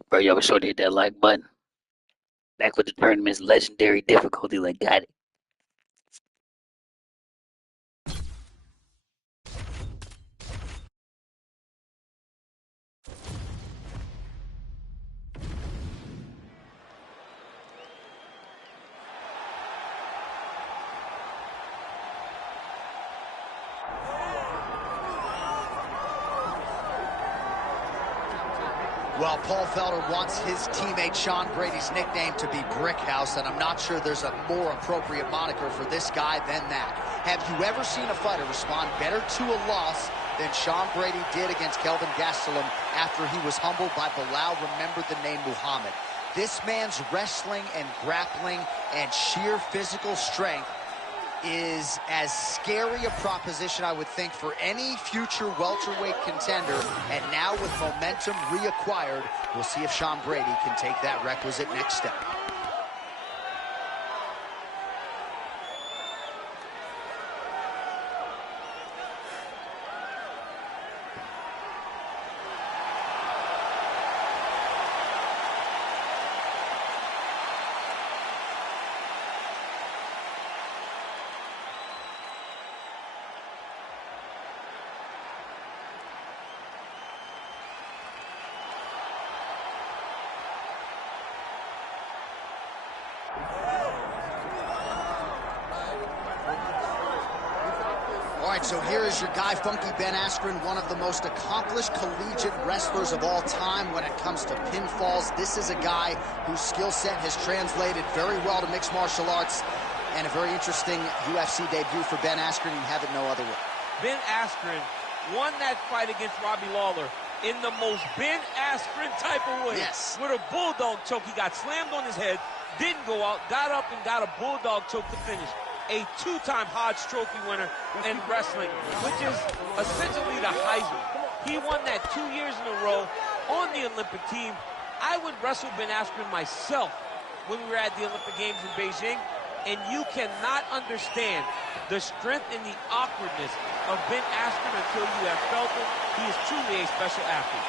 like, bro, y'all be sure to hit that like button. Back with the tournament's legendary difficulty, like, got it. Well, Paul Felder wants his teammate Shawn Brady's nickname to be Brickhouse, and I'm not sure there's a more appropriate moniker for this guy than that. Have you ever seen a fighter respond better to a loss than Shawn Brady did against Kelvin Gastelum after he was humbled by Bilal remembered the name Muhammad? This man's wrestling and grappling and sheer physical strength is as scary a proposition, I would think, for any future welterweight contender. And now with momentum reacquired, we'll see if Shawn Brady can take that requisite next step. All right, so here is your guy, Funky Ben Askren, one of the most accomplished collegiate wrestlers of all time when it comes to pinfalls. This is a guy whose skill set has translated very well to mixed martial arts, and a very interesting UFC debut for Ben Askren. You have it no other way. Ben Askren won that fight against Robbie Lawler in the most Ben Askren type of way. Yes. With a bulldog choke. He got slammed on his head, didn't go out, got up and got a bulldog choke to finish. A two-time Hodge Trophy winner in wrestling, which is essentially the Heisman. He won that 2 years in a row on the Olympic team. I would wrestle Ben Askren myself when we were at the Olympic Games in Beijing, and you cannot understand the strength and the awkwardness of Ben Askren until you have felt it. He is truly a special athlete.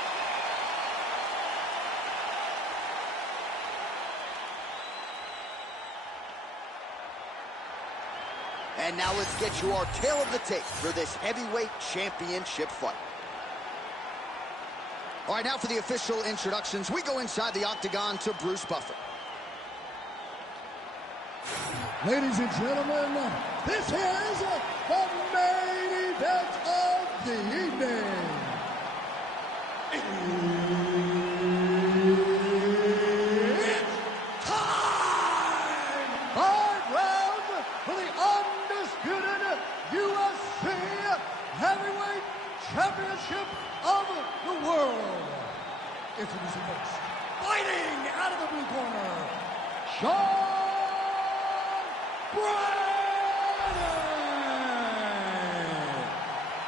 And now let's get you our tail of the tape for this heavyweight championship fight. All right, now for the official introductions. We go inside the octagon to Bruce Buffer. Ladies and gentlemen, this is the main event of the evening. It's time! 5 rounds for the undisputed UFC Heavyweight Championship of the world. Introducing first, fighting out of the blue corner, Shawn Brady!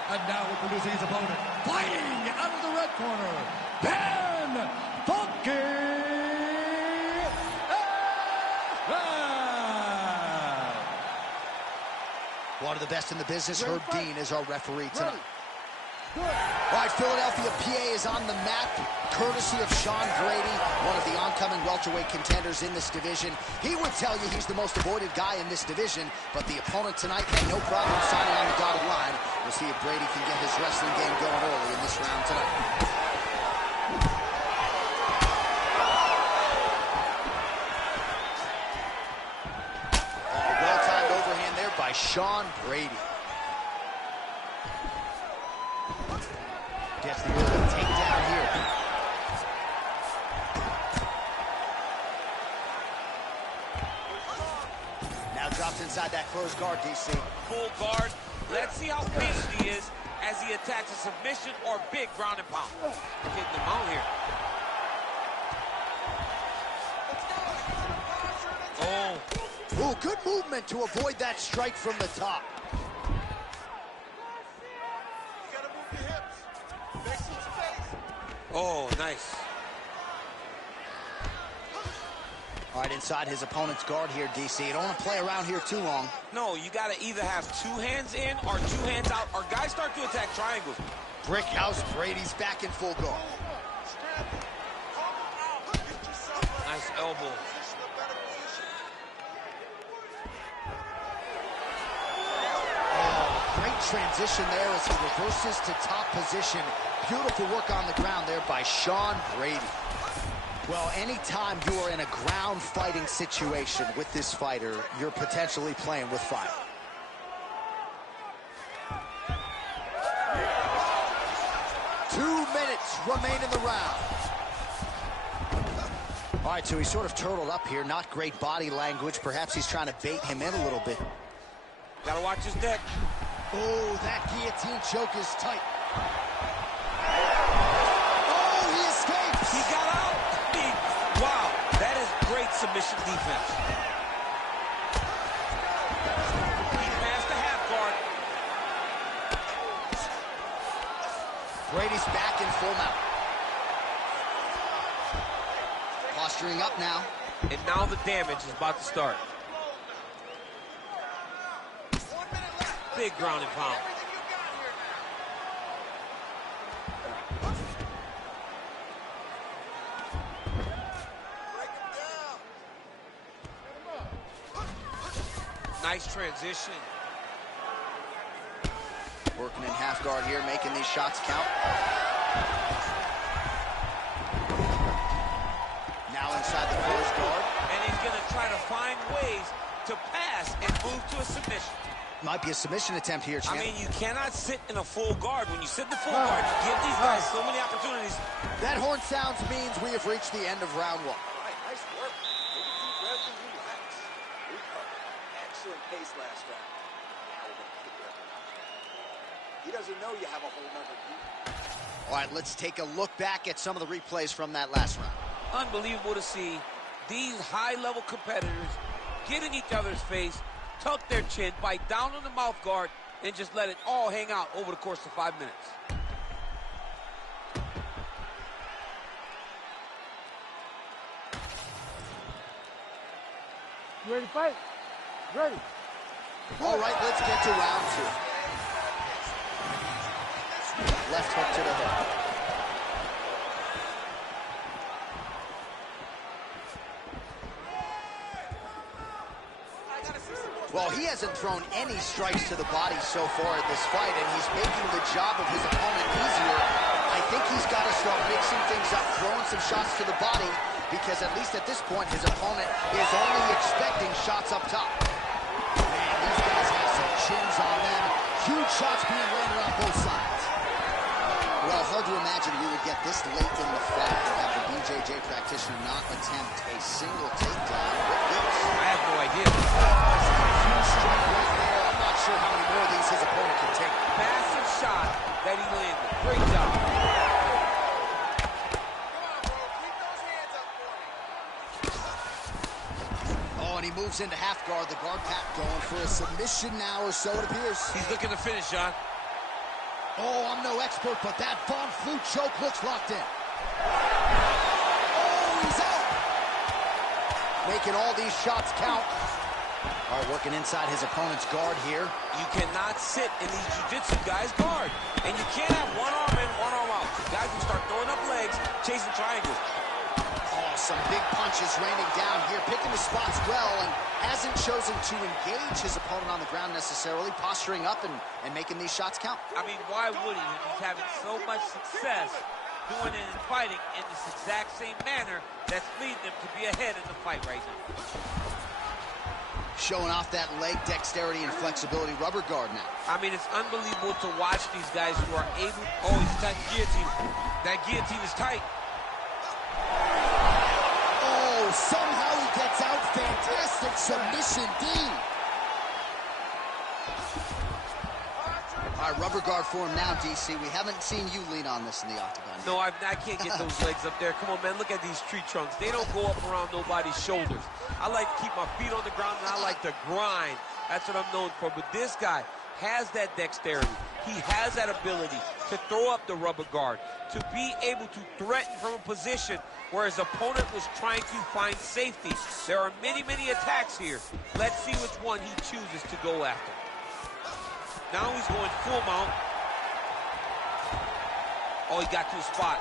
And now introducing his opponent, fighting out of the red corner, Ben Funky Askren! One of the best in the business, Herb Dean, is our referee tonight. All right, Philadelphia, PA is on the map, courtesy of Shawn Brady, one of the oncoming welterweight contenders in this division. He would tell you he's the most avoided guy in this division, but the opponent tonight had no problem signing on the dotted line. We'll see if Brady can get his wrestling game going early in this round tonight. Well-timed overhand there by Shawn Brady. Gets the early takedown here. Now drops inside that closed guard, DC. Full guard. Let's see how patient he is as he attacks a submission or big ground and pound. Getting him out here. Oh. Ooh, good movement to avoid that strike from the top. Oh, nice. All right, inside his opponent's guard here, DC. You don't want to play around here too long. No, you got to either have 2 hands in or 2 hands out, or guys start to attack triangles. Brickhouse Brady's back in full guard. cross elbow. Great transition there as he reverses to top position. Beautiful work on the ground there by Shawn Brady. Well, anytime you are in a ground fighting situation with this fighter, you're potentially playing with fire. Remain in the round. All right, so he's sort of turtled up here. Not great body language. Perhaps he's trying to bait him in a little bit. Gotta watch his neck. Oh, that guillotine choke is tight. Oh, he escapes. He got out. Wow, that is great submission defense. He passed the half guard. Brady's back in full mount. Posturing up now. And now the damage is about to start. Big ground and pound. Nice transition. Working in half guard here, making these shots count. Now inside the close guard. And he's going to try to find ways to pass and move to a submission. Might be a submission attempt here, champ. I mean, you cannot sit in a full guard. When you sit in the full guard, you give these guys so many opportunities. That horn sounds means we have reached the end of round one. All right, nice work. Take a deep breath and relax. Excellent pace last round. Now we're going to kick it up a notch. He doesn't know you have a whole nother beat. All right, let's take a look back at some of the replays from that last round. Unbelievable to see these high-level competitors get in each other's face, tuck their chin, bite down on the mouth guard, and just let it all hang out over the course of 5 minutes. You ready to fight? Ready. All right, let's get to round two. Left hook to the head. Well, he hasn't thrown any strikes to the body so far in this fight, and he's making the job of his opponent easier. I think he's got to start mixing things up, throwing some shots to the body, because at least at this point, his opponent is only expecting shots up top. Man, these guys have some chins on them. Huge shots being landed on both sides. Well, hard to imagine we would get this late in the fight to have the BJJ practitioner not attempt a single takedown with this. I have no idea. Huge strike right there. I'm not sure how many more of these his opponent can take. Massive shot that he landed. Great job. Oh, and he moves into half guard. The guard pack going for a submission now, or so it appears. He's looking to finish, John. Oh, I'm no expert, but that Von Flue choke looks locked in. Oh, he's out. Making all these shots count. All right, working inside his opponent's guard here. You cannot sit in these jiu-jitsu guys' guard. And you can't have one arm in, one arm out. Guys will start throwing up legs, chasing triangles. Oh, some big punches raining down here, picking the spots well, and hasn't chosen to engage his opponent on the ground necessarily, posturing up and making these shots count. I mean, why would he? He's having so much success doing it and fighting in this exact same manner that's leading him to be ahead in the fight right now. Showing off that leg dexterity and flexibility rubber guard now. I mean, it's unbelievable to watch these guys who are able... Oh, he's tight guillotine. That guillotine is tight. Oh, somehow he gets out. Fantastic submission, D. All right, rubber guard for him now, DC. We haven't seen you lean on this in the octagon. No, I can't get those legs up there. Come on, man, look at these tree trunks. They don't go up around nobody's shoulders. I like to keep my feet on the ground, and I like to grind. That's what I'm known for. But this guy has that dexterity. He has that ability to throw up the rubber guard, to be able to threaten from a position where his opponent was trying to find safety. There are many, many attacks here. Let's see which one he chooses to go after. Now he's going full mount. Oh, he got to a spot.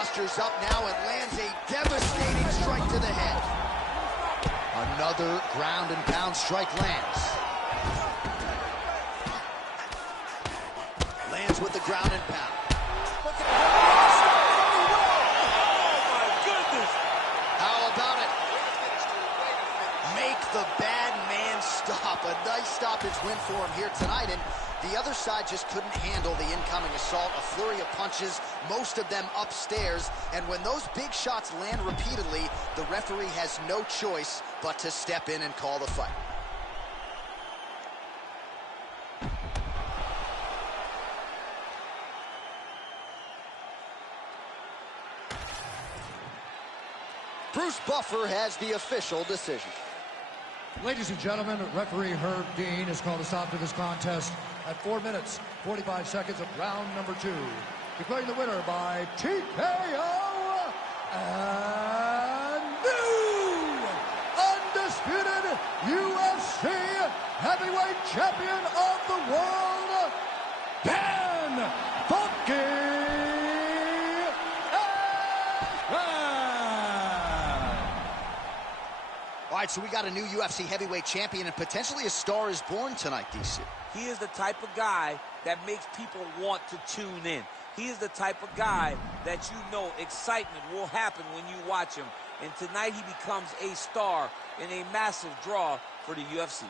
Postures up now and lands a devastating strike to the head. Another ground and pound strike lands. Lands with the ground and pound. How about it? Make the bad man stop. A nice stoppage win for him here tonight, and the other side just couldn't handle the incoming assault. A flurry of punches, most of them upstairs, and when those big shots land repeatedly, the referee has no choice but to step in and call the fight. Bruce Buffer has the official decision. Ladies and gentlemen, referee Herb Dean has called a stop to this contest at 4 minutes, 45 seconds of round number 2. Declaring the winner by TKO and new undisputed UFC heavyweight champion of the world, Ben Funky All right, so we got a new UFC heavyweight champion and potentially a star is born tonight, DC. He is the type of guy that makes people want to tune in. He is the type of guy that you know excitement will happen when you watch him. And tonight he becomes a star and a massive draw for the UFC.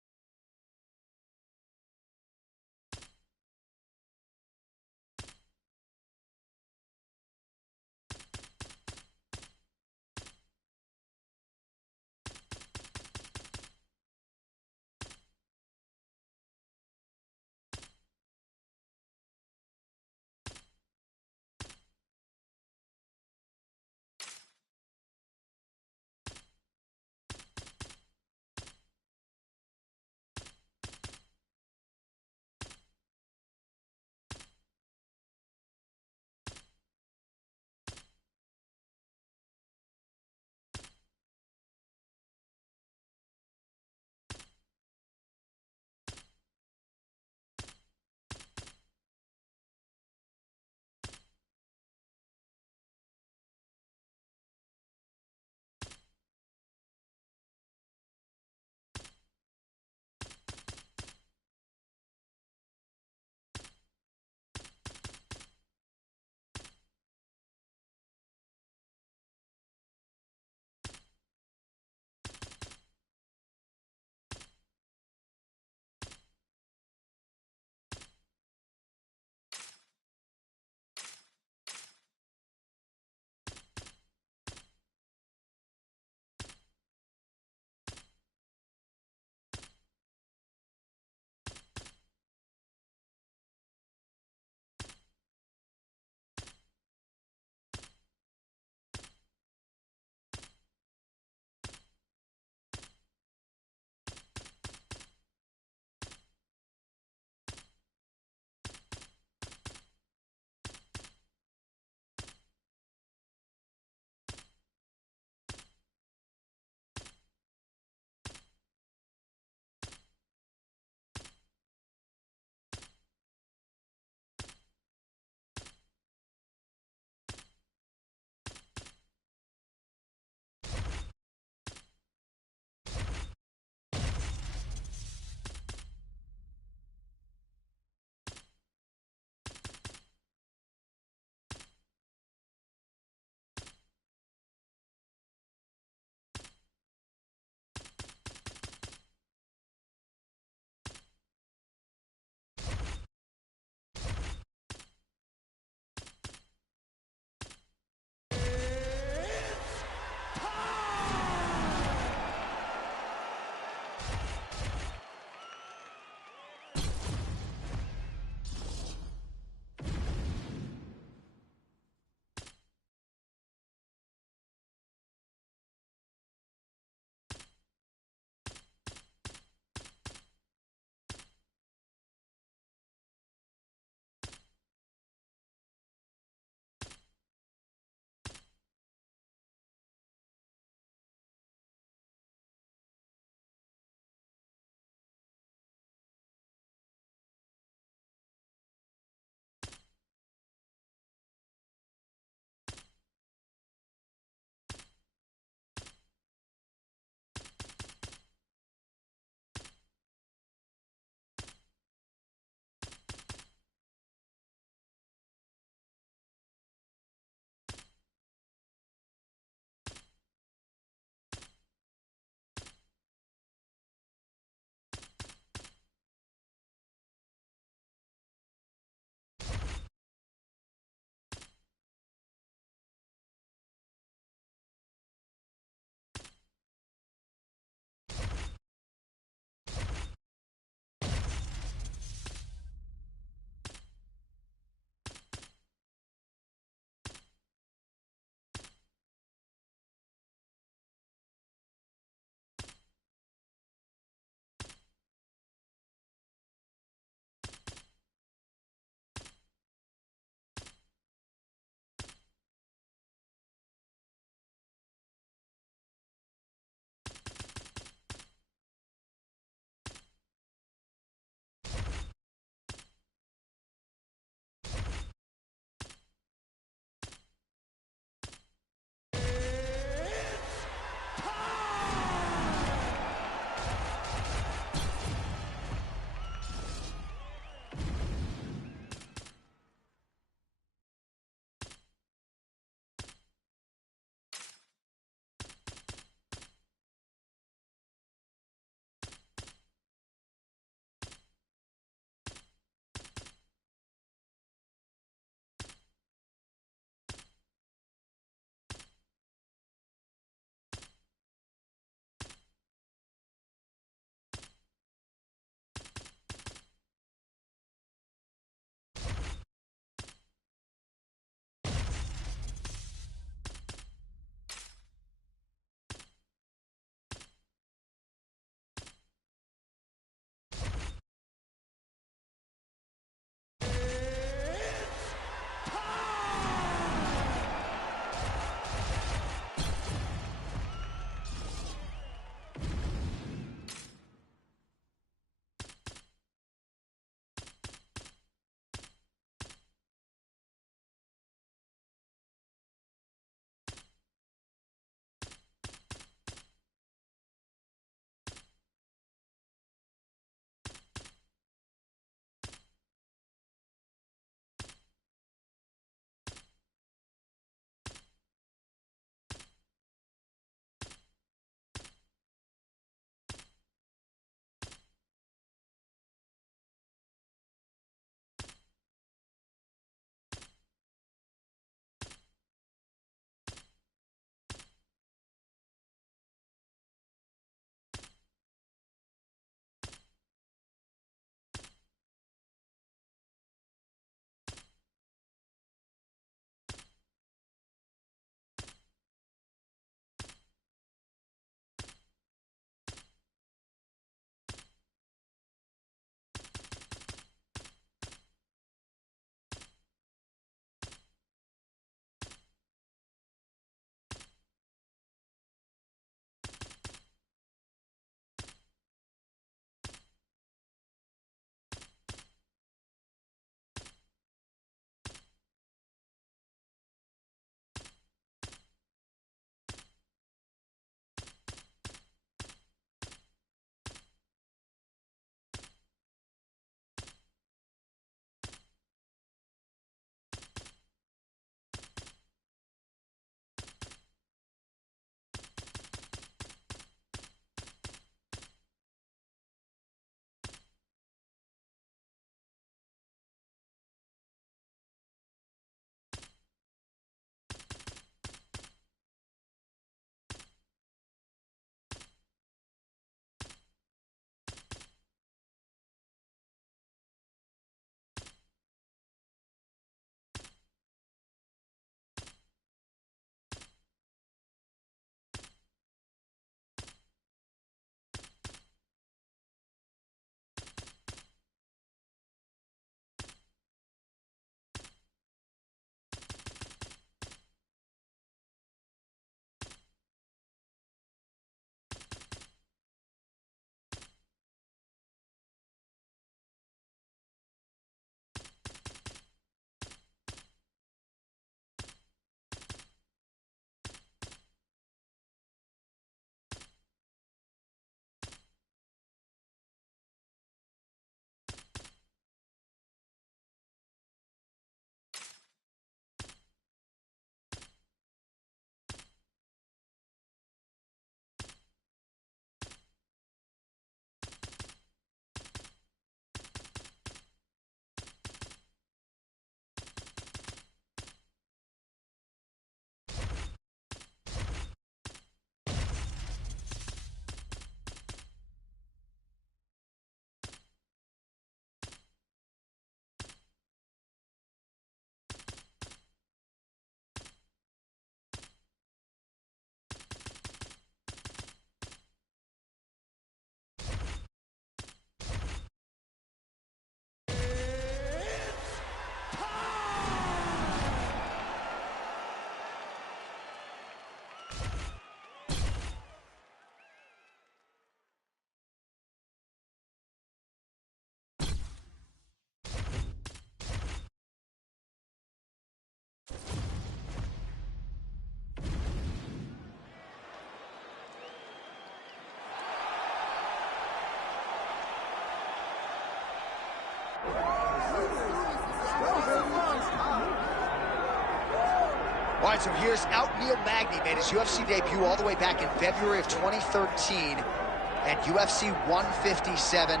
All right, so here's out Neil Magny, made his UFC debut all the way back in February of 2013 at UFC 157,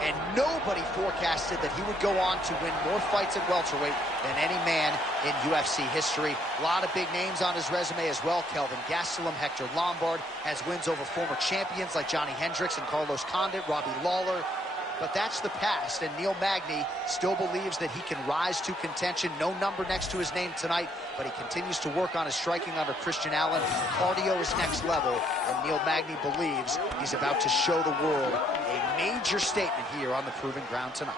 and nobody forecasted that he would go on to win more fights at welterweight than any man in UFC history. A lot of big names on his resume as well. Kelvin Gastelum, Hector Lombard, has wins over former champions like Johnny Hendricks and Carlos Condit, Robbie Lawler. But that's the past, and Neil Magny still believes that he can rise to contention. No number next to his name tonight, but he continues to work on his striking under Christian Allen. Cardio is next level, and Neil Magny believes he's about to show the world a major statement here on the Proving Ground tonight.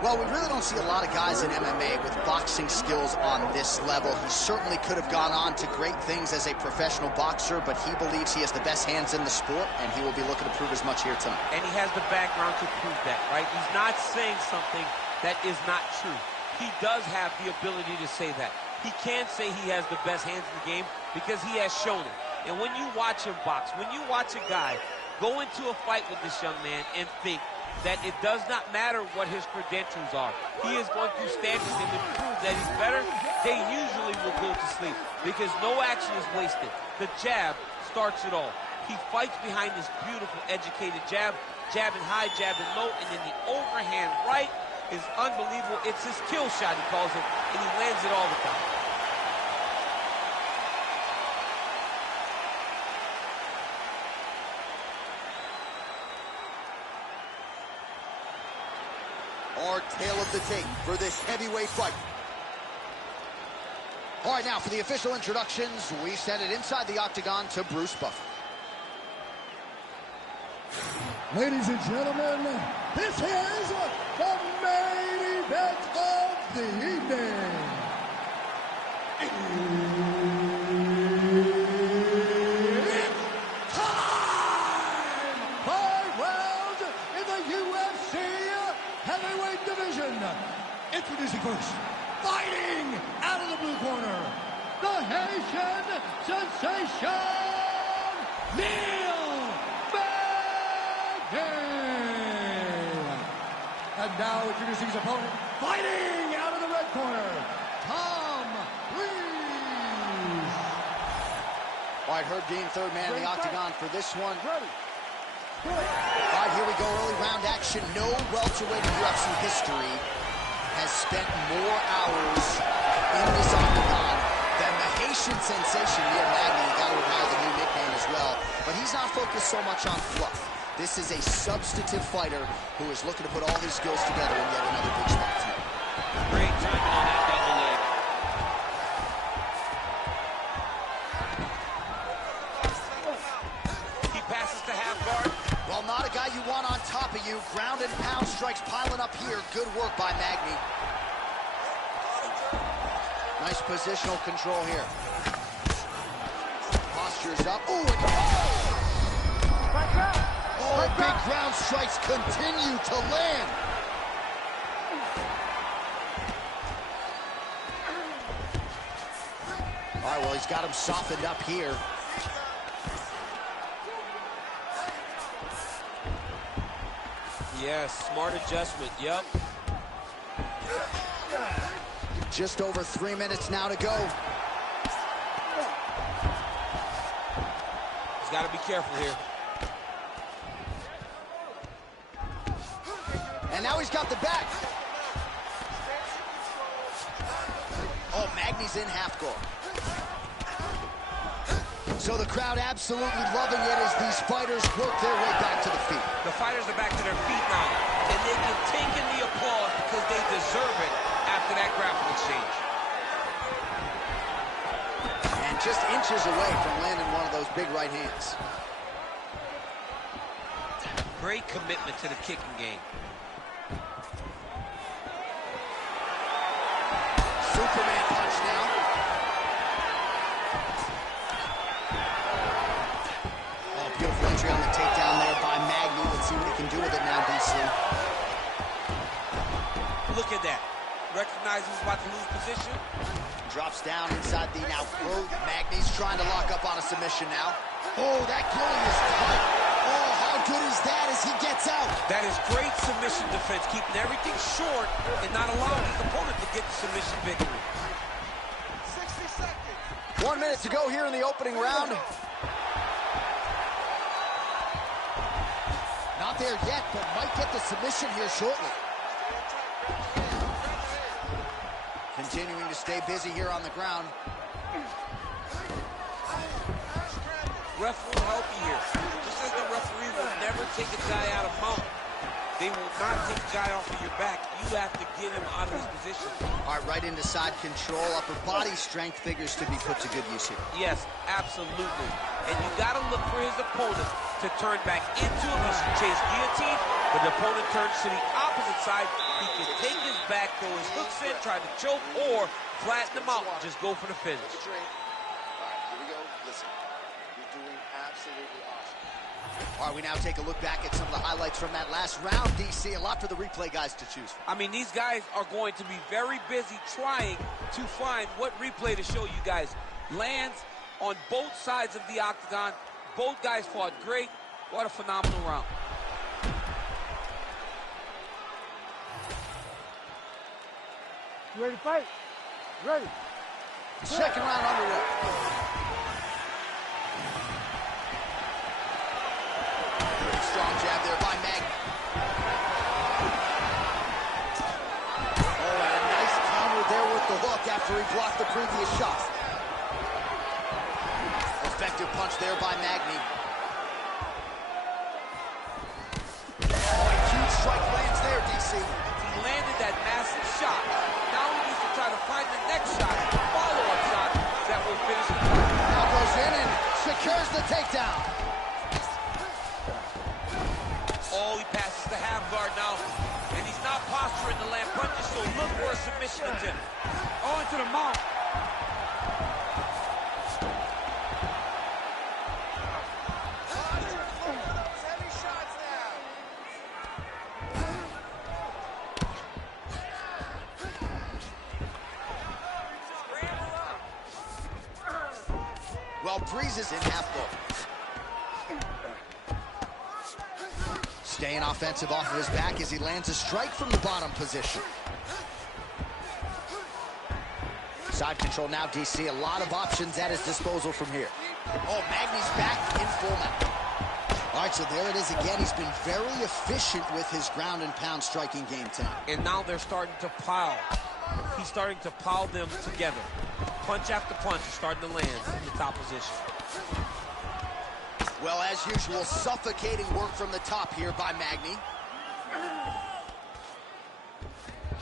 Well, we really don't see a lot of guys in MMA with boxing skills on this level. He certainly could have gone on to great things as a professional boxer, but he believes he has the best hands in the sport, and he will be looking to prove as much here tonight. And he has the background to prove that, right? He's not saying something that is not true. He does have the ability to say that. He can say he has the best hands in the game because he has shown it. And when you watch him box, when you watch a guy go into a fight with this young man and think that it does not matter what his credentials are, he is going to stand with him and prove that he's better, they usually will go to sleep because no action is wasted. The jab starts it all. He fights behind this beautiful, educated jab, jabbing high, jabbing low, and then the overhand right is unbelievable. It's his kill shot, he calls it, and he lands it all the time. Our tale of the tape for this heavyweight fight. All right, now for the official introductions, we send it inside the octagon to Bruce Buffer. Ladies and gentlemen, this is the main event of the evening. It's time! 5 rounds in the UFC heavyweight division. Introducing first, fighting out of the blue corner, the Haitian sensation, Neil Magny. And now introducing his opponent, fighting out of the red corner, Timeeeee. All right, Herb Dean, third man in the octagon for this one. All right, here we go, early round action. No welterweight in UFC history has spent more hours in this octagon than the Haitian sensation Neil Magny. You got to admire the new nickname as well. But he's not focused so much on fluff. This is a substantive fighter who is looking to put all his skills together in yet another big spot tonight. Great timing on that double leg. He passes to half guard. Well, not a guy you want on top of you. Ground and pound strikes piling up here. Good work by Magny. Nice positional control here. Posture's up. Ooh, oh, big ground strikes continue to land. All right, well, he's got him softened up here. Yes, smart adjustment, yep. Just over 3 minutes now to go. He's got to be careful here. And now he's got the back. Oh, Magny's in half guard. So the crowd absolutely loving it as these fighters work their way back to the feet. The fighters are back to their feet now, and they can take in the applause because they deserve it after that grappling exchange. And just inches away from landing one of those big right hands. Great commitment to the kicking game. Superman punch now. Look at that. Recognizes he's about to lose position. Drops down inside the now throat. Magny's trying to lock up on a submission now. Oh, that killing is tight. Oh, how good is that as he gets out? That is great submission defense, keeping everything short and not allowing his opponent to get the submission victory. 60 seconds. 1 minute to go here in the opening round. Not there yet, but might get the submission here shortly. Continuing to stay busy here on the ground. Ref will help you here. Just as the referee will never take a guy out of mount, they will not take a guy off of your back. You have to get him out of his position. All right, right into side control. Upper body strength figures to be put to good use here. Yes, absolutely. And you got to look for his opponent to turn back into him. He should chase guillotine, but the opponent turns to the opposite side. He can take his back, throw his hooks in, try to choke, or flatten him out and just go for the finish. All right, here we go. Listen, you're doing absolutely awesome. All right, we now take a look back at some of the highlights from that last round, DC. A lot for the replay guys to choose from. I mean, these guys are going to be very busy trying to find what replay to show you guys. Lands on both sides of the octagon. Both guys fought great. What a phenomenal round. You ready to fight? Ready. Second round underway. Pretty strong jab there by Magny. Oh, and a nice counter there with the hook after he blocked the previous shot. Effective punch there by Magny. Oh, a huge strike lands there, DC. He landed that massive shot. Now he needs to try to find the next shot, follow-up shot that will finish the fight. Now goes in and secures the takedown. Oh, he passes the half guard now. And he's not posturing to land punches, so look for a submission attempt. Oh, into the mouth. Heavy shots now. Well, breezes in half guard. Staying offensive off of his back as he lands a strike from the bottom position. Side control now, DC. A lot of options at his disposal from here. Oh, Magny's back in full mount. All right, so there it is again. He's been very efficient with his ground and pound striking game tonight. And now they're starting to pile. He's starting to pile them together. Punch after punch is starting to land in the top position. Well, as usual, suffocating work from the top here by Magny.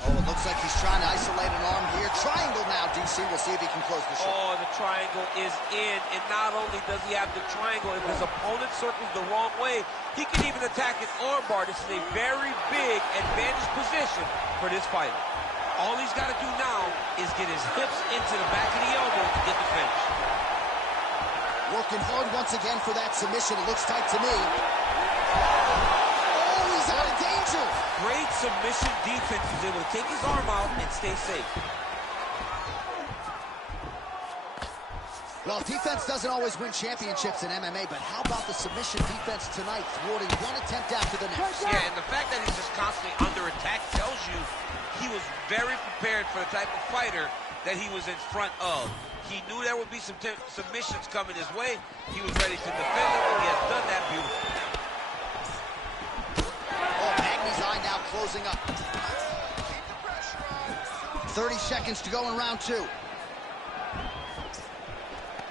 Oh, it looks like he's trying to isolate an arm here. Triangle now, DC. We'll see if he can close the shot. Oh, the triangle is in. And not only does he have the triangle, if his opponent circles the wrong way, he can even attack an armbar. This is a very big advantage position for this fighter. All he's got to do now is get his hips into the back of the elbow to get the finish. Working hard once again for that submission. It looks tight to me. Oh, he's out of danger. Great submission defense. He's able to take his arm out and stay safe. Well, defense doesn't always win championships in MMA, but how about the submission defense tonight, thwarting one attempt after the next? Yeah, and the fact that he's just constantly under attack tells you he was very prepared for the type of fighter that he was in front of. He knew there would be some submissions coming his way. He was ready to defend it, and he has done that beautifully. Oh, Magny's eye now closing up. 30 seconds to go in round two.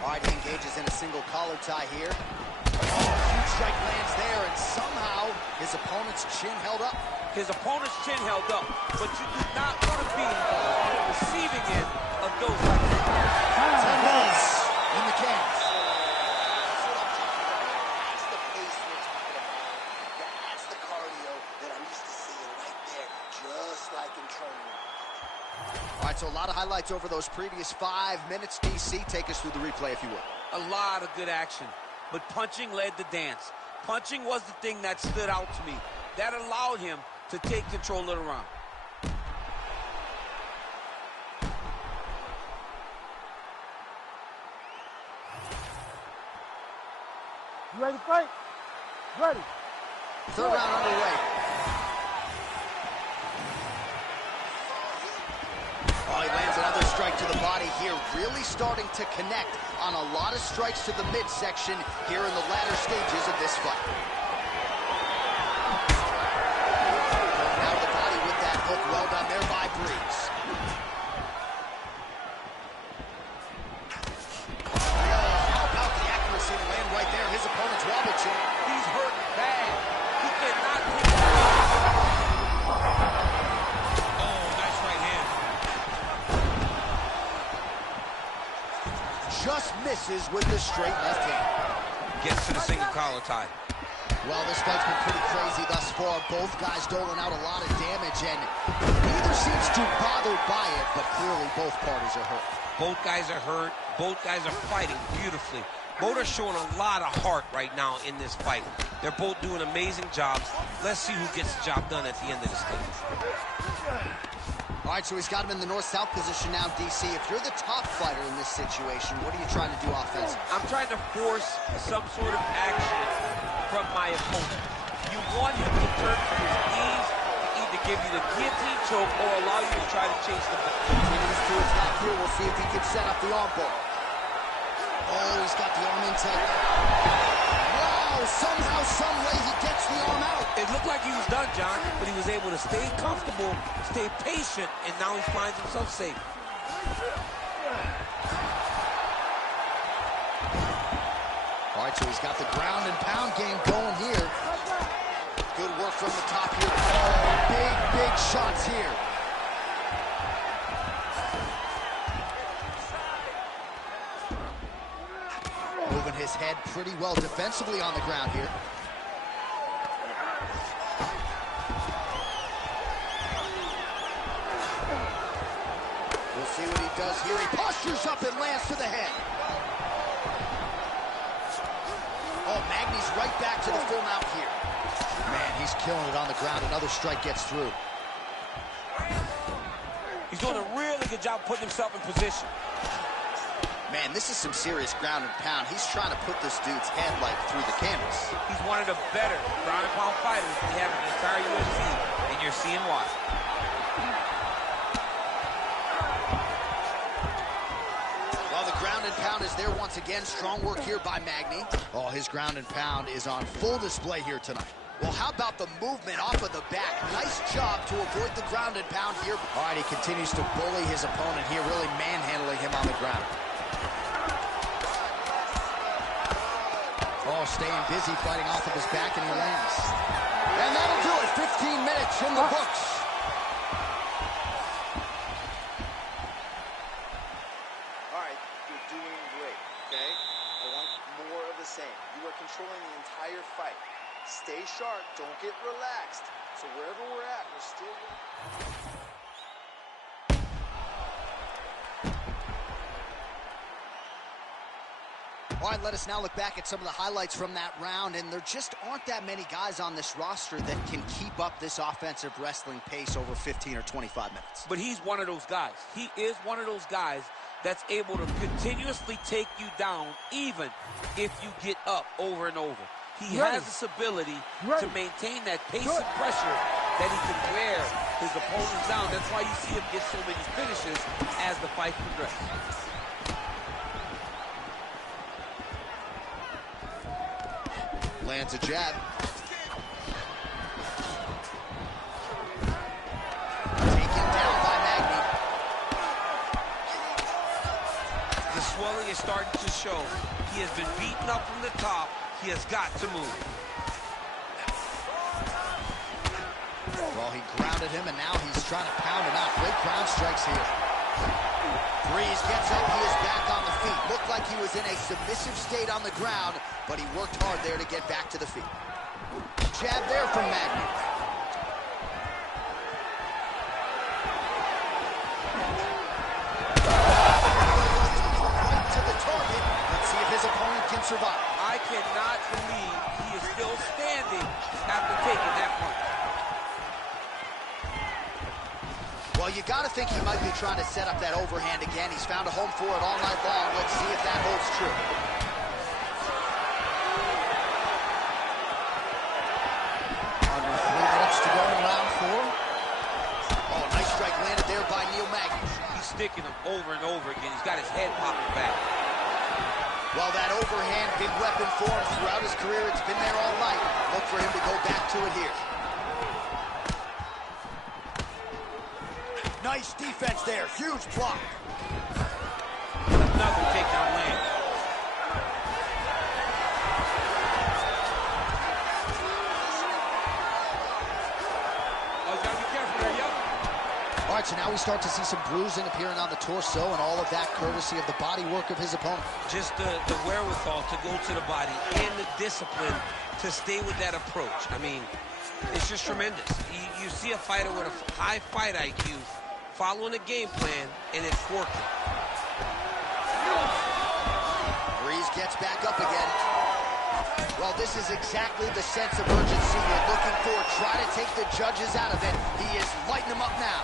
All right, he engages in a single collar tie here. Oh, huge strike lands there, and somehow his opponent's chin held up. His opponent's chin held up, but you do not want to be on the receiving end of those like that. 10 minutes in the cans. That's the pace we're talking about. That's the cardio that I'm used to seeing right there, just like in training. All right, so a lot of highlights over those previous 5 minutes. DC, take us through the replay, if you would. A lot of good action, but punching led the dance. Punching was the thing that stood out to me. That allowed him to take control of the round. You ready to fight? Ready. Third round underway. Oh, he lands another strike to the body here, really starting to connect on a lot of strikes to the midsection here in the latter stages of this fight. Going out of the body with that hook, well done there by Breeze. How about the accuracy to land right there? His opponent's wobble chin. He's hurt bad. He cannot pick it up. Oh, nice right hand. Just misses with the straight left hand. Gets to the single collar tie. Well, this fight's been pretty crazy thus far. Both guys doling out a lot of damage, and neither seems too bothered by it, but clearly both parties are hurt. Both guys are hurt. Both guys are fighting beautifully. Both are showing a lot of heart right now in this fight. They're both doing amazing jobs. Let's see who gets the job done at the end of this thing. All right, so he's got him in the north-south position now, DC. If you're the top fighter in this situation, what are you trying to do offensively? I'm trying to force some sort of action from my opponent. You want him to turn to his knees to either give you the guillotine choke or allow you to try to chase the ball. Continues to attack here. We'll see if he can set up the arm bar. Oh, he's got the arm in tight. Wow, somehow, some way he gets the arm out. It looked like he was done, John, but he was able to stay comfortable, stay patient, and now he finds himself safe. All right, so he's got the ground and pound game going here. Good work from the top here. Oh, big shots here. Moving his head pretty well defensively on the ground here. We'll see what he does here. He postures up and lands to the head. Oh, Magny's right back to the full mount here. Man, he's killing it on the ground. Another strike gets through. He's doing a really good job putting himself in position. Man, this is some serious ground and pound. He's trying to put this dude's head, like, through the canvas. He's one of the better ground and pound fighters we have in the entire UFC, and you're seeing why. Well, the ground and pound is there once again. Strong work here by Magny. Oh, his ground and pound is on full display here tonight. Well, how about the movement off of the back? Nice job to avoid the ground and pound here. All right, he continues to bully his opponent here, really manhandling him on the ground. Oh, staying busy, fighting off of his back, and he lands. And that'll do it. 15 minutes in the books. All right, you're doing great, okay? I want more of the same. You are controlling the entire fight. Stay sharp, don't get relaxed. So wherever we're at, we're still... All right, let us now look back at some of the highlights from that round, and there just aren't that many guys on this roster that can keep up this offensive wrestling pace over 15 or 25 minutes. But he's one of those guys. He is one of those guys that's able to continuously take you down even if you get up over and over. He has this ability to maintain that pace and pressure that he can wear his opponents down. That's why you see him get so many finishes as the fight progresses. Lands a jab. Taken down by Magny. The swelling is starting to show. He has been beaten up from the top. He has got to move. Well, he grounded him, and now he's trying to pound him out. Great ground strikes here. Breeze gets up. He is back on the feet. Looked like he was in a submissive state on the ground, but he worked hard there to get back to the feet. Jab there from Magny. Right to the target. Let's see if his opponent can survive. I cannot believe he is still standing after taking that punch. Well, you got to think he might be trying to set up that overhand again. He's found a home for it all night long. Let's see if that holds true. picking him over and over again. He's got his head popping back. Well, that overhand big weapon for him throughout his career, it's been there all night. Look for him to go back to it here. Nice defense there, huge block. Another takedown land. Oh, he's gotta be careful there, yep. All right, so now we start to see some bruising appearing on the torso, and all of that courtesy of the body work of his opponent. Just the wherewithal to go to the body and the discipline to stay with that approach. I mean, it's just tremendous. You see a fighter with a high fight IQ following a game plan, and it's working. Breeze gets back up again. Well, this is exactly the sense of urgency you're looking for. Try to take the judges out of it. He is lighting them up now.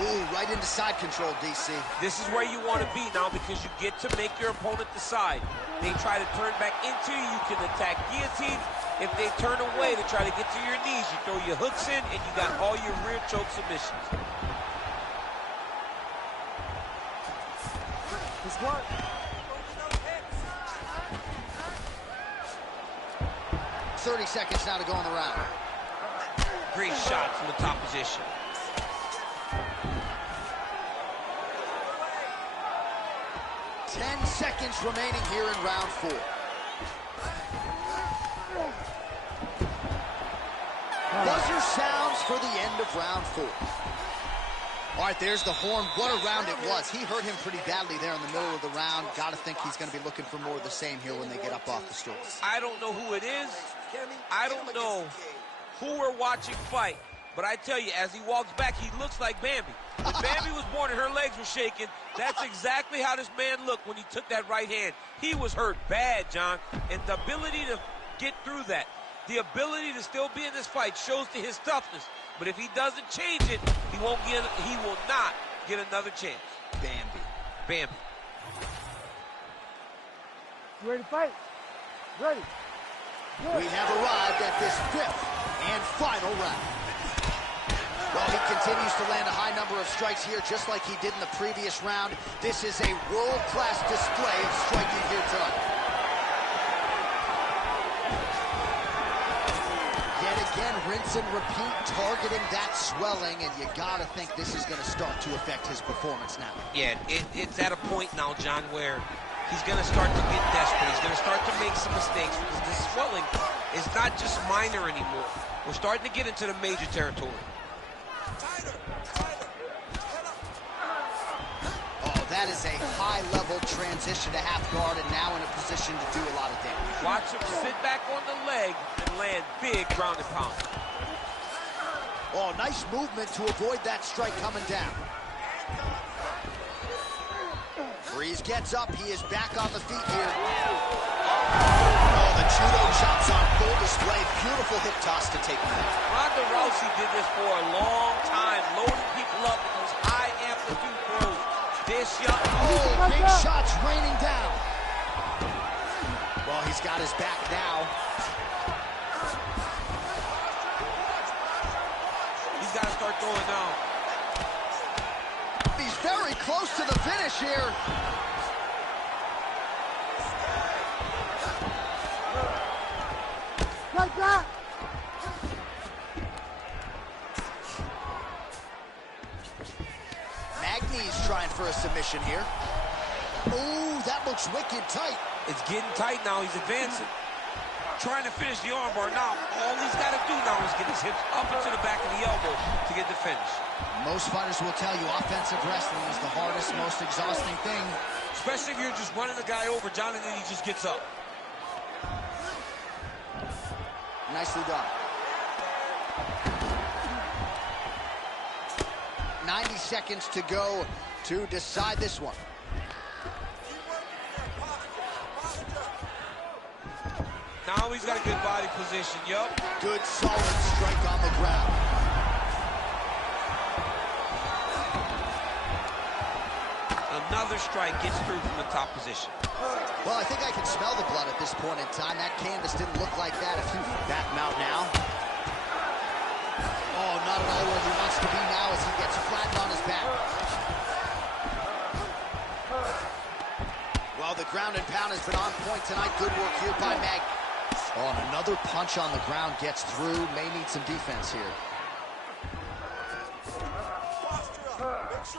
Ooh, right into side control, DC. This is where you want to be now because you get to make your opponent decide. They try to turn back into you, you can attack guillotine. If they turn away to try to get to your knees, you throw your hooks in and you got all your rear choke submissions. This one. 30 seconds now to go in the round. Great shot from the top position. Seconds remaining here in round 4. Buzzer sounds for the end of round 4. All right, there's the horn. What a round it was. He hurt him pretty badly there in the middle of the round. Got to think he's going to be looking for more of the same here when they get up off the stools. I don't know who it is. I don't know who we're watching fight. But I tell you, as he walks back, he looks like Bambi. When Bambi was born and her legs were shaking, that's exactly how this man looked when he took that right hand. He was hurt bad, John. And the ability to get through that, the ability to still be in this fight shows to his toughness. But if he doesn't change it, he will not get another chance. Bambi. You ready to fight? Ready. Good. We have arrived at this 5th and final round. Well, he continues to land a high number of strikes here, just like he did in the previous round. This is a world-class display of striking here tonight. Yet again, rinse and repeat, targeting that swelling, and you gotta think this is gonna start to affect his performance now. Yeah, it's at a point now, John, where he's gonna start to get desperate. He's gonna start to make some mistakes because this swelling is not just minor anymore. We're starting to get into the major territory. Oh, that is a high-level transition to half guard and now in a position to do a lot of damage. Watch him sit back on the leg and land big ground and pound. Oh, nice movement to avoid that strike coming down. Breeze gets up. He is back on the feet here. Oh, the judo chops on full display. Beautiful hip toss to take him out. Ronda Rousey did this for a long time, loading people up with those high amplitude throws. This young... Oh, big shots raining down. Well, he's got his back now. He's got to start throwing now. He's very close to the finish here. Like that. Magny's trying for a submission here. Oh, that looks wicked tight. It's getting tight now. He's advancing. Trying to finish the armbar. Now, all he's got to do now is get his hips up into the back of the elbow to get the finish. Most fighters will tell you offensive wrestling is the hardest, most exhausting thing. Especially if you're just running the guy over, John, and then he just gets up. Nicely done. 90 seconds to go to decide this one. Now he's got a good body position, yup. Good, solid strike on the ground. Another strike gets through from the top position. Well, I think I can smell the blood at this point in time. That canvas didn't look like that. If you back him out now. Oh, not at all where he wants to be now as he gets flattened on his back. ground and pound has been on point tonight. Good work here by Magny. Oh, and another punch on the ground gets through. May need some defense here.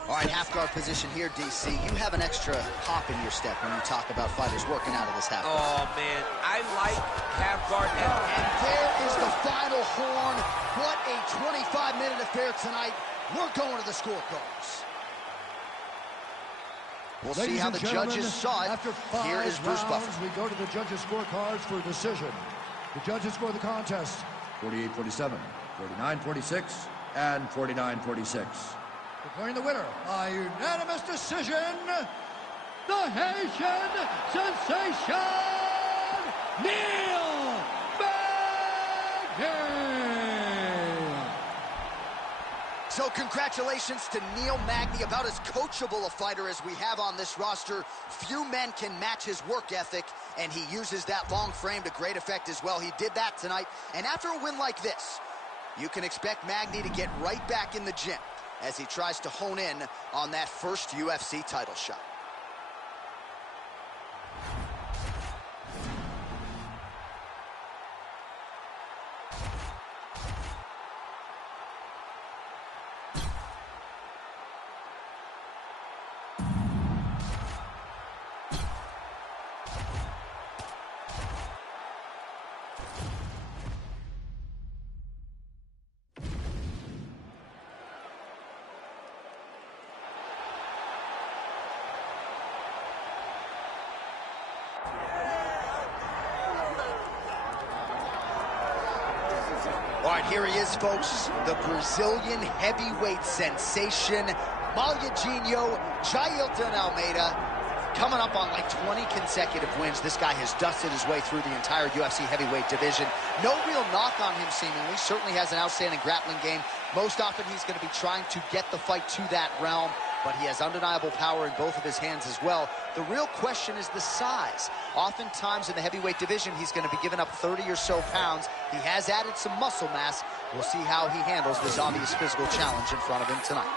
All right, half guard position here, DC. You have an extra hop in your step when you talk about fighters working out of this half guard. Oh, man, I like half guard. And there is the final horn. What a 25-minute affair tonight. We're going to the scorecards. We'll see how the judges saw it. After 5 Here is Bruce rounds, Buffer. we go to the judges' scorecards for decision. The judges score the contest 48-47, 49-46, and 49-46. Declaring the winner by unanimous decision, the Haitian sensation, Neil Magny. So congratulations to Neil Magny, about as coachable a fighter as we have on this roster. Few men can match his work ethic, and he uses that long frame to great effect as well. He did that tonight, and after a win like this, you can expect Magny to get right back in the gym as he tries to hone in on that first UFC title shot. All right, here he is, folks, the Brazilian heavyweight sensation, Magny and Almeida, coming up on like 20 consecutive wins. This guy has dusted his way through the entire UFC heavyweight division. No real knock on him, seemingly. Certainly has an outstanding grappling game. Most often he's going to be trying to get the fight to that realm, but he has undeniable power in both of his hands as well. The real question is the size. Oftentimes in the heavyweight division, he's going to be giving up 30 or so pounds. He has added some muscle mass. We'll see how he handles this obvious physical challenge in front of him tonight.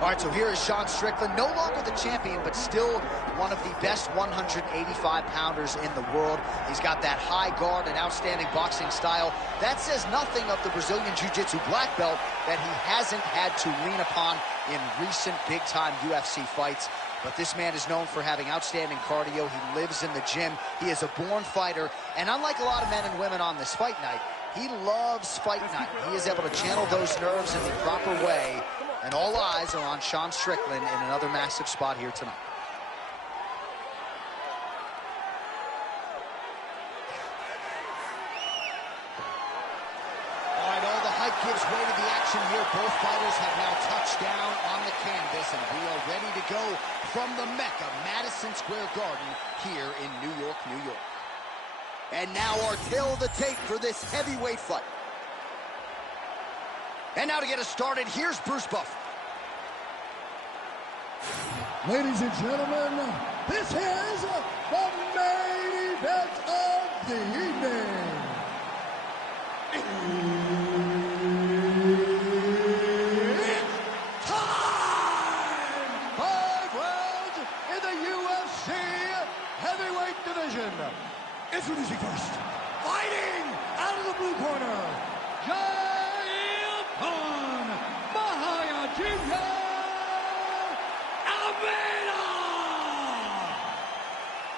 All right, so here is Shawn Strickland, no longer the champion, but still one of the best 185-pounders in the world. He's got that high guard and outstanding boxing style. That says nothing of the Brazilian Jiu-Jitsu black belt that he hasn't had to lean upon in recent big-time UFC fights. But this man is known for having outstanding cardio. He lives in the gym. He is a born fighter. And unlike a lot of men and women on this fight night, he loves fight night. He is able to channel those nerves in the proper way. And all eyes are on Shawn Strickland in another massive spot here tonight. All right, all the hype gives way to the action here. Both fighters have now touched down on the canvas, and we are ready to go from the Mecca, Madison Square Garden, here in New York, New York. And now our tale of the tape for this heavyweight fight. And now to get us started, here's Bruce Buffer. Ladies and gentlemen, this is the main event of the evening. It's time! 5 rounds in the UFC heavyweight division. Introducing first, fighting out of the blue corner,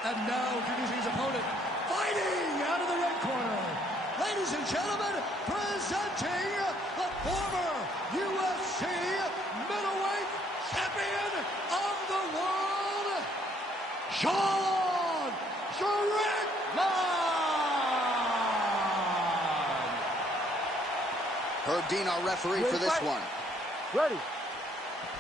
and now introducing his opponent, fighting out of the red corner. Ladies and gentlemen, presenting the former UFC middleweight champion of the world, Shawn Strickland. Herb Dean, our referee for this one. Ready.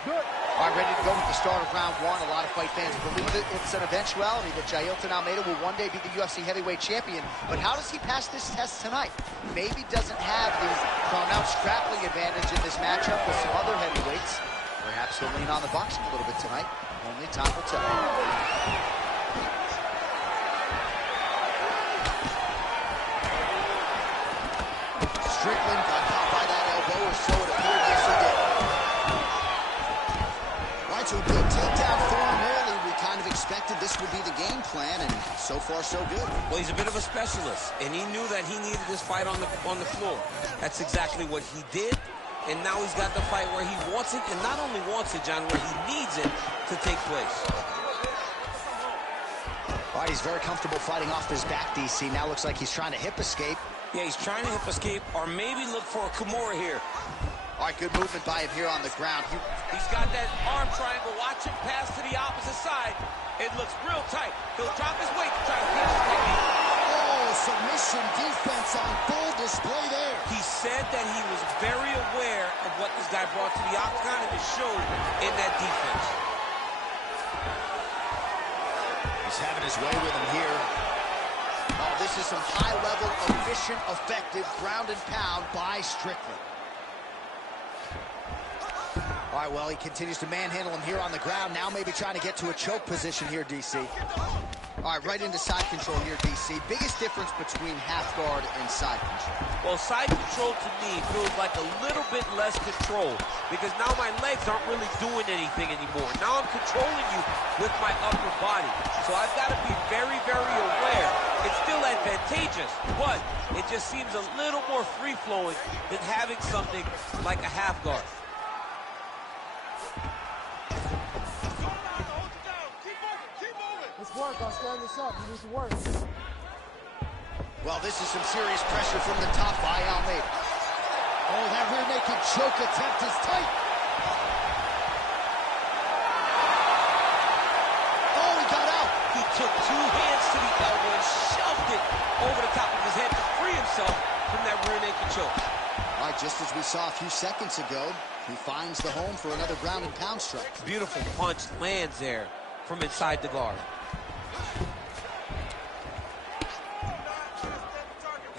Good. All right, ready to go with the start of round one. A lot of fight fans believe it's an eventuality that Jailton Almeida will one day be the UFC heavyweight champion. But how does he pass this test tonight? Maybe doesn't have his pronounced grappling advantage in this matchup with some other heavyweights. Perhaps he'll lean on the boxing a little bit tonight. Only time will tell. Strickland got caught by that elbow, or so it appeared. Yes, he did. Right, so a good takedown for him early. We kind of expected this would be the game plan, and so far, so good. Well, he's a bit of a specialist, and he knew that he needed this fight on the floor. That's exactly what he did, and now he's got the fight where he wants it, and not only wants it, John, where he needs it to take place. All right, he's very comfortable fighting off his back, DC. Now looks like he's trying to hip escape. Yeah, he's trying to hip escape, or maybe look for a Kimura here. All right, good movement by him here on the ground. He's got that arm triangle. Watch him pass to the opposite side. It looks real tight. He'll drop his weight to try to finish the technique. Oh, submission defense on full display there. He said that he was very aware of what this guy brought to the octagon, and it showed in that defense. He's having his way with him here. Oh, this is some high-level, efficient, effective ground and pound by Strickland. All right, well, he continues to manhandle him here on the ground. Now maybe trying to get to a choke position here, DC. All right, right into side control here, DC. Biggest difference between half guard and side control. Well, side control to me feels like a little bit less control because now my legs aren't really doing anything anymore. Now I'm controlling you with my upper body. So I've got to be very, very aware. It's still advantageous, but it just seems a little more free-flowing than having something like a half guard. Let's work on standing this up. You need to work. Well, this is some serious pressure from the top by Almeida. Oh, that rear naked choke attempt is tight. Oh, he got out. He took two hands to the elbow and shoved it over the top of his head to free himself from that rear naked choke. All right, just as we saw a few seconds ago, he finds the home for another ground and pound strike. Beautiful punch lands there from inside the guard.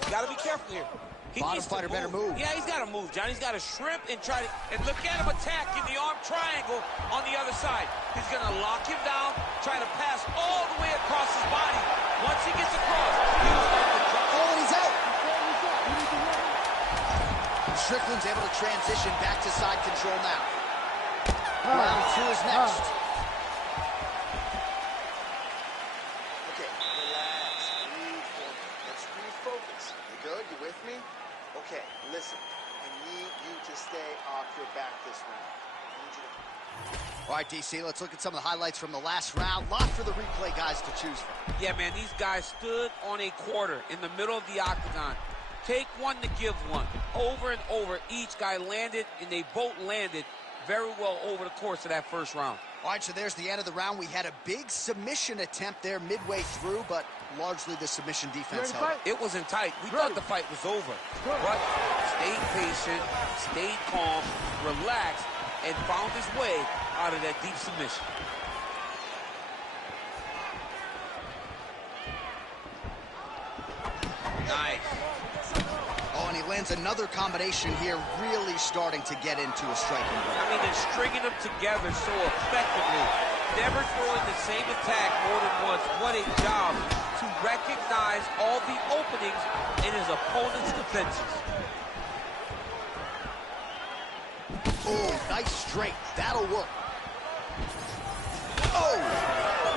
You gotta be careful here. He Bottom fighter better move. Yeah, he's gotta move, John. He's gotta shrimp and try to, and look at him attack in the arm triangle on the other side. He's gonna lock him down, try to pass all the way across his body. Once he gets across, he'll start to drop. Oh, and he's out. Strickland's able to transition back to side control now. Round two is next. Okay, relax. Breathe for me. Let's refocus. You good? You with me? Okay, listen. I need you to stay off your back this round. I need you to... All right, DC, let's look at some of the highlights from the last round. Lot for the replay guys to choose from. Yeah, man, these guys stood on a quarter in the middle of the octagon. Take one to give one. Over and over, each guy landed, and they both landed very well over the course of that first round. All right, so there's the end of the round. We had a big submission attempt there midway through, but largely the submission defense held it. It wasn't tight. We thought the fight was over. But stayed patient, stayed calm, relaxed, and found his way out of that deep submission. Nice. Oh, and he lands another combination here, really starting to get into a striking rhythm. I mean, they're stringing them together so effectively. Never throwing the same attack more than once. What a job to recognize all the openings in his opponent's defenses. Oh, nice straight. That'll work. Oh!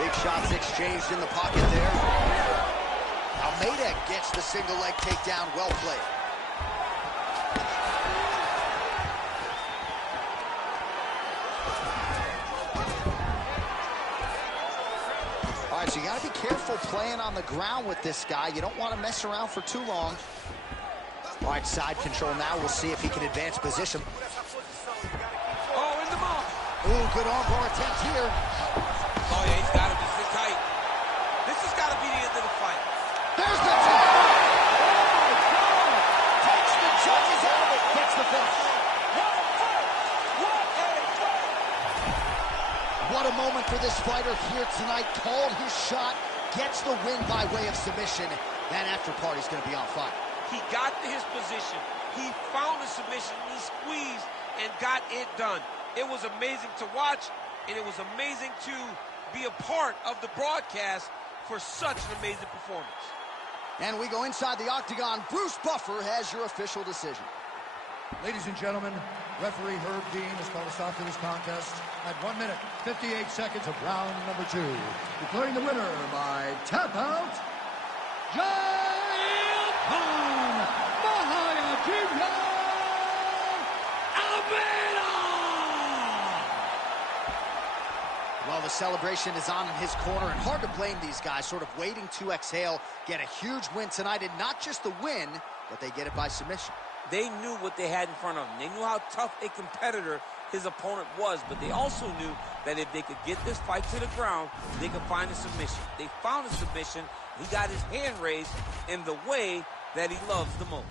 Big shots exchanged in the pocket there. Almeida gets the single leg takedown. Well played. All right, so you got to be careful playing on the ground with this guy. You don't want to mess around for too long. All right, side control now. We'll see if he can advance position. Oh, in the mouth. Ooh, good armbar attempt here. Oh, yeah, he's got to be sit tight. This has got to be the end of the fight. There's the tap. Oh, my God. Takes the judges out of it. Gets the moment for this fighter here tonight. Called his shot, gets the win by way of submission. That after party's going to be on fire. He got to his position. He found the submission. He squeezed and got it done. It was amazing to watch, and it was amazing to be a part of the broadcast for such an amazing performance. And we go inside the octagon. Bruce Buffer has your official decision. Ladies and gentlemen, referee Herb Dean has called a stop to this contest at 1 minute, 58 seconds of round number 2. Declaring the winner by tap out, Giant Almeida! Well, the celebration is on in his corner, and hard to blame these guys, sort of waiting to exhale, get a huge win tonight, and not just the win, but they get it by submission. They knew what they had in front of them. They knew how tough a competitor his opponent was, but they also knew that if they could get this fight to the ground, they could find a submission. They found a submission. He got his hand raised in the way that he loves the most.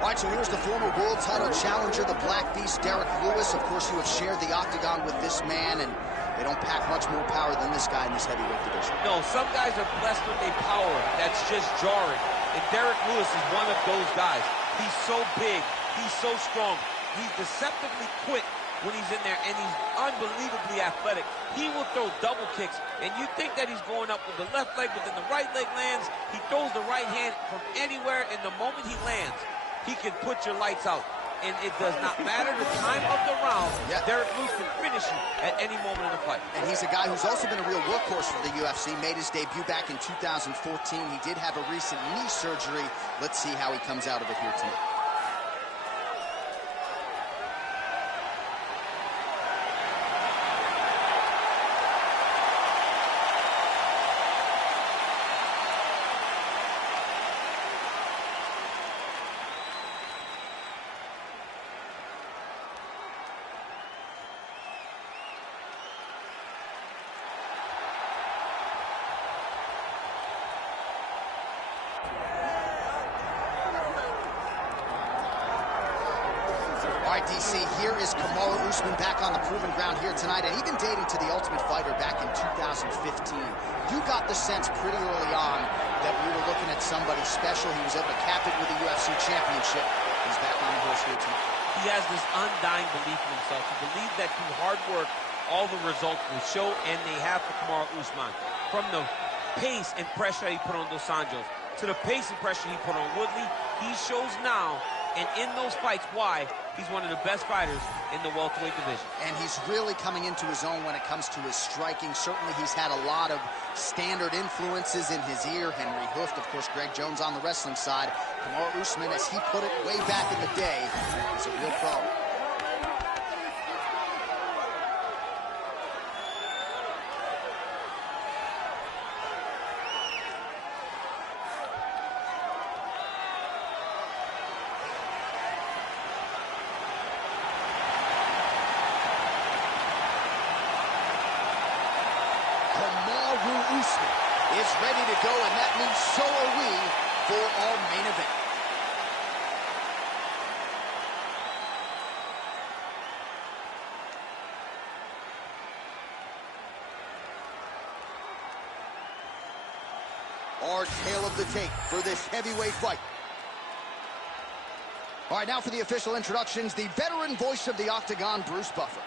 All right, so here's the former world title challenger, the Black Beast, Derek Lewis. Of course, you have shared the octagon with this man, and they don't pack much more power than this guy in this heavyweight division. No, some guys are blessed with a power that's just jarring, and Derek Lewis is one of those guys. He's so big, he's so strong, he's deceptively quick when he's in there, and he's unbelievably athletic. He will throw double kicks, and you think that he's going up with the left leg, but then the right leg lands. He throws the right hand from anywhere, and the moment he lands, he can put your lights out. And it does not matter the time of the round. Yeah. Derek Lewis can finish you at any moment in the fight. And he's a guy who's also been a real workhorse for the UFC, made his debut back in 2014. He did have a recent knee surgery. Let's see how he comes out of it here tonight. All right, DC, here is Kamaru Usman back on the proven ground here tonight, and even dating to the Ultimate Fighter back in 2015. You got the sense pretty early on that we were looking at somebody special. He was able to cap it with the UFC championship. He's back on the horse here tonight. He has this undying belief in himself. He believes that through hard work, all the results will show, and they have for Kamaru Usman. From the pace and pressure he put on Dos Anjos to the pace and pressure he put on Woodley, he shows now, and in those fights, why he's one of the best fighters in the welterweight division. And he's really coming into his own when it comes to his striking. Certainly he's had a lot of standard influences in his ear. Henry Hooft, of course, Greg Jones on the wrestling side. Kamaru Usman, as he put it way back in the day, is a real problem. Usman is ready to go, and that means so are we for our main event. Our tale of the tape for this heavyweight fight. All right, now for the official introductions, the veteran voice of the Octagon, Bruce Buffer.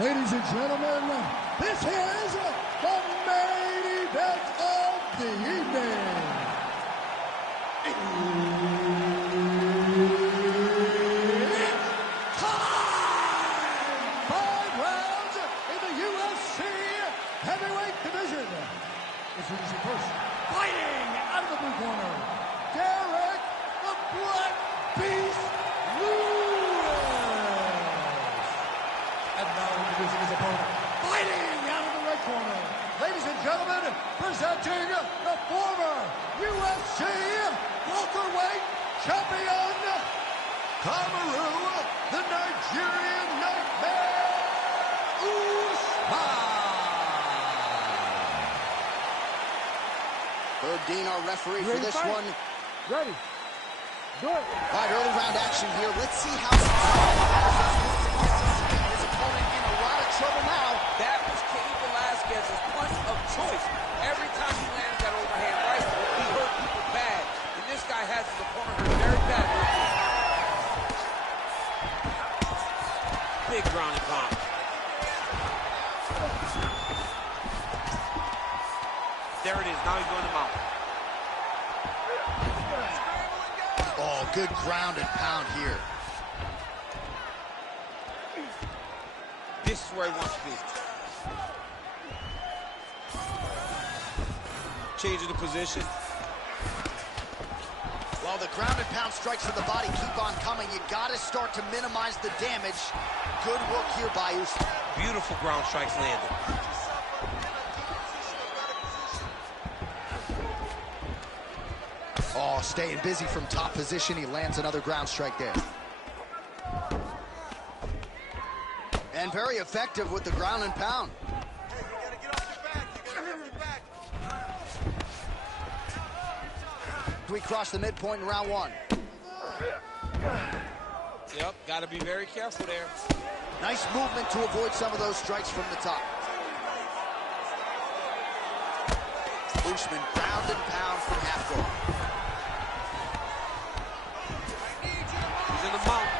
Ladies and gentlemen, this is the main event of the evening. It's time! 5 rounds in the UFC heavyweight division. Introducing first, fighting out of the blue corner, Derek the Black Beast Lewis. And now introducing his opponent, fighting out of the red corner. Ladies and gentlemen, presenting the former UFC welterweight champion, Cameroon, the Nigerian Nightmare, Usman. Herb Dean, our referee for this one. Ready. Do it. All right, early round action here. Let's see how his opponent in a lot of trouble now. That was Cain Velasquez's punch of choice. Every time he lands that overhand right, he hurt people bad. And this guy has his opponent hurt very bad. Big ground and pound. There it is. Now he's going to mount. Oh, good ground and pound here. This is where he wants to be. Changing the position. While the ground and pound strikes to the body keep on coming, you got to start to minimize the damage. Good work here by Usman. Beautiful ground strikes landed. Oh, staying busy from top position. He lands another ground strike there. And very effective with the ground and pound. We cross the midpoint in round one. Yep, got to be very careful there. Nice movement to avoid some of those strikes from the top. Usman ground and pound from half guard. He's in the mount.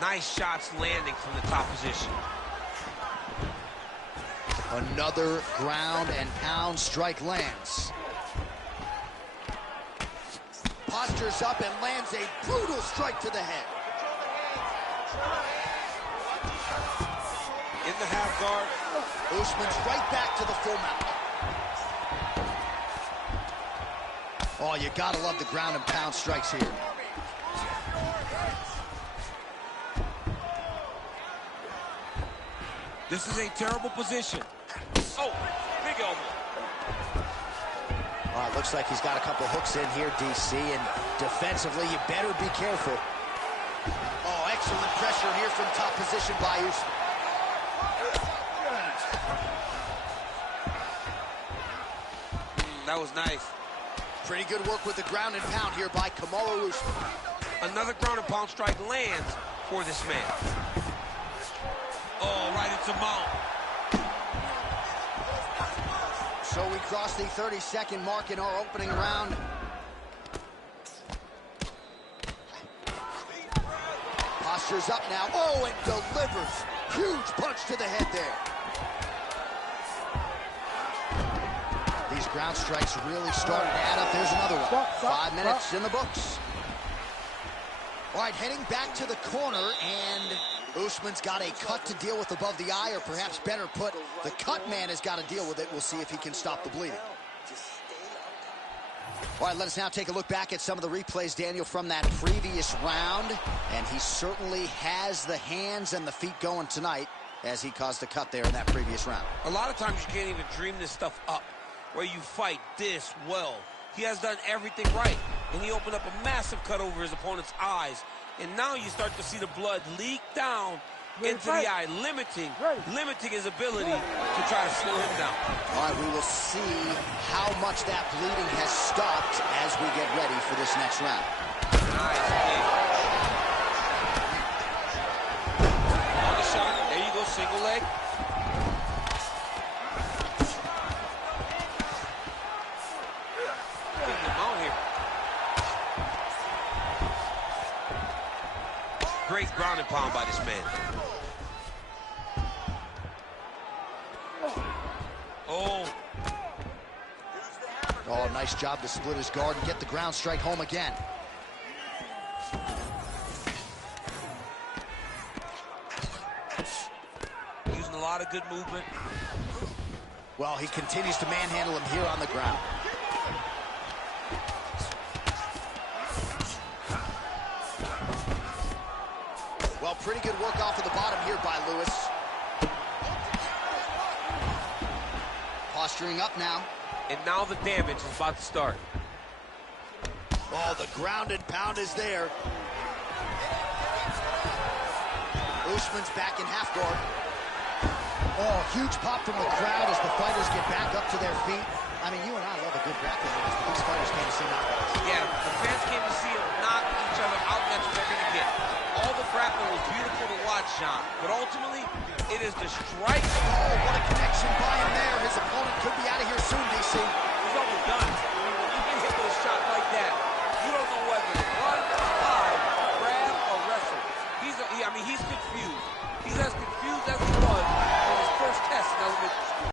Nice shots landing from the top position. Another ground and pound strike lands. Postures up and lands a brutal strike to the head. In the half guard. Usman's right back to the full mount. Oh, you gotta love the ground and pound strikes here. This is a terrible position. Oh, big elbow. All right, looks like he's got a couple hooks in here, DC, and defensively, you better be careful. Oh, excellent pressure here from top position by Usman. That was nice. Pretty good work with the ground and pound here by Kamaru Usman. Another ground and pound strike lands for this man. Oh, right into mount. So we cross the 30-second mark in our opening round. Postures up now. Oh, and delivers. Huge punch to the head there. These ground strikes really starting to add up. There's another one. 5 minutes in the books. All right, heading back to the corner, and Usman's got a cut to deal with above the eye, or perhaps better put, the cut man has got to deal with it. We'll see if he can stop the bleeding. All right, let us now take a look back at some of the replays, Daniel, from that previous round. And he certainly has the hands and the feet going tonight as he caused a cut there in that previous round. A lot of times you can't even dream this stuff up, where you fight this well. He has done everything right, and he opened up a massive cut over his opponent's eyes. And now you start to see the blood leak down into the eye, limiting his ability to try to slow him down. All right, we will see how much that bleeding has stopped as we get ready for this next round. Nice kick. On the shot. There you go, single leg. Getting him out here. Great ground and pound by this man. Oh, nice job to split his guard and get the ground strike home again. Using a lot of good movement. Well, he continues to manhandle him here on the ground. Well, pretty good work off of the bottom here by Lewis. Posturing up now. And now the damage is about to start. Oh, the ground and pound is there. Usman's back in half guard. Oh, huge pop from the crowd as the fighters get back up to their feet. I mean, you and I love a good grappling match, but these fighters came to see knockouts. Yeah, the fans came to see them knock each other out, and that's what they're going to get. All the grappling was beautiful to watch, Shawn, but ultimately, it is the strike. Oh, what a connection by him there. His opponent could be out of here soon, DC. He's almost done. I mean, when you get hit with a shot like that, you don't know whether to run, slide, grab, or wrestle. He's confused. He's as confused as he was on his first test in elementary school.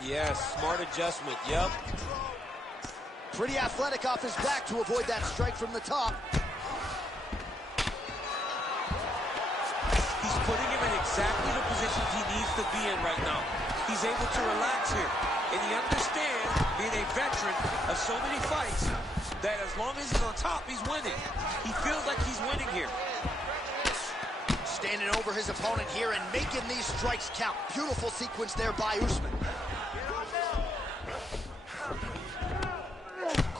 Yes, smart adjustment, yep. Pretty athletic off his back to avoid that strike from the top. He's putting him in exactly the positions he needs to be in right now. He's able to relax here. And he understands, being a veteran of so many fights, that as long as he's on top, he's winning. He feels like he's winning here. Standing over his opponent here and making these strikes count. Beautiful sequence there by Usman.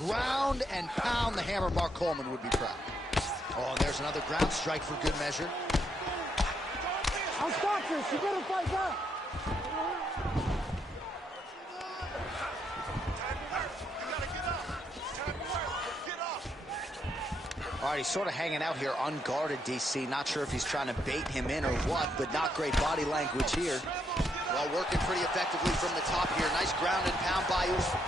Ground and pound, the hammer. Mark Coleman would be proud. Oh, and there's another ground strike for good measure. I'll stop this. You better fight back. All right, he's sort of hanging out here unguarded, DC. Not sure if he's trying to bait him in or what, but not great body language here. Well, working pretty effectively from the top here. Nice ground and pound by Usman.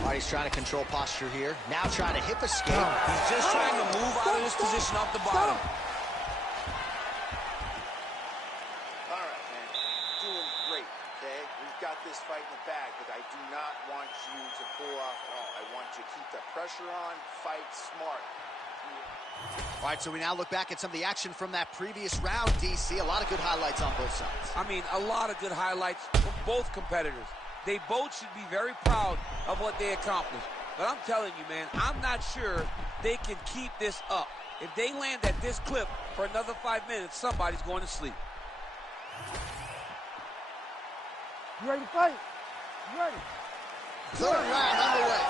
All right, he's trying to control posture here. Now trying to hip escape. He's just trying to move out of this position off the bottom. All right, man. Doing great, okay? We've got this fight in the bag, but I do not want you to pull off at all. I want you to keep the pressure on, fight smart. All right, so we now look back at some of the action from that previous round, DC. A lot of good highlights on both sides. I mean, a lot of good highlights from both competitors. They both should be very proud of what they accomplished. But I'm telling you, man, I'm not sure they can keep this up. If they land at this clip for another 5 minutes, somebody's going to sleep. You ready to fight? You ready? Third round underway.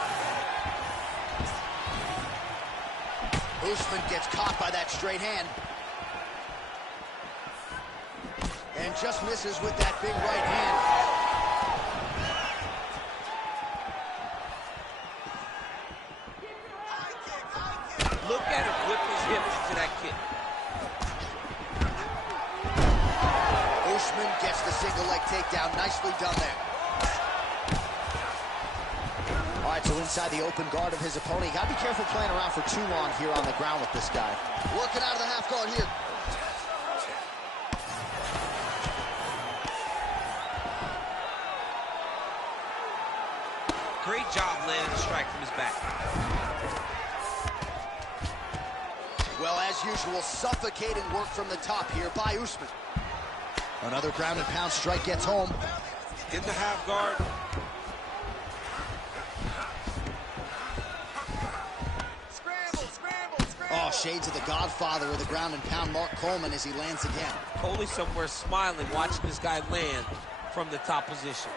Usman gets caught by that straight hand. And just misses with that big right hand. Look at him whip his hips to that kick. Usman gets the single leg takedown. Nicely done there. All right, so inside the open guard of his opponent. You gotta be careful playing around for too long here on the ground with this guy. Working out of the half guard here. Great job landing the strike from his back. Well, as usual, suffocating work from the top here by Usman. Another ground and pound strike gets home. In the half guard. Oh, shades of the Godfather of the ground and pound, Mark Coleman, as he lands again. Coley somewhere smiling, watching this guy land from the top position.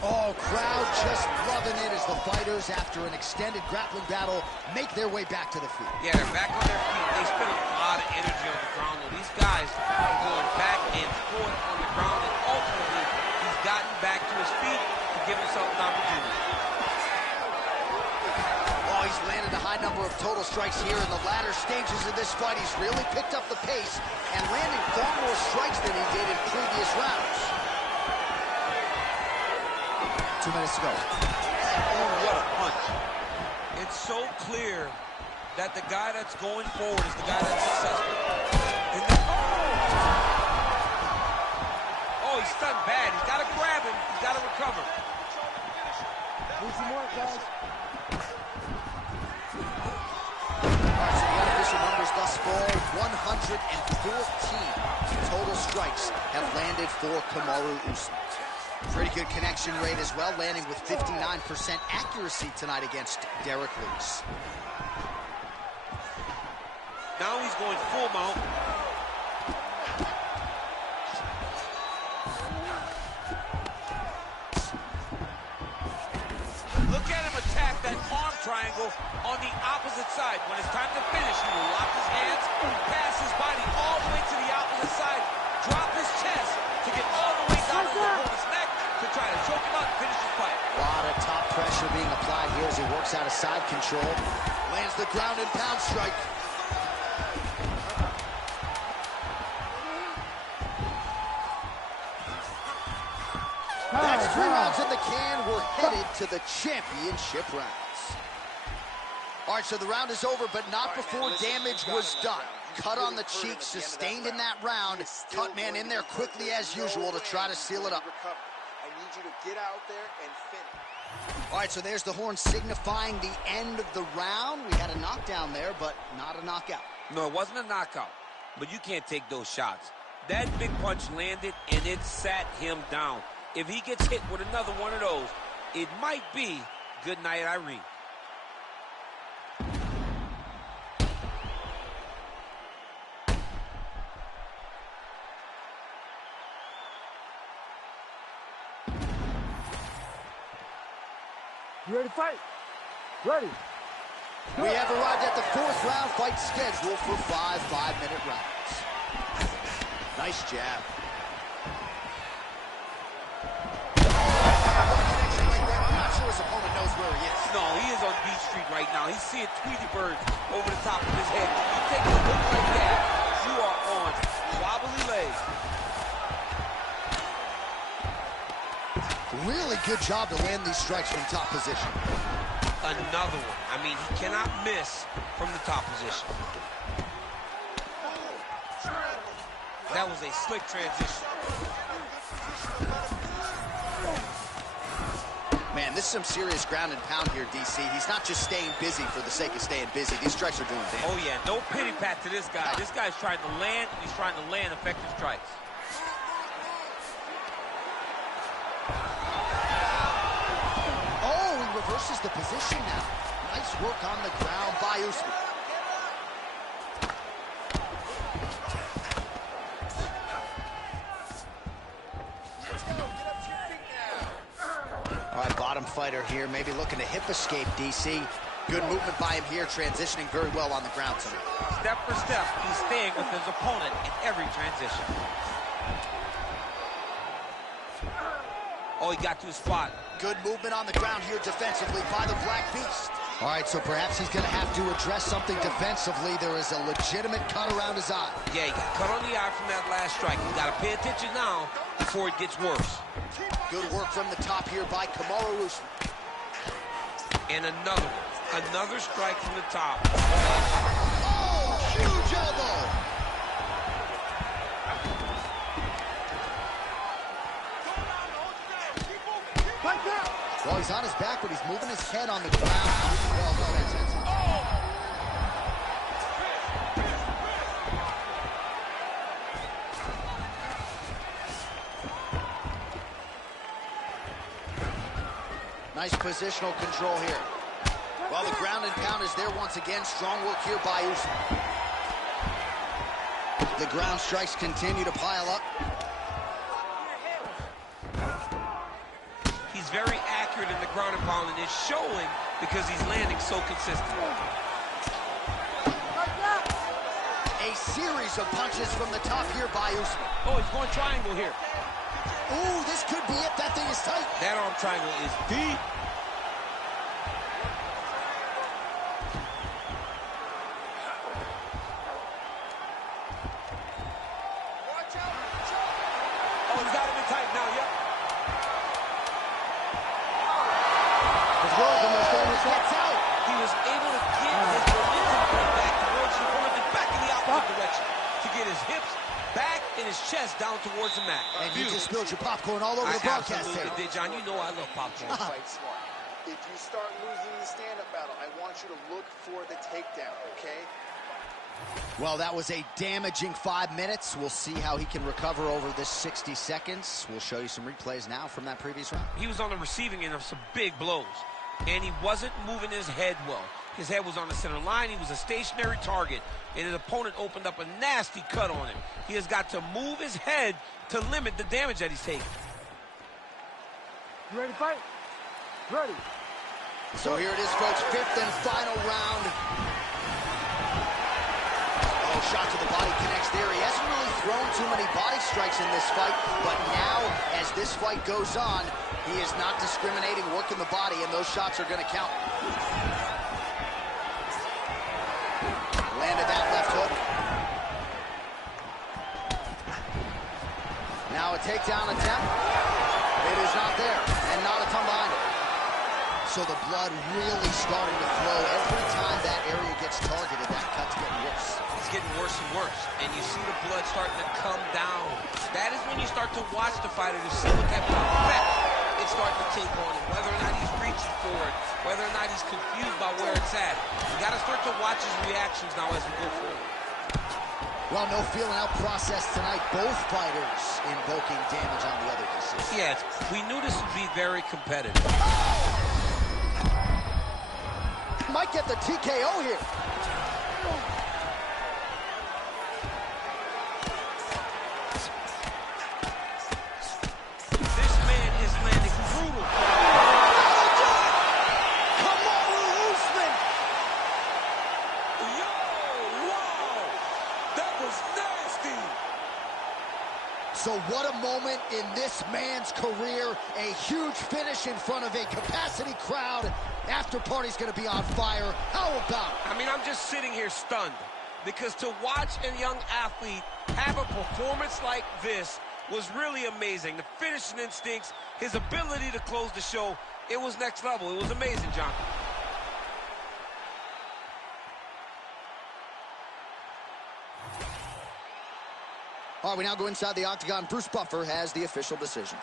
Oh, crowd just loving it as the fighters, after an extended grappling battle, make their way back to the feet. Yeah, they're back on their feet. They spend a lot of energy on the ground. These guys are going back and forth on the ground, and ultimately, he's gotten back to his feet to give himself an opportunity. Oh, he's landed a high number of total strikes here in the latter stages of this fight. He's really picked up the pace and landing far more strikes than he did in previous rounds. 2 minutes to go. Oh, what a punch. It's so clear that the guy that's going forward is the guy that's successful. Oh, he's stunned bad. He's got to grab him. He's got to recover. Need some more, guys. All right, so the unofficial numbers thus far, 114 total strikes have landed for Kamaru Usman. Pretty good connection rate as well, landing with 59% accuracy tonight against Derek Lewis. Now he's going full mount. Look at him attack that arm triangle on the opposite side. When it's time to finish, he will lock his hands, pass his body all the way to the opposite side, drop his chest to get all the way down to the opponent's neck to try to choke him out and finish his fight. A lot of top pressure being applied here as he works out of side control. Lands the ground and pound strike. That's 3 rounds in the can. We're headed to the championship rounds. All right, so the round is over, but not before damage was done. Cut on the cheek, sustained in that round. Cut man in there quickly as usual to try to seal it up. I need you to get out there and finish. All right, so there's the horn signifying the end of the round. We had a knockdown there, but not a knockout. No, it wasn't a knockout, but you can't take those shots. That big punch landed, and it sat him down. If he gets hit with another one of those, it might be good night, Irene. You ready to fight? Ready. We have arrived at the 4th round fight scheduled for 5 5-minute rounds. Nice jab. Not sure his opponent knows where he is. No, he is on Beach Street right now. He's seeing Tweety birds over the top of his head. You take a look like that, you are on wobbly legs. Really good job to land these strikes from top position. Another one. I mean, he cannot miss from the top position. That was a slick transition. Man, this is some serious ground and pound here, DC. He's not just staying busy for the sake of staying busy. These strikes are doing damage. Oh, yeah. No pity pat to this guy. This guy's trying to land, and he's trying to land effective strikes. Oh, he reverses the position now. Nice work on the ground by Usman. All right, bottom fighter here, maybe looking to hip escape, DC. Good movement by him here, transitioning very well on the ground tonight. Step for step, he's staying with his opponent in every transition. Oh, he got to his spot. Good movement on the ground here defensively by the Black Beast. All right, so perhaps he's going to have to address something defensively. There is a legitimate cut around his eye. Yeah, he got cut on the eye from that last strike. You got to pay attention now before it gets worse. Good work from the top here by Kamaru Usman. And another one. Another strike from the top. Oh, huge elbow. Like that. Well, he's on his back, but he's moving his head on the ground. Well, no, that's it. Nice positional control here. Well, the ground and pound is there once again. Strong work here by Usman. The ground strikes continue to pile up. He's very accurate in the ground and pound, and it's showing because he's landing so consistently. Like that. A series of punches from the top here by Usman. Oh, he's going triangle here. Ooh, this could be it. That thing is tight. That arm triangle is deep. Oh, he's got him in tight now, yep. chest down towards the mat. And you just spilled your popcorn all over the broadcast absolutely there. did, John. You know I love popcorn. Fight smart. If you start losing the stand-up battle, I want you to look for the takedown, okay? Well, that was a damaging 5 minutes. We'll see how he can recover over this 60 seconds. We'll show you some replays now from that previous round. He was on the receiving end of some big blows, and he wasn't moving his head well. His head was on the center line. He was a stationary target, and his opponent opened up a nasty cut on him. He has got to move his head to limit the damage that he's taking. You ready to fight? Ready. So here it is, folks, 5th and final round. Oh, shot to the body connects there. He hasn't really thrown too many body strikes in this fight, but now, as this fight goes on, he is not discriminating, working the body, and those shots are going to count. Landed that left hook. Now a takedown attempt. It is not there, and not a ton behind it. So the blood really starting to flow. Every time that area gets targeted, that cut's getting worse. It's getting worse and worse, and you see the blood starting to come down. That is when you start to watch the fighter to see what type of effect it's starting to take on him, whether or not he's reaching for it, whether or not he's confused by where it's at. You got to start to watch his reactions now as we go forward. Well, no feeling out process tonight. Both fighters invoking damage on the other decision. Yes, we knew this would be very competitive. Might get the TKO here. This man is landing brutal. Come on, Usman! Yo, wow, that was nasty. So what a moment in this man's career. A huge finish in front of a capacity crowd. After party's gonna be on fire. How about it? I mean, I'm just sitting here stunned because to watch a young athlete have a performance like this was really amazing. The finishing instincts, his ability to close the show, it was next level. It was amazing, John. All right, we now go inside the octagon. Bruce Buffer has the official decision.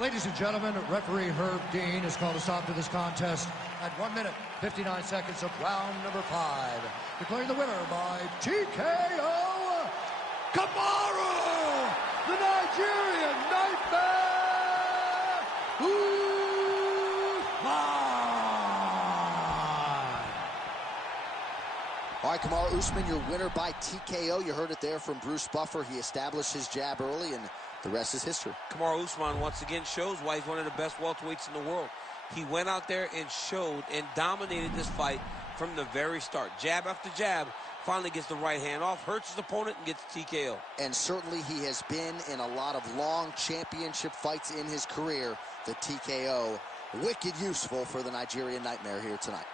Ladies and gentlemen, referee Herb Dean has called a stop to this contest at 1 minute, 59 seconds of round number 5. Declaring the winner by TKO, Kamaru, the Nigerian Nightmare, Usman. All right, Kamaru Usman, your winner by TKO. You heard it there from Bruce Buffer. He established his jab early, and the rest is history. Kamaru Usman once again shows why he's one of the best welterweights in the world. He went out there and showed and dominated this fight from the very start. Jab after jab, finally gets the right hand off, hurts his opponent, and gets the TKO. And certainly he has been in a lot of long championship fights in his career. The TKO, wicked useful for the Nigerian Nightmare here tonight.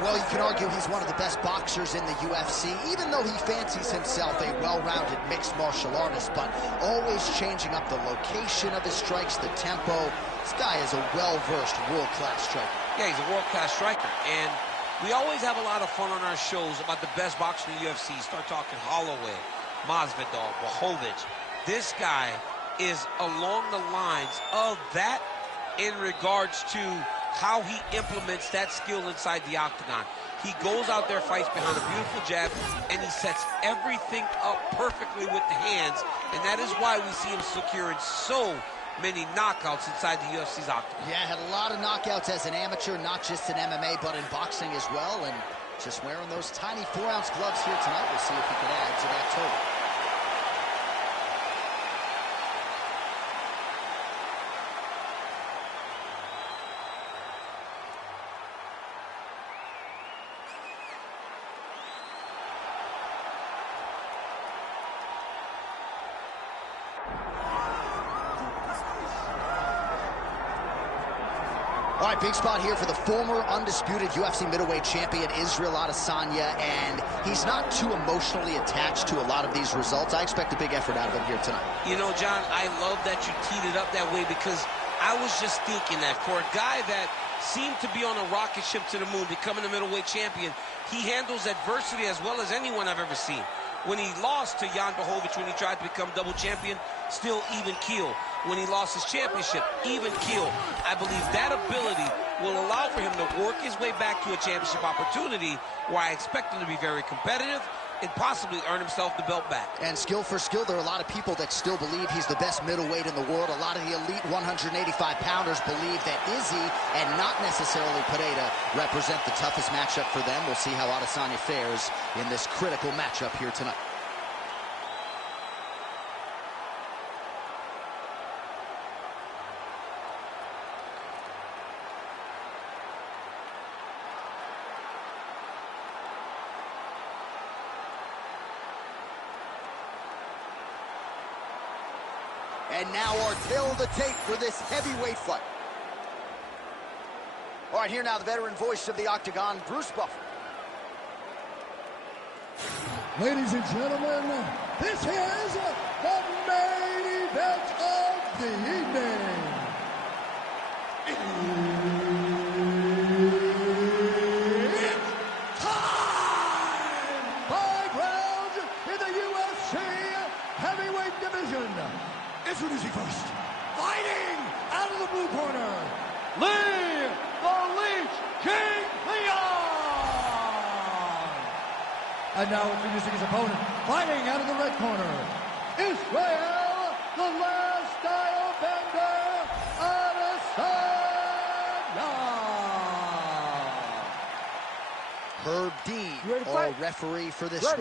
Well, you can argue he's one of the best boxers in the UFC, even though he fancies himself a well-rounded mixed martial artist, but always changing up the location of his strikes, the tempo. This guy is a well-versed, world-class striker. Yeah, he's a world-class striker, and we always have a lot of fun on our shows about the best boxer in the UFC. Start talking Holloway, Masvidal, Blachowicz. This guy is along the lines of that in regards to how he implements that skill inside the octagon. He goes out there, fights behind a beautiful jab, and he sets everything up perfectly with the hands, and that is why we see him securing so many knockouts inside the UFC's octagon. Yeah, had a lot of knockouts as an amateur, not just in MMA, but in boxing as well, and just wearing those tiny 4-ounce gloves here tonight. We'll see if he can add to that total. All right, big spot here for the former undisputed UFC middleweight champion, Israel Adesanya, and he's not too emotionally attached to a lot of these results. I expect a big effort out of him here tonight. You know, John, I love that you teed it up that way, because I was just thinking that for a guy that seemed to be on a rocket ship to the moon, becoming a middleweight champion, he handles adversity as well as anyone I've ever seen. When he lost to Jan Blachowicz, when he tried to become double champion, still even keel. When he lost his championship, even keel. I believe that ability will allow for him to work his way back to a championship opportunity, where I expect him to be very competitive and possibly earn himself the belt back. And skill for skill, there are a lot of people that still believe he's the best middleweight in the world. A lot of the elite 185-pounders believe that Izzy and not necessarily Pereira represent the toughest matchup for them. We'll see how Adesanya fares in this critical matchup here tonight. And now our tail of the tape for this heavyweight fight. All right, here now the veteran voice of the Octagon, Bruce Buffer. Ladies and gentlemen, this is the main event of the evening. It's time! 5 rounds in the UFC heavyweight division. Introducing first, fighting out of the blue corner, Lee the Leech King Leon. And now introducing his opponent, fighting out of the red corner, Israel the Last Style Bender Adesanya. Herb Dean, our referee for this one.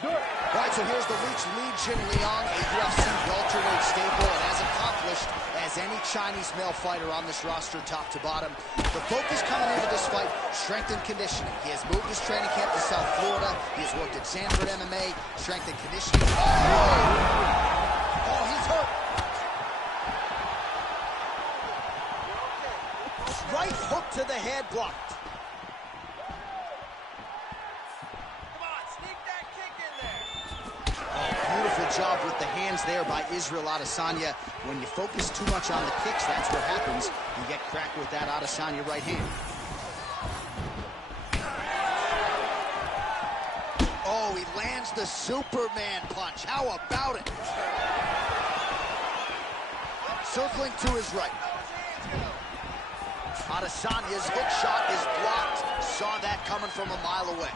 Do it. All right, so here's the Leech Legion Leon, a UFC welterweight staple, and as accomplished as any Chinese male fighter on this roster, top to bottom. The focus coming into this fight, strength and conditioning. He has moved his training camp to South Florida. He has worked at Sanford MMA, strength and conditioning. Oh, he's hurt. Right hook to the head, blocked. Beautiful job with the hands there by Israel Adesanya. When you focus too much on the kicks, that's what happens. You get cracked with that Adesanya right hand. Oh, he lands the Superman punch. How about it? Circling to his right. Adesanya's hook shot is blocked. Saw that coming from a mile away.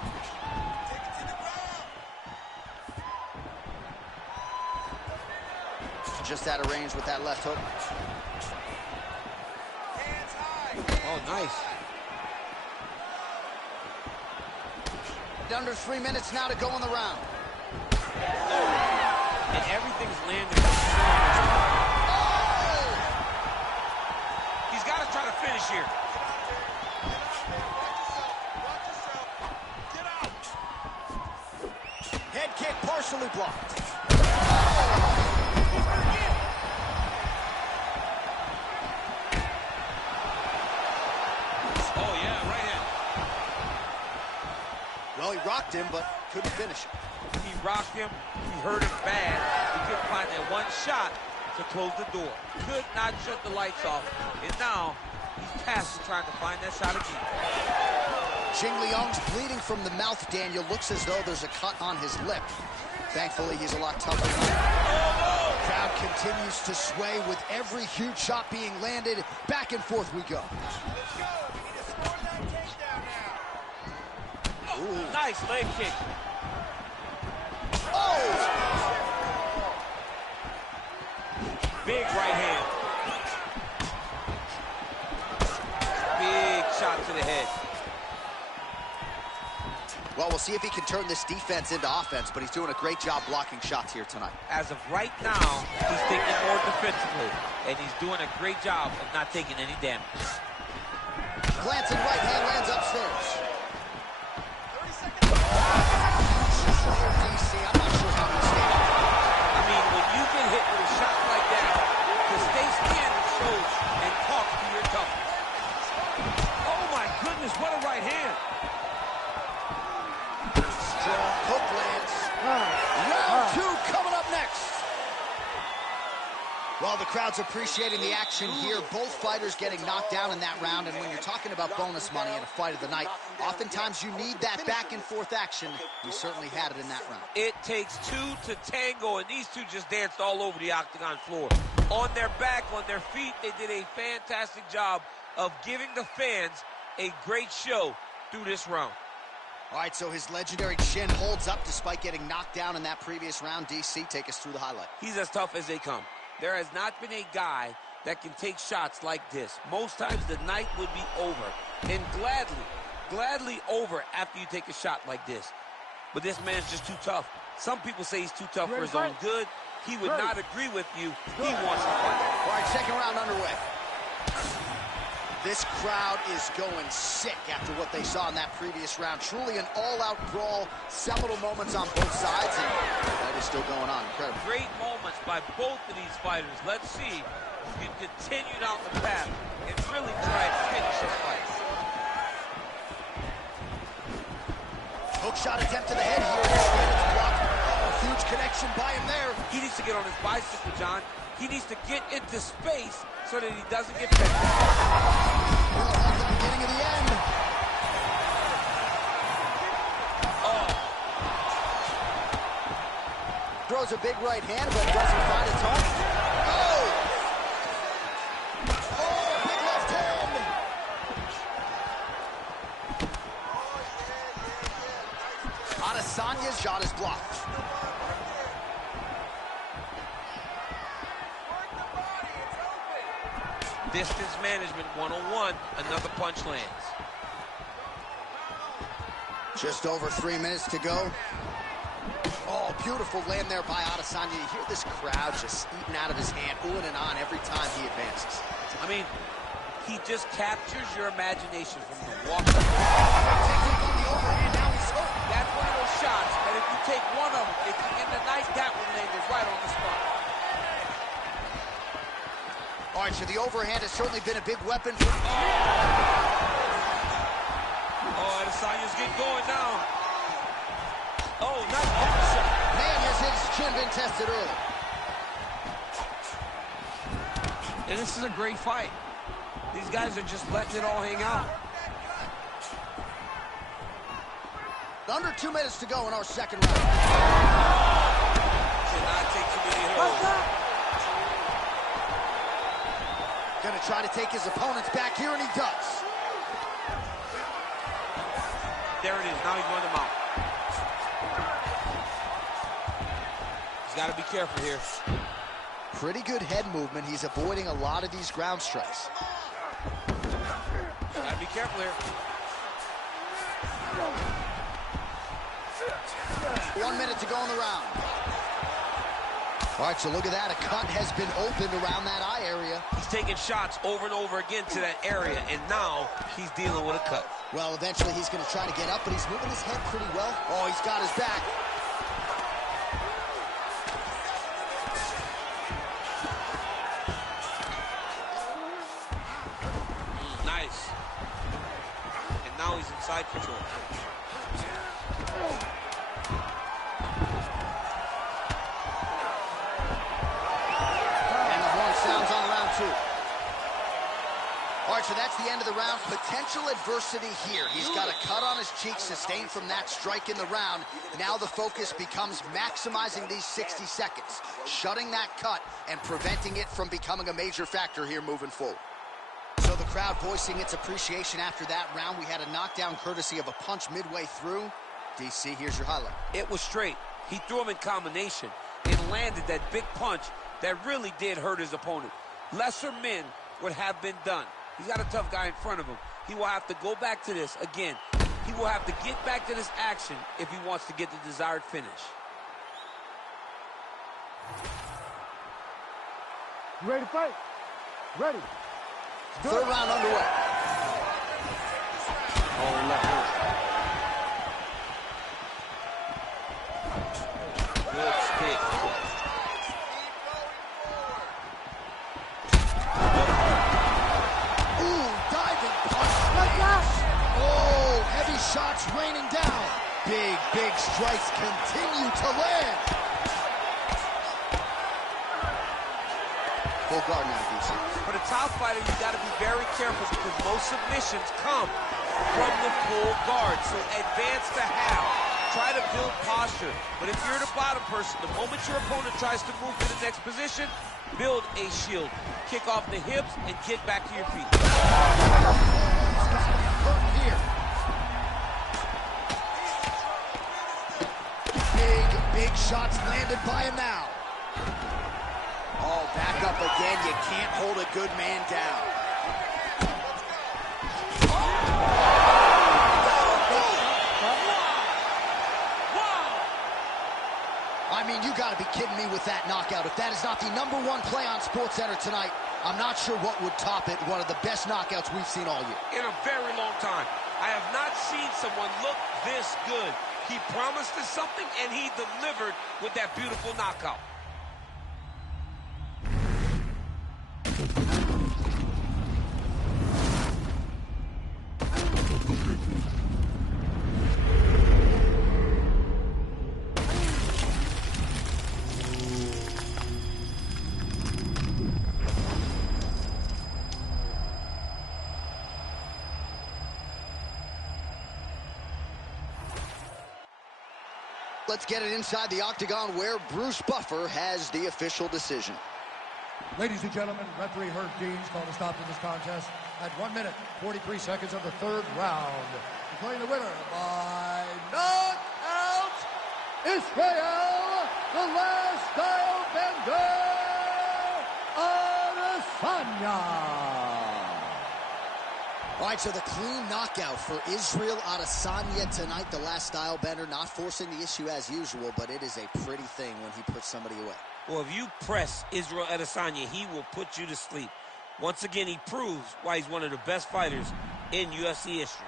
Just out of range with that left hook. Hands high. Oh, nice. Under 3 minutes now to go in the round. And everything's landing. Oh! He's got to try to finish here. Head kick partially blocked. Oh, yeah, right hand. he rocked him, but couldn't finish him. He rocked him. He hurt him bad. He couldn't find that one shot to close the door. Could not shut the lights off. And now he's past trying to find that shot again. Jing Liang's bleeding from the mouth, Daniel. Looks as though there's a cut on his lip. Thankfully, he's a lot tougher than that. Crowd continues to sway with every huge shot being landed. Back and forth we go. Let's go. We need to score that takedown now. Oh, nice leg kick. Oh! Big right hand. Big shot to the head. Well, we'll see if he can turn this defense into offense, but he's doing a great job blocking shots here tonight. As of right now, he's thinking more defensively, and he's doing a great job of not taking any damage. Glancing right hand lands upstairs. 30 seconds. DC, I'm not sure how he's standing. I mean, when you get hit with a shot like that, to stay standing shows and talks to your toughness. Oh my goodness, what a right hand. Strong hook lands. Round two coming up next. Well, the crowd's appreciating the action here. Both fighters getting knocked down in that round. And when you're talking about bonus money in a fight of the night, oftentimes you need that back and forth action. We certainly had it in that round. It takes two to tango, and these two just danced all over the octagon floor. On their back, on their feet, they did a fantastic job of giving the fans a great show through this round. All right, so his legendary chin holds up despite getting knocked down in that previous round. DC, take us through the highlight. He's as tough as they come. There has not been a guy that can take shots like this. Most times the night would be over, and gladly over after you take a shot like this. But this man's just too tough. Some people say he's too tough for his own good. He would not agree with you. He wants to fight. All right, second round underway. This crowd is going sick after what they saw in that previous round. Truly an all-out brawl, seminal moments on both sides, and that is still going on. Incredible. Great moments by both of these fighters. Let's see who can continue down the path and really try to finish this fight. Hook shot attempt to the head here. It's blocked. Oh, huge connection by him there. He needs to get on his bicycle, John. He needs to get into space so that he doesn't get picked up. Well, at the beginning of the end. Oh. Throws a big right hand, but doesn't find its home. Oh! Oh, big left hand! Adesanya's shot is blocked. Distance management 101, another punch lands. Just over 3 minutes to go. Oh, beautiful land there by Adesanya. You hear this crowd just eating out of his hand, oohing and on every time he advances. I mean, he just captures your imagination from the walk. That's one of those shots that if you take one of them, if you end the night, that one landed right on the spot. All right, so the overhand has certainly been a big weapon for... Oh, Adesanya's getting going now. Oh, not that shot. Man, has his chin been tested early. And this is a great fight. These guys are just letting it all hang out. Under 2 minutes to go in our second round. Cannot take too many hits. Gonna try to take his opponents back here, and he does. There it is. Now he's running them out. He's got to be careful here. Pretty good head movement. He's avoiding a lot of these ground strikes. Got to be careful here. 1 minute to go in the round. All right, so look at that. A cut has been opened around that eye area. He's taking shots over and over again to that area, and now he's dealing with a cut. Well, eventually he's going to try to get up, but he's moving his head pretty well. Oh, he's got his back. Nice. And now he's in side control. right, so that's the end of the round. Potential adversity here. He's got a cut on his cheek sustained from that strike in the round. Now the focus becomes maximizing these 60 seconds, shutting that cut and preventing it from becoming a major factor here moving forward. So the crowd voicing its appreciation after that round. We had a knockdown courtesy of a punch midway through. DC, here's your highlight. It was straight. He threw him in combination and landed that big punch that really did hurt his opponent. Lesser men would have been done. He's got a tough guy in front of him. He will have to go back to this again. He will have to get back to this action if he wants to get the desired finish. You ready to fight? Ready. Third round underway. Oh, left hook. Good stick. Ooh, diving punch. Oh, heavy shots raining down. Big strikes continue to land. Full guard now, DC. For the top fighter, you got to be very careful because most submissions come from the full guard. So advance to half. Try to build posture. But if you're the bottom person, the moment your opponent tries to move to the next position, build a shield. Kick off the hips and get back to your feet. Here. Big shots landed by him now. Oh, back up again. You can't hold a good man down. I mean, you got to be kidding me with that knockout. If that is not the #1 play on SportsCenter tonight, I'm not sure what would top it. One of the best knockouts we've seen all year. In a very long time. I have not seen someone look this good. He promised us something, and he delivered with that beautiful knockout. Let's get it inside the octagon where Bruce Buffer has the official decision. Ladies and gentlemen, referee Herb Dean's called a stop to this contest at 1 minute, 43 seconds of the third round. Declaring the winner by knockout, Israel, the last style bender, Adesanya. All right, so the clean knockout for Israel Adesanya tonight. The last style bender, not forcing the issue as usual, but it is a pretty thing when he puts somebody away. Well, if you press Israel Adesanya, he will put you to sleep. Once again, he proves why he's one of the best fighters in UFC history.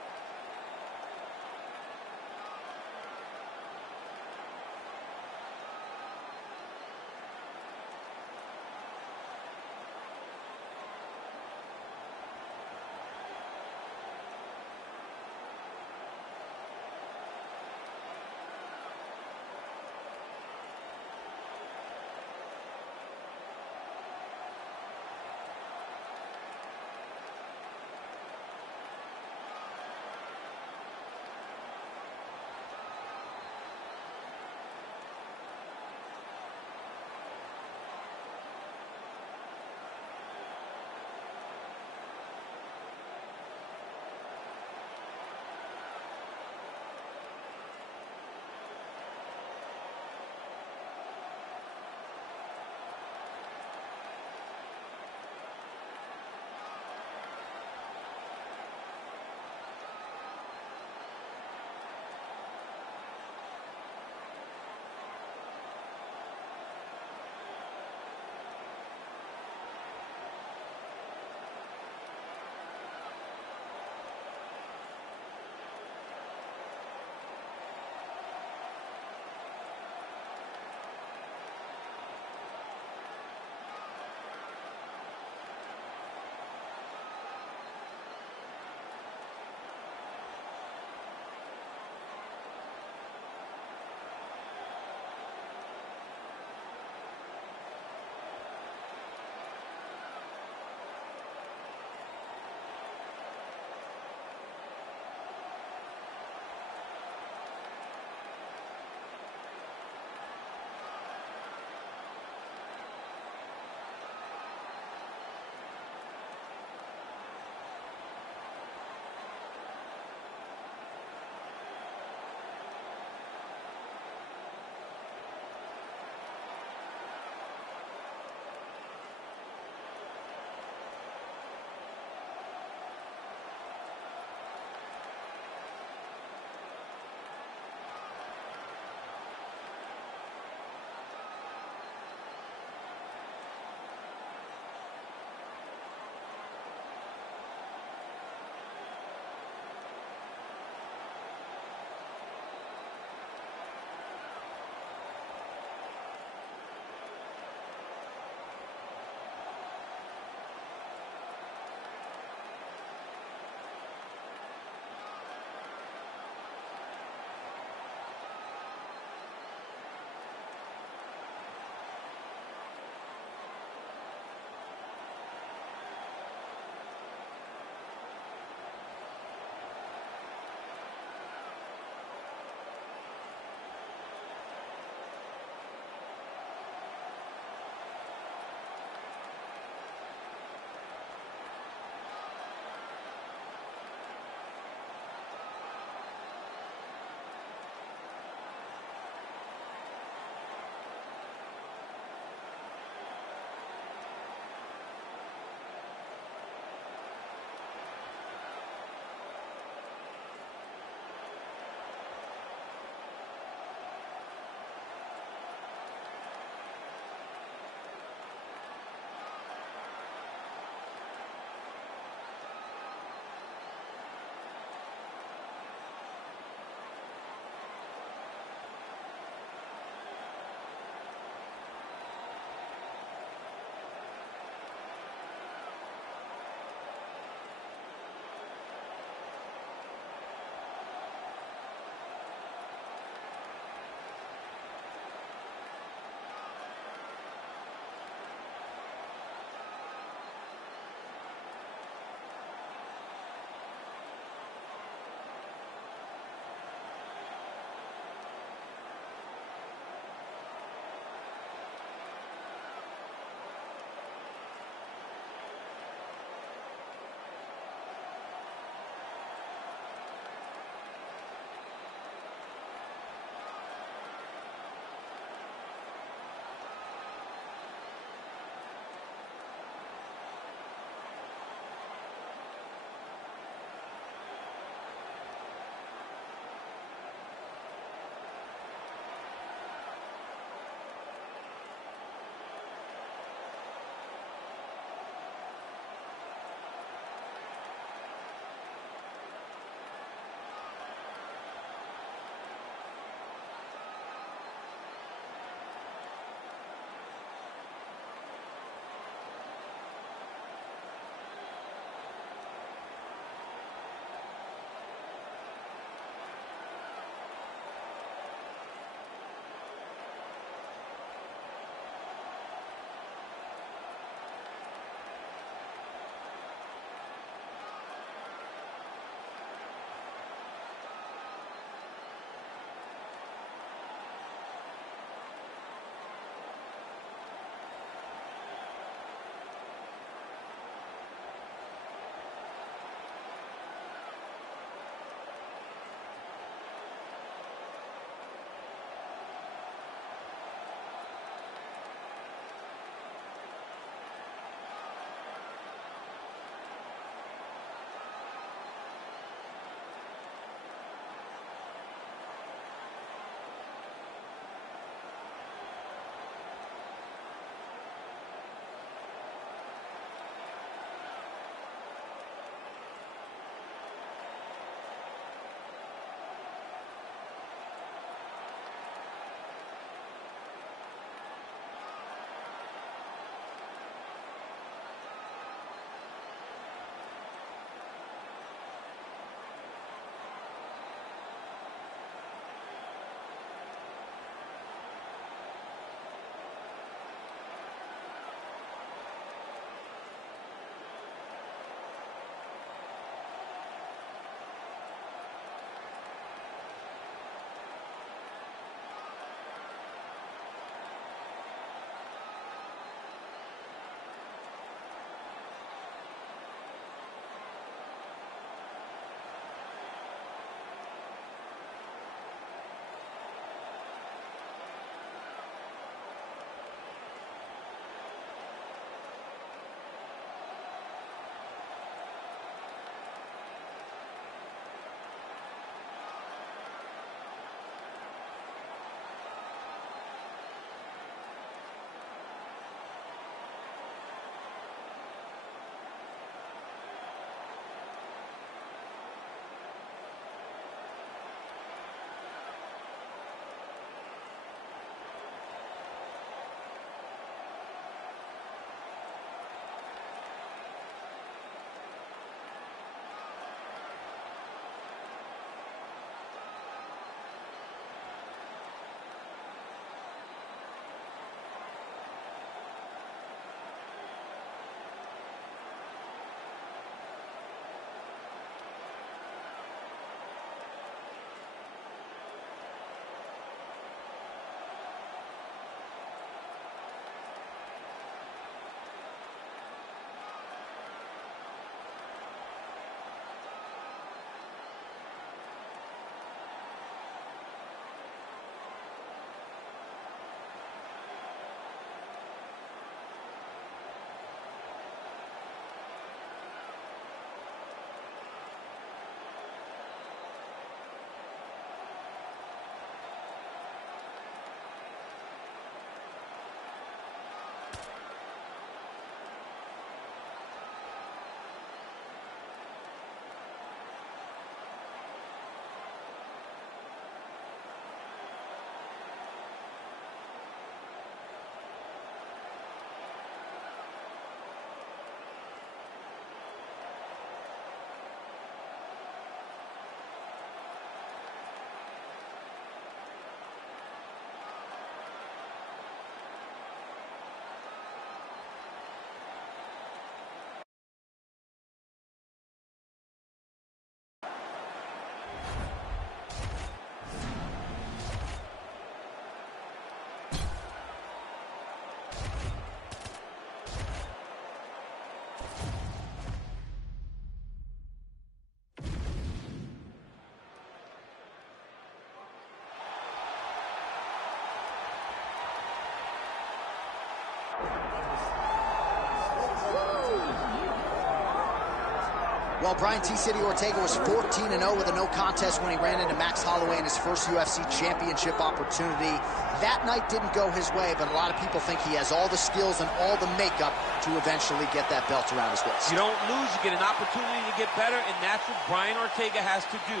Well, Brian T. City Ortega was 14-0 with a no contest when he ran into Max Holloway in his first UFC championship opportunity. That night didn't go his way, but a lot of people think he has all the skills and all the makeup to eventually get that belt around his waist. You don't lose, you get an opportunity to get better, and that's what Brian Ortega has to do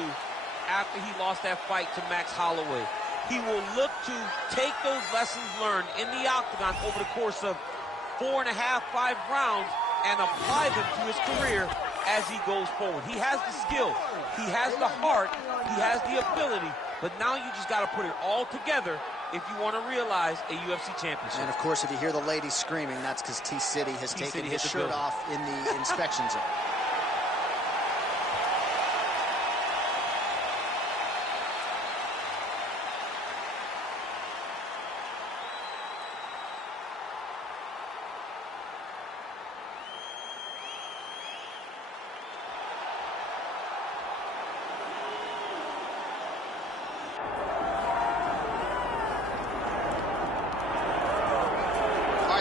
after he lost that fight to Max Holloway. He will look to take those lessons learned in the octagon over the course of 4.5, 5 rounds and apply them to his career as he goes forward. He has the skill, he has the heart, he has the ability, but now you just got to put it all together if you want to realize a UFC championship. And of course, if you hear the ladies screaming, that's because T-City has taken his shirt off in the inspection zone.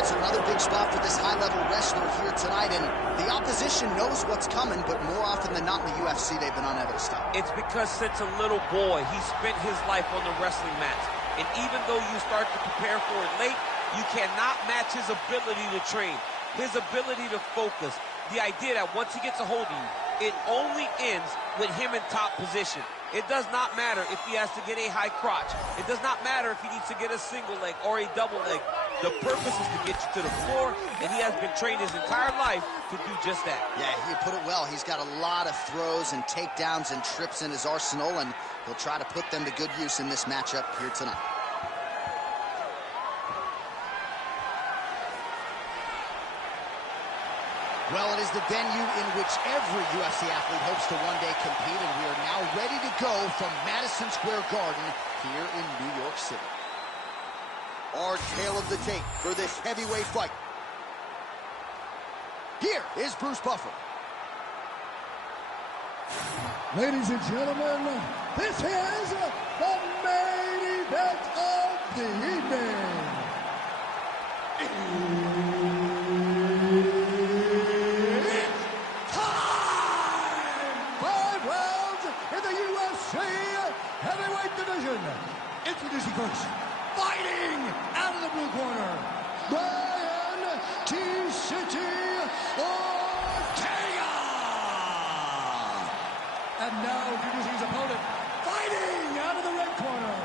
So another big spot for this high-level wrestler here tonight, and the opposition knows what's coming, but more often than not in the UFC, they've been unable to stop. It's because since a little boy, he spent his life on the wrestling mats. And even though you start to prepare for it late, you cannot match his ability to train, his ability to focus. The idea that once he gets a hold of you, it only ends with him in top position. It does not matter if he has to get a high crotch. It does not matter if he needs to get a single leg or a double leg. The purpose is to get you to the floor, and he has been trained his entire life to do just that. Yeah, you put it well. He's got a lot of throws and takedowns and trips in his arsenal, and he'll try to put them to good use in this matchup here tonight. Well, it is the venue in which every UFC athlete hopes to one day compete, and we are now ready to go from Madison Square Garden here in New York City. Our tale of the tape for this heavyweight fight. Here is Bruce Buffer. Ladies and gentlemen, this is the main event of the evening. It's time! 5 rounds in the UFC heavyweight division. Introducing first, fighting out of the blue corner, Brian T-City Ortega. And now introducing his opponent, fighting out of the red corner.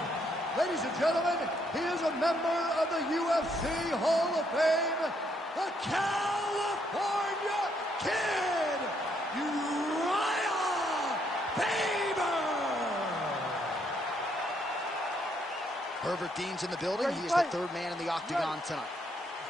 Ladies and gentlemen, he is a member of the UFC Hall of Fame, the California Kid, Faber. Herbert Dean's in the building. He is the third man in the octagon tonight.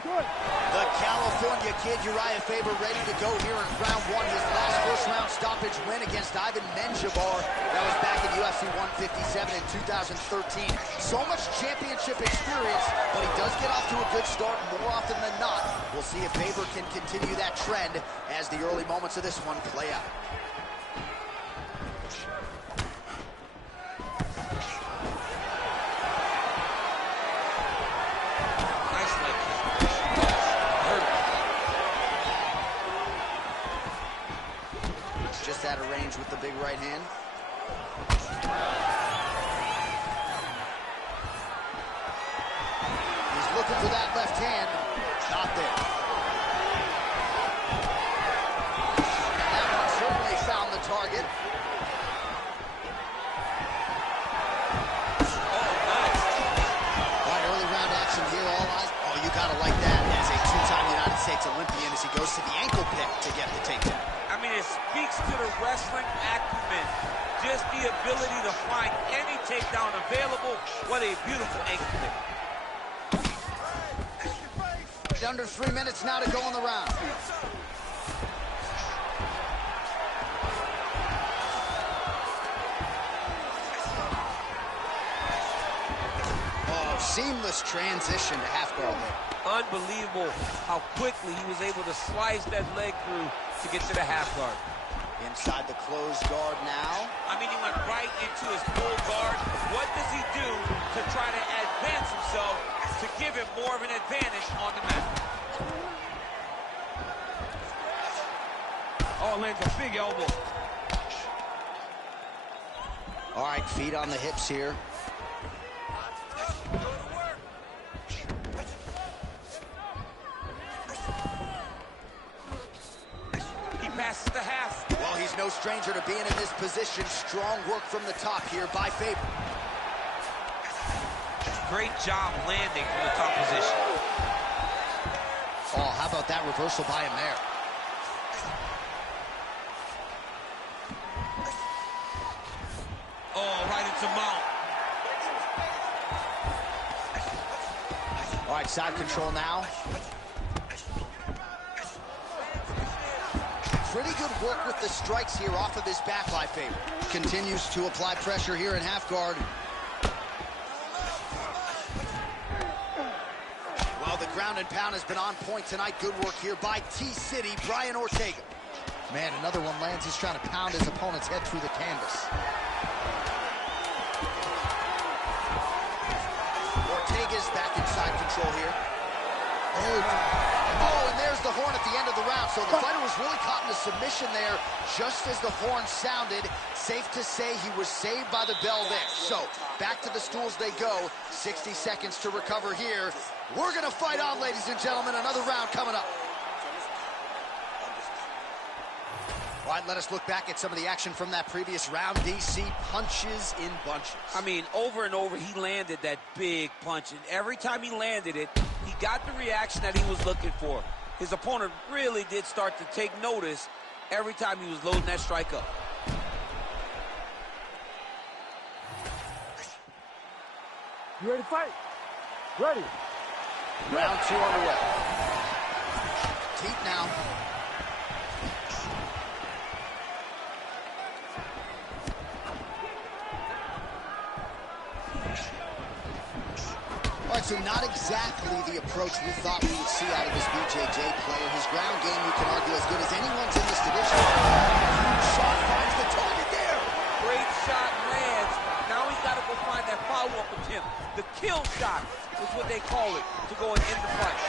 Good. The California Kid, Uriah Faber, ready to go here in round one. His last first-round stoppage win against Ivan Menjivar. That was back in UFC 157 in 2013. So much championship experience, but he does get off to a good start more often than not. We'll see if Faber can continue that trend as the early moments of this one play out. Just out of range with the big right hand. He's looking for that left hand. Not there. And that one certainly found the target. All right, early round action here. All eyes. Oh, you gotta like that as a two-time United States Olympian as he goes to the ankle pick to get the takedown. I mean, it speaks to the wrestling acumen. Just the ability to find any takedown available. What a beautiful ankle pick. Under 3 minutes now to go in the round. Oh, seamless transition to half guard there. Unbelievable how quickly he was able to slice that leg through to get to the half guard. Inside the closed guard now. I mean, he went right into his full guard. What does he do to try to advance himself to give him more of an advantage on the mat? Oh, lands a big elbow. All right, feet on the hips here. He passes the half. Well, he's no stranger to being in this position. Strong work from the top here by Faber. Great job landing from the top position. Oh, how about that reversal by him there? Oh, right into mount. All right, side control now. Pretty good work with the strikes here off of his back by Faber. Continues to apply pressure here in half guard. Well, the ground and pound has been on point tonight. Good work here by T-City, Brian Ortega. Man, another one lands. He's trying to pound his opponent's head through the canvas. Ortega's back in side control here. Oh, and there's the horn at the end of the round. So the fighter was really caught in a submission there just as the horn sounded. Safe to say he was saved by the bell there. So back to the stools they go. 60 seconds to recover here. We're going to fight on, ladies and gentlemen. Another round coming up. All right, let us look back at some of the action from that previous round. DC punches in bunches. I mean, over and over, he landed that big punch. And every time he landed it, he got the reaction that he was looking for. His opponent really did start to take notice every time he was loading that strike up. You ready to fight? Ready. Round 2 underway. Teep now. All right, so not exactly the approach we thought we would see out of this BJJ player. His ground game, you can argue, as good as anyone's in this division. Huge shot finds the target there. Great shot lands. Now he's got to go find that follow-up attempt. The kill shot is what they call it, to go and end the fight.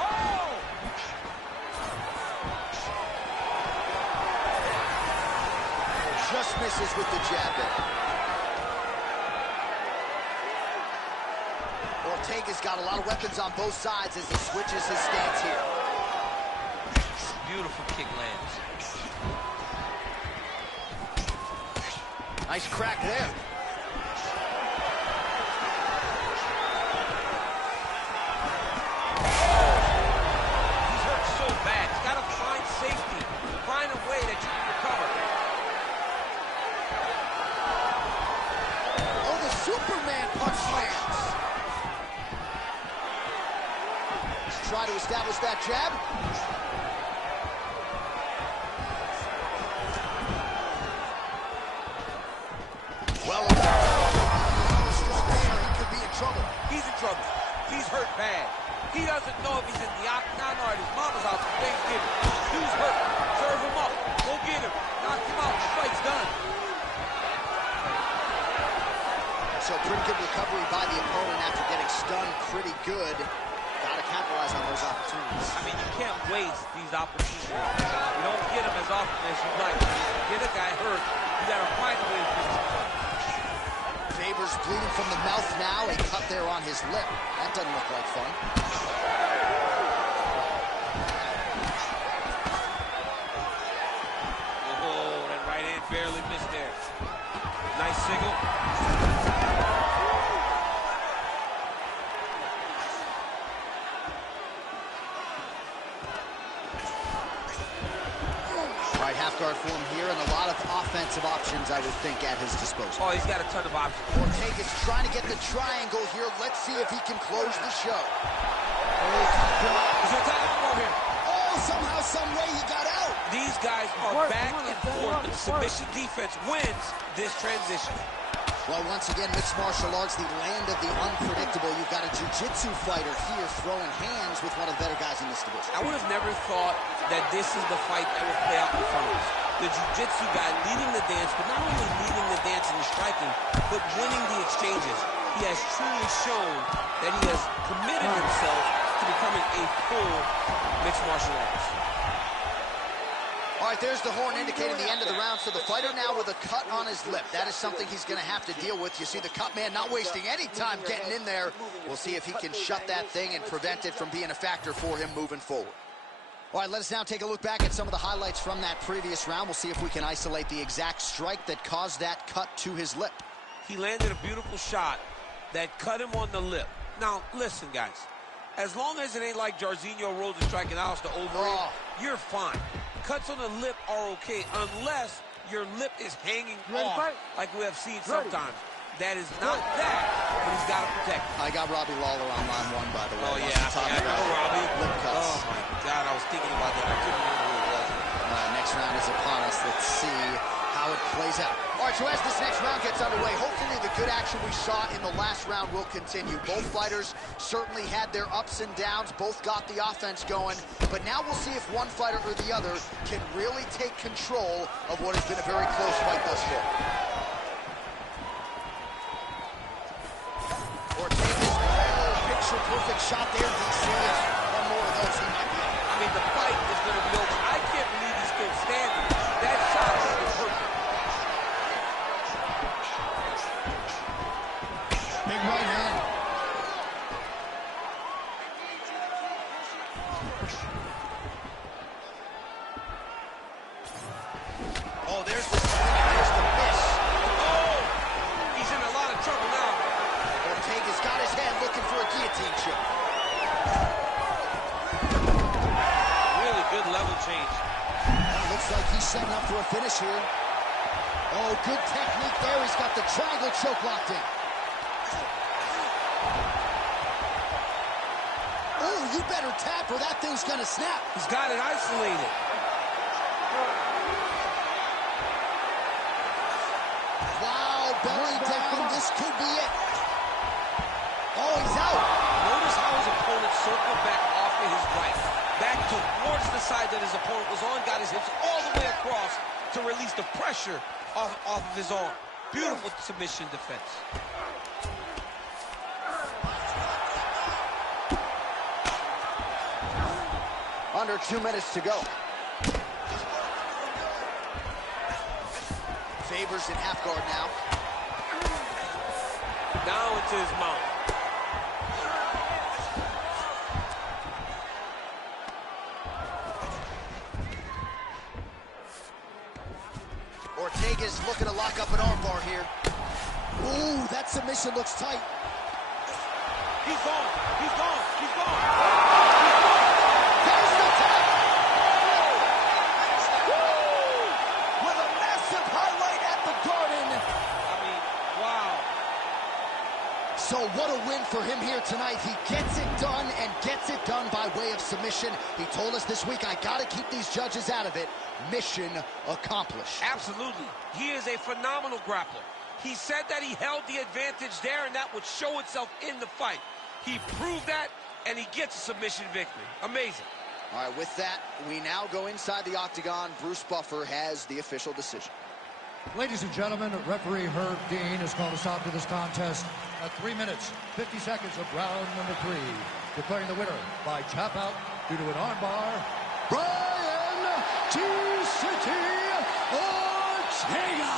Oh! Just misses with the jab there. Ortega's got a lot of weapons on both sides as he switches his stance here. Beautiful kick lands. Nice crack there. He's hurt so bad. He's got to find safety. Find a way that you can recover. Oh, the Superman punch lands. Try to establish that jab. Well, he could be in trouble. He's in trouble. He's hurt bad. He doesn't know if he's in the octagon or at his mama's house for Thanksgiving. Dude's hurt. Serve him up. Go get him. Knock him out. The fight's done. So pretty good recovery by the opponent after getting stunned pretty good. Got to capitalize on those opportunities. I mean, you can't waste these opportunities. You don't get them as often as you'd like. Get a guy hurt, you got to find a way to fix it. Faber's bleeding from the mouth now. A cut there on his lip. That doesn't look like fun. Oh, that right hand barely missed there. Nice single. Guard form here, and a lot of offensive options, I would think, at his disposal. Oh, he's got a ton of options. Ortega's trying to get the triangle here. Let's see if he can close the show. He's gonna tie him over here. Oh, somehow, some way he got out. These guys are back and forth. The submission defense wins this transition. Well, once again, mixed martial arts, the land of the unpredictable. You've got a jiu-jitsu fighter here throwing hands with one of the better guys in this division. I would have never thought that this is the fight that would play out in front of us. The jiu-jitsu guy leading the dance, but not only leading the dance and the striking, but winning the exchanges. He has truly shown that he has committed himself to becoming a full mixed martial artist. All right, there's the horn indicating the end of the round. So the fighter now with a cut on his lip. That is something he's going to have to deal with. You see the cut man not wasting any time getting in there. We'll see if he can shut that thing and prevent it from being a factor for him moving forward. All right, let us now take a look back at some of the highlights from that previous round. We'll see if we can isolate the exact strike that caused that cut to his lip. He landed a beautiful shot that cut him on the lip. Now, listen, guys. As long as it ain't like Jairzinho rolls a strike and Alistair Overeem, you're fine. Cuts on the lip are okay unless your lip is hanging off, like we have seen sometimes. That is not that, but he's got to protect it. I got Robbie Lawler on line one, by the way. Oh, yeah, I know Robbie. Lip cuts. Oh, my God, I was thinking about that. I couldn't remember who it was. Next round is upon us. Let's see how it plays out. All right, so as this next round gets underway, hopefully the good action we saw in the last round will continue. Both fighters certainly had their ups and downs. Both got the offense going. But now we'll see if one fighter or the other can really take control of what has been a very close fight thus far. Ortega's picture-perfect shot there, DC. One more of those, he might be out. I mean, the fight is going to be over. I can't believe he's still standing. That shot is perfect. Big right hand. Oh, there's the swing and there's the miss. Oh! He's in a lot of trouble now. Ortega's got his hand looking for a guillotine choke. Really good level change. Looks like he's setting up for a finish here. Oh, good technique there. He's got the triangle choke locked in. Oh, you better tap or that thing's gonna snap. He's got it isolated. Wow, belly down. This could be it. Oh, he's out. Notice how his opponent circled back off of his right. Back towards the side that his opponent was on, got his hips all the way across to release the pressure off of his arm. Beautiful submission defense. Under 2 minutes to go. Faber's in half guard now. Now into his mouth. Ortega's looking to lock up an armbar here. Ooh, that submission looks tight. He's gone. He's gone. He's gone. There's the tap. Woo! With a massive highlight at the Garden. I mean, wow. So what a win for him here tonight. He gets it done and gets it done by way of submission. He told us this week, I got to keep these judges out of it. Mission accomplished. Absolutely. He is a phenomenal grappler. He said that he held the advantage there, and that would show itself in the fight. He proved that, and he gets a submission victory. Amazing. All right, with that, we now go inside the octagon. Bruce Buffer has the official decision. Ladies and gentlemen, referee Herb Dean has called a stop to this contest at 3 minutes, 50 seconds of round number 3. Declaring the winner by tap out due to an armbar, Brian T-City Ortega!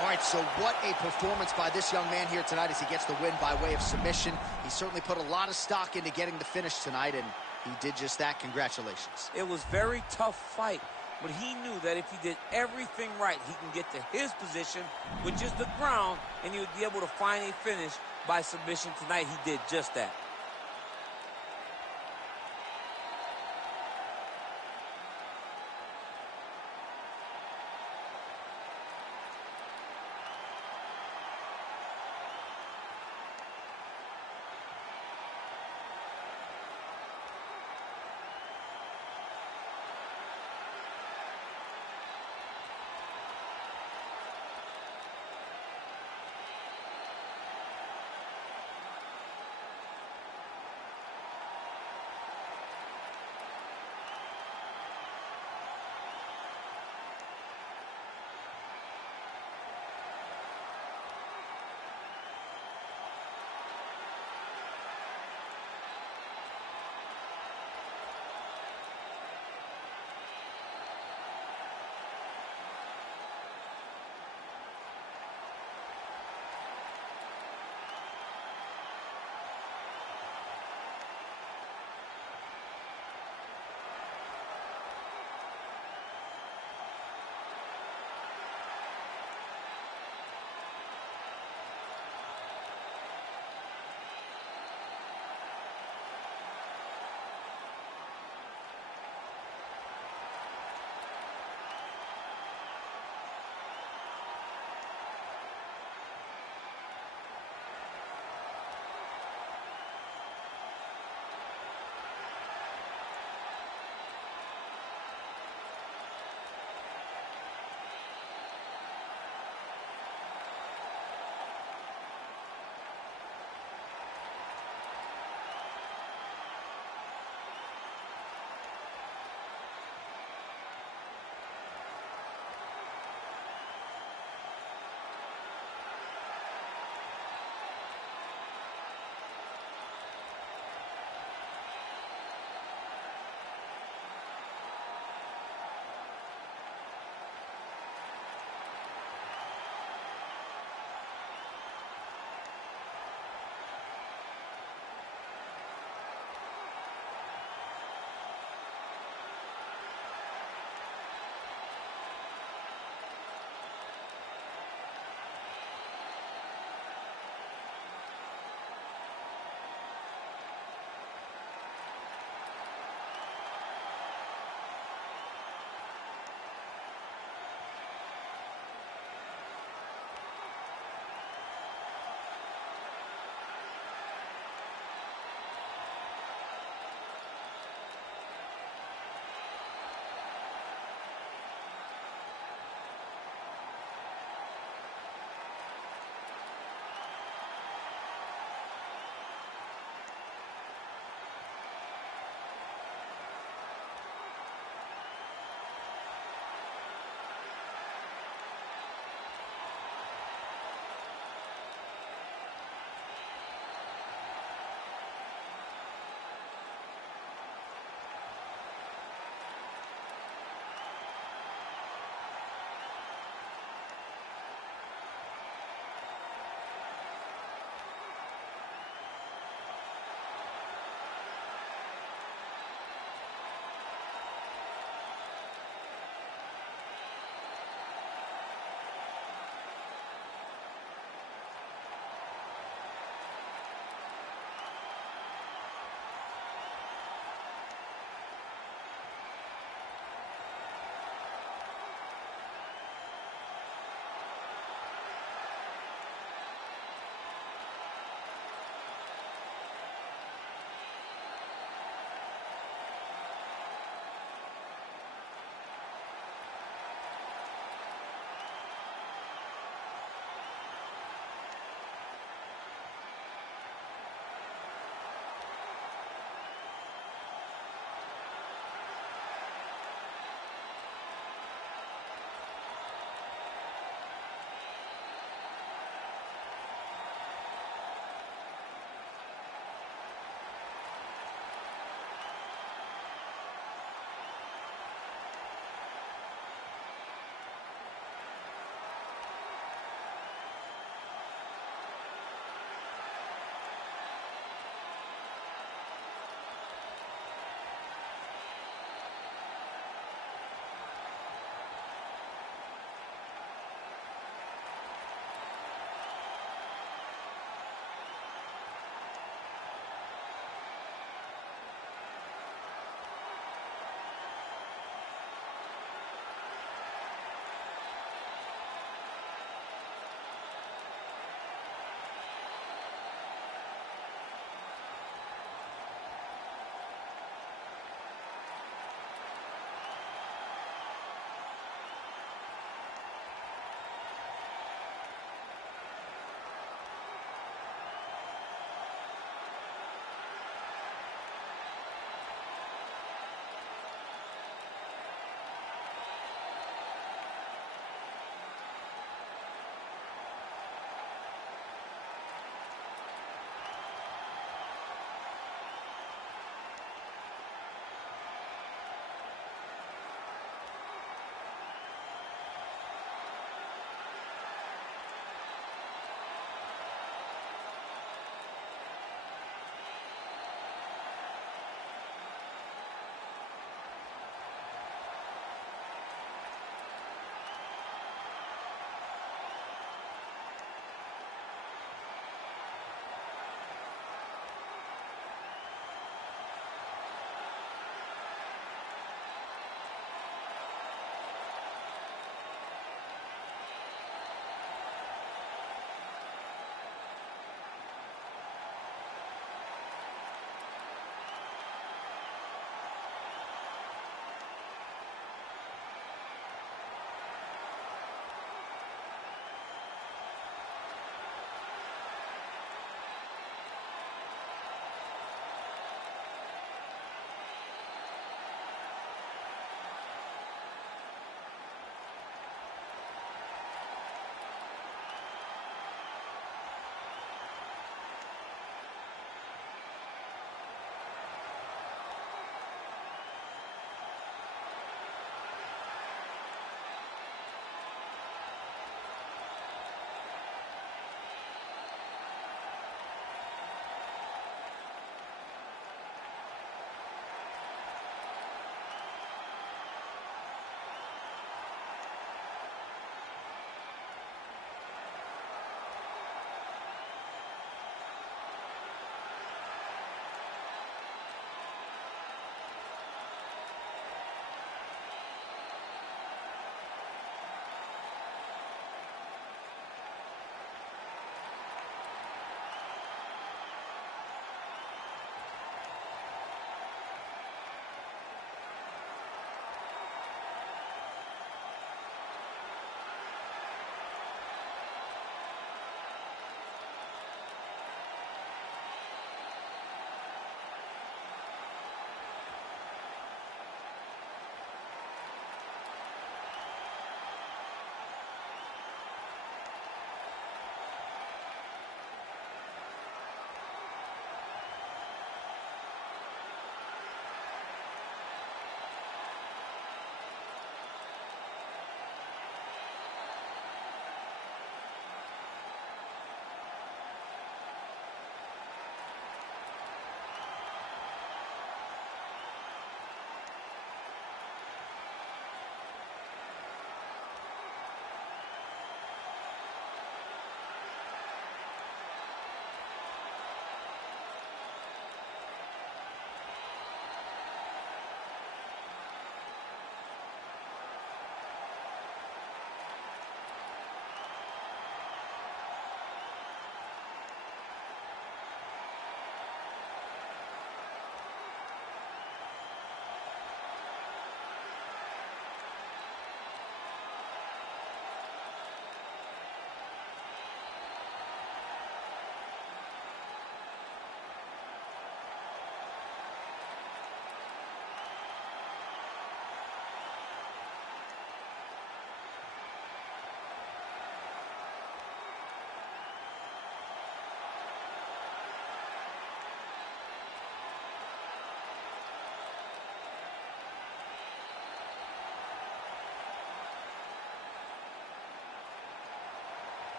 All right, so what a performance by this young man here tonight as he gets the win by way of submission. He certainly put a lot of stock into getting the finish tonight, and he did just that. Congratulations. It was a very tough fight, but he knew that if he did everything right, he can get to his position, which is the ground, and he would be able to find a finish by submission tonight. He did just that.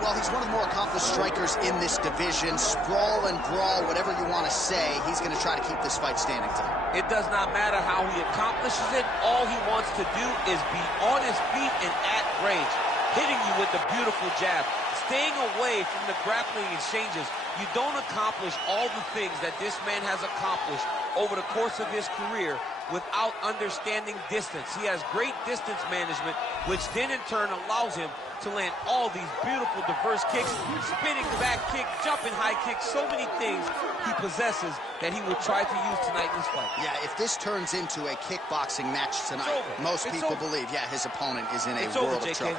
well, he's one of the more accomplished strikers in this division. Sprawl and brawl, whatever you want to say, he's going to try to keep this fight standing tonight. It does not matter how he accomplishes it. All he wants to do is be on his feet and at range, hitting you with the beautiful jab, staying away from the grappling exchanges. You don't accomplish all the things that this man has accomplished over the course of his career without understanding distance. He has great distance management, which then in turn allows him to land all these beautiful, diverse kicks, spinning back kick, jumping high kick, so many things he possesses that he will try to use tonight in this fight. Yeah, if this turns into a kickboxing match tonight, most people believe, yeah, his opponent is in a world of trouble.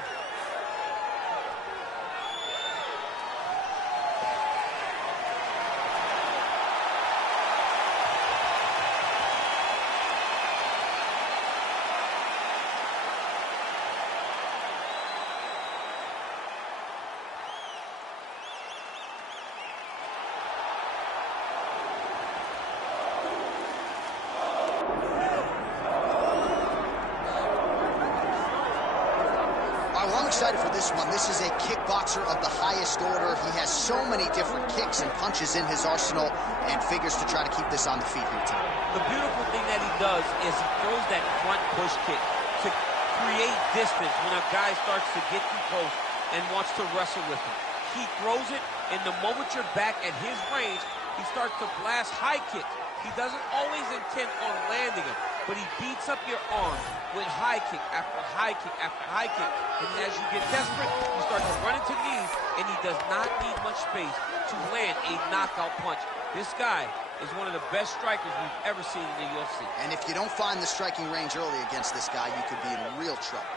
I'm excited for this one. This is a kickboxer of the highest order. He has so many different kicks and punches in his arsenal and figures to try to keep this on the feet here tonight. The beautiful thing that he does is he throws that front push kick to create distance when a guy starts to get too close and wants to wrestle with him. He throws it, and the moment you're back at his range, he starts to blast high kicks. He doesn't always intend on landing it, but he beats up your arm with high kick after high kick after high kick. And as you get desperate, you start to run into knees, and he does not need much space to land a knockout punch. This guy is one of the best strikers we've ever seen in the UFC. And if you don't find the striking range early against this guy, you could be in real trouble.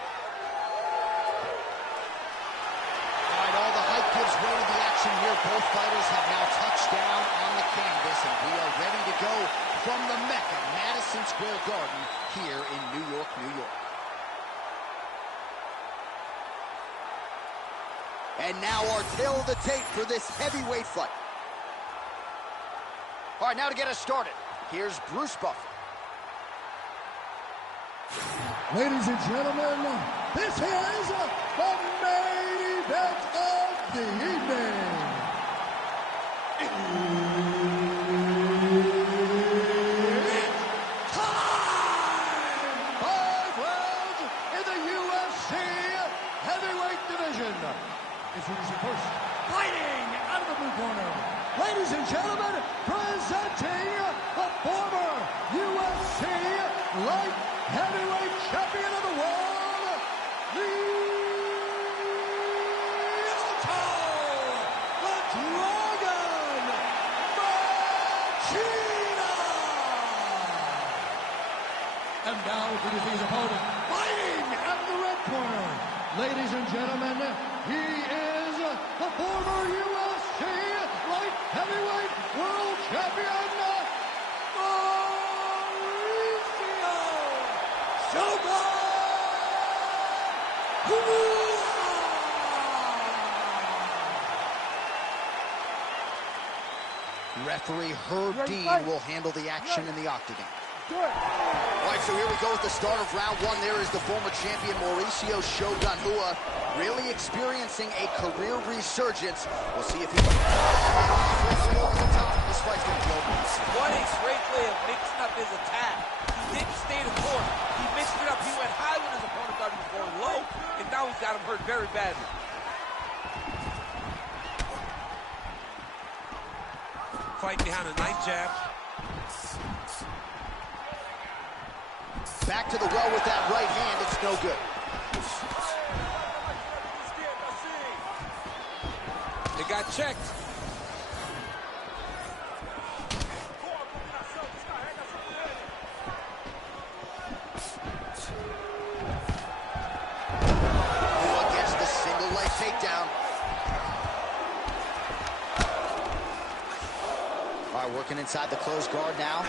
All right, all the hype gives way to the action here. Both fighters have now touched down on the canvas, and we are ready to go from the Mecca, Madison Square Garden, here in New York, New York. And now our tale of the tape for this heavyweight fight. All right, now to get us started, here's Bruce Buffer. Ladies and gentlemen, this is the main event of the evening. It's time! 5 rounds in the UFC heavyweight division. Introducing first, fighting out of the blue corner, ladies and gentlemen, presenting the former UFC light heavyweight champion of the world, the Dragon, Machina! And now introducing his opponent, fighting out of the red corner, ladies and gentlemen, he is the former UFC light heavyweight world champion, Shogun! Referee Herb Dean will handle the action in the octagon. Do it. All right, so here we go with the start of round one. There is the former champion Mauricio Shogun Rua, really experiencing a career resurgence. We'll see if he can over the top. This fight's going to go. What a great way of mixing up his attack. He didn't stay the course. He mixed it up. He went high when his opponent thought he was going low, and now he's got him hurt very badly. Fighting behind a nice jab. Back to the well with that right hand. It's no good. It got checked. Rua gets the single leg takedown. All right, working inside the closed guard now.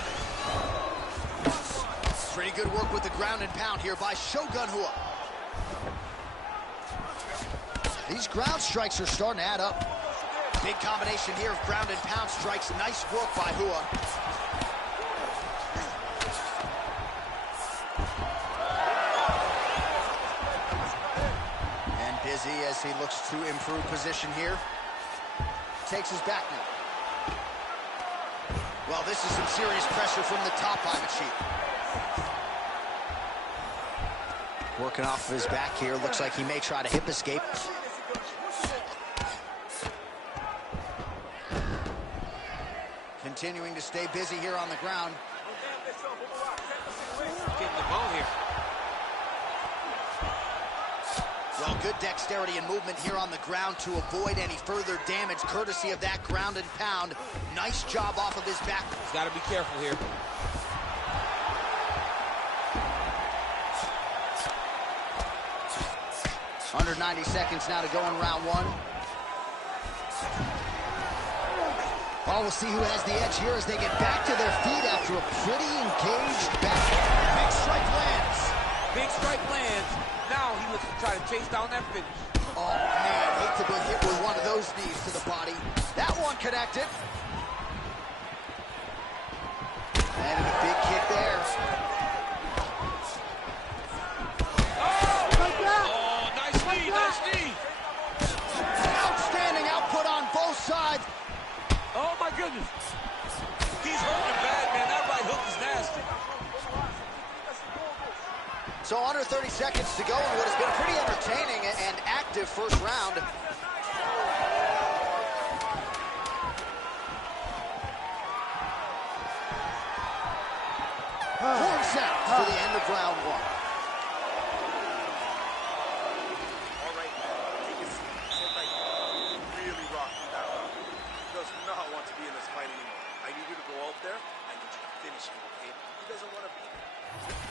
Pretty good work with the ground and pound here by Shogun Rua. These ground strikes are starting to add up. Big combination here of ground and pound strikes. Nice work by Rua. And busy as he looks to improve position here. Takes his back now. Well, this is some serious pressure from the top by Machida. Working off of his back here. Looks like he may try to hip escape. Continuing to stay busy here on the ground. Getting the ball here. Well, good dexterity and movement here on the ground to avoid any further damage, courtesy of that ground and pound. Nice job off of his back. He's got to be careful here. Under 90 seconds now to go in round one. Oh, we'll see who has the edge here as they get back to their feet after a pretty engaged battle. Big strike lands. Big strike lands. Now he looks to try to chase down that finish. Oh, man, hate to be hit with one of those knees to the body. That one connected. And a big kick there. Oh, nice knee, nice knee. Outstanding output on both sides. Oh, my goodness. He's hurting bad, man. That right hook is nasty. So under 30 seconds to go in what has been a pretty entertaining and active first round. Horn sounds for the end of round one. All right, man. Take a seat. Sit right here. Really rock through that round. He does not want to be in this fight anymore. I need you to go out there. I need you to finish him, okay? He doesn't want to be here.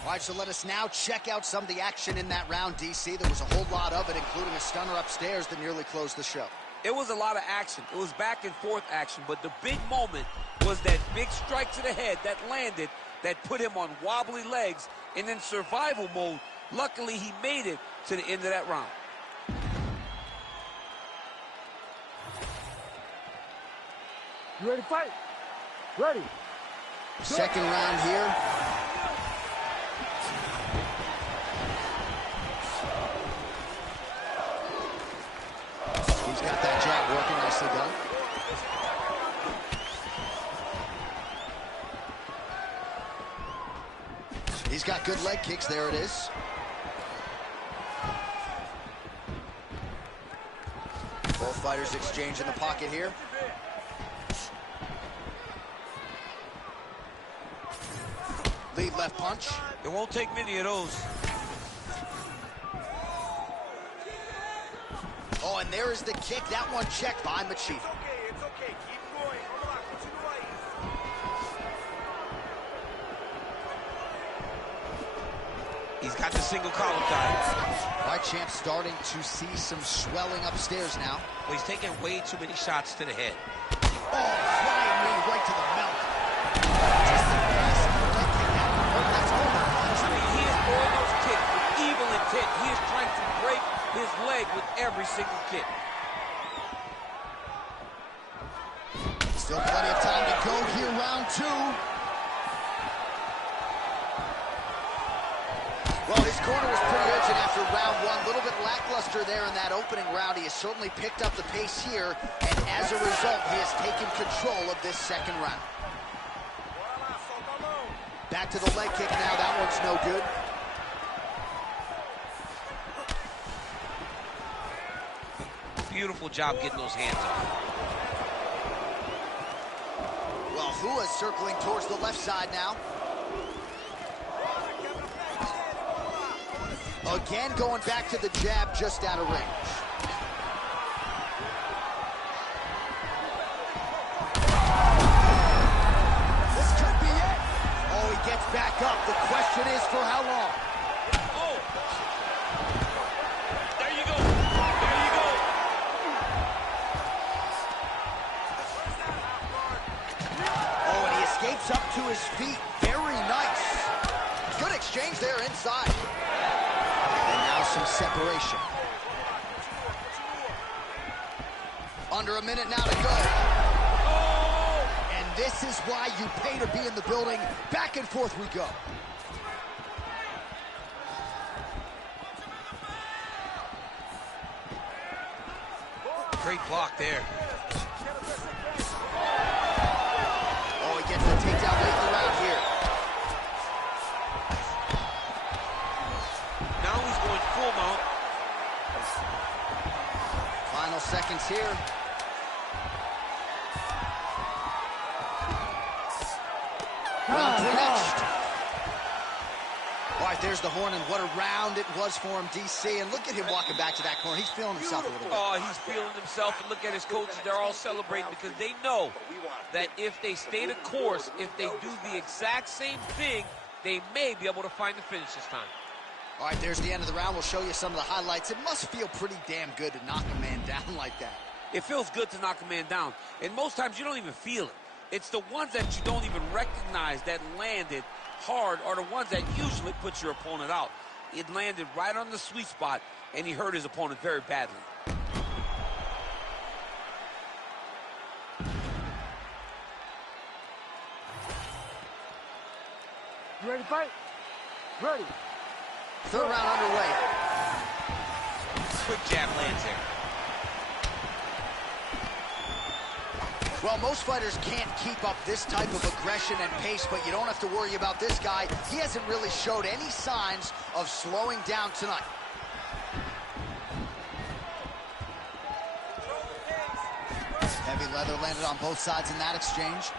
All right, so let us now check out some of the action in that round, DC. There was a whole lot of it, including a stunner upstairs that nearly closed the show. It was a lot of action. It was back and forth action, but the big moment was that big strike to the head that landed, that put him on wobbly legs, and in survival mode. Luckily, he made it to the end of that round. You ready to fight? Ready. Second round here. He's got that jab working, nicely done. He's got good leg kicks, there it is. Both fighters exchange in the pocket here. Lead left punch. It won't take many of those. Oh, and there is the kick. That one checked by Machida. It's okay. Keep going. Relax. Continue fighting. He's got the single collar tie. All right, champ starting to see some swelling upstairs now. Well, he's taking way too many shots to the head. Oh, flying knee right to the mouth. Just a massive leg kick now. That's over. I mean, he is throwing those kicks with evil intent. He is trying to break his leg with every single kick. Still plenty of time to go here, round two. Well, his corner was pretty urgent after round one. A little bit lackluster there in that opening round. He has certainly picked up the pace here, and as a result, he has taken control of this second round. Back to the leg kick now. That one's no good. Beautiful job getting those hands up. Well, Hua circling towards the left side now. Again, going back to the jab just out of range. This could be it. Oh, he gets back up. The question is for how long? Oh! There you go. There you go. Oh, and he escapes up to his feet. Very nice. Good exchange there inside. And now some separation. Under a minute now to go. Oh! And this is why you pay to be in the building. Back and forth we go. Great block there. Oh, he gets the takedown late in the round here. Now he's going full mount. Final seconds here. Round three next. All right, there's the horn, and what a round it was for him, DC. And look at him walking back to that corner. He's feeling himself a little bit. Oh, he's feeling himself, and look at his coaches. They're all celebrating because they know that if they stay the course, if they do the exact same thing, they may be able to find the finish this time. All right, there's the end of the round. We'll show you some of the highlights. It must feel pretty damn good to knock a man down like that. It feels good to knock a man down, and most times you don't even feel it. It's the ones that you don't even recognize that landed hard are the ones that usually put your opponent out. It landed right on the sweet spot, and he hurt his opponent very badly. You ready to fight? Ready. Third round underway. Quick jab lands there. Well, most fighters can't keep up this type of aggression and pace, but you don't have to worry about this guy. He hasn't really showed any signs of slowing down tonight. Heavy leather landed on both sides in that exchange.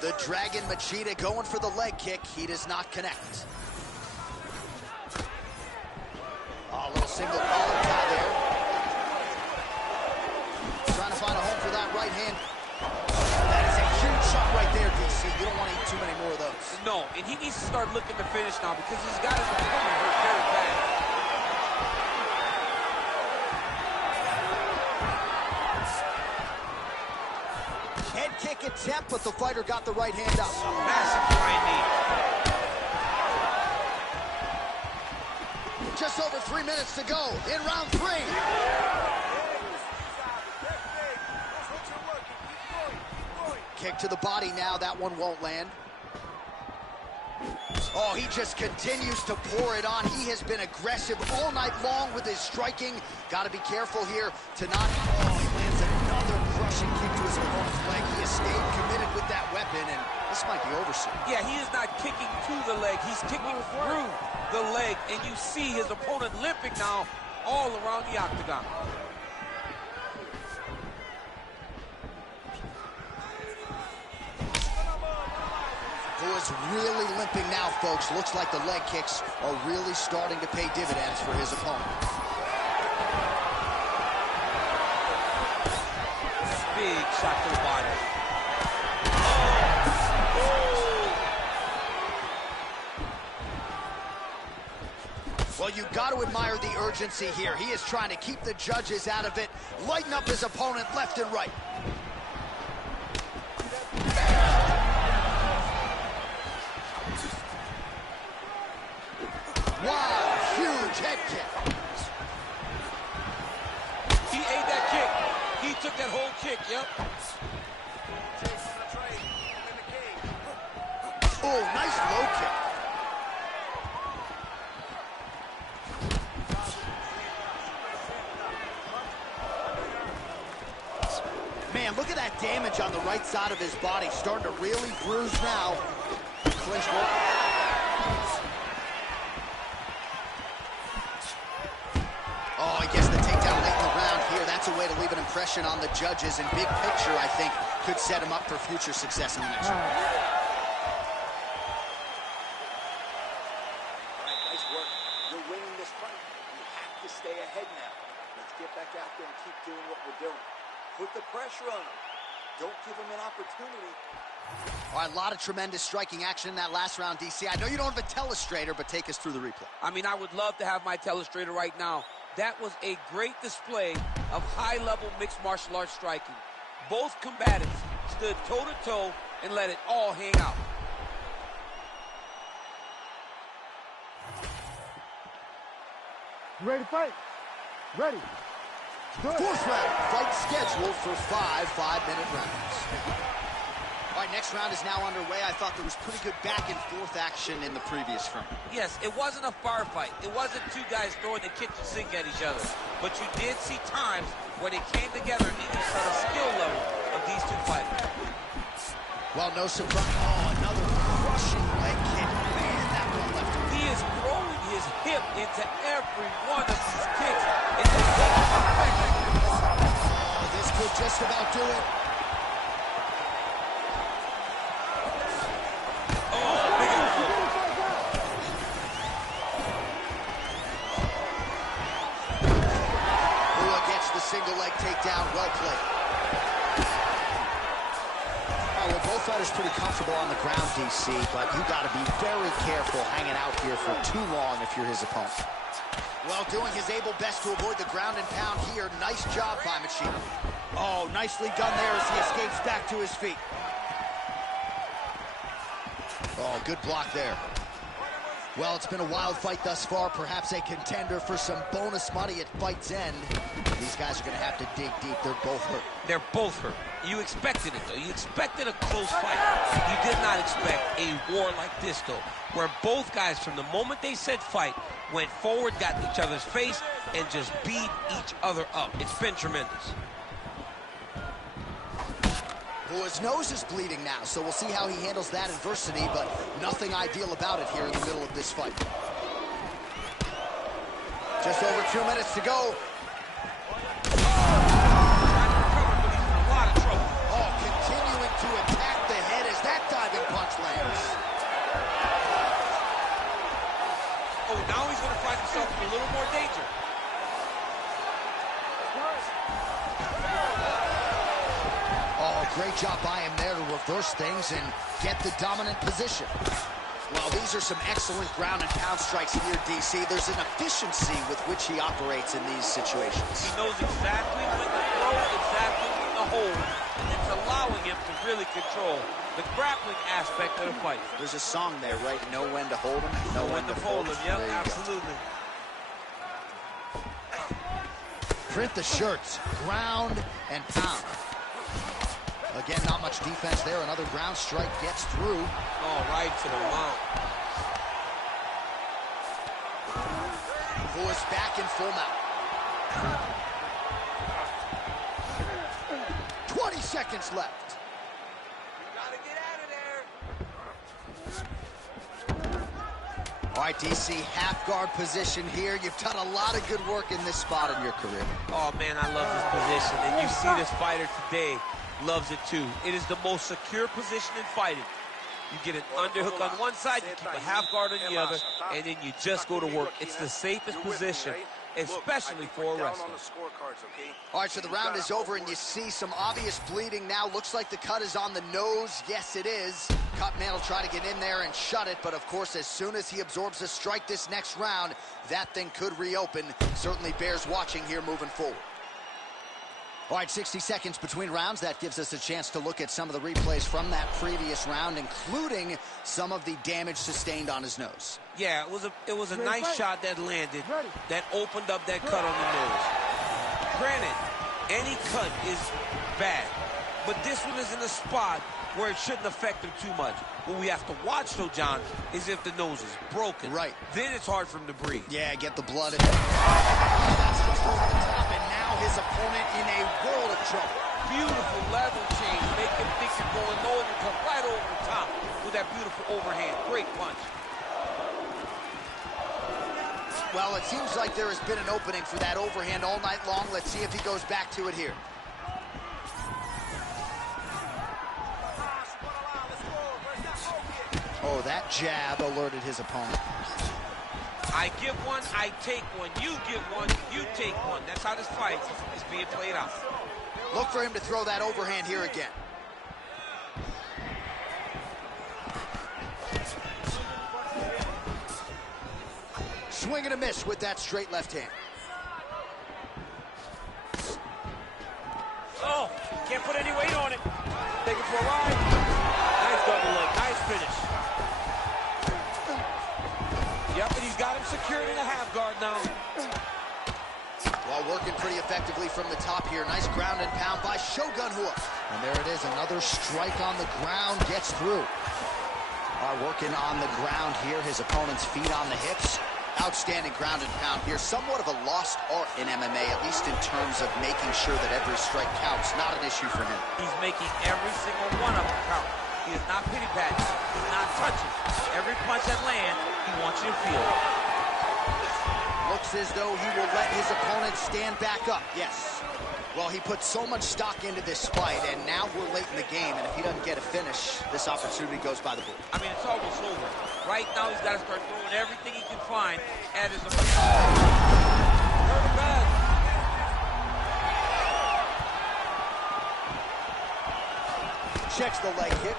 The Dragon Machida going for the leg kick. He does not connect. Oh, a little single collar tie there. Trying to find a home for that right hand. That is a huge shot right there, DC. You don't want to eat too many more of those. No, and he needs to start looking to finish now because he's got his opponent hurt very bad. Head kick attempt, but the fighter got the right hand up. Massive flying knee. Just over 3 minutes to go in round 3. Kick to the body now. That one won't land. Oh, he just continues to pour it on. He has been aggressive all night long with his striking. Got to be careful here to not... Oh, he lands another crushing kick to his opponent's leg. He has stayed committed with that weapon, and this might be over soon. Yeah, he is not kicking to the leg. He's kicking through the leg, and you see his opponent limping now all around the octagon. Who is really limping now, folks. Looks like the leg kicks are really starting to pay dividends for his opponent. Big shot to the body. Well, you got to admire the urgency here. He is trying to keep the judges out of it, lighten up his opponent left and right. Wow, huge head kick. He ate that kick. He took that whole kick, yep. Oh, nice low kick. Man, look at that damage on the right side of his body. Starting to really bruise now. Clinch work. Oh, he gets the takedown late in the round here. That's a way to leave an impression on the judges. And big picture, I think, could set him up for future success in the next round. All right, nice work. You're winning this fight. You have to stay ahead now. Let's get back out there and keep doing what we're doing. Put the pressure on him. Don't give him an opportunity. All right, a lot of tremendous striking action in that last round, DC. I know you don't have a telestrator, but take us through the replay. I mean, I would love to have my telestrator right now. That was a great display of high-level mixed martial arts striking. Both combatants stood toe-to-toe and let it all hang out. You ready to fight? Ready. Good. Fourth round, fight scheduled for 5 5-minute rounds. All right, next round is now underway. I thought there was pretty good back and forth action in the previous round. Yes, it wasn't a bar fight. It wasn't two guys throwing the kitchen sink at each other. But you did see times where they came together and you saw the skill level of these two fighters. Well, no surprise. Oh, another crushing leg kick. Man, that one left him. He is throwing his hip into every one of these kicks. It just doesn't affect him. Oh, this could just about do it. Single leg takedown, well played. Well, both fighters pretty comfortable on the ground, DC, but you got to be very careful hanging out here for too long if you're his opponent. Well, doing his able best to avoid the ground and pound here. Nice job by Machine. Oh, nicely done there as he escapes back to his feet. Oh, good block there. Well, it's been a wild fight thus far, perhaps a contender for some bonus money at fight's end. These guys are going to have to dig deep. They're both hurt. They're both hurt. You expected it, though. You expected a close fight. You did not expect a war like this, though, where both guys, from the moment they said fight, went forward, got in each other's face, and just beat each other up. It's been tremendous. Well, his nose is bleeding now, so we'll see how he handles that adversity, but nothing ideal about it here in the middle of this fight. Just over 2 minutes to go. Oh, continuing to attack the head as that diving punch lands. Oh, now he's going to find himself in a little more danger. Oh, great job by him there to reverse things and get the dominant position. Well, these are some excellent ground and pound strikes here, DC. There's an efficiency with which he operates in these situations. He knows exactly when to throw, exactly when to hold, and it's allowing him to really control the grappling aspect of the fight. There's a song there, right? Know when to hold him, know when to fold him. Yep, absolutely. Print the shirts, ground and pound. Again, not much defense there. Another ground strike gets through. Oh, right to the mount. Who is back in full mount. 20 seconds left. You gotta get out of there. All right, DC, half guard position here. You've done a lot of good work in this spot in your career. Oh, man, I love this position. And you see this fighter today loves it too. It is the most secure position in fighting. You get an underhook on one side, you keep a half guard on the other, and then you just go to work. It's the safest position, especially for a wrestler. All right, so the round is over, and you see some obvious bleeding now. Looks like the cut is on the nose. Yes, it is. Cutman will try to get in there and shut it, but of course, as soon as he absorbs a strike this next round, that thing could reopen. Certainly bears watching here moving forward. All right, 60 seconds between rounds. That gives us a chance to look at some of the replays from that previous round, including some of the damage sustained on his nose. Yeah, it was a nice shot that landed, that opened up that cut on the nose. Granted, any cut is bad, but this one is in a spot where it shouldn't affect him too much. What we have to watch, though, John, is if the nose is broken. Right. Then it's hard for him to breathe. Yeah, get the blood. That's just over the top, and now his opponent in a world of trouble. Beautiful level change. Make him think you're going low and come right over the top with that beautiful overhand. Great punch. Well, it seems like there has been an opening for that overhand all night long. Let's see if he goes back to it here. Oh, that jab alerted his opponent. I give one, I take one. You give one, you take one. That's how this fight is being played out. Look for him to throw that overhand here again. Swing and a miss with that straight left hand. Oh, can't put any weight on it. Take it for a ride. Nice double leg, nice finish. Yep, and he's got him secured in a half guard now. Well, working pretty effectively from the top here. Nice ground and pound by Shogun Hua. And there it is, another strike on the ground, gets through. Working on the ground here, his opponent's feet on the hips. Outstanding ground and pound here. Somewhat of a lost art in MMA, at least in terms of making sure that every strike counts. Not an issue for him. He's making every single one of them count. He is not pity-patting. He's not touching. Every punch that lands, he wants you to feel it. Looks as though he will let his opponent stand back up. Yes. Well, he put so much stock into this fight, and now we're late in the game, and if he doesn't get a finish, this opportunity goes by the board. I mean, it's almost over. Right now, he's got to start throwing everything he can find at his opponent. Hurt him bad. Checks the leg kick.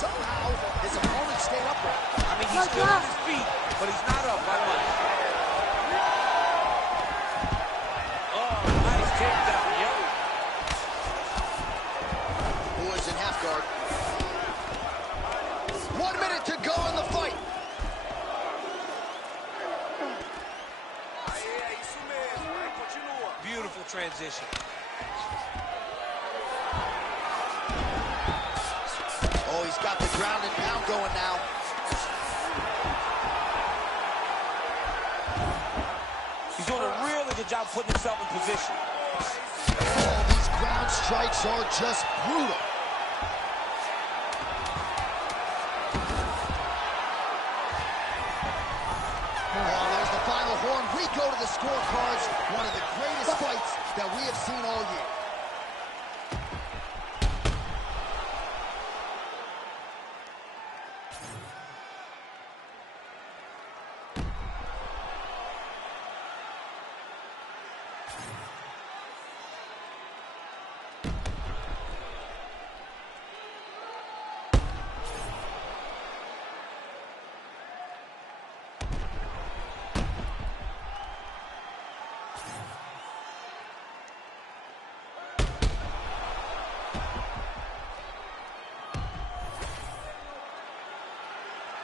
Somehow, his opponent stayed upright. I mean, he's still on his feet, but he's not up by much. Oh, nice takedown, yo. Boys in half guard. 1 minute to go in the fight. Beautiful transition. Oh, he's got the ground and pound going now. He's doing a really good job putting himself in position. All these ground strikes are just brutal. Oh, there's the final horn. We go to the scorecards. One of the greatest fights that we have seen all year.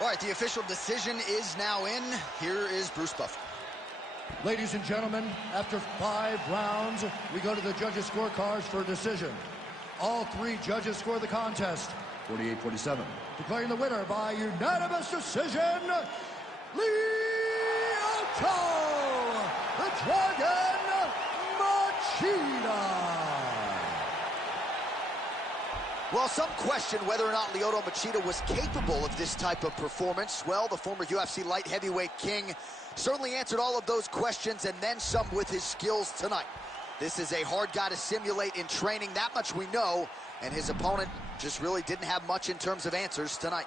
All right, the official decision is now in. Here is Bruce Buffer. Ladies and gentlemen, after 5 rounds, we go to the judges' scorecards for a decision. All 3 judges score the contest, 48-47. Declaring the winner by unanimous decision, Lyoto, the Dragon Machida. Well, some question whether or not Lyoto Machida was capable of this type of performance. Well, the former UFC light heavyweight king certainly answered all of those questions and then some with his skills tonight. This is a hard guy to simulate in training, that much we know, and his opponent just really didn't have much in terms of answers tonight.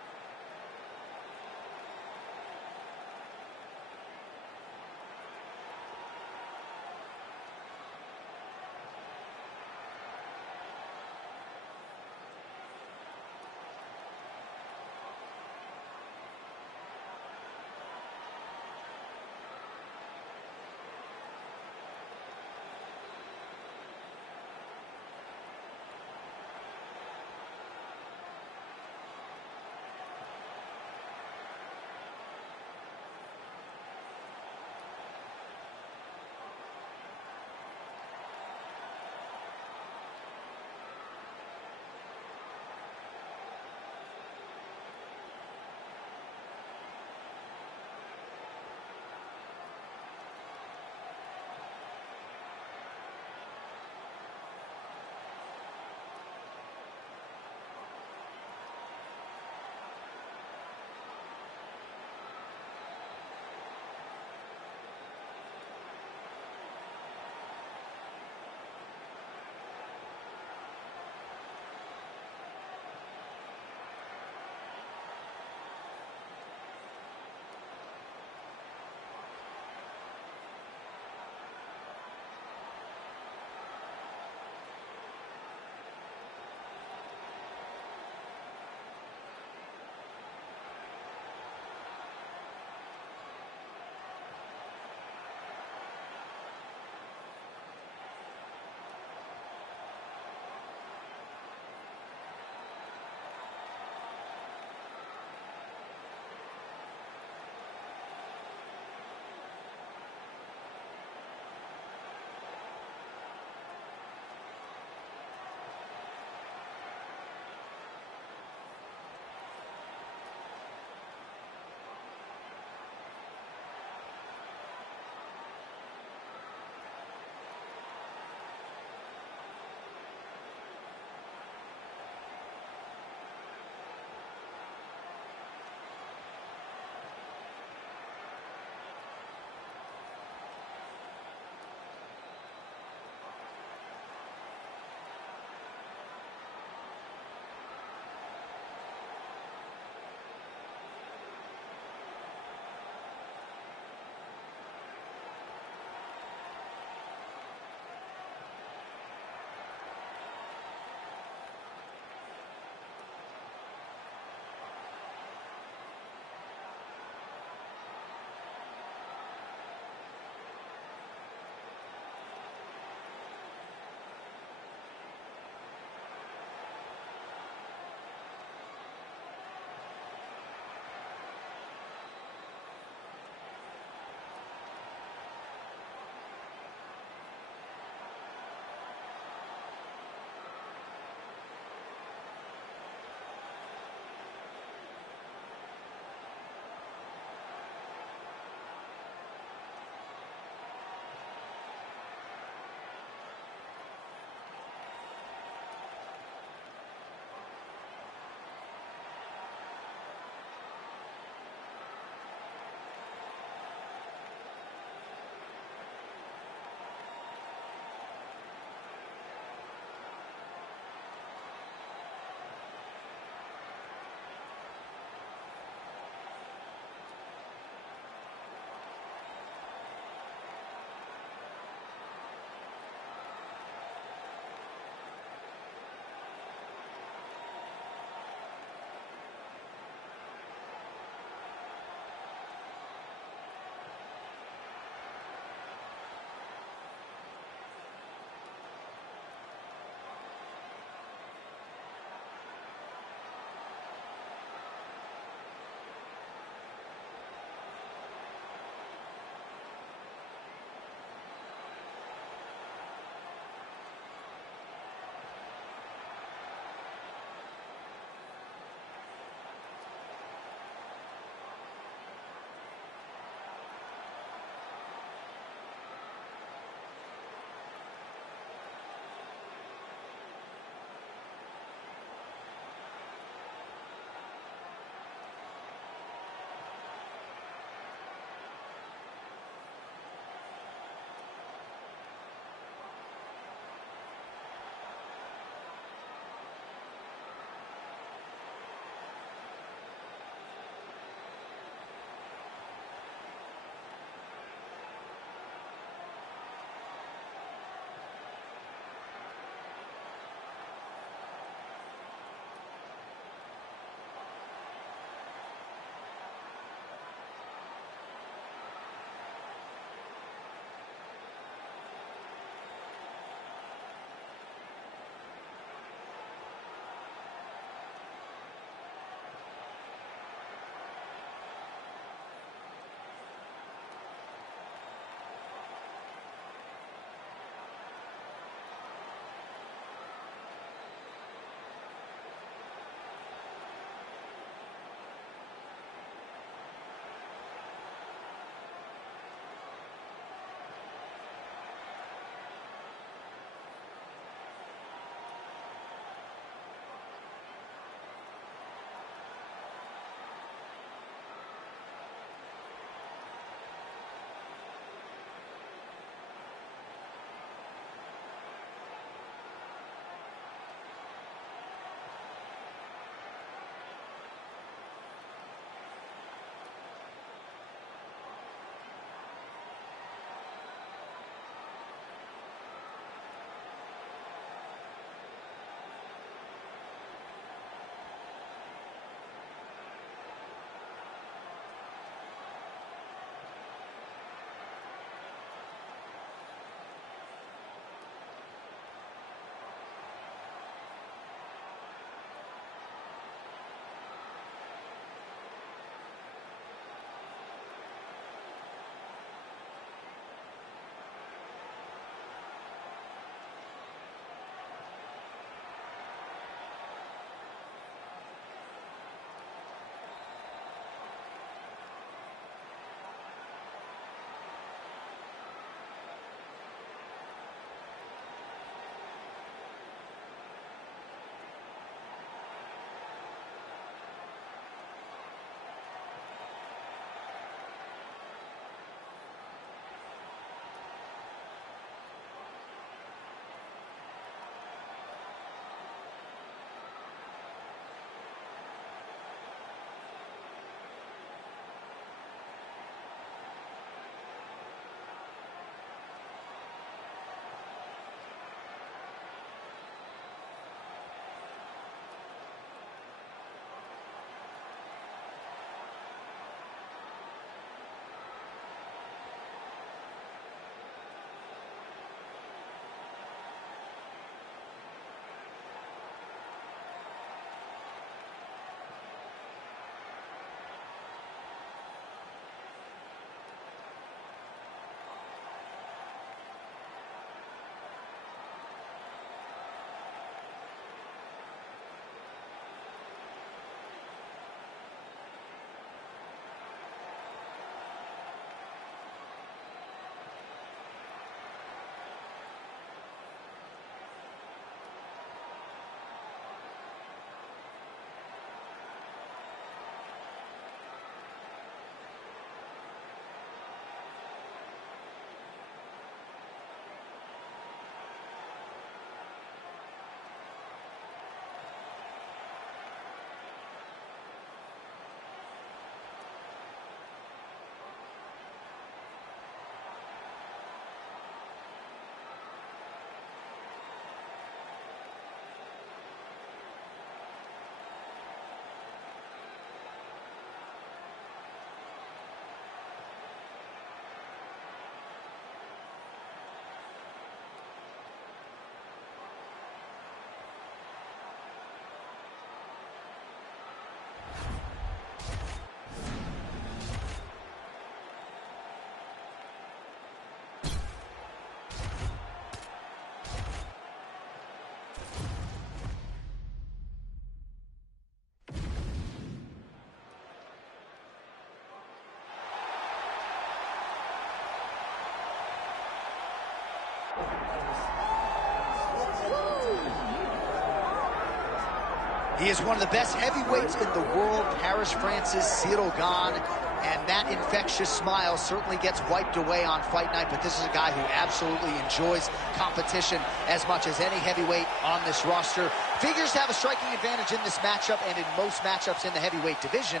He is one of the best heavyweights in the world, Paris, France's Cyril Gane, and that infectious smile certainly gets wiped away on fight night, but this is a guy who absolutely enjoys competition as much as any heavyweight on this roster. Figures to have a striking advantage in this matchup and in most matchups in the heavyweight division.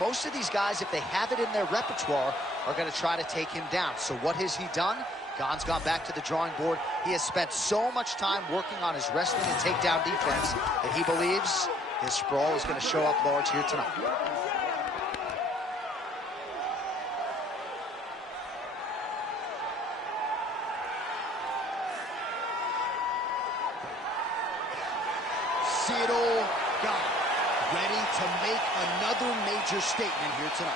Most of these guys, if they have it in their repertoire, are going to try to take him down. So what has he done? Gane's gone back to the drawing board. He has spent so much time working on his wrestling and takedown defense that he believes his sprawl is going to show up large here tonight. Cyril Gane, ready to make another major statement here tonight.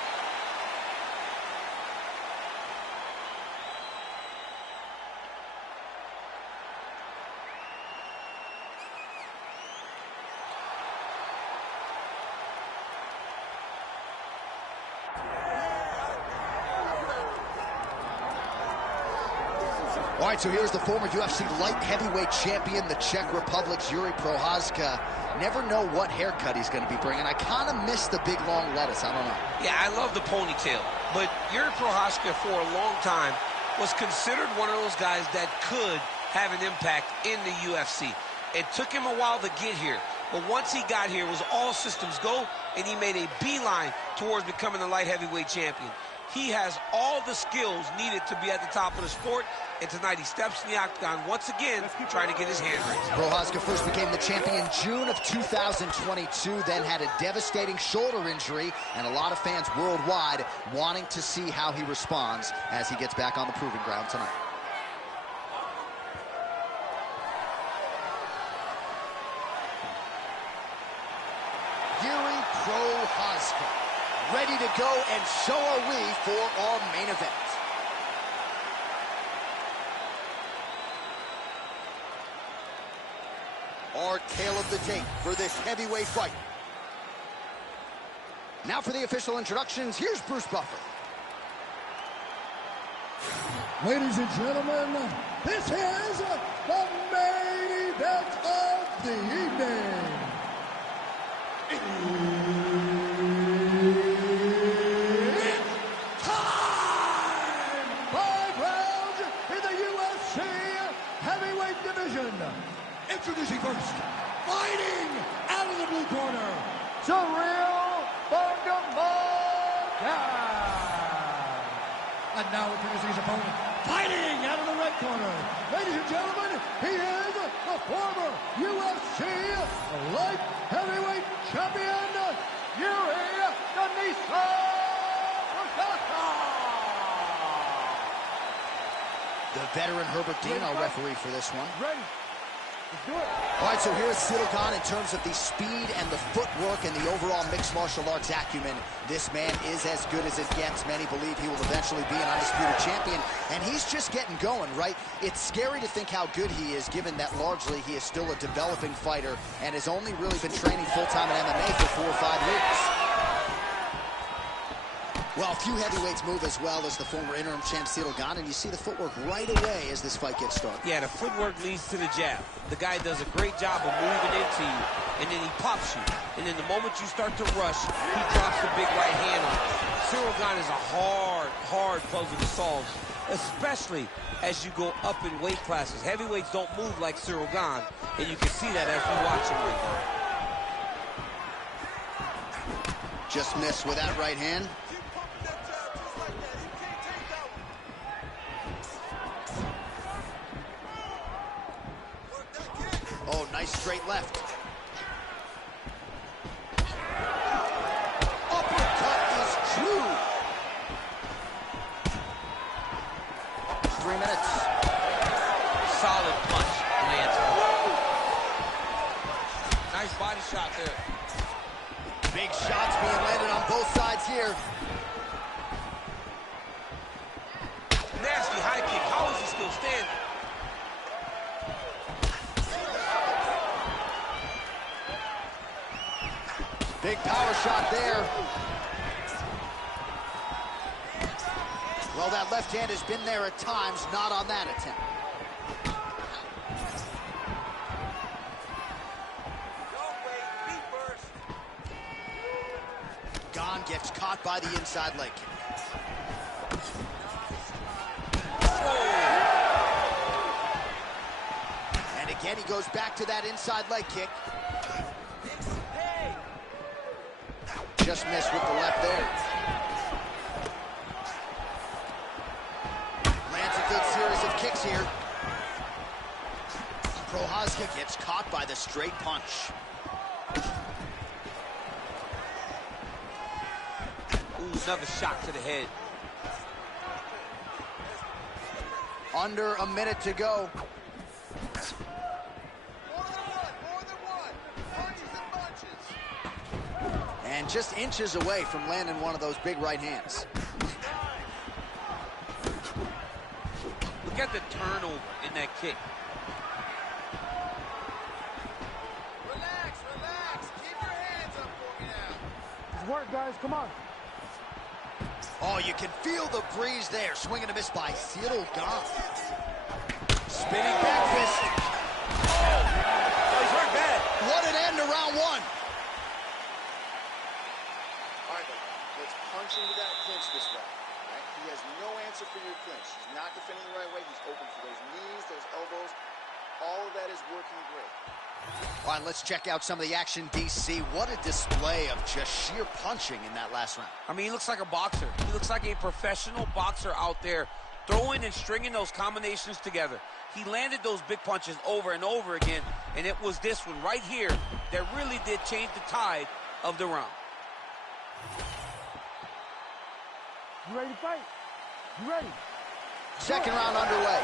All right, so here's the former UFC light heavyweight champion, the Czech Republic's Yuri Prochazka. Never know what haircut he's going to be bringing. I kind of miss the big, long lettuce. I don't know. Yeah, I love the ponytail. But Yuri Prochazka, for a long time, was considered one of those guys that could have an impact in the UFC. It took him a while to get here. But once he got here, it was all systems go, and he made a beeline towards becoming the light heavyweight champion. He has all the skills needed to be at the top of the sport, and tonight he steps in the octagon once again, trying to get his hand raised. Prochazka first became the champion in June of 2022, then had a devastating shoulder injury, and a lot of fans worldwide wanting to see how he responds as he gets back on the proving ground tonight. Yuri Prochazka, ready to go, and so are we for our main event. Our tale of the tape for this heavyweight fight. Now for the official introductions, here's Bruce Buffer. Ladies and gentlemen, this is the main event of the evening. It's time! 5 rounds in the UFC heavyweight division. Introducing first, fighting out of the blue corner, Cyril Gane. And now introducing his opponent, fighting out of the red corner. Ladies and gentlemen, he is the former UFC light heavyweight champion, Yuri Prochazka. The veteran Herbert Dean, our referee for this one. Ready. Let's do it. All right, so here's Cyril Gane in terms of the speed and the footwork and the overall mixed martial arts acumen. This man is as good as it gets. Many believe he will eventually be an undisputed champion, and he's just getting going, right? It's scary to think how good he is, given that largely he is still a developing fighter and has only really been training full-time in MMA for 4 or 5 weeks. Well, a few heavyweights move as well as the former interim champ Cyril Gane, and you see the footwork right away as this fight gets started. Yeah, the footwork leads to the jab. The guy does a great job of moving into you, and then he pops you. And then the moment you start to rush, he drops the big right hand on you. Cyril Gane is a hard puzzle to solve, especially as you go up in weight classes. Heavyweights don't move like Cyril Gane, and you can see that as we watch him right now. Just missed with that right hand. Oh, nice straight left. Uppercut is true. 3 minutes. Solid punch lands. Nice body shot there. Big shots being landed on both sides here. Nasty high kick. How is he still standing? Big power shot there. Well, that left hand has been there at times, not on that attempt. Gane gets caught by the inside leg kick. And again, he goes back to that inside leg kick. Just missed with the left there. Lands a good series of kicks here. Prochazka gets caught by the straight punch. Ooh, another shot to the head. Under a minute to go. And just inches away from landing one of those big right hands. Look at the turnover in that kick. Relax. Keep your hands up for me now. Good work, guys. Come on. Oh, you can feel the breeze there. Swing and a miss by Cyril Gane. Spinning back fist. Oh, he's hurt bad. What an end to round one. All right, let's punch into that clinch this way. Right? He has no answer for your clinch. He's not defending the right way. He's open for those knees, those elbows. All of that is working great. All right, let's check out some of the action, DC. What a display of just sheer punching in that last round. I mean, he looks like a boxer. He looks like a professional boxer out there, throwing and stringing those combinations together. He landed those big punches over and over again, and it was this one right here that really did change the tide of the round. You ready to fight? You ready? Second round underway.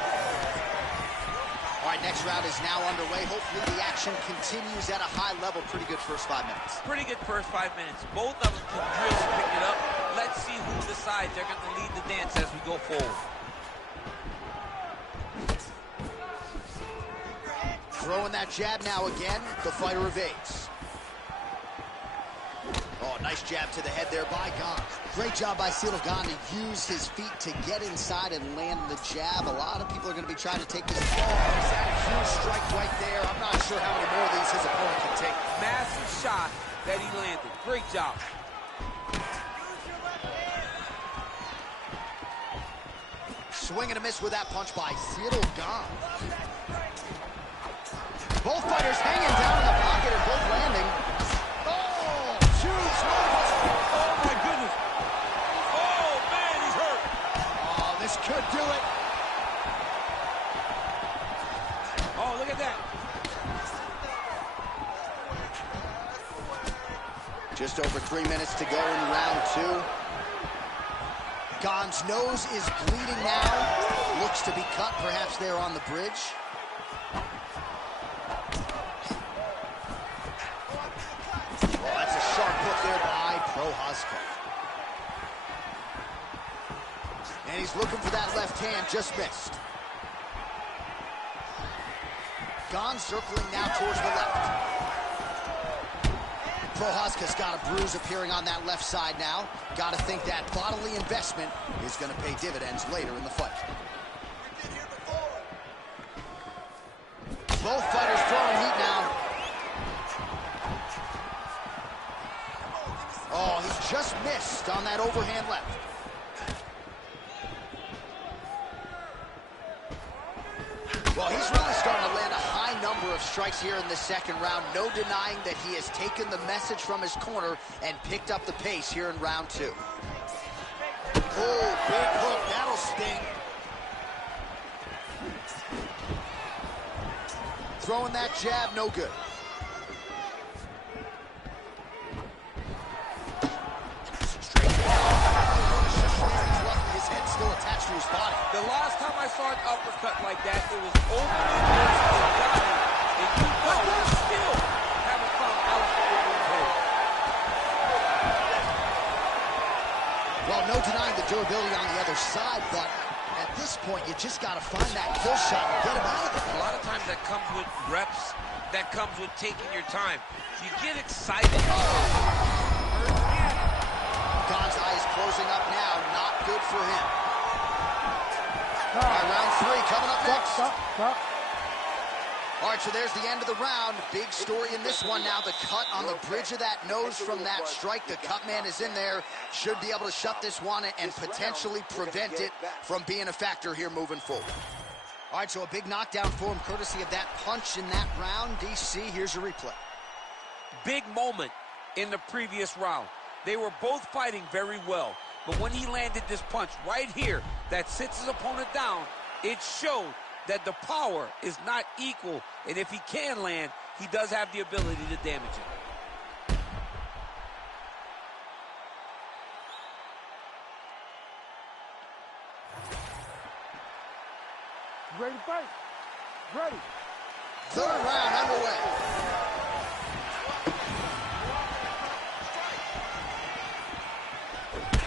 All right, next round is now underway. Hopefully the action continues at a high level. Pretty good first 5 minutes. Pretty good first 5 minutes. Both of them can really pick it up. Let's see who decides they're going to lead the dance as we go forward. Throwing that jab now again. The fighter evades. Oh, nice jab to the head there by Gane. Great job by Cyril Gane to use his feet to get inside and land the jab. A lot of people are going to be trying to take this. Oh, is that a huge strike right there? I'm not sure how many more of these his opponent can take. Massive shot that he landed. Great job. Swing and a miss with that punch by Cyril Gane. Both fighters hanging down in the pocket and both landing. Oh, huge move. Oh, my goodness. Oh, man, he's hurt. Oh, this could do it. Oh, look at that. Just over 3 minutes to go in round two. Gane's nose is bleeding now. Looks to be cut, perhaps there on the bridge. Oh, that's a sharp hook there by Prochazka. And he's looking for that left hand, just missed. Gane circling now towards the left. Prochazka's got a bruise appearing on that left side now. Got to think that bodily investment is going to pay dividends later in the fight. Both fighters throwing heat now. Oh, he just missed on that overhand left. Well, he's really starting to land a high number of strikes here in the second round. No denying that he has taken the message from his corner and picked up the pace here in round two. Oh, big hook. That'll sting. Throwing that jab, no good. His head still attached to his body. The last time I saw an uppercut like that, it was overly close to the body. And you know, we still haven't found Askren over his head. Well, no denying the durability on the other side, but at this point, you just got to find that kill shot and get him out of there. A lot of times that comes with reps, that comes with taking your time. You get excited. Gane's eye is closing up now. Not good for him. All right, round three coming up next. Stop. All right, so there's the end of the round. Big story in this one now. The cut on the bridge of that nose from that strike. The cut man is in there. Should be able to shut this one and potentially prevent it from being a factor here moving forward. All right, so a big knockdown for him, courtesy of that punch in that round. DC, here's your replay. Big moment in the previous round. They were both fighting very well, but when he landed this punch right here that sits his opponent down, it showed that the power is not equal, and if he can land, he does have the ability to damage it. Ready to fight? Ready. Third round underway.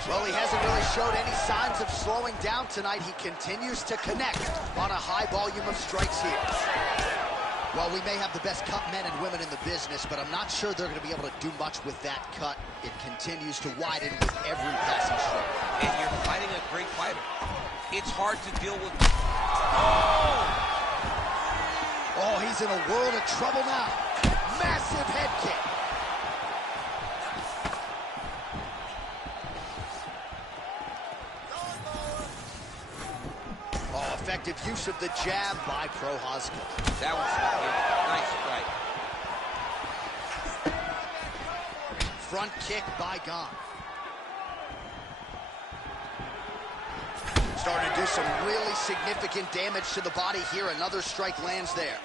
Well, he hasn't really showed any signs of slowing down tonight. He continues to connect on a high volume of strikes here. Well, we may have the best cut men and women in the business, but I'm not sure they're going to be able to do much with that cut. It continues to widen with every passing stroke. And you're fighting a great fighter. It's hard to deal with. Oh, he's in a world of trouble now. Massive head kick. Oh, effective use of the jab by Prochazka. That was a nice strike. Front kick by Gon. Starting to do some really significant damage to the body here. Another strike lands there.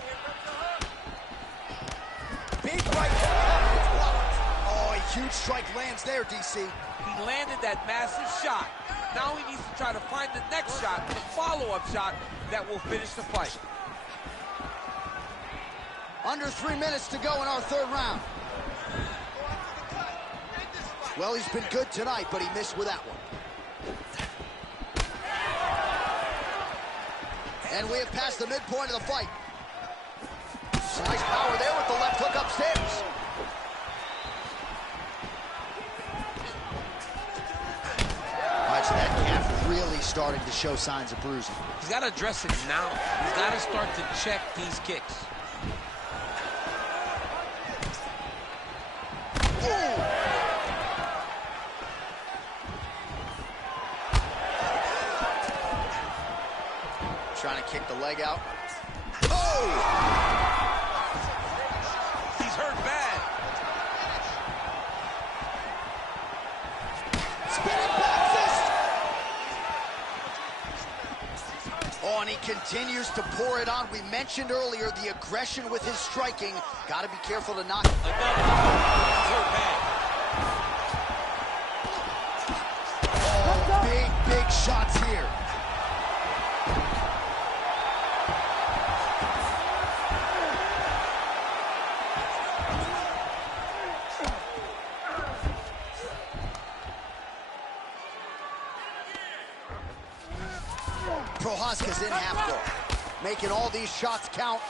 Big right hook. Oh, a huge strike lands there, DC. He landed that massive shot. Now he needs to try to find the next shot, the follow-up shot that will finish the fight. Under 3 minutes to go in our third round. Well, he's been good tonight, but he missed with that one. And we have passed the midpoint of the fight. Some nice power there with the left hook upstairs. All right, so that calf really starting to show signs of bruising. He's got to address it now. He's got to start to check these kicks. Trying to kick the leg out. Oh! He's hurt bad. Spinning back fist. Oh, and he continues to pour it on. We mentioned earlier the aggression with his striking. Got to be careful to not. He's hurt bad. Oh, big shots here. Prochazka's in half guard, making all these shots count.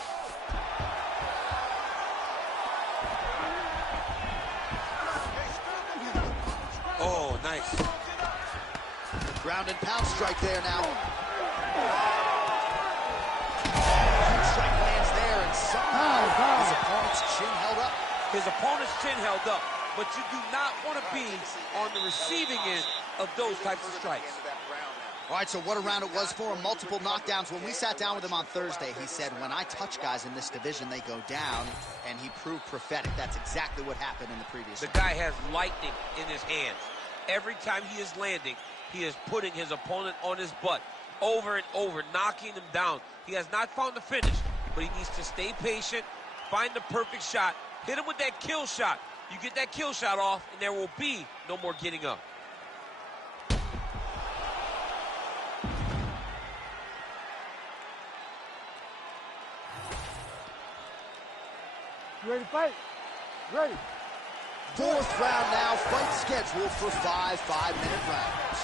Oh, nice. Ground and pound strike there now. Huge strike lands there, and somehow his opponent's chin held up. His opponent's chin held up, but you do not want to be on the receiving end of those types of strikes. All right, so what a round it was for him. Multiple knockdowns. When we sat down with him on Thursday, he said, when I touch guys in this division, they go down, and he proved prophetic. That's exactly what happened in the previous The round. guy has lightning in his hands. Every time he is landing, he is putting his opponent on his butt over and over, knocking him down. He has not found the finish, but he needs to stay patient, find the perfect shot, hit him with that kill shot. You get that kill shot off, and there will be no more getting up. You ready to fight? Ready. Fourth round now, fight scheduled for 5 5-minute rounds.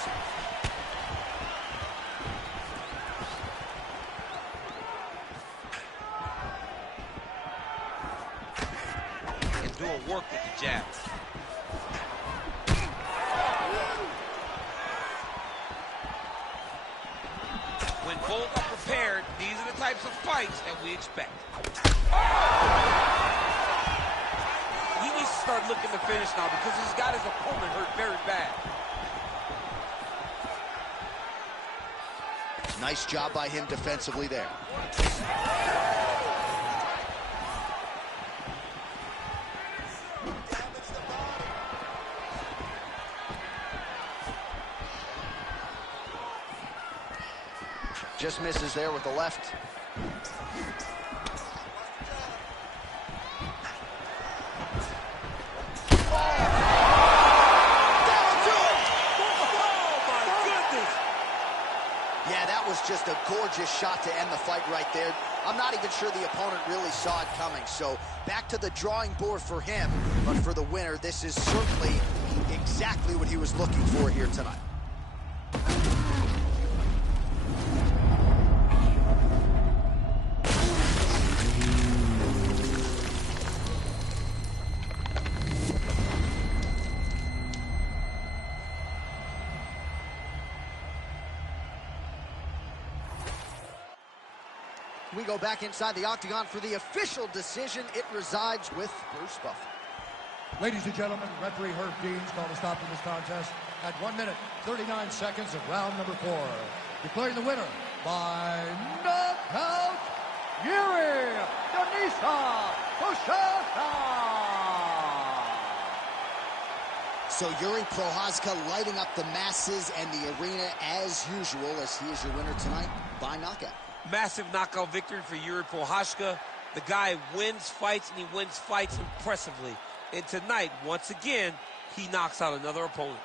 And doing work with the jab. When both are prepared, these are the types of fights that we expect. He needs to start looking to finish now because he's got his opponent hurt very bad. Nice job by him defensively there. Just misses there with the left. Yeah, that was just a gorgeous shot to end the fight right there. I'm not even sure the opponent really saw it coming. So back to the drawing board for him. But for the winner, this is certainly exactly what he was looking for here tonight. We go back inside the octagon for the official decision. It resides with Bruce Buffer. Ladies and gentlemen, referee Herb Dean's called a stop to this contest at 1 minute, 39 seconds of round number 4. Declaring the winner by knockout, Yuri Denisa Prochazka. So Yuri Prochazka lighting up the masses and the arena as usual, as he is your winner tonight by knockout. Massive knockout victory for Yuri Prochazka. The guy wins fights, and he wins fights impressively. And tonight, once again, he knocks out another opponent.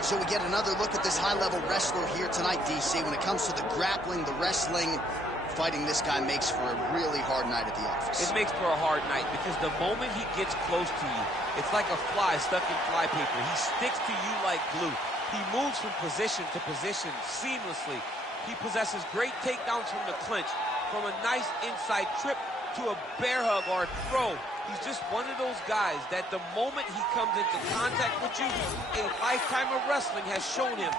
right, so we get another look at this high-level wrestler here tonight, DC. When it comes to the grappling, the wrestling, fighting this guy makes for a really hard night at the office. It makes for a hard night because the moment he gets close to you, it's like a fly stuck in flypaper. He sticks to you like glue. He moves from position to position seamlessly. He possesses great takedowns from the clinch, from a nice inside trip to a bear hug or a throw. He's just one of those guys that the moment he comes into contact with you, a lifetime of wrestling has shown him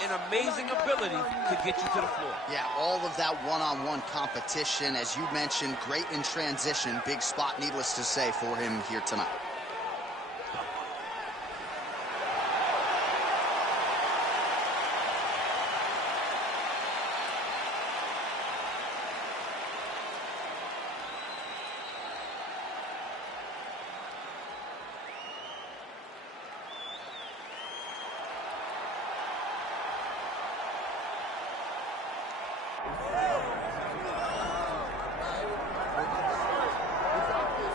an amazing ability to get you to the floor. Yeah, all of that one-on-one competition, as you mentioned, great in transition. Big spot, needless to say, for him here tonight.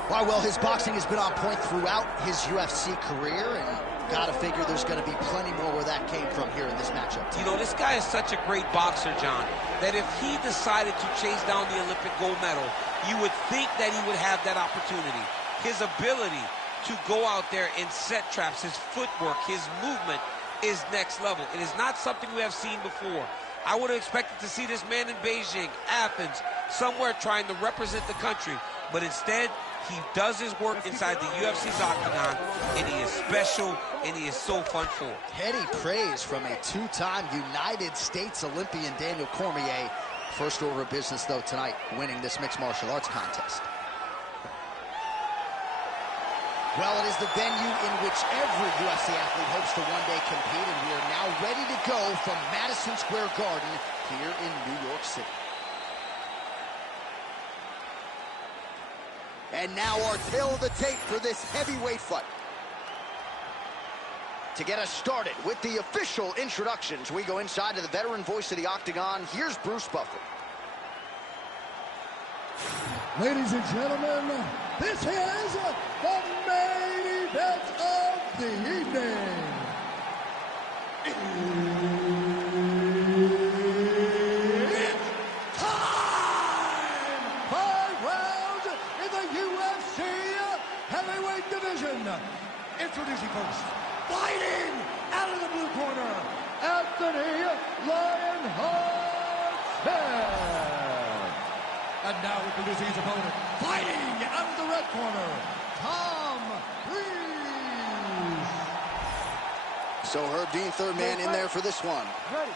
All right, well, his boxing has been on point throughout his UFC career, and gotta figure there's gonna be plenty more where that came from here in this matchup. You know, this guy is such a great boxer, John, that if he decided to chase down the Olympic gold medal, you would think that he would have that opportunity. His ability to go out there and set traps, his footwork, his movement is next level. It is not something we have seen before. I would have expected to see this man in Beijing, Athens, somewhere trying to represent the country, but instead, he does his work inside the UFC's octagon, and he is special, and he is so fun for. Heady praise from a two-time United States Olympian, Daniel Cormier. First order of business, though, tonight, winning this mixed martial arts contest. Well, it is the venue in which every UFC athlete hopes to one day compete, and we are now ready to go from Madison Square Garden here in New York City. And now our tale of the tape for this heavyweight fight. To get us started with the official introductions, we go inside to the veteran voice of the octagon. Here's Bruce Buffer. Ladies and gentlemen, this is the main event of the evening. It's time! 5 rounds in the UFC heavyweight division. Introducing first, fighting out of the blue corner, Anthony Lionheart Smith. And now introducing his opponent, fighting out of the red corner, Tom Reese. So Herb Dean, third man in there for this one. Ready.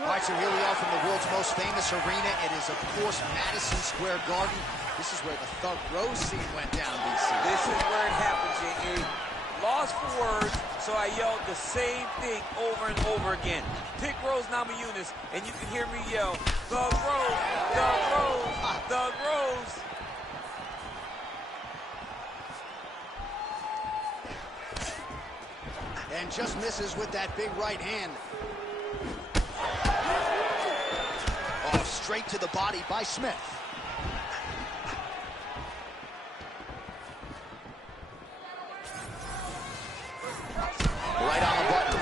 All right, so here we are from the world's most famous arena. It is, of course, Madison Square Garden. This is where the Thug Rose scene went down, BC. This is where it happens, J.A. Lost for words, so I yelled the same thing over and over again. Pick Rose Namajunas, and you can hear me yell, Thug Rose, Thug Rose, Thug Rose. And just misses with that big right hand. Oh, straight to the body by Smith. Right on the button.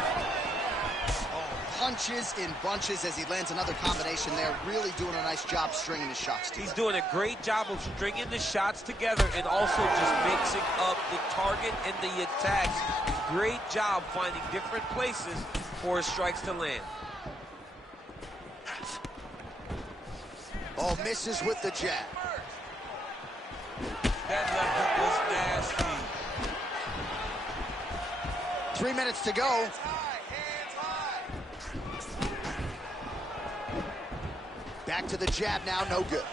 Oh, punches in bunches as he lands another combination there. Really doing a nice job stringing his shots together. He's doing a great job of stringing the shots together and also just mixing up the target and the attacks. Great job finding different places for his strikes to land. Oh, misses with the jab. That left hook was nasty. 3 minutes to go. Back to the jab now, no good.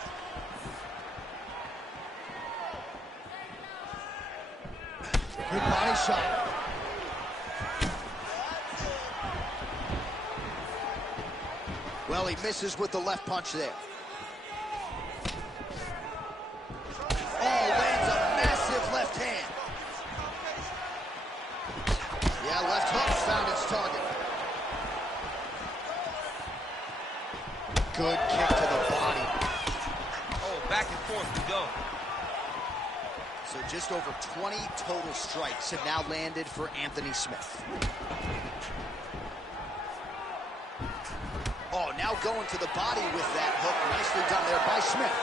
Good body shot. Well, he misses with the left punch there. Oh, lands a massive left hand. Yeah, left hook found its target. Good kick to the body. Oh, back and forth we go. So just over 20 total strikes have now landed for Anthony Smith. Oh, now going to the body with that hook. Nicely done there by Smith.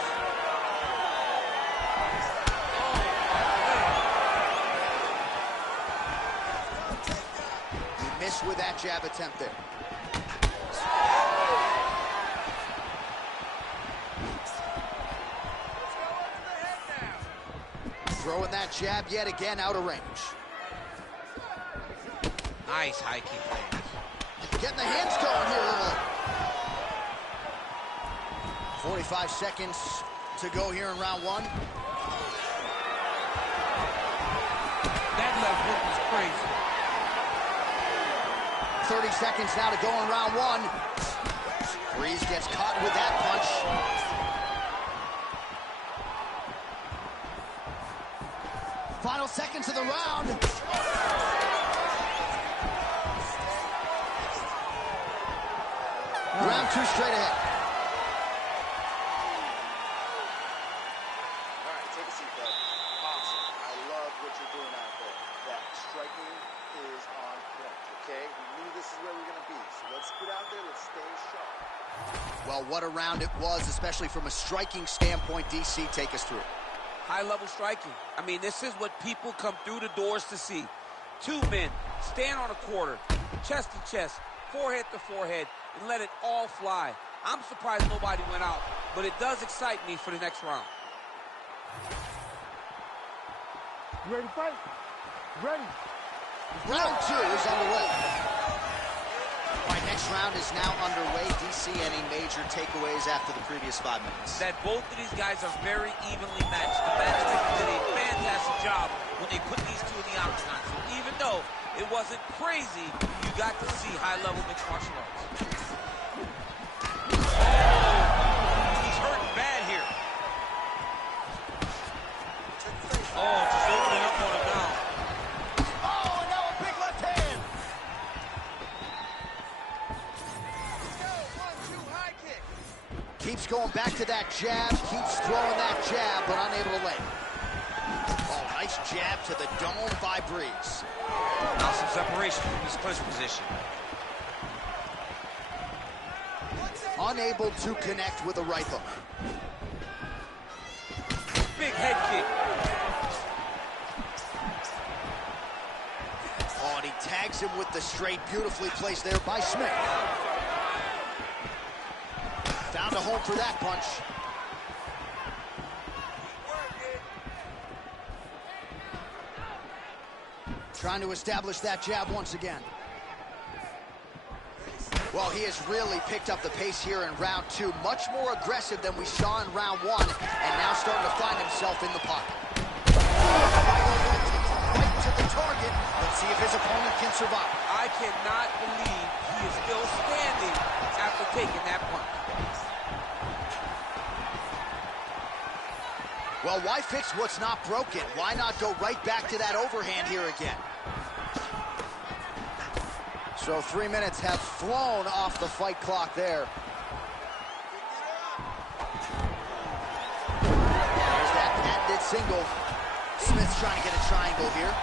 He missed with that jab attempt there. Throwing that jab yet again out of range. Nice high kick range. Getting the hands going here early. 45 seconds to go here in round one. That left hook was crazy. 30 seconds now to go in round one. Breeze gets caught with that punch. Final seconds of the round. Round two straight ahead. All right, take a seat, bud. Awesome. I love what you're doing out there. That striking is on point, okay? We knew this is where we're going to be, so let's get out there, let's stay sharp. Well, what a round it was, especially from a striking standpoint. DC, take us through. High-level striking. I mean, this is what people come through the doors to see. Two men stand on a quarter, chest to chest, forehead to forehead, and let it all fly. I'm surprised nobody went out, but it does excite me for the next round. You ready to fight? Ready. Round two is underway. All right, next round is now underway. DC, any major takeaways after the previous 5 minutes? That both of these guys are very evenly matched. The matchmakers did a fantastic job when they put these two in the octagon. So even though it wasn't crazy, you got to see high-level mixed martial arts. He's hurting bad here. Oh, just opening up on him now. Oh, and now a big left hand. Keeps going back to that jab, keeps throwing that jab, but unable to land. Oh, nice jab to the dome by Breeze. Now some separation from his clinch position. Unable to connect with a right hook. Big head kick. Oh, and he tags him with the straight, beautifully placed there by Smith. Found a home for that punch. Trying to establish that jab once again. Well, he has really picked up the pace here in round two. Much more aggressive than we saw in round one, and now starting to find himself in the pocket. Right to the target. Let's see if his opponent can survive. I cannot believe he is still standing after taking that punch. Well, why fix what's not broken? Why not go right back to that overhand here again? So 3 minutes have flown off the fight clock there. There's that patented single. Smith's trying to get a triangle here.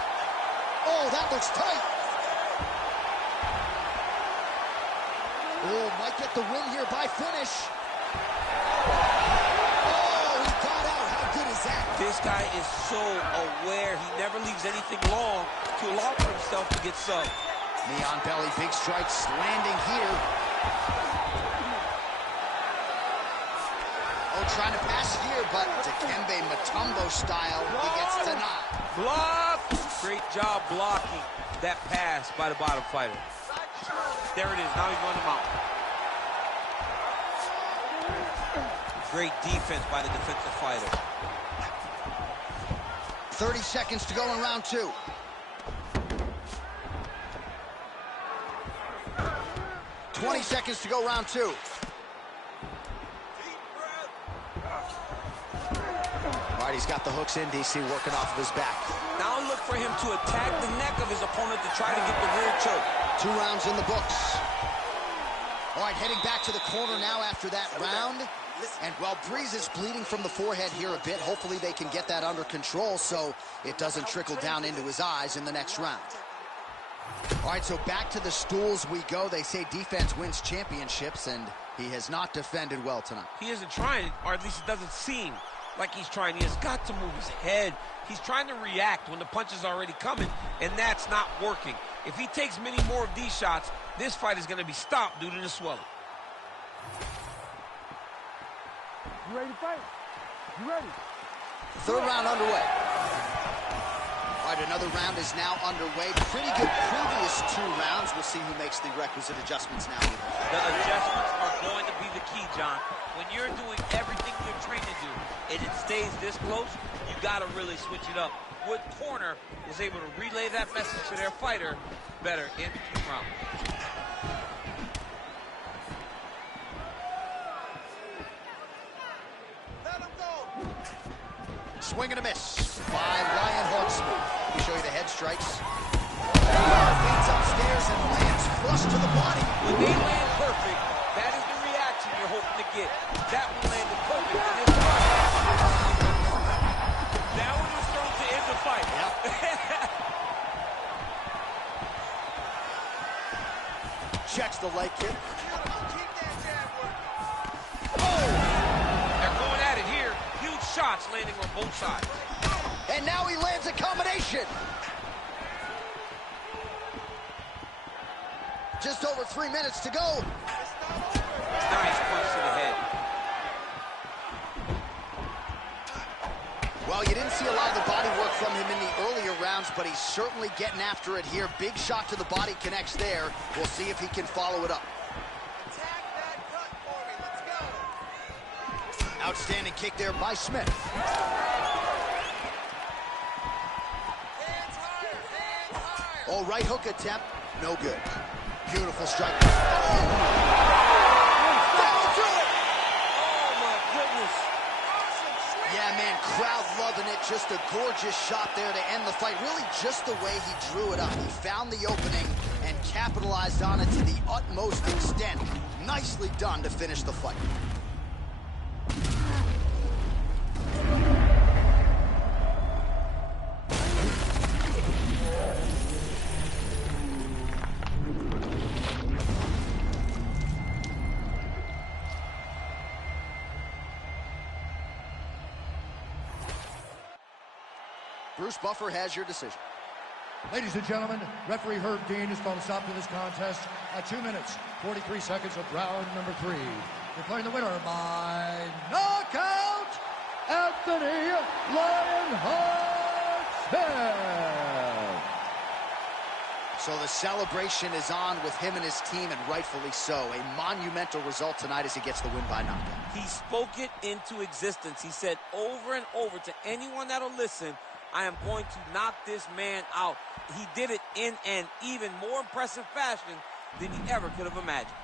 Oh, that looks tight. Oh, might get the win here by finish. This guy is so aware. He never leaves anything long to allow for himself to get subbed. Knee on belly, big strikes landing here. Oh, trying to pass here, but Dikembe Mutombo style, he gets denied. Block! Great job blocking that pass by the bottom fighter. There it is. Now he's running him out. Great defense by the defensive fighter. 30 seconds to go in round two. $20 seconds to go round two. All right, he's got the hooks in, DC, working off of his back. Now look for him to attack the neck of his opponent to try to get the rear choke. 2 rounds in the books. All right, heading back to the corner now after that round. And, well, Breeze is bleeding from the forehead here a bit. Hopefully they can get that under control so it doesn't trickle down into his eyes in the next round. All right, so back to the stools we go. They say defense wins championships, and he has not defended well tonight. He isn't trying, or at least it doesn't seem like he's trying. He has got to move his head. He's trying to react when the punch is already coming, and that's not working. If he takes many more of these shots, this fight is going to be stopped due to the swelling. You ready to fight? You ready? Third round underway. All right, another round is now underway. Pretty good previous 2 rounds. We'll see who makes the requisite adjustments now. The adjustments are going to be the key, John. When you're doing everything you're trained to do, and it stays this close, you got to really switch it up. What corner was able to relay that message to their fighter better in between rounds? Swing and a miss by Usman. Let me show you the head strikes. Leads upstairs and lands flush to the body. When they land perfect, that is the reaction you're hoping to get. That one landed perfect in this fight. That one was thrown to end the fight. Yep. Checks the leg kick. They're going at it here. Huge shots landing on both sides. And now he lands a combination. Just over 3 minutes to go. Nice punch to the head. Well, you didn't see a lot of the body work from him in the earlier rounds, but he's certainly getting after it here. Big shot to the body connects there. We'll see if he can follow it up. Attack that cut for me. Let's go. Outstanding kick there by Smith. Hands higher. Oh, right hook attempt. No good. Beautiful strike. Oh! Follow through it! Oh, my goodness. Yeah, man, crowd loving it. Just a gorgeous shot there to end the fight. Really just the way he drew it up. He found the opening and capitalized on it to the utmost extent. Nicely done to finish the fight. Bruce Buffer has your decision. Ladies and gentlemen, referee Herb Dean has called a stop to this contest at 2 minutes, 43 seconds of round number 3. Declaring the winner by knockout, Anthony Lionheart Smith. So the celebration is on with him and his team, and rightfully so. A monumental result tonight as he gets the win by knockout. He spoke it into existence. He said over and over to anyone that'll listen, I am going to knock this man out. He did it in an even more impressive fashion than he ever could have imagined.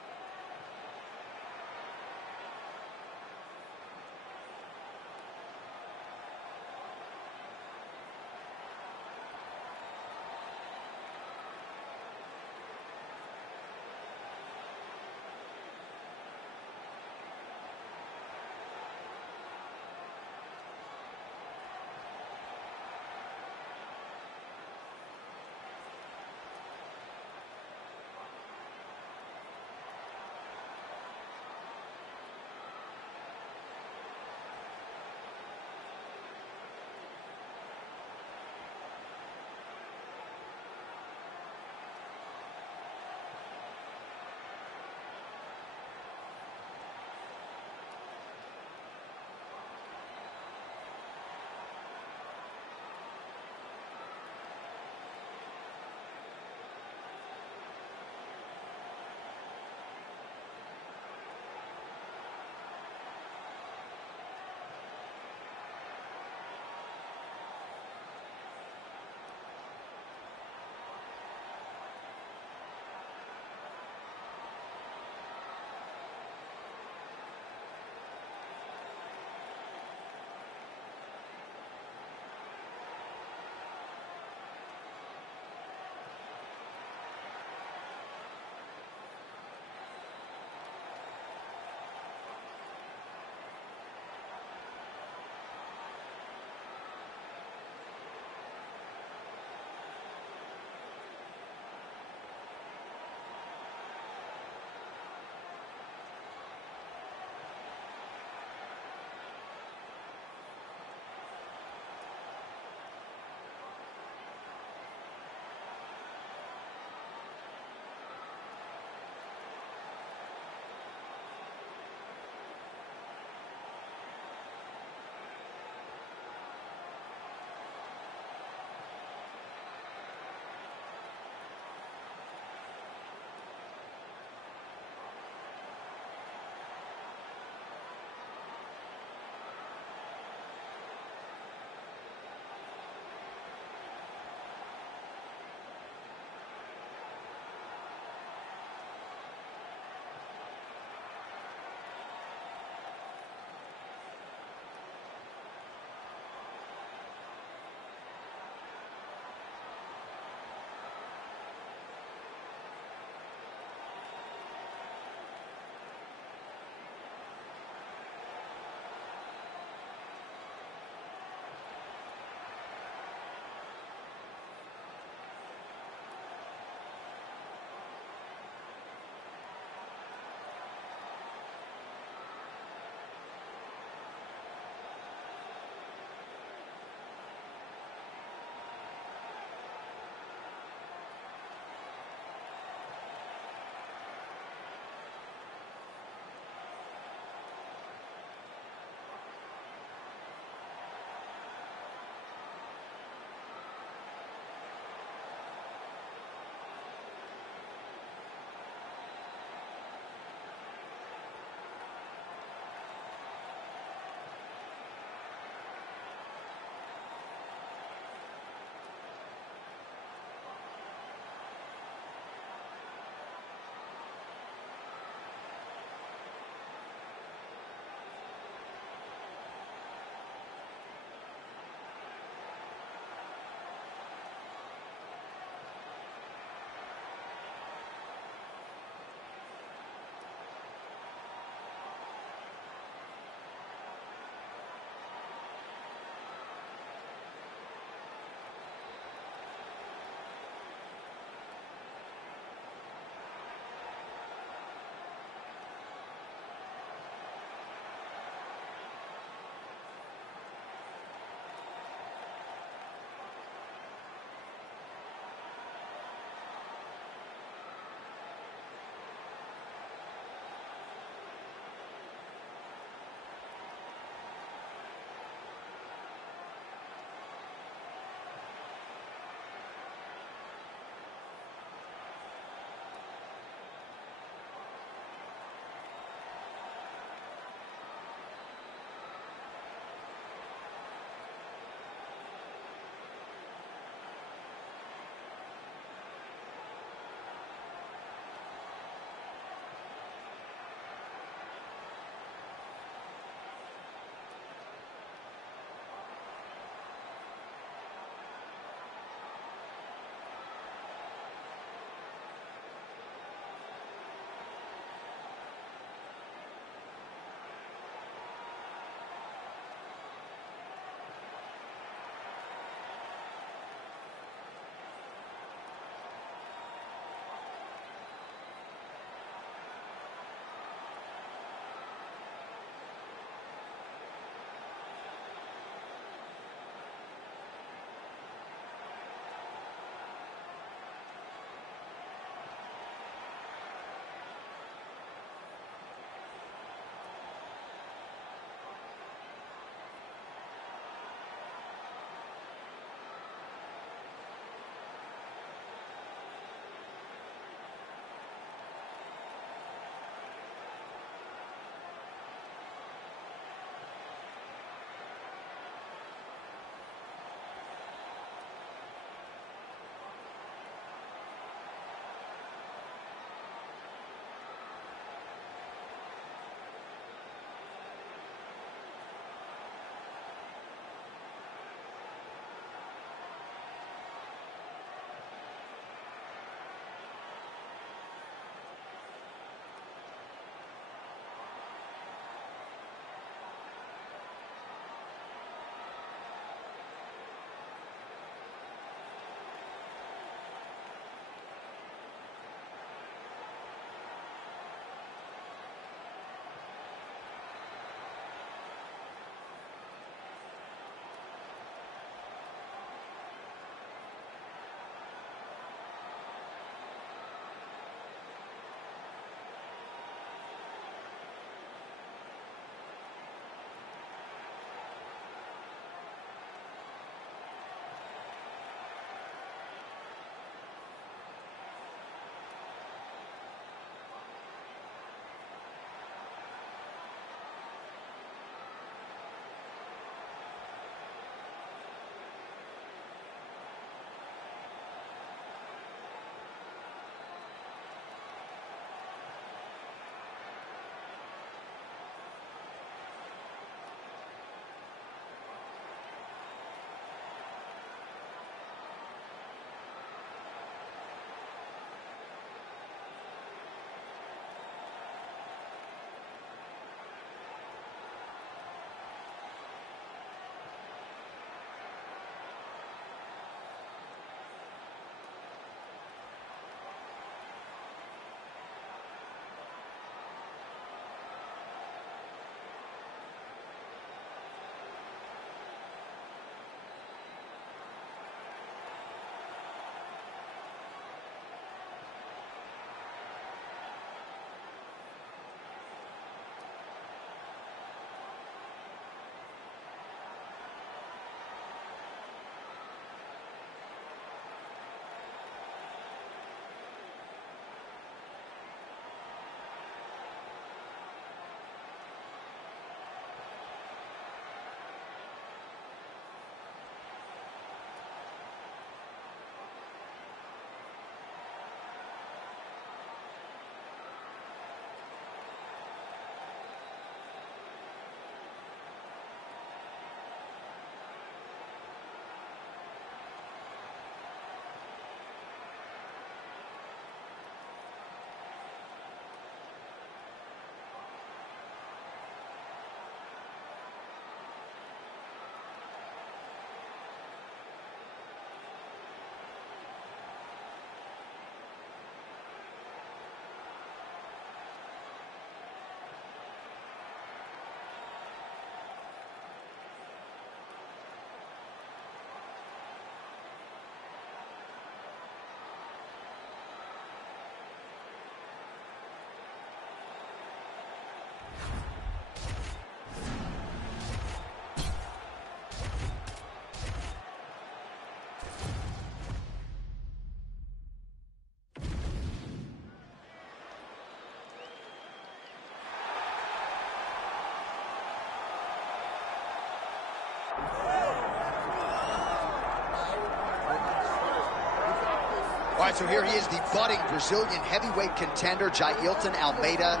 All right, so here he is, the budding Brazilian heavyweight contender, Jailton Almeida.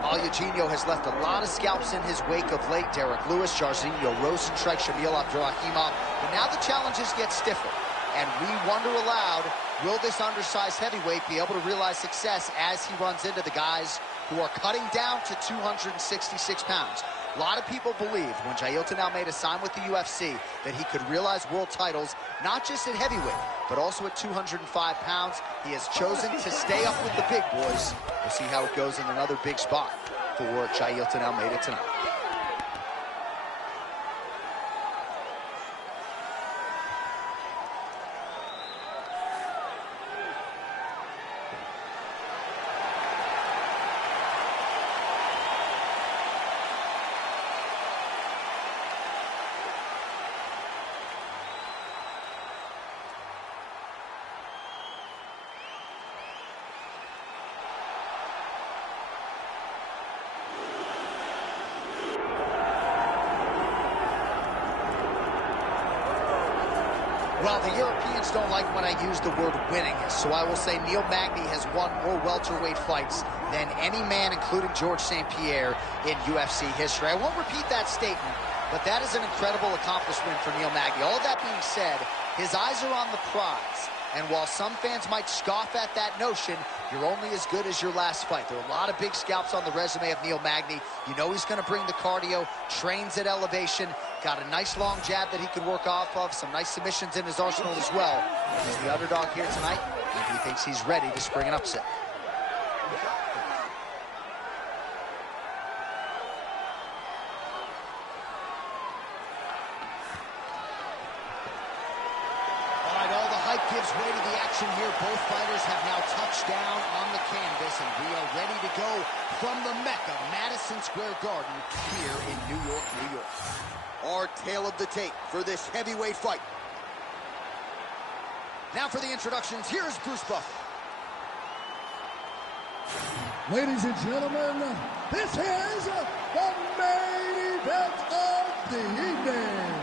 Magny has left a lot of scalps in his wake of late. Derek Lewis, Jairzinho Rozenstruik, Shamil Abdurrahimov. But now the challenges get stiffer. And we wonder aloud, will this undersized heavyweight be able to realize success as he runs into the guys who are cutting down to 266 pounds? A lot of people believe when Jailton Almeida signed with the UFC that he could realize world titles, not just at heavyweight, but also at 205 pounds. He has chosen to stay up with the big boys. We'll see how it goes in another big spot for Jailton Almeida tonight. Well, the Europeans don't like when I use the word winning, so I will say Neil Magny has won more welterweight fights than any man, including George St. Pierre, in UFC history. I won't repeat that statement, but that is an incredible accomplishment for Neil Magny. All that being said, his eyes are on the prize. And while some fans might scoff at that notion, you're only as good as your last fight. There are a lot of big scalps on the resume of Neil Magny. You know he's going to bring the cardio, trains at elevation, got a nice long jab that he can work off of, some nice submissions in his arsenal as well. He's the underdog here tonight, and he thinks he's ready to spring an upset. Gives way to the action here. Both fighters have now touched down on the canvas, and we are ready to go from the Mecca, Madison Square Garden, here in New York, New York. Our tale of the tape for this heavyweight fight. Now for the introductions, here's Bruce Buffer. Ladies and gentlemen, this is the main event of the evening.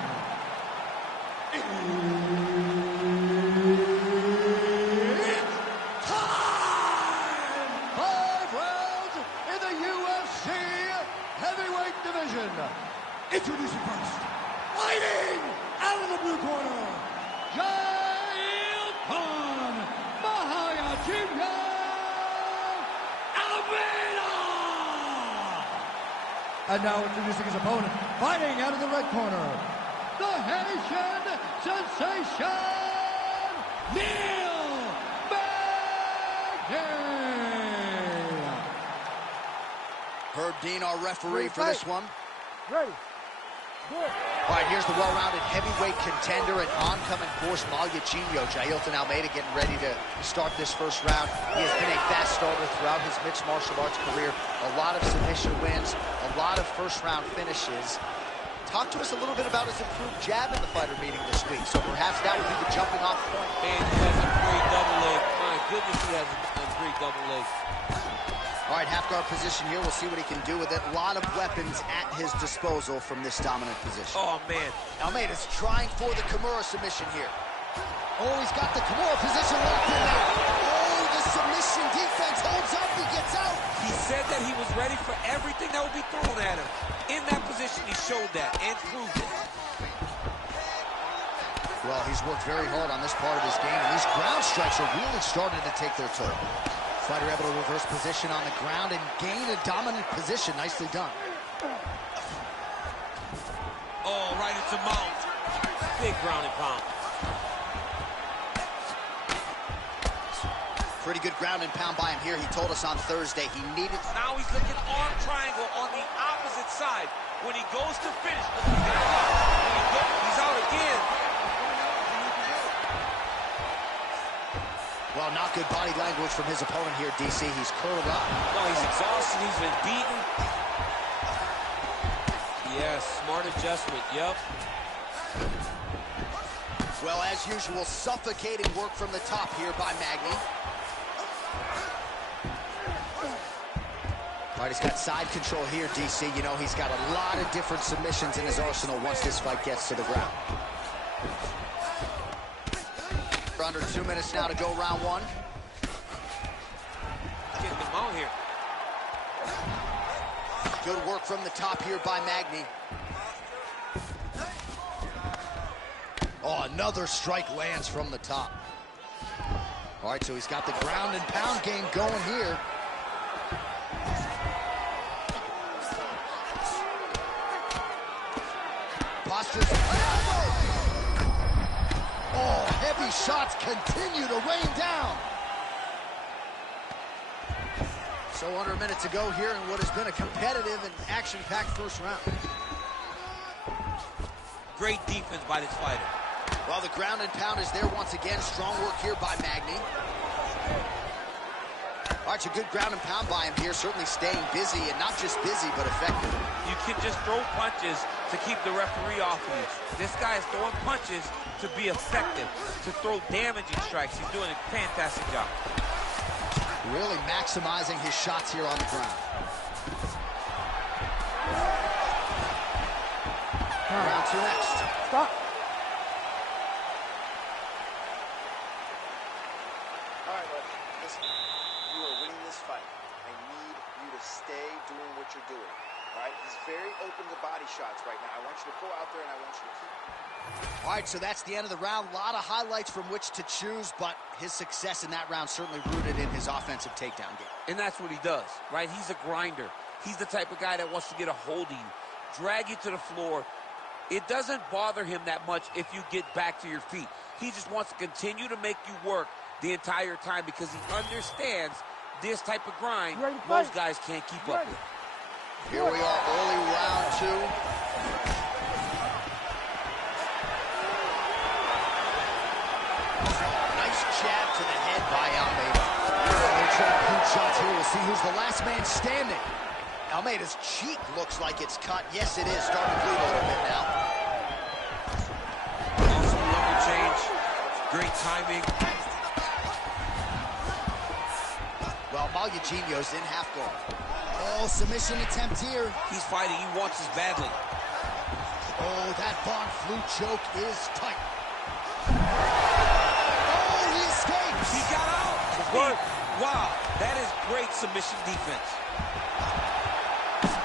Introducing first, fighting out of the blue corner, Jailton Almeida! And now introducing his opponent, fighting out of the red corner, the Haitian sensation, Neil Magny! Herb Dean, our referee for this one. Ready. Good. All right, here's the well-rounded heavyweight contender and oncoming force, Magny. Jailton Almeida getting ready to start this first round. He has been a fast starter throughout his mixed martial arts career. A lot of submission wins, a lot of first-round finishes. Talk to us a little bit about his improved jab in the fighter meeting this week. So perhaps that would be the jumping-off point. Man, he has a great double leg. My goodness, he has a great double leg. All right, half guard position here. We'll see what he can do with it. A lot of weapons at his disposal from this dominant position. Oh, man. Almeida's trying for the Kimura submission here. Oh, he's got the Kimura position locked in there. Oh, the submission defense holds up. He gets out. He said that he was ready for everything that would be thrown at him. In that position, he showed that and proved it. Well, he's worked very hard on this part of his game, and these ground strikes are really starting to take their toll. Fighter able to reverse position on the ground and gain a dominant position. Nicely done. Oh, right into mount. Big ground and pound. Pretty good ground and pound by him here. He told us on Thursday he needed... Now he's looking arm triangle on the opposite side. When he goes to finish, he's out again. Well, not good body language from his opponent here, DC. He's curled up. No, he's exhausted. He's been beaten. Yes, smart adjustment. Yep. Well, as usual, suffocating work from the top here by Magny. All right, he's got side control here, DC. You know, he's got a lot of different submissions in his arsenal once this fight gets to the ground. under 2 minutes now to go round one. Getting them out here. Good work from the top here by Magny. Oh, another strike lands from the top. All right, so he's got the ground and pound game going here. Postures. Oh, heavy shots continue to rain down. So under a minute to go here in what has been a competitive and action-packed first round. Great defense by this fighter. Well, the ground and pound is there once again. Strong work here by Magny. All right, so good ground and pound by him here. Certainly staying busy, and not just busy, but effective. You can just throw punches to keep the referee off of you. This guy is throwing punches to be effective, to throw damaging strikes. He's doing a fantastic job. Really maximizing his shots here on the ground. Round two next. Stop. All right, look, listen. You are winning this fight. I need you to stay doing what you're doing. All right? He's very open to body shots right now. I want you to go out there and I want you to keep. All right, so that's the end of the round. A lot of highlights from which to choose, but his success in that round certainly rooted in his offensive takedown game. And that's what he does, right? He's a grinder. He's the type of guy that wants to get a hold of you, drag you to the floor. It doesn't bother him that much if you get back to your feet. He just wants to continue to make you work the entire time because he understands this type of grind most guys can't keep up with. Here we are, early round two. Nice jab to the head by Almeida. They're trying to boot shots here. We'll see who's the last man standing. Almeida's cheek looks like it's cut. Yes, it is. Starting to bleed a little bit now. Awesome lumber change. Great timing. Well, Magny's in half guard. Oh, submission attempt here. He's fighting. He wants this badly. Oh, that Von Flue choke is tight. Oh, he escapes. He got out. Work. Wow, that is great submission defense.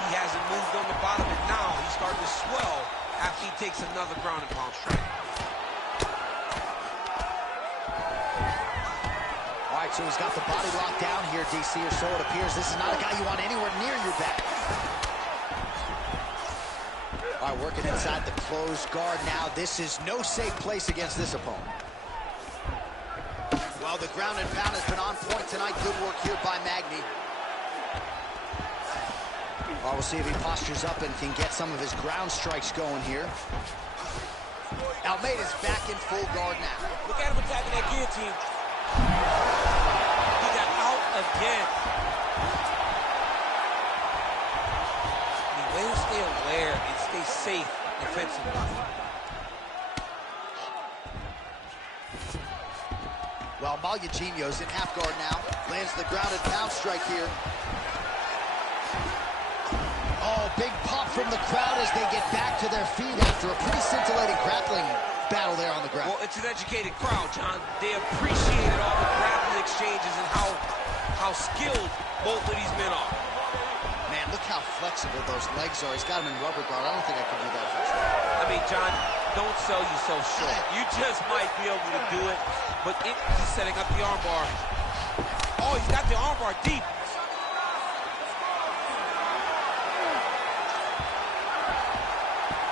He hasn't moved on the bottom, and now he's starting to swell after he takes another ground and pound strike. All right, so he's got the body locked down here, DC, or so it appears. This is not a guy you want anywhere near your back. All right, working inside the closed guard now. This is no safe place against this opponent. Well, the ground and pound has been on point tonight. Good work here by Magny. Well, we'll see if he postures up and can get some of his ground strikes going here. Almeida's back in full guard now. Look at him attacking that guillotine. He got out again. The way to stay aware and stay safe defensively. Well, Magny's in half guard now. Lands the ground and pound strike here. Oh, big pop from the crowd as they get back to their feet after a pretty scintillating grappling battle there on the ground. Well, it's an educated crowd, John. They appreciated all the grappling exchanges and how skilled both of these men are. Man, look how flexible those legs are. He's got them in rubber guard. I don't think I could do that if I tried. I mean, John, don't sell yourself short. You just might be able to do it, but he's setting up the armbar. Oh, he's got the armbar deep.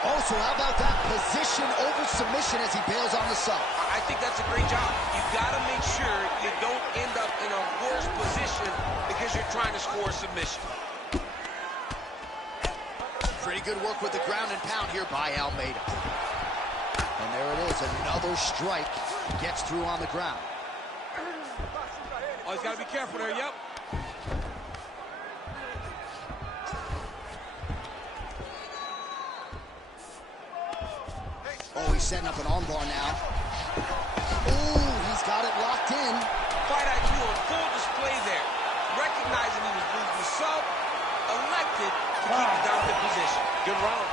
Oh, so how about that position over submission as he bails on the sub? I think that's a great job. You got to make sure you don't end up in a worse position because you're trying to score a submission. Pretty good work with the ground and pound here by Almeida. And there it is, another strike gets through on the ground. Oh, he's got to be careful there, yep. Oh, he's setting up an armbar now. Ooh, he's got it locked in. Fight IQ on full display there. Recognizing he was losing the sub, elected to keep the dominant position. Good round.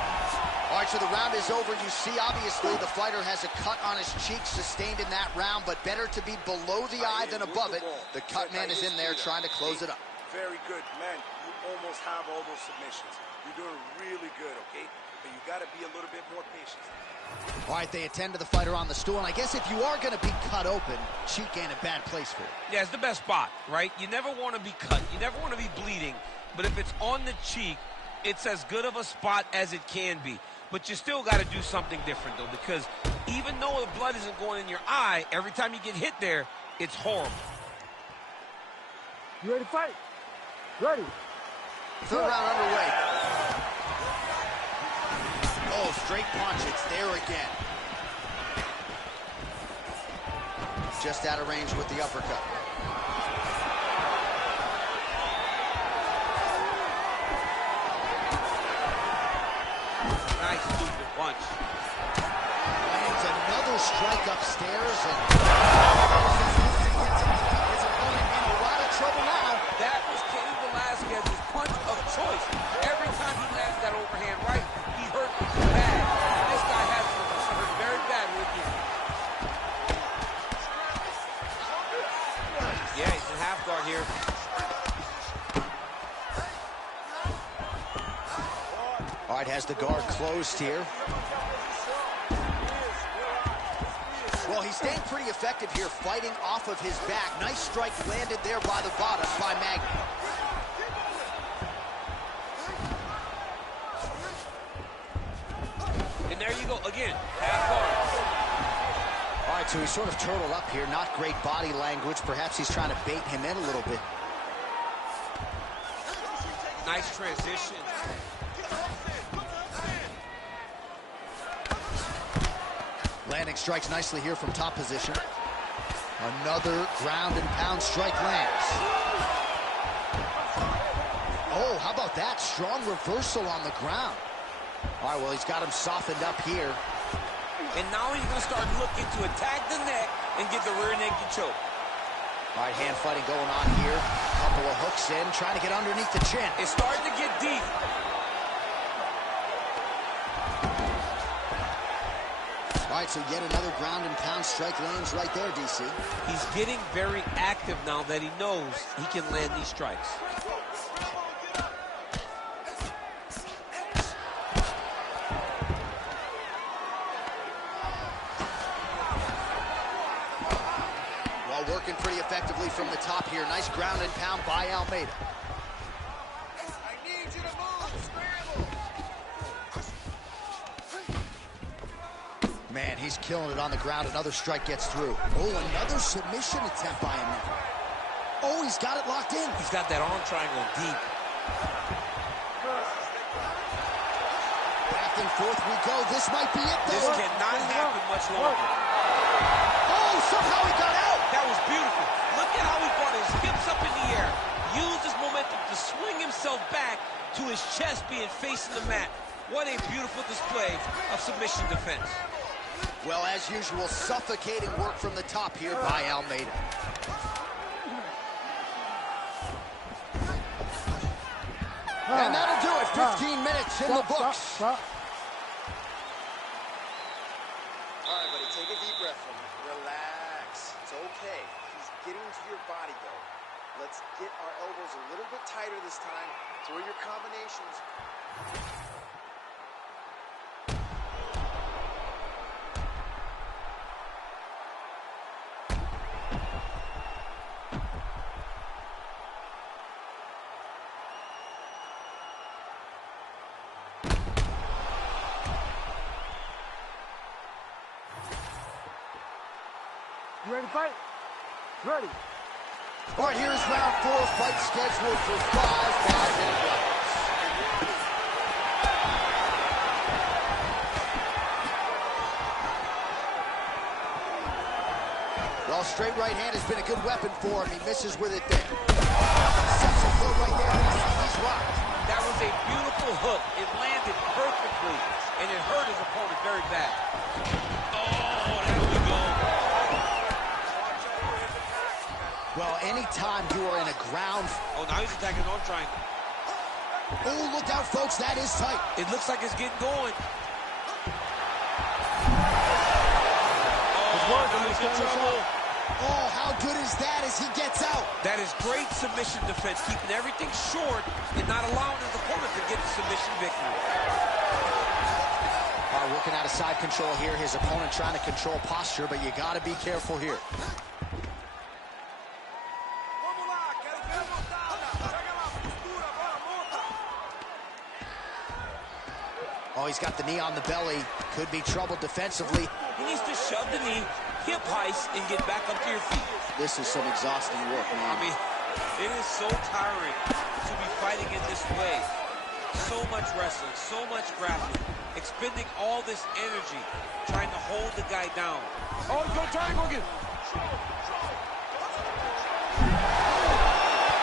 All right, so the round is over. You see, obviously, the fighter has a cut on his cheek sustained in that round, but better to be below the eye than above it. The cut man is in there trying to close it up. Very good, man. You almost have all those submissions. You're doing really good, okay? But you got to be a little bit more patient. All right, they attend to the fighter on the stool, and I guess if you are going to be cut open, cheek ain't a bad place for it. Yeah, it's the best spot, right? You never want to be cut. You never want to be bleeding. But if it's on the cheek, it's as good of a spot as it can be. But you still got to do something different, though, because even though the blood isn't going in your eye, every time you get hit there, it's horrible. You ready to fight? Ready. Third round underway. Oh, straight punch. It's there again. Just out of range with the uppercut. Nice stupid punch. Lands another strike upstairs, and his opponent in a lot of trouble now. That was Kenny Velasquez's punch of choice. Every time he lands that overhand right, he hurt bad. This guy has hurt very badly again. Yeah, he's in half guard here. All right, has the guard closed here. Well, he's staying pretty effective here, fighting off of his back. Nice strike landed there by the bottom by Magny. And there you go, again, half guard. All right, so he's sort of turtled up here. Not great body language. Perhaps he's trying to bait him in a little bit. Nice transition. Landing strikes nicely here from top position. Another ground and pound strike lands. Oh, how about that? Strong reversal on the ground. All right, well, he's got him softened up here. And now he's going to start looking to attack the neck and get the rear naked choke. All right, hand fighting going on here. Couple of hooks in, trying to get underneath the chin. It's starting to get deep. All right, so yet another ground and pound strike lands right there, DC. He's getting very active now that he knows he can land these strikes. While working pretty effectively from the top here. Nice ground and pound by Almeida. I need you to move, scramble. Man, he's killing it on the ground. Another strike gets through. Oh, another submission attempt by him now. Oh, he's got it locked in. He's got that arm triangle deep. Back and forth we go. This might be it, though. This cannot happen much longer. Oh, somehow he got out. That was beautiful. Look at how he brought his hips up in the air. Used his momentum to swing himself back to his chest being facing the mat. What a beautiful display of submission defense. Well, as usual, suffocating work from the top here by Almeida. And that'll do it. 15 minutes in the books. All right, buddy, take a deep breath for me. Relax. It's okay. He's getting to your body, though. Let's get our elbows a little bit tighter this time. Throw your combinations. You ready to fight? Ready. All right, here's round 4, fight scheduled for 5-minute rounds. Well, straight right hand has been a good weapon for him. He misses with it there. Sets a foot right there. He's rocked. That was a beautiful hook. It landed perfectly, and it hurt his opponent very bad. Oh, there we go. Well, anytime you are in a ground... Oh, now he's attacking arm triangle. Oh, look out, folks. That is tight. It looks like it's getting going. He's in trouble. Oh, how good is that as he gets out? That is great submission defense, keeping everything short and not allowing his opponent to get the submission victory. All right, working out of side control here. His opponent trying to control posture, but you got to be careful here. Oh, he's got the knee on the belly. Could be trouble defensively. He needs to shove the knee, hip heist, and get back up to your feet. This is some exhausting work, man. I mean, it is so tiring to be fighting in this way. So much wrestling, so much grappling, expending all this energy, trying to hold the guy down. Oh, he's going to try and go again.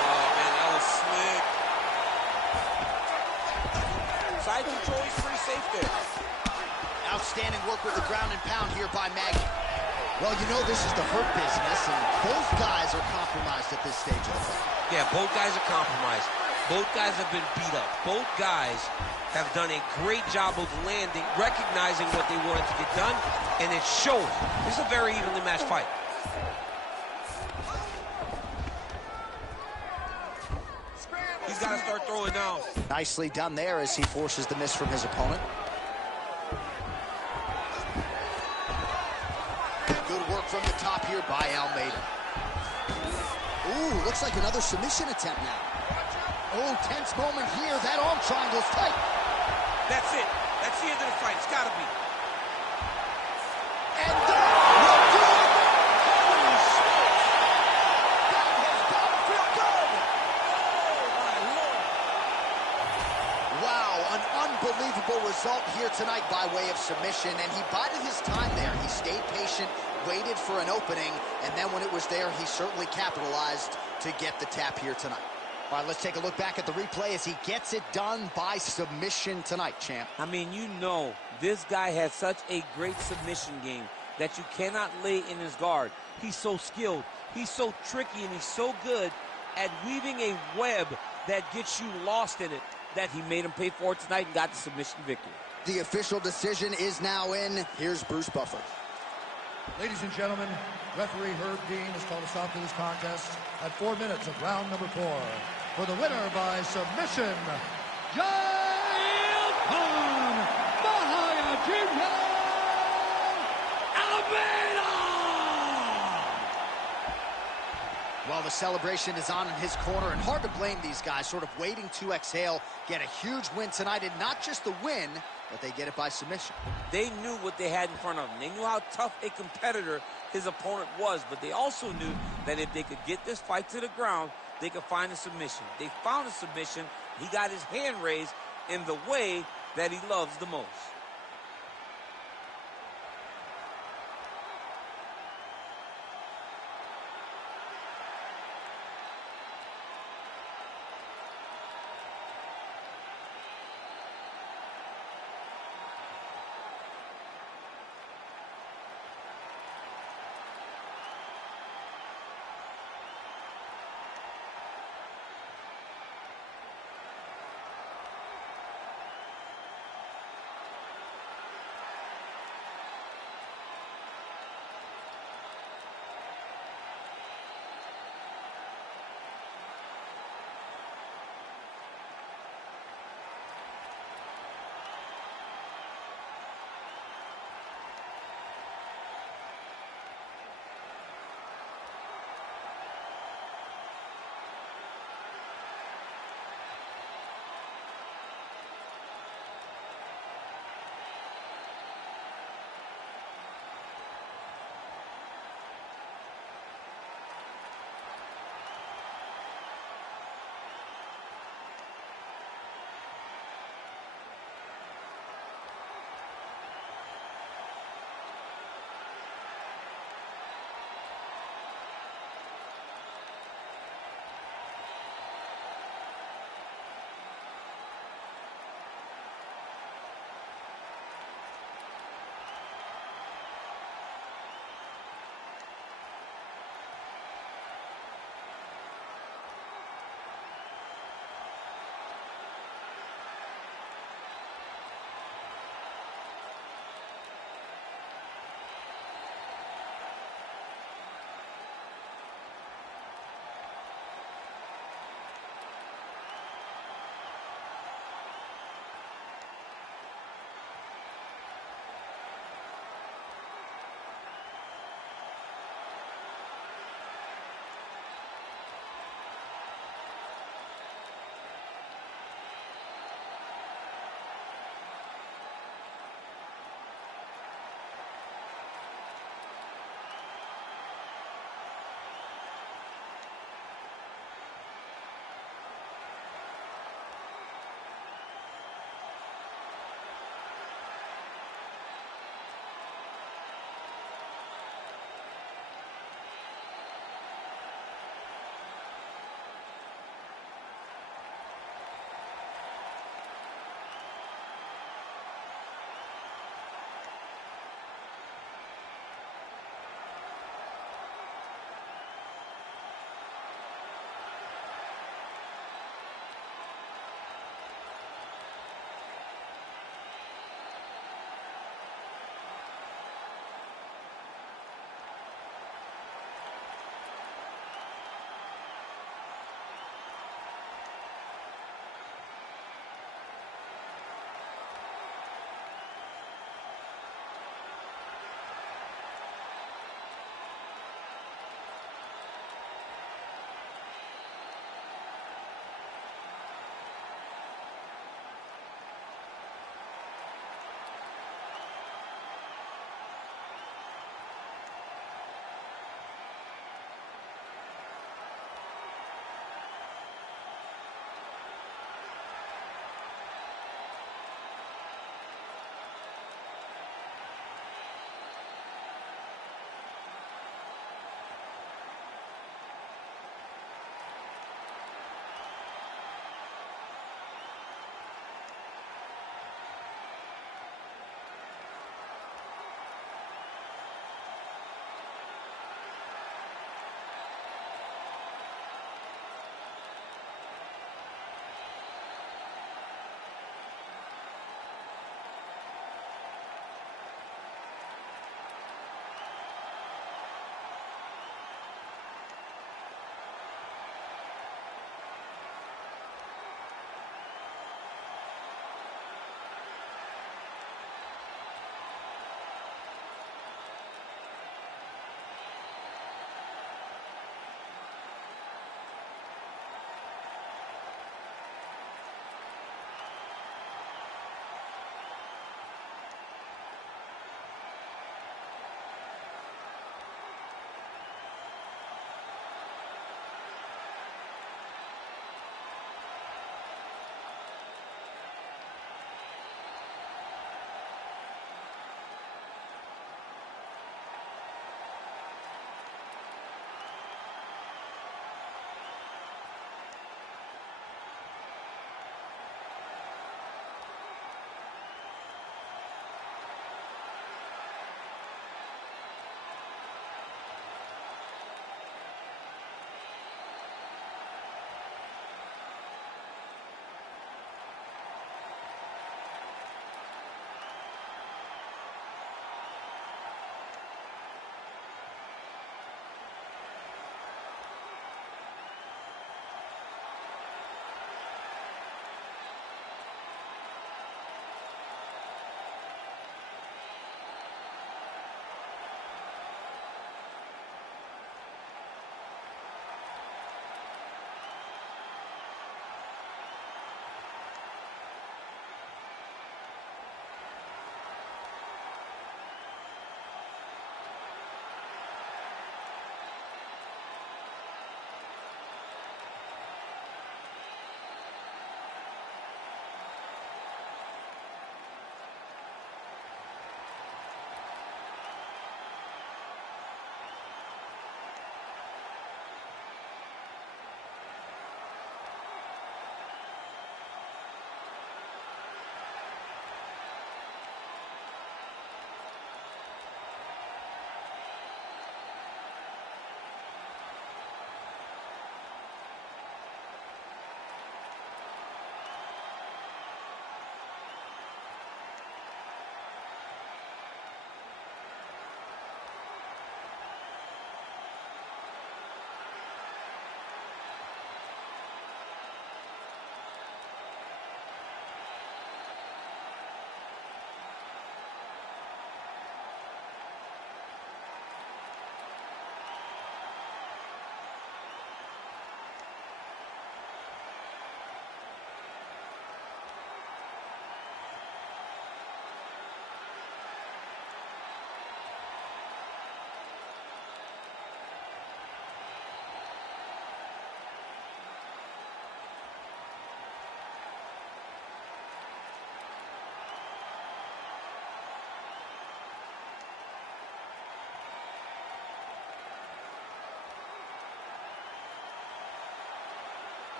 Oh, man, that was slick. Side control, he's pretty safe there. Outstanding work with the ground and pound here by Magny. Well, you know this is the hurt business, and both guys are compromised at this stage of the fight. Yeah, both guys are compromised. Both guys have been beat up. Both guys have done a great job of landing, recognizing what they wanted to get done, and it shows. This is a very evenly matched fight. He's got to start throwing now. Nicely done there as he forces the miss from his opponent. Good work from the top here by Almeida. Ooh, looks like another submission attempt now. Oh, tense moment here. That arm triangle's tight. That's it. That's the end of the fight. It's got to be. And that will do it. Holy smokes. That has got to feel good. Oh, my Lord. Wow, an unbelievable result here tonight by way of submission, and he bided his time there. He stayed patient, waited for an opening, and then when it was there, he certainly capitalized to get the tap here tonight. All right, let's take a look back at the replay as he gets it done by submission tonight, champ. I mean, you know, this guy has such a great submission game that you cannot lay in his guard. He's so skilled, he's so tricky, and he's so good at weaving a web that gets you lost in it that he made him pay for it tonight and got the submission victory. The official decision is now in. Here's Bruce Buffer. Ladies and gentlemen, referee Herb Dean has called a stop to this contest at 4 minutes of round number 4. For the winner by submission, Giant Almeida! Well, the celebration is on in his corner, and hard to blame these guys, sort of waiting to exhale, get a huge win tonight, and not just the win, but they get it by submission. They knew what they had in front of them. They knew how tough a competitor his opponent was, but they also knew that if they could get this fight to the ground, they could find a submission. They found a submission. He got his hand raised in the way that he loves the most.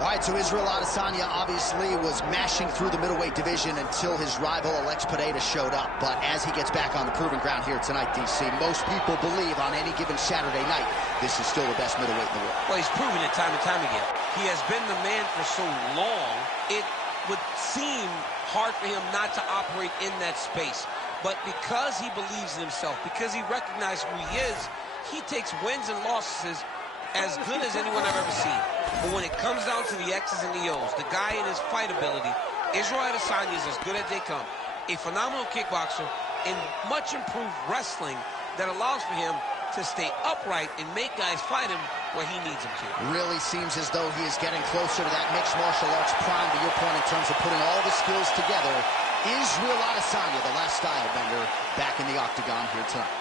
All right, so Israel Adesanya obviously was mashing through the middleweight division until his rival Alex Pereira showed up. But as he gets back on the proving ground here tonight, DC, most people believe on any given Saturday night, this is still the best middleweight in the world. Well, he's proven it time and time again. He has been the man for so long, it would seem hard for him not to operate in that space. But because he believes in himself, because he recognizes who he is, he takes wins and losses as good as anyone I've ever seen. But when it comes down to the X's and the O's, the guy in his fight ability, Israel Adesanya is as good as they come. A phenomenal kickboxer and much improved wrestling that allows for him to stay upright and make guys fight him where he needs them to. Really seems as though he is getting closer to that mixed martial arts prime, to your point, in terms of putting all the skills together. Israel Adesanya, the last style bender, back in the octagon here tonight.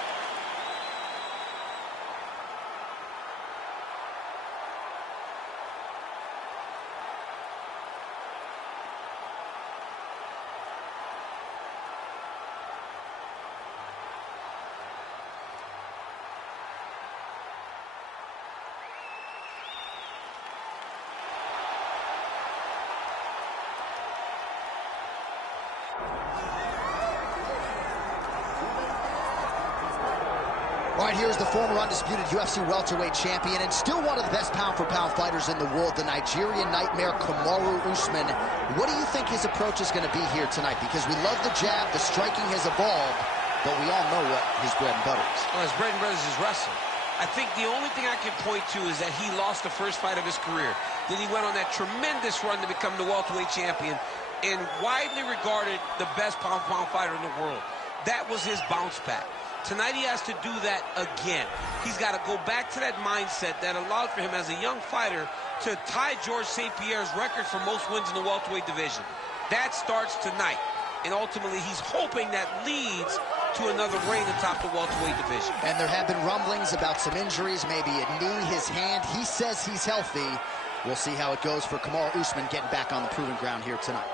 All right, here's the former undisputed UFC welterweight champion and still one of the best pound-for-pound fighters in the world, the Nigerian nightmare, Kamaru Usman. What do you think his approach is going to be here tonight? Because we love the jab, the striking has evolved, but we all know what his bread and butter is. Well, his bread and butter is his wrestling. I think the only thing I can point to is that he lost the first fight of his career. Then he went on that tremendous run to become the welterweight champion and widely regarded the best pound-for-pound fighter in the world. That was his bounce back. Tonight he has to do that again. He's got to go back to that mindset that allowed for him as a young fighter to tie George St. Pierre's record for most wins in the welterweight division. That starts tonight. And ultimately he's hoping that leads to another reign atop the welterweight division. And there have been rumblings about some injuries, maybe a knee, his hand. He says he's healthy. We'll see how it goes for Kamaru Usman getting back on the proving ground here tonight.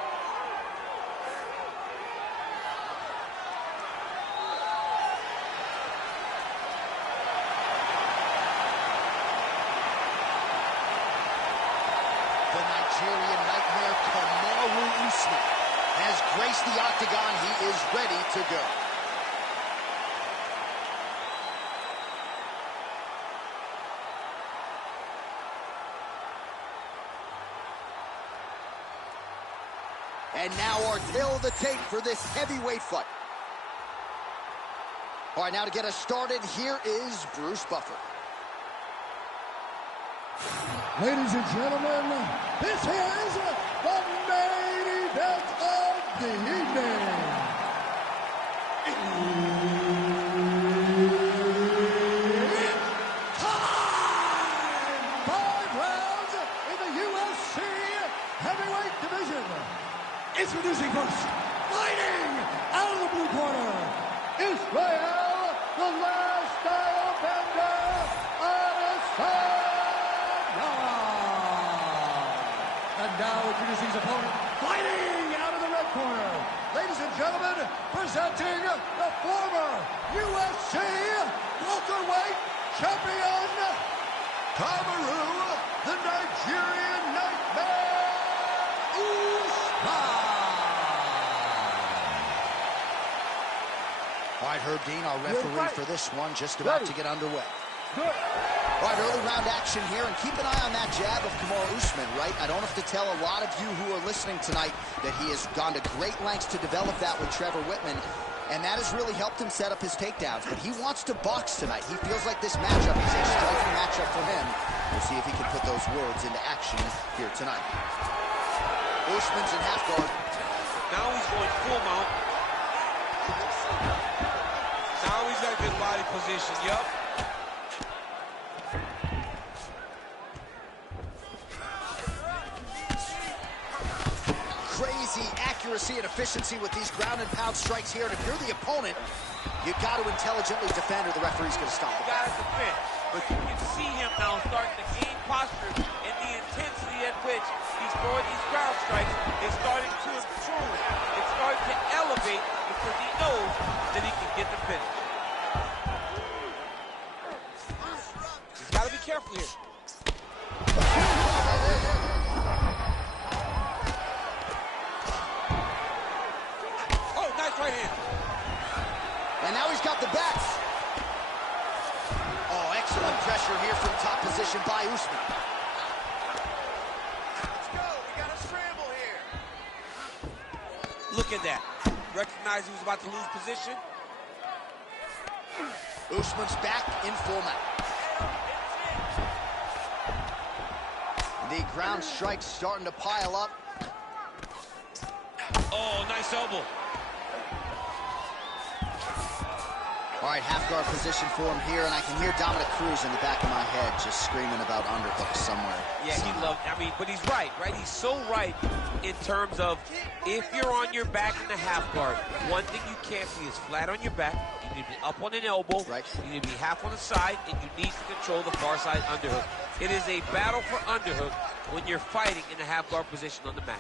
The Nigerian nightmare, Kamaru Usman, has graced the octagon. He is ready to go. And now our tail of the tape for this heavyweight fight. All right, now to get us started, here is Bruce Buffer. Ladies and gentlemen, this is the main event of the evening. It's time! 5 rounds in the UFC heavyweight division. Introducing first, fighting out of the blue corner, Israel, the last style bender, Adesanya. And now introducing his opponent, fighting out of the red corner. Ladies and gentlemen, presenting the former UFC welterweight champion, Kamaru, the Nigerian nightmare, Usman. All right, Herb Dean, our referee for this one, just about to get underway. All right, early round action here, and keep an eye on that jab of Kamaru Usman, right? I don't have to tell a lot of you who are listening tonight that he has gone to great lengths to develop that with Trevor Whitman, and that has really helped him set up his takedowns. But he wants to box tonight. He feels like this matchup is a striking matchup for him. We'll see if he can put those words into action here tonight. Usman's in half guard. Now he's going full mount. Now he's got a good body position, yup. Crazy accuracy and efficiency with these ground and pound strikes here. And if you're the opponent, you got to intelligently defend or the referee's going to stop You it. got to defend. But you can see him now starting to gain posture, and the intensity at which he's throwing these ground strikes is starting to improve. It's starting to elevate because he knows that he can get the finish. he's got the bats. Oh, excellent pressure here from top position by Usman. Let's go. We got a scramble here. Look at that. Recognized he was about to lose position. Usman's back in full mount. The ground strikes starting to pile up. Oh, nice elbow. All right, half guard position for him here, and I can hear Dominic Cruz in the back of my head just screaming about underhooks somewhere. Yeah, he loved, but he's right? He's so right in terms of if you're on your back in the half guard, one thing you can't be is flat on your back. You need to be up on an elbow. Right. You need to be half on the side, and you need to control the far side underhook. It is a battle for underhook when you're fighting in the half guard position on the mat.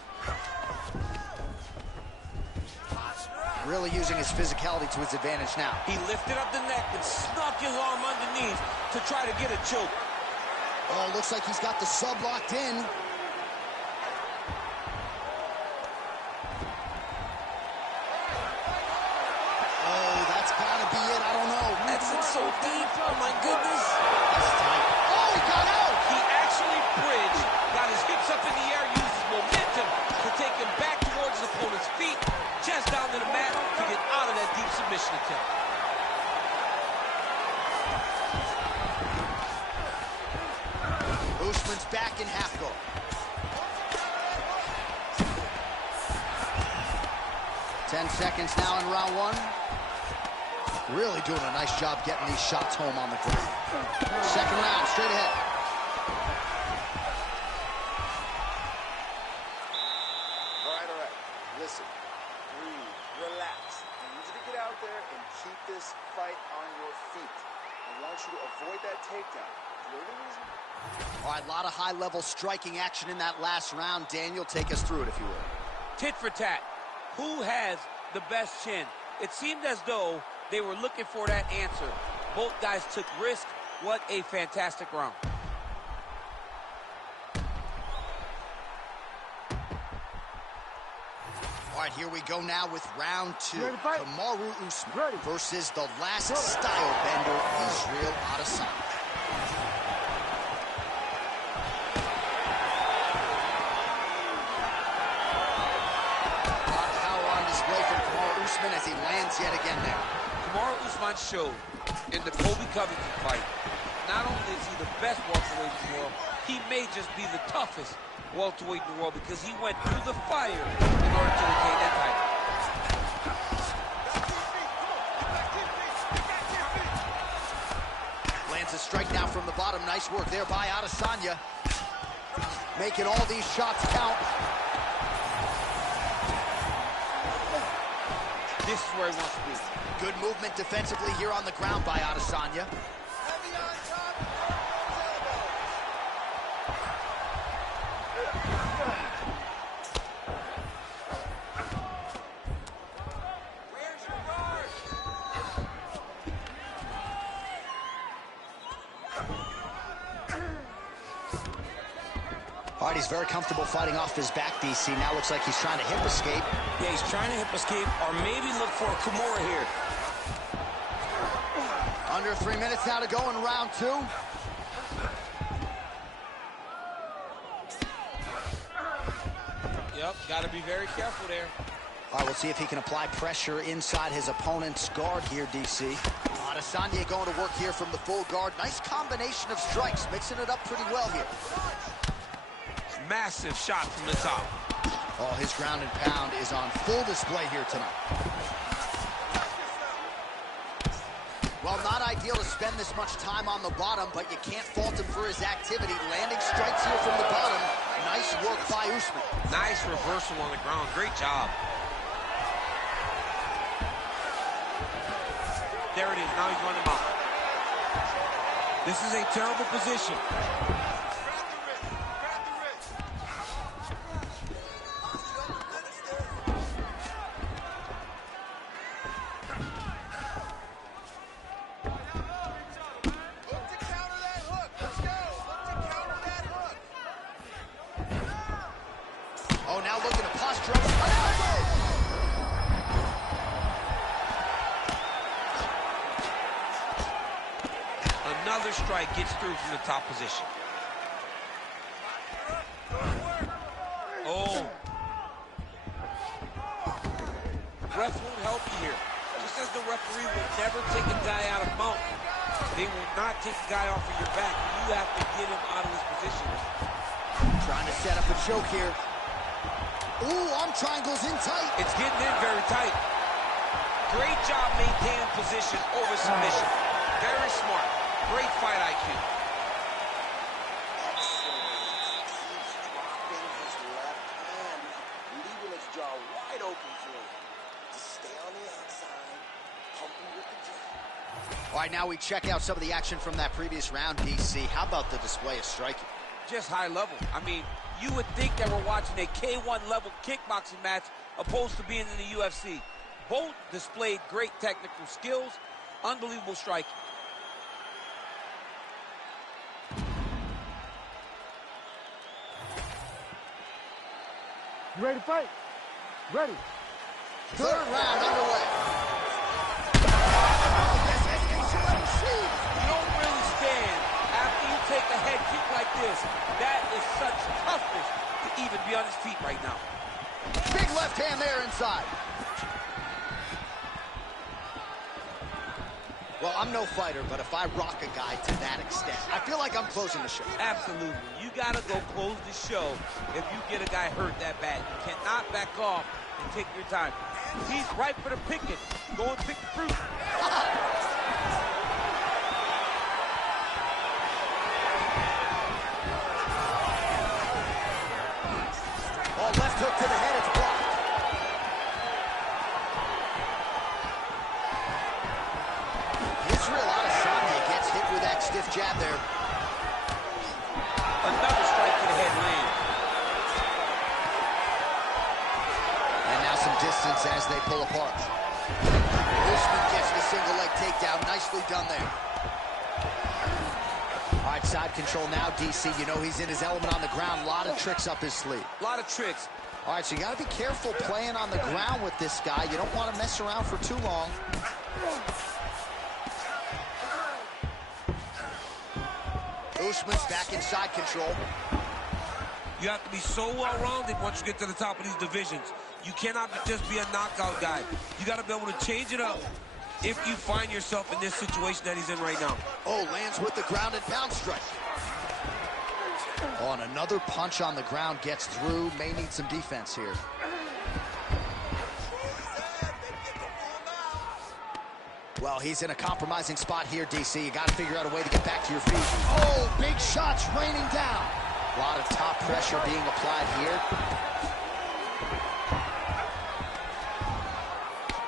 Really using his physicality to his advantage now. He lifted up the neck and snuck his arm underneath to try to get a choke. Oh, looks like he's got the sub locked in. Oh, that's gotta be it. I don't know. That's in so deep. Oh, my goodness. That's tight. Oh, he got out. He actually bridged, got his hips up in the air, used his momentum to take him back towards his opponent's feet, chest down to the mat to get out of that deep submission attempt. Usman's back in half guard. Ten seconds now in round one. Really doing a nice job getting these shots home on the ground. Second round, straight ahead. All right. Listen, breathe, relax. I need you to get out there and keep this fight on your feet. I want you to avoid that takedown. You know the reason? All right, a lot of high-level striking action in that last round. Daniel, take us through it, if you will. Tit for tat. Who has the best chin? It seemed as though they were looking for that answer. Both guys took risk. What a fantastic round. All right, here we go now with round two. Ready to fight? Kamaru Usman Ready. versus the last style bender, Israel Adesanya. Power on display from Kamaru Usman as he lands yet again there. Kamaru Usman showed in the Colby Covington fight, not only is he the best welterweight in the world, he may just be the toughest welterweight in the world because he went through the fire in order to retain that title. Lands a strike now from the bottom. Nice work there by Adesanya. Making all these shots count. This is where he wants to be. Good movement defensively here on the ground by Adesanya. Heavy on top, elbows. Where's your guard? All right, he's very comfortable fighting off his back, DC. Now looks like he's trying to hip escape. Yeah, he's trying to hip escape or maybe look for a Kimura here. Under 3 minutes now to go in round two. Yep, got to be very careful there. All right, we'll see if he can apply pressure inside his opponent's guard here, DC. Adesanya going to work here from the full guard. Nice combination of strikes, mixing it up pretty well here. Massive shot from the top. Oh, his ground and pound is on full display here tonight. Well, not ideal to spend this much time on the bottom, but you can't fault him for his activity. Landing strikes here from the bottom. Nice work by Usman. Nice reversal on the ground. Great job. There it is. Now he's running him out. This is a terrible position. Oh, now looking to posture up. An elbow! another strike gets through from the top position. Oh. Ref won't help you here. Just as the referee will never take a guy out of mount, they will not take a guy off of your back. You have to get him out of his position. Trying to set up a choke here. Ooh, arm triangle's in tight. It's getting in very tight. Great job maintaining position over submission. Very smart. Great fight IQ. Excellent. Keeps dropping his left hand, leaving his jaw wide open for him. Just stay on the outside, pumping with the jab. All right, now we check out some of the action from that previous round, DC. How about the display of striking? Just high level. I mean, you would think that we're watching a K1 level kickboxing match opposed to being in the UFC. Both displayed great technical skills, unbelievable striking. You ready to fight? Ready. Third round underway. You don't really stand after you take a head kick like this. That is such toughness to even be on his feet right now. Big left hand there inside. Well, I'm no fighter, but if I rock a guy to that extent, I feel like I'm closing the show. Absolutely. You gotta go close the show if you get a guy hurt that bad. You cannot back off and take your time. He's ripe for the picking. Go and pick the fruit. Oh, left hook to the head, it's blocked. Israel Adesanya gets hit with that stiff jab there. Another strike to the head lands. And now some distance as they pull apart. Usman gets the single leg takedown. Nicely done there. All right, side control now, DC. You know he's in his element on the ground. A lot of tricks up his sleeve. A lot of tricks. All right, so you got to be careful playing on the ground with this guy. You don't want to mess around for too long. Usman's back in side control. You have to be so well-rounded once you get to the top of these divisions. You cannot just be a knockout guy. You got to be able to change it up if you find yourself in this situation that he's in right now. Oh, lands with the ground and pound strike. Oh, and another punch on the ground gets through. May need some defense here. Well, he's in a compromising spot here, DC. You got to figure out a way to get back to your feet. Oh, big shots raining down. A lot of top pressure being applied here.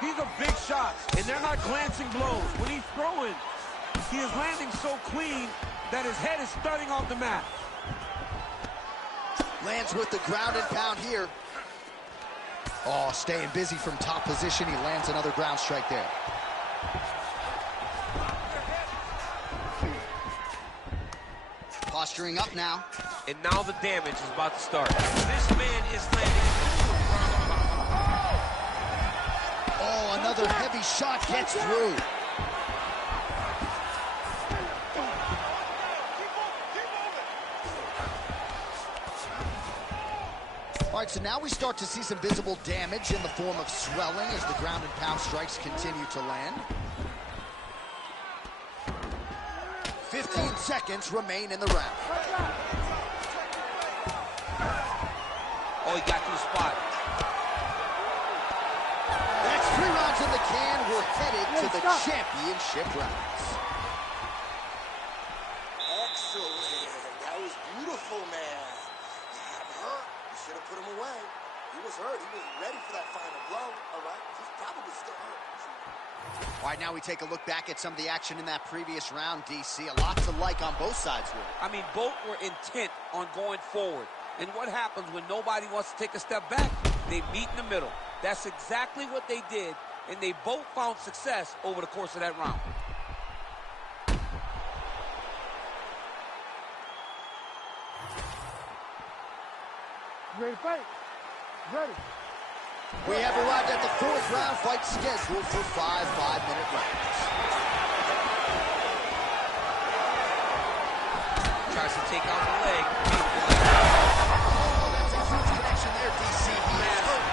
These are big shots, and they're not glancing blows. When he's throwing, he is landing so clean that his head is starting off the mat. Lands with the ground and pound here. Oh, staying busy from top position. He lands another ground strike there. Posturing up now. And now the damage is about to start. This man is landing. Oh, another heavy shot gets through. All right, so now we start to see some visible damage in the form of swelling as the ground and pound strikes continue to land. 15 seconds remain in the round. Oh, he got to the spot. That's 3 rounds in the can. We're headed to the championship rounds. Excellent. That was beautiful, man. You had him hurt. You should have put him away. He was hurt. He was ready for that final blow. All right. He's probably still hurt. All right, now we take a look back at some of the action in that previous round, DC. A lot to like on both sides here. I mean, both were intent on going forward. And what happens when nobody wants to take a step back? They meet in the middle. That's exactly what they did, and they both found success over the course of that round. You ready to fight? Ready. We have arrived at the 4th round fight scheduled for 5 5-minute rounds. take out the leg. Oh, that's a huge connection there, DC. He is hurt.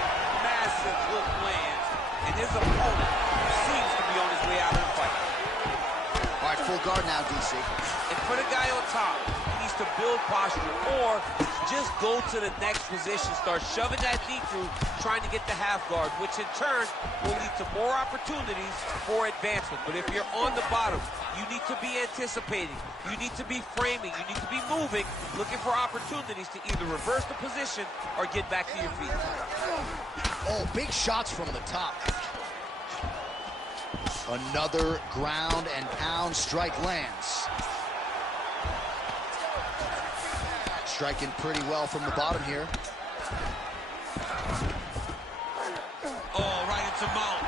Massive hook lands, and his opponent seems to be on his way out of the fight. All right, full guard now, DC. And for the guy on top, he needs to build posture or just go to the next position, start shoving that knee through, trying to get the half guard, which in turn will lead to more opportunities for advancement. But if you're on the bottom, you need to be anticipating, you need to be framing, you need to be moving, looking for opportunities to either reverse the position or get back to your feet. Oh, big shots from the top. Another ground and pound strike lands. Striking pretty well from the bottom here. Oh, right into mount.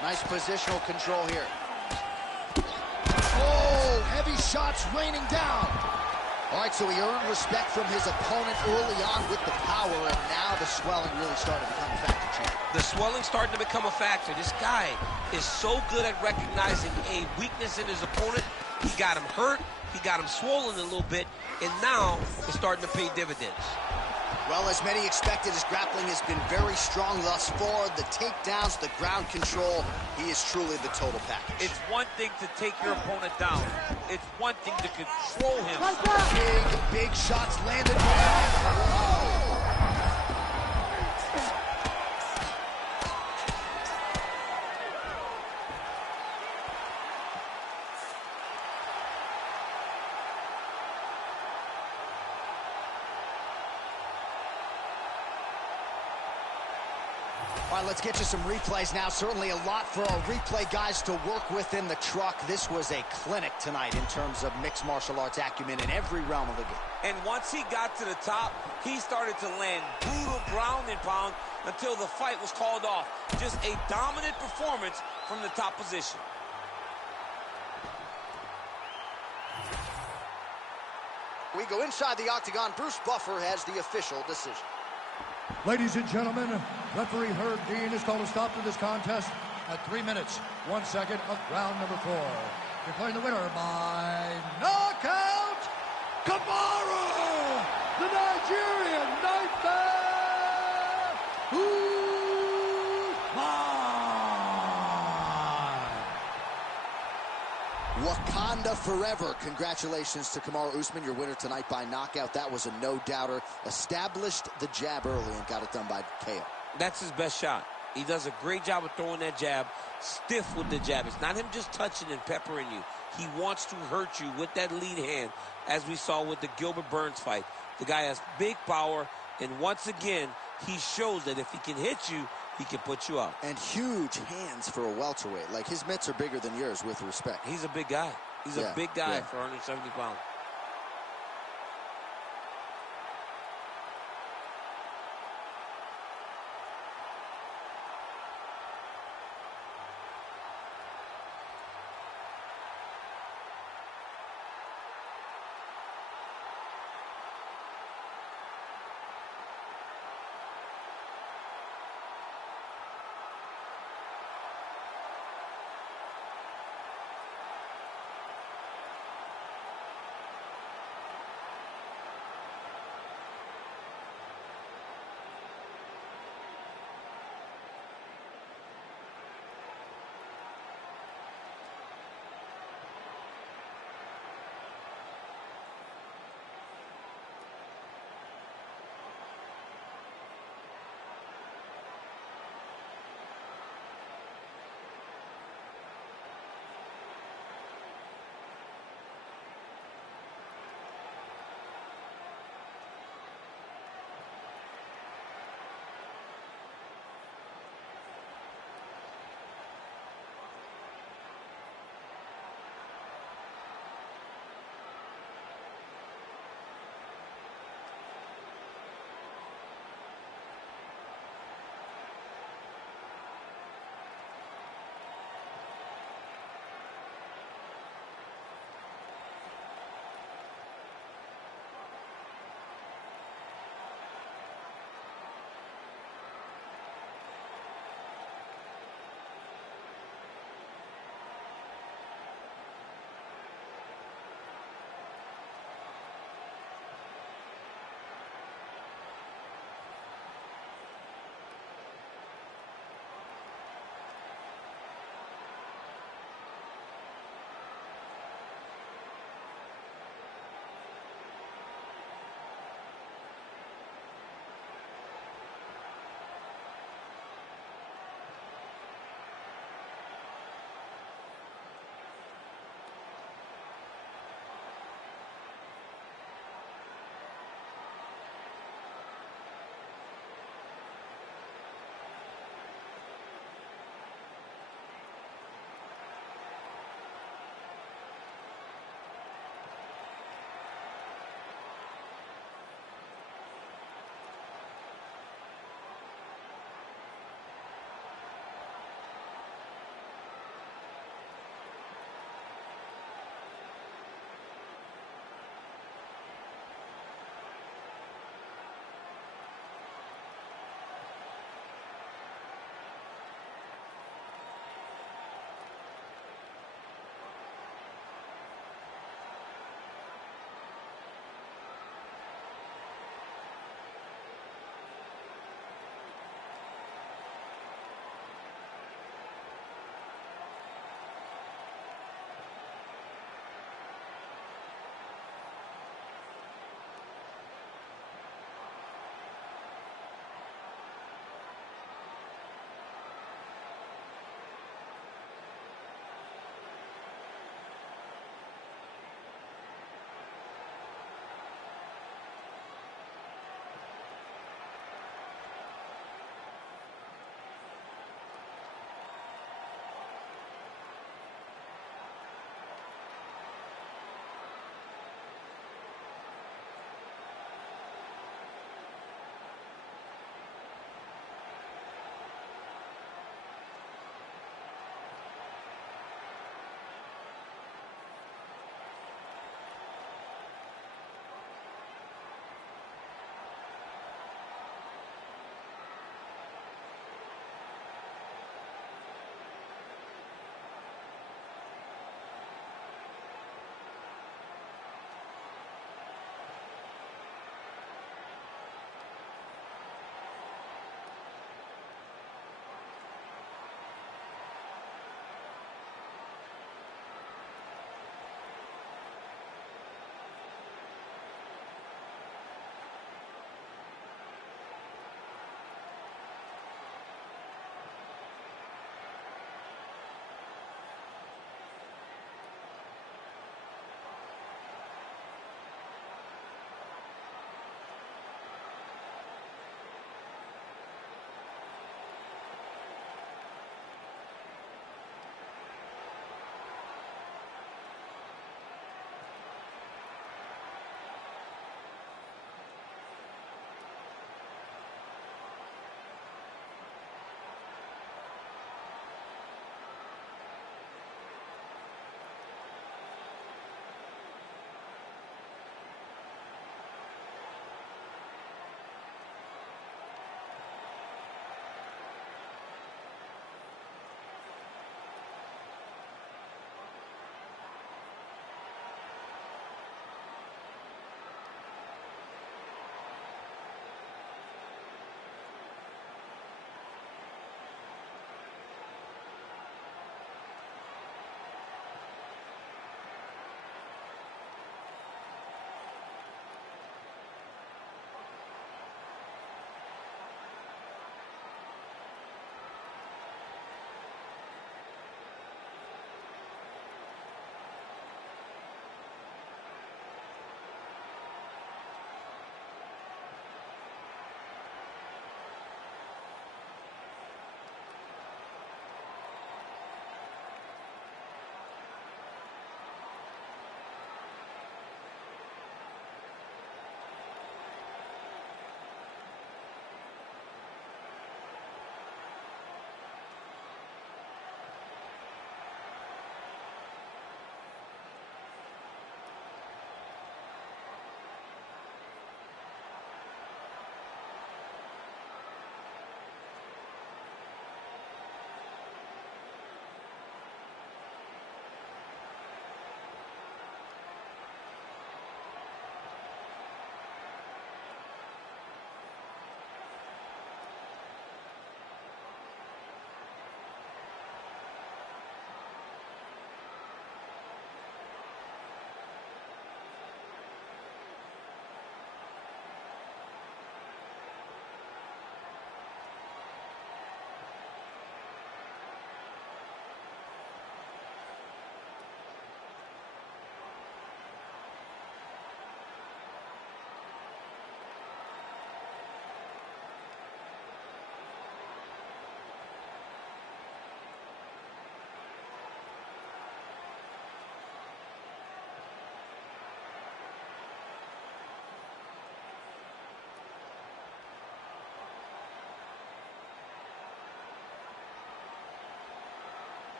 Nice positional control here. Oh, heavy shots raining down. All right, so he earned respect from his opponent early on with the power, and now the swelling really started to become a factor, champ. The swelling starting to become a factor. This guy is so good at recognizing a weakness in his opponent. He got him hurt, he got him swollen a little bit, and now it's starting to pay dividends. Well, as many expected, his grappling has been very strong thus far. The takedowns, the ground control, he is truly the total package. It's one thing to take your opponent down. It's one thing to control him. Big shots landed. All right, let's get you some replays now. Certainly a lot for our replay guys to work with in the truck. This was a clinic tonight in terms of mixed martial arts acumen in every realm of the game. And once he got to the top, he started to land brutal ground and pound until the fight was called off. Just a dominant performance from the top position. We go inside the octagon. Bruce Buffer has the official decision. Ladies and gentlemen, referee Herb Dean has called a stop to this contest at 3 minutes, 1 second of round number 4. Declaring the winner by knockout, Kamaru, the Nigerian Nightmare, Usman. Wakanda forever. Congratulations to Kamaru Usman, your winner tonight by knockout. That was a no-doubter. Established the jab early and got it done by KO. That's his best shot. He does a great job of throwing that jab, stiff with the jab. It's not him just touching and peppering you. He wants to hurt you with that lead hand, as we saw with the Gilbert Burns fight. The guy has big power, and once again, he shows that if he can hit you, he can put you out. And huge hands for a welterweight. Like, his mitts are bigger than yours, with respect. He's a big guy. He's a big guy for 170 pounds.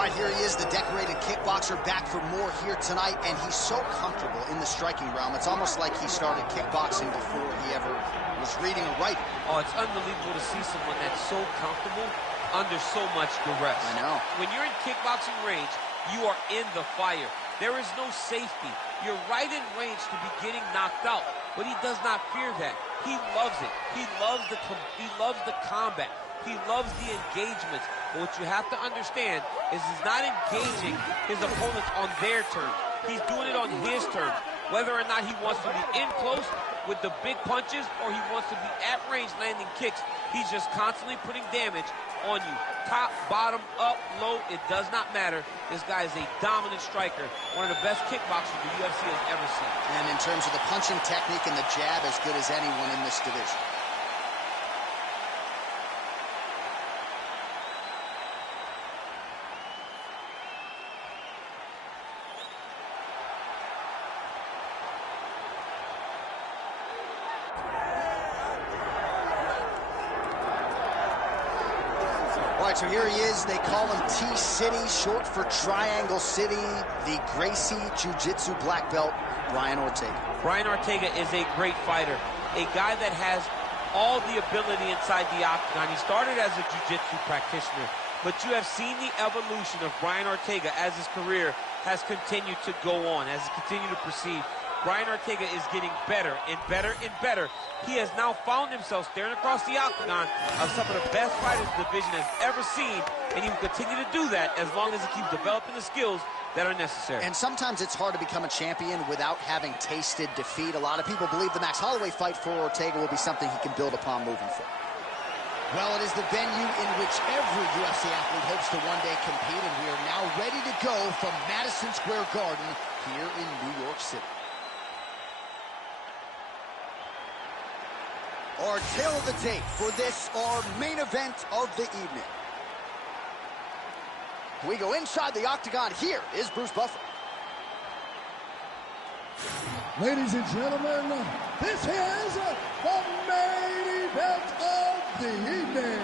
All right, here he is, the decorated kickboxer, back for more here tonight, and he's so comfortable in the striking realm. It's almost like he started kickboxing before he ever was reading or writing. Oh, it's unbelievable to see someone that's so comfortable under so much duress. I know. When you're in kickboxing range, you are in the fire. There is no safety. You're right in range to be getting knocked out, but he does not fear that. He loves it. He loves the combat. He loves the engagements. But what you have to understand is he's not engaging his opponents on their terms. He's doing it on his terms. Whether or not he wants to be in close with the big punches or he wants to be at range landing kicks, he's just constantly putting damage on you. Top, bottom, up, low, it does not matter. This guy is a dominant striker, one of the best kickboxers the UFC has ever seen. And in terms of the punching technique and the jab, as good as anyone in this division. All right, so here he is. They call him T-City, short for Triangle City. The Gracie Jiu-Jitsu black belt, Brian Ortega. Brian Ortega is a great fighter, a guy that has all the ability inside the octagon. He started as a jiu-jitsu practitioner, but you have seen the evolution of Brian Ortega as his career has continued to go on, as he continued to proceed. Brian Ortega is getting better and better and better. He has now found himself staring across the octagon of some of the best fighters the division has ever seen, and he will continue to do that as long as he keeps developing the skills that are necessary. And sometimes it's hard to become a champion without having tasted defeat. A lot of people believe the Max Holloway fight for Ortega will be something he can build upon moving forward. Well, it is the venue in which every UFC athlete hopes to one day compete, and we are now ready to go from Madison Square Garden here in New York City. Our tail of the tape for this, our main event of the evening. We go inside the octagon. Here is Bruce Buffer. Ladies and gentlemen, this is the main event of the evening.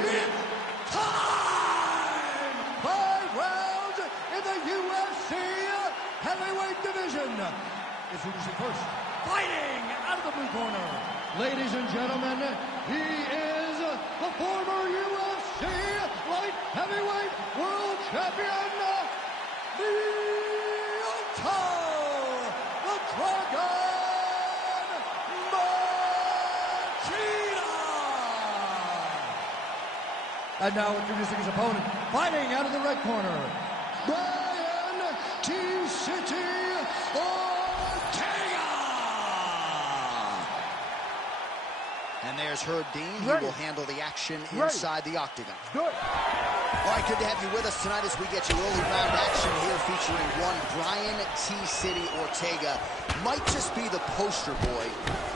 It's time! 5 rounds in the UFC heavyweight division. Introducing first, fighting out of the blue corner. Ladies and gentlemen, he is the former UFC light heavyweight world champion, the Dragon Machida. And now introducing his opponent, fighting out of the red corner, Brian T-City Ortega. And there's Herb Dean. He will handle the action inside the octagon. All right, good to have you with us tonight as we get you early round action here featuring one Brian T-City Ortega. Might just be the poster boy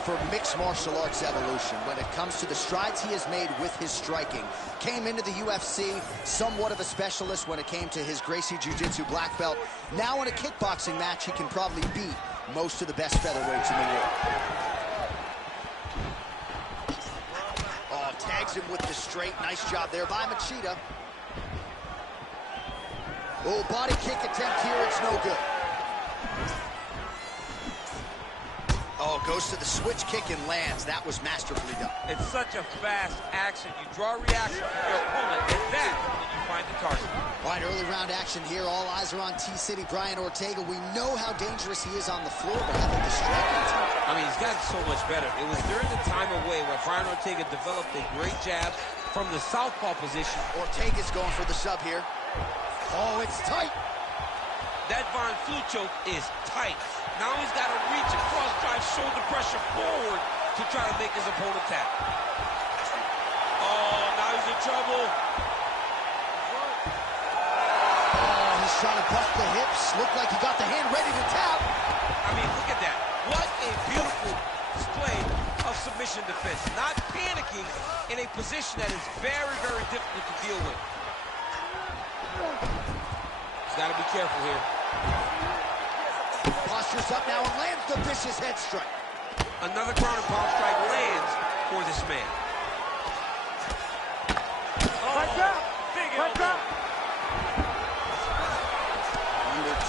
for mixed martial arts evolution when it comes to the strides he has made with his striking. Came into the UFC somewhat of a specialist when it came to his Gracie Jiu-Jitsu black belt. Now in a kickboxing match, he can probably beat most of the best featherweights in the world. Oh, tags him with the straight. Nice job there by Machida. Oh, body kick attempt here. It's no good. Oh, goes to the switch kick and lands. That was masterfully done. It's such a fast action. You draw a reaction from your opponent, and then you find the target. All right, early round action here. All eyes are on T-City Brian Ortega. We know how dangerous he is on the floor, but how about the striking team? I mean, he's gotten so much better. It was during the time away where Brian Ortega developed a great jab from the southpaw position. Ortega's going for the sub here. Oh, it's tight. That Von Flue choke is tight. Now he's got to reach across, drive shoulder pressure forward to try to make his opponent tap. Oh, now he's in trouble. Oh, he's trying to buck the hips. Looked like he got the hand ready to tap. I mean, look at that. What a beautiful display of submission defense. Not panicking in a position that is very, very difficult to deal with. He's got to be careful here. Postures up now and lands the vicious head strike. Another ground and pound strike lands for this man.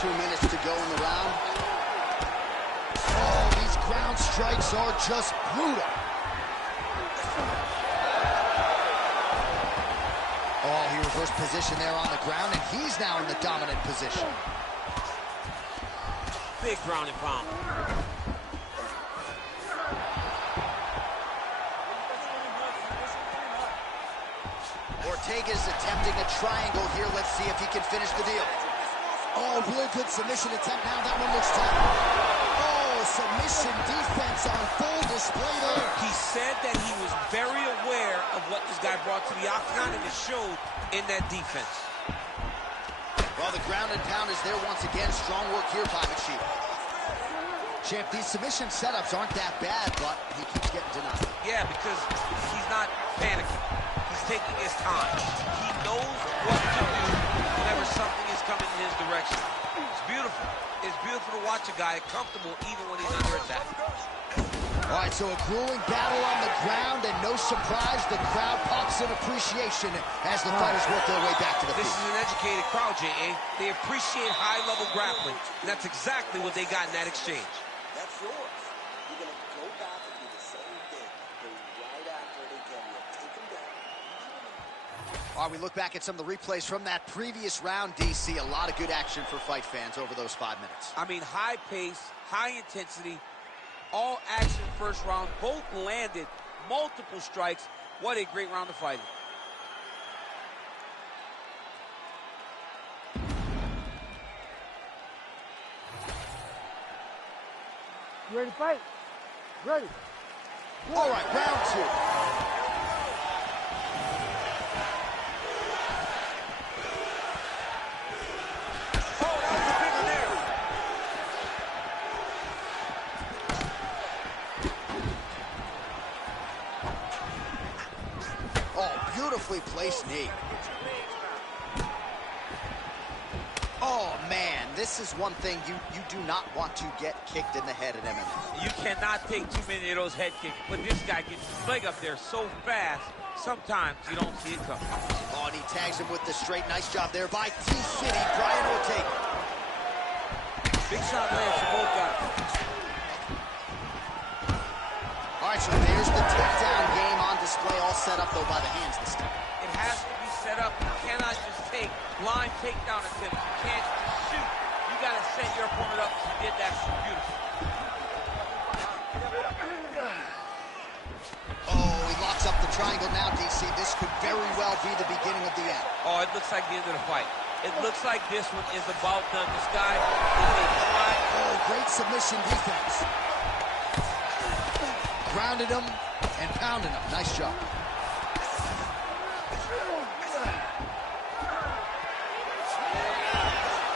2 minutes to go in the round. Oh, these ground strikes are just brutal. Oh, he reversed position there on the ground, and he's now in the dominant position. Big ground and pound. Ortega's attempting a triangle here. Let's see if he can finish the deal. Oh, real good submission attempt now. That one looks tough. Oh, submission defense on full display there. He said that he was very aware of what this guy brought to the octagon, and it showed in that defense. Well, the ground and pound is there once again. Strong work here by Machida. Champ, these submission setups aren't that bad, but he keeps getting denied. Yeah, because he's not panicking. He's taking his time. He knows what to do whenever something is coming in his direction. It's beautiful. It's beautiful to watch a guy comfortable even when he's under attack. All right, so a grueling battle on the ground, and no surprise, the crowd pops in appreciation as the fighters work their way back to the This feet. is an educated crowd, J.A. They appreciate high-level grappling, and that's exactly what they got in that exchange. That's yours. You're going to go back and do the same thing. Go right after it again. You'll take him down. All right, we look back at some of the replays from that previous round, DC. A lot of good action for fight fans over those 5 minutes. I mean, high pace, high intensity, all action first round. Both landed multiple strikes. What a great round of fighting. You ready to fight? Ready. All right, round two. Oh, that was a big one there. Oh, beautifully placed knee. Oh, man, this is one thing you do not want to get kicked in the head in MMA. You cannot take too many of those head kicks, but this guy gets his leg up there so fast, sometimes you don't see it coming. Oh, and he tags him with the straight. Nice job there by T-City, Brian Ortega. Big shot lands for both guys. All right, so there's the takedown game on display, all set up, though, by the hands this time. It has to be set up. You cannot just take blind takedown attempts. You can't just shoot. You got to set your opponent up. He did that so beautiful. Oh, he locks up the triangle now, DC. This could very well be the beginning of the end. Oh, it looks like the end of the fight. It looks like this one is about done. This guy is a try. Oh, great submission defense. Grounded him and pounded him. Nice job.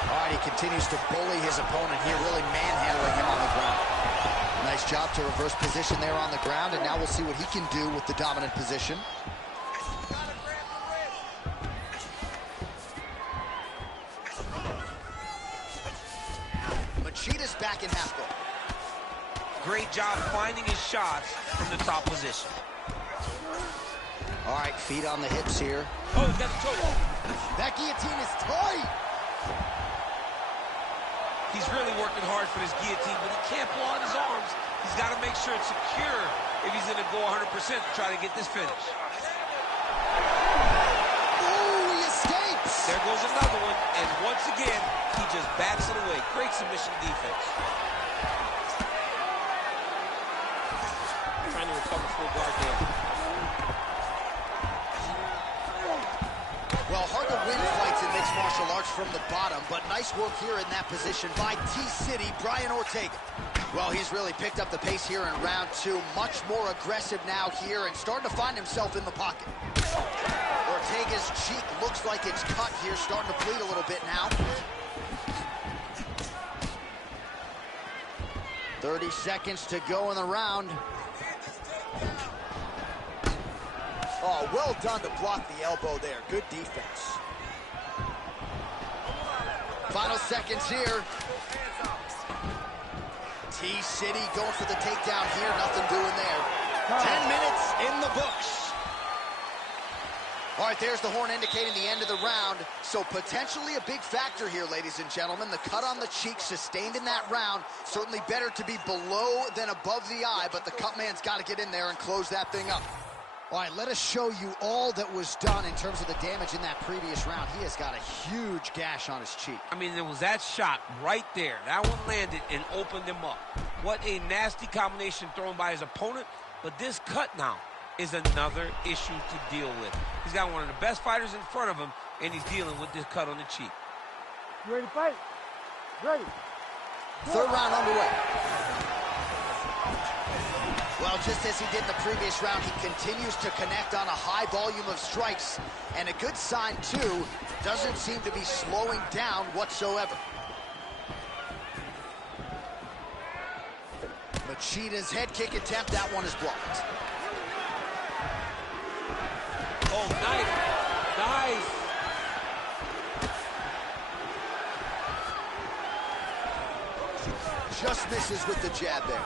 All right, he continues to bully his opponent here, really manhandling him on the ground. Nice job to reverse position there on the ground, and now we'll see what he can do with the dominant position. Machida's back in half guard. Great job finding his shots from the top position. All right, feet on the hips here. Oh, he's got the choke. That guillotine is tight. He's really working hard for this guillotine, but he can't pull on his arms. He's got to make sure it's secure if he's going to go 100% to try to get this finish. Oh, he escapes. There goes another one, and once again, he just backs it away. Great submission defense. Trying to recover full guard there. Well, hard to win fights in mixed martial arts from the bottom, but nice work here in that position by T-City, Brian Ortega. Well, he's really picked up the pace here in round two. Much more aggressive now here and starting to find himself in the pocket. Ortega's cheek looks like it's cut here, starting to bleed a little bit now. 30 seconds to go in the round. Oh, well done to block the elbow there. Good defense. Final seconds here. T-City going for the takedown here. Nothing doing there. 10 minutes in the books. All right, there's the horn indicating the end of the round. So potentially a big factor here, ladies and gentlemen. The cut on the cheek sustained in that round. Certainly better to be below than above the eye, but the cut man's got to get in there and close that thing up. All right, let us show you all that was done in terms of the damage in that previous round. He has got a huge gash on his cheek. I mean, there was that shot right there. That one landed and opened him up. What a nasty combination thrown by his opponent. But this cut now is another issue to deal with. He's got one of the best fighters in front of him, and he's dealing with this cut on the cheek. You ready to fight? Ready. Third round underway. Well, just as he did in the previous round, he continues to connect on a high volume of strikes. And a good sign, too, doesn't seem to be slowing down whatsoever. Machida's head kick attempt, that one is blocked. Oh, nice. Nice. Just misses with the jab there.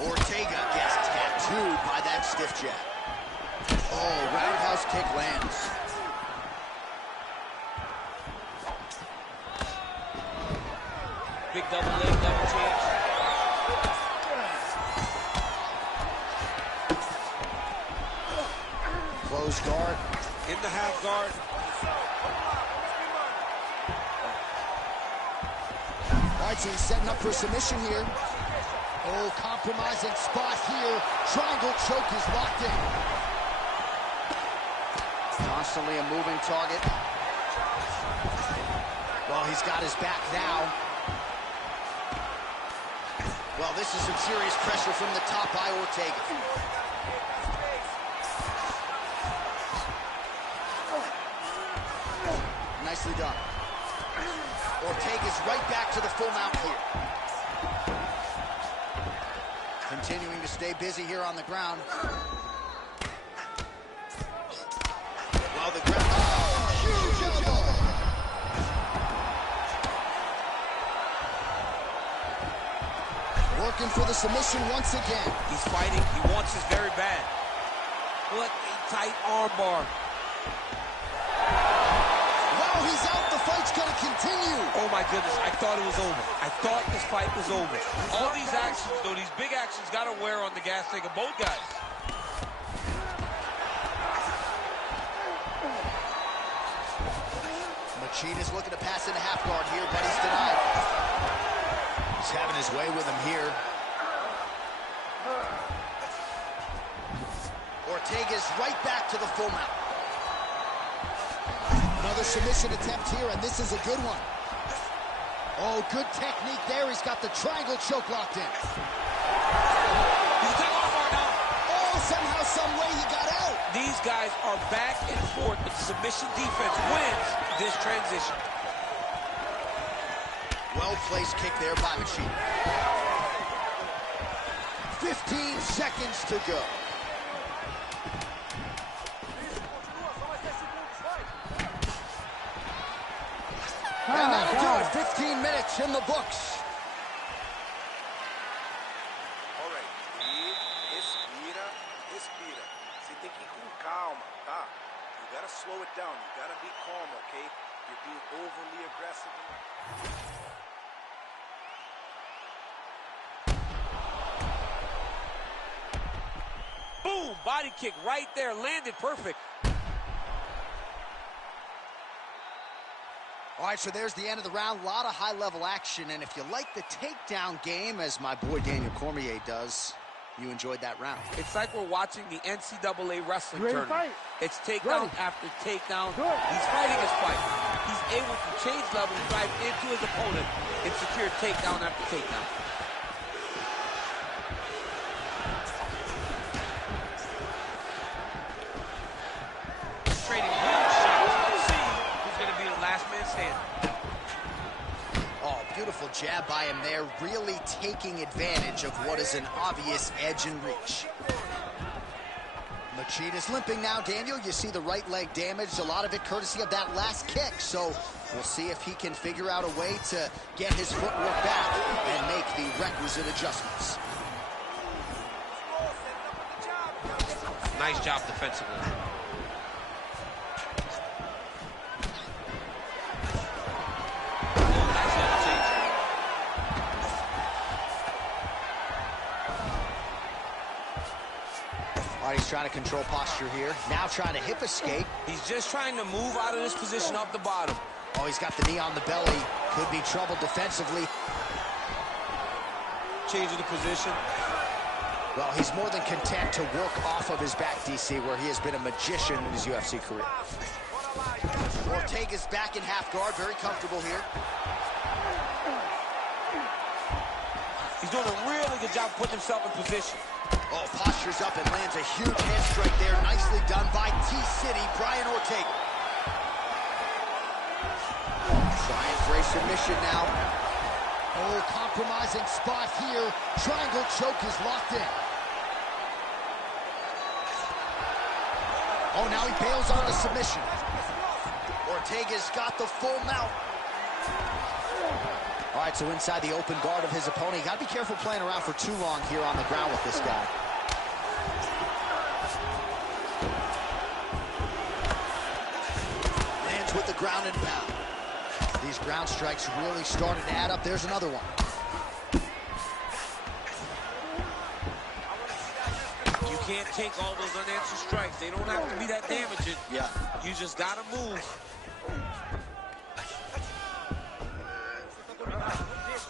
Ortega gets tattooed by that stiff jab. Oh, roundhouse kick lands. Big double leg, double change. Close guard. In the half guard. All right, so he's setting up for a submission here. Oh, compromising spot here. Triangle choke is locked in. Constantly a moving target. Well, he's got his back now. Well, this is some serious pressure from the top by Ortega. Nicely done. Ortega's right back to the full mount here. Continuing to stay busy here on the ground. Well, the ground. Oh, huge elbow. Working for the submission once again. He's fighting. He wants this very bad. What a tight armbar. Wow, he's out. The fight's going to continue. Oh, my goodness. I thought it was over. I thought this fight was over. All these actions, though, these big actions got to wear on the gas tank of both guys. Machida's looking to pass into half guard here, but he's denied. He's having his way with him here. Ortega's right back to the full mount. Another submission attempt here, and this is a good one. Oh, good technique there. He's got the triangle choke locked in. He's got armbar now. Oh, somehow, some way he got out. These guys are back and forth, but submission defense wins this transition. Well-placed kick there by Machida. 15 seconds to go. And that'll do it. 15 minutes in the books. All right. Respira, respira. Você tem que ir com calma, tá? You gotta slow it down. You gotta be calm, okay? You're being overly aggressive. Boom! Body kick right there. Landed perfect. All right, so there's the end of the round. A lot of high-level action, and if you like the takedown game, as my boy Daniel Cormier does, you enjoyed that round. It's like we're watching the NCAA wrestling Ready to tournament. fight? It's takedown Ready. after takedown. Good. He's fighting his fight. He's able to change level, drive into his opponent, and secure takedown after takedown. Trading huge shots. Let's see who's going to be the last man standing. Oh, beautiful jab by him there, really taking advantage of what is an obvious edge and reach. Machida's limping now, Daniel. You see the right leg damaged, a lot of it courtesy of that last kick. So we'll see if he can figure out a way to get his footwork back and make the requisite adjustments. Nice job defensively. All right, he's trying to control posture here. Now trying to hip escape. He's just trying to move out of this position off the bottom. Oh, he's got the knee on the belly. Could be trouble defensively. Changing the position. Well, he's more than content to work off of his back, DC, where he has been a magician in his UFC career. Ortega's back in half guard, very comfortable here. He's doing a really good job putting himself in position. Oh, postures up and lands a huge hand strike there. Nicely done by T-City, Brian Ortega. Trying for a submission now. Oh, compromising spot here. Triangle choke is locked in. Oh, now he bails on the submission. Ortega's got the full mount. All right, so inside the open guard of his opponent. You got to be careful playing around for too long here on the ground with this guy. Lands with the ground and pound. These ground strikes really started to add up. There's another one. You can't take all those unanswered strikes. They don't have to be that damaging. Yeah. You just got to move.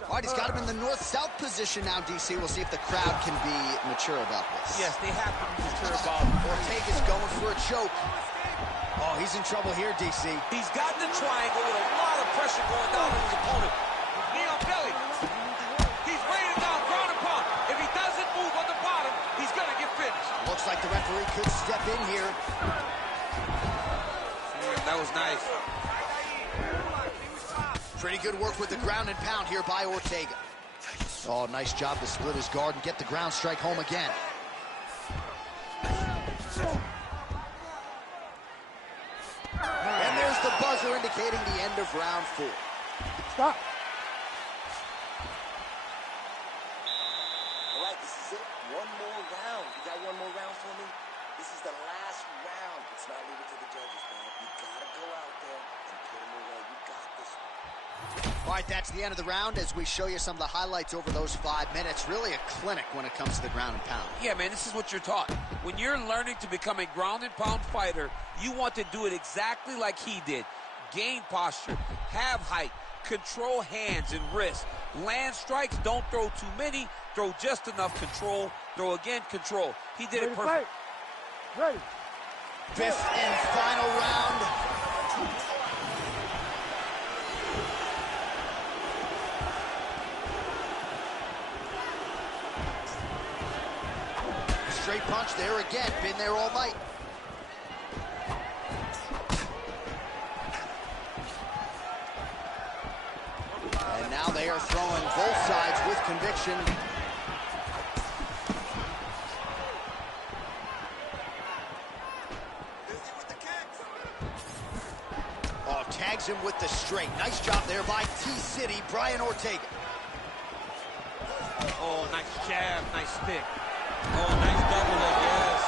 All right, he's got him in the north-south position now, DC. We'll see if the crowd can be mature about this. Yes, they have to be mature about it. Ortega's going for a choke. Oh, he's in trouble here, DC. He's got the triangle with a lot of pressure going down on his opponent. Knee on belly. He's weighing down, ground and pound. If he doesn't move on the bottom, he's going to get finished. Looks like the referee could step in here. That was nice. Pretty good work with the ground and pound here by Ortega. Oh, nice job to split his guard and get the ground strike home again. And there's the buzzer indicating the end of round 4. Stop. All right, this is it. One more round. You got one more round for me? This is the last round. Let's not leave it to the judges, man. You got to go out there and put them away. You got this. All right, that's the end of the round as we show you some of the highlights over those 5 minutes. Really a clinic when it comes to the ground and pound. Yeah, man, this is what you're taught. When you're learning to become a ground and pound fighter, you want to do it exactly like he did. Gain posture, have height, control hands and wrists. Land strikes, don't throw too many, throw just enough, control, throw again, control. He did it perfect. Ready. Fifth and final round. Straight punch there again. Been there all night. And now they are throwing both sides with conviction. Oh, tags him with the straight. Nice job there by T-City, Brian Ortega. Oh, nice jab, nice stick. Oh, nice double leg, yes.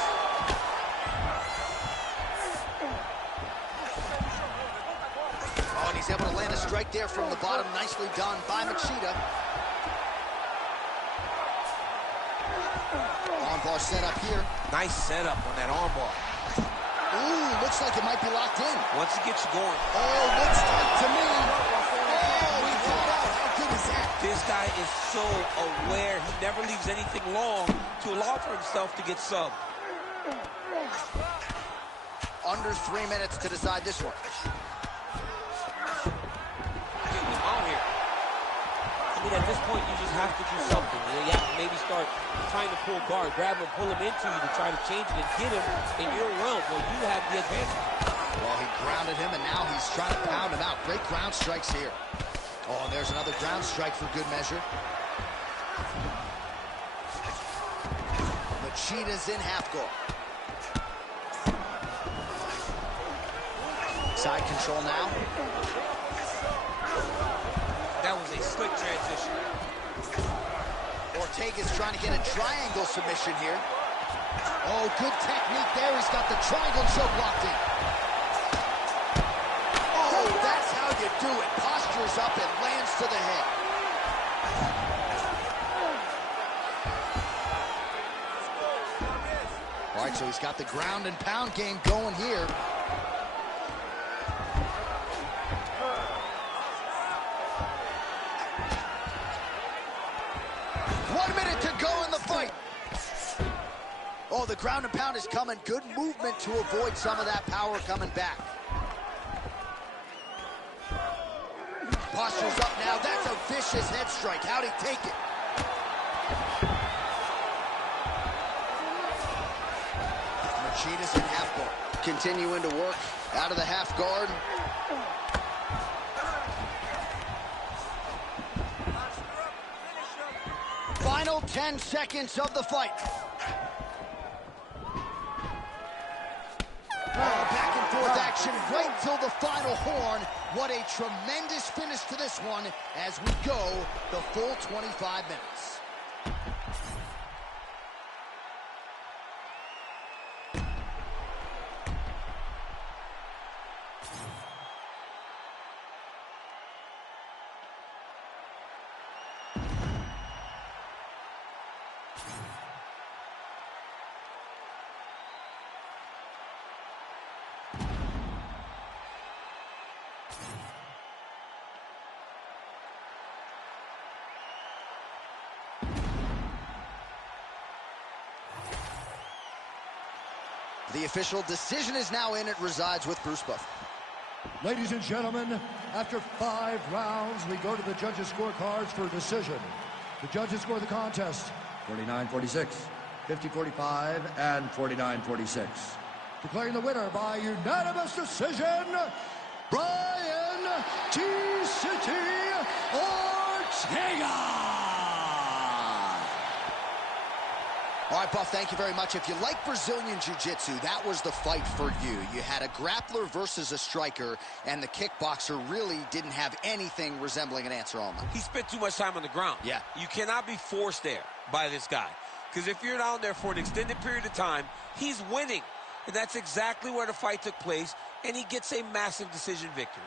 Oh, and he's able to land a strike there from the bottom. Nicely done by Machida. Armbar set up here. Nice setup on that armbar. Ooh, looks like it might be locked in. Once it gets you going. Oh, looks like to me. Oh, he got out. How good is that? This guy is so aware. He never leaves anything long to allow for himself to get subbed. Under 3 minutes to decide this one. Getting him out here. I mean, at this point, you just have to do something. You have to maybe start trying to pull guard, grab him, pull him into you to try to change it and get him in your realm where you have the advantage. Well, he grounded him, and now he's trying to pound him out. Great ground strikes here. Oh, and there's another ground strike for good measure. Machida's in half guard. Side control now. That was a slick transition. Ortega's trying to get a triangle submission here. Oh, good technique there. He's got the triangle choke locked in. Oh, that's how you do it. Postures up and lands to the head. All right, so he's got the ground and pound game going here. Oh, the ground and pound is coming. Good movement to avoid some of that power coming back. Posture's up now. That's a vicious head strike. How'd he take it? Martinez in half guard. Continuing to work out of the half guard. Final 10 seconds of the fight. Back and forth action right till the final horn. What a tremendous finish to this one as we go the full 25 minutes. The official decision is now in. It resides with Bruce Buffer. Ladies and gentlemen, after 5 rounds, we go to the judges' scorecards for a decision. The judges score the contest 49-46, 50-45, and 49-46. Declaring the winner by unanimous decision, Brian T-City Ortega! All right, Buff, thank you very much. If you like Brazilian Jiu-Jitsu, that was the fight for you. You had a grappler versus a striker, and the kickboxer really didn't have anything resembling an answer on them. He spent too much time on the ground. Yeah. You cannot be forced there by this guy. Because if you're down there for an extended period of time, he's winning. And that's exactly where the fight took place, and he gets a massive decision victory.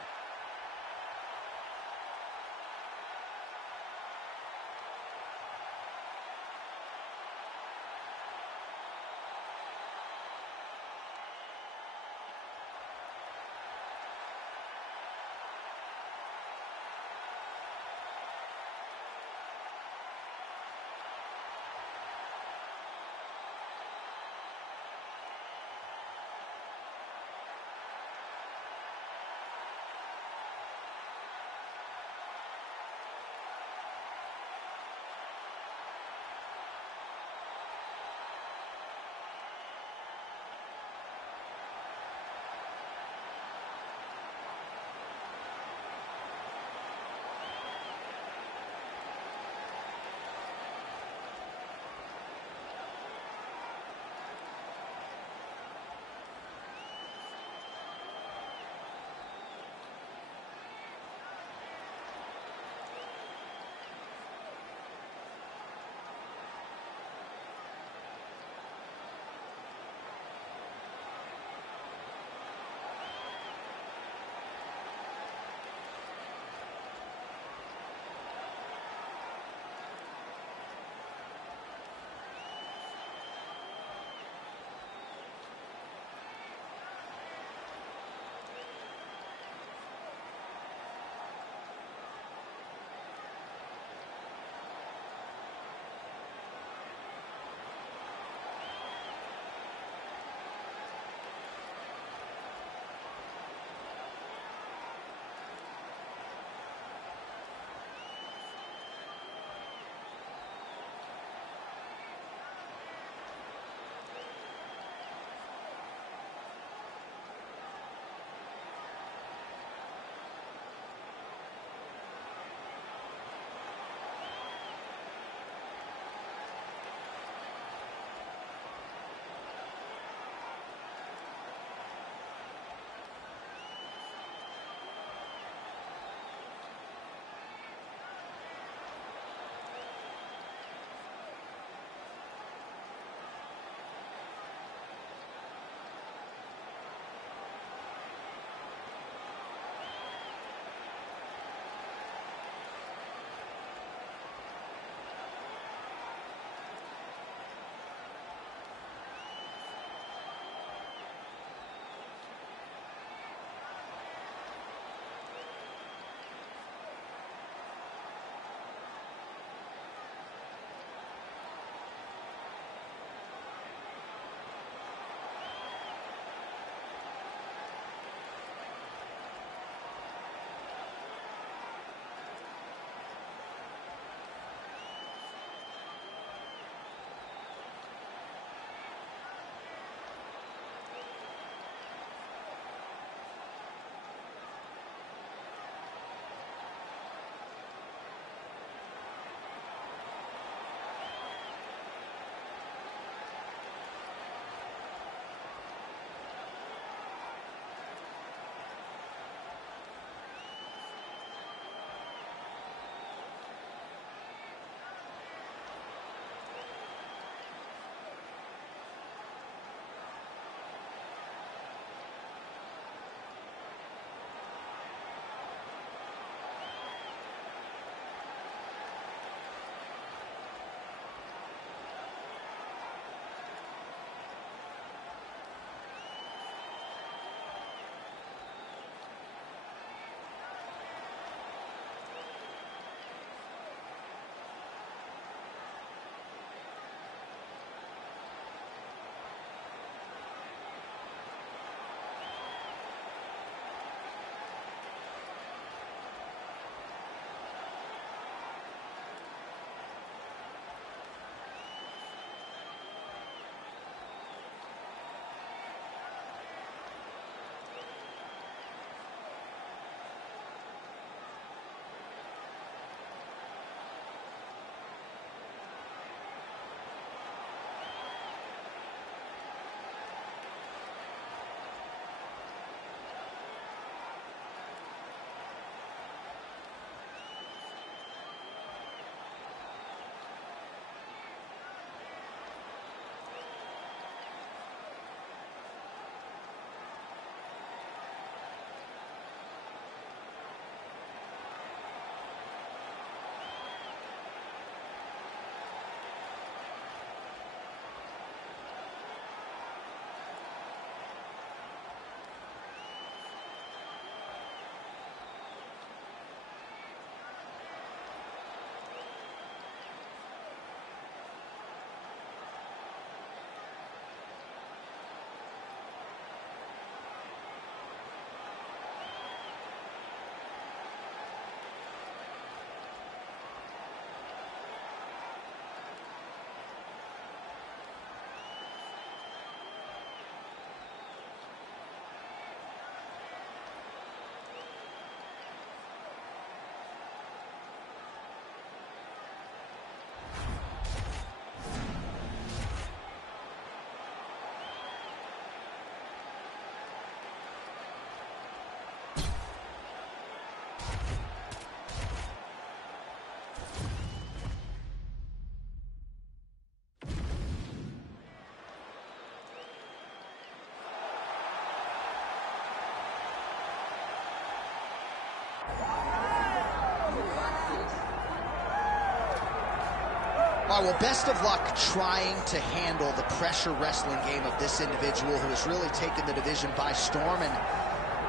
All right, well, best of luck trying to handle the pressure wrestling game of this individual who has really taken the division by storm. And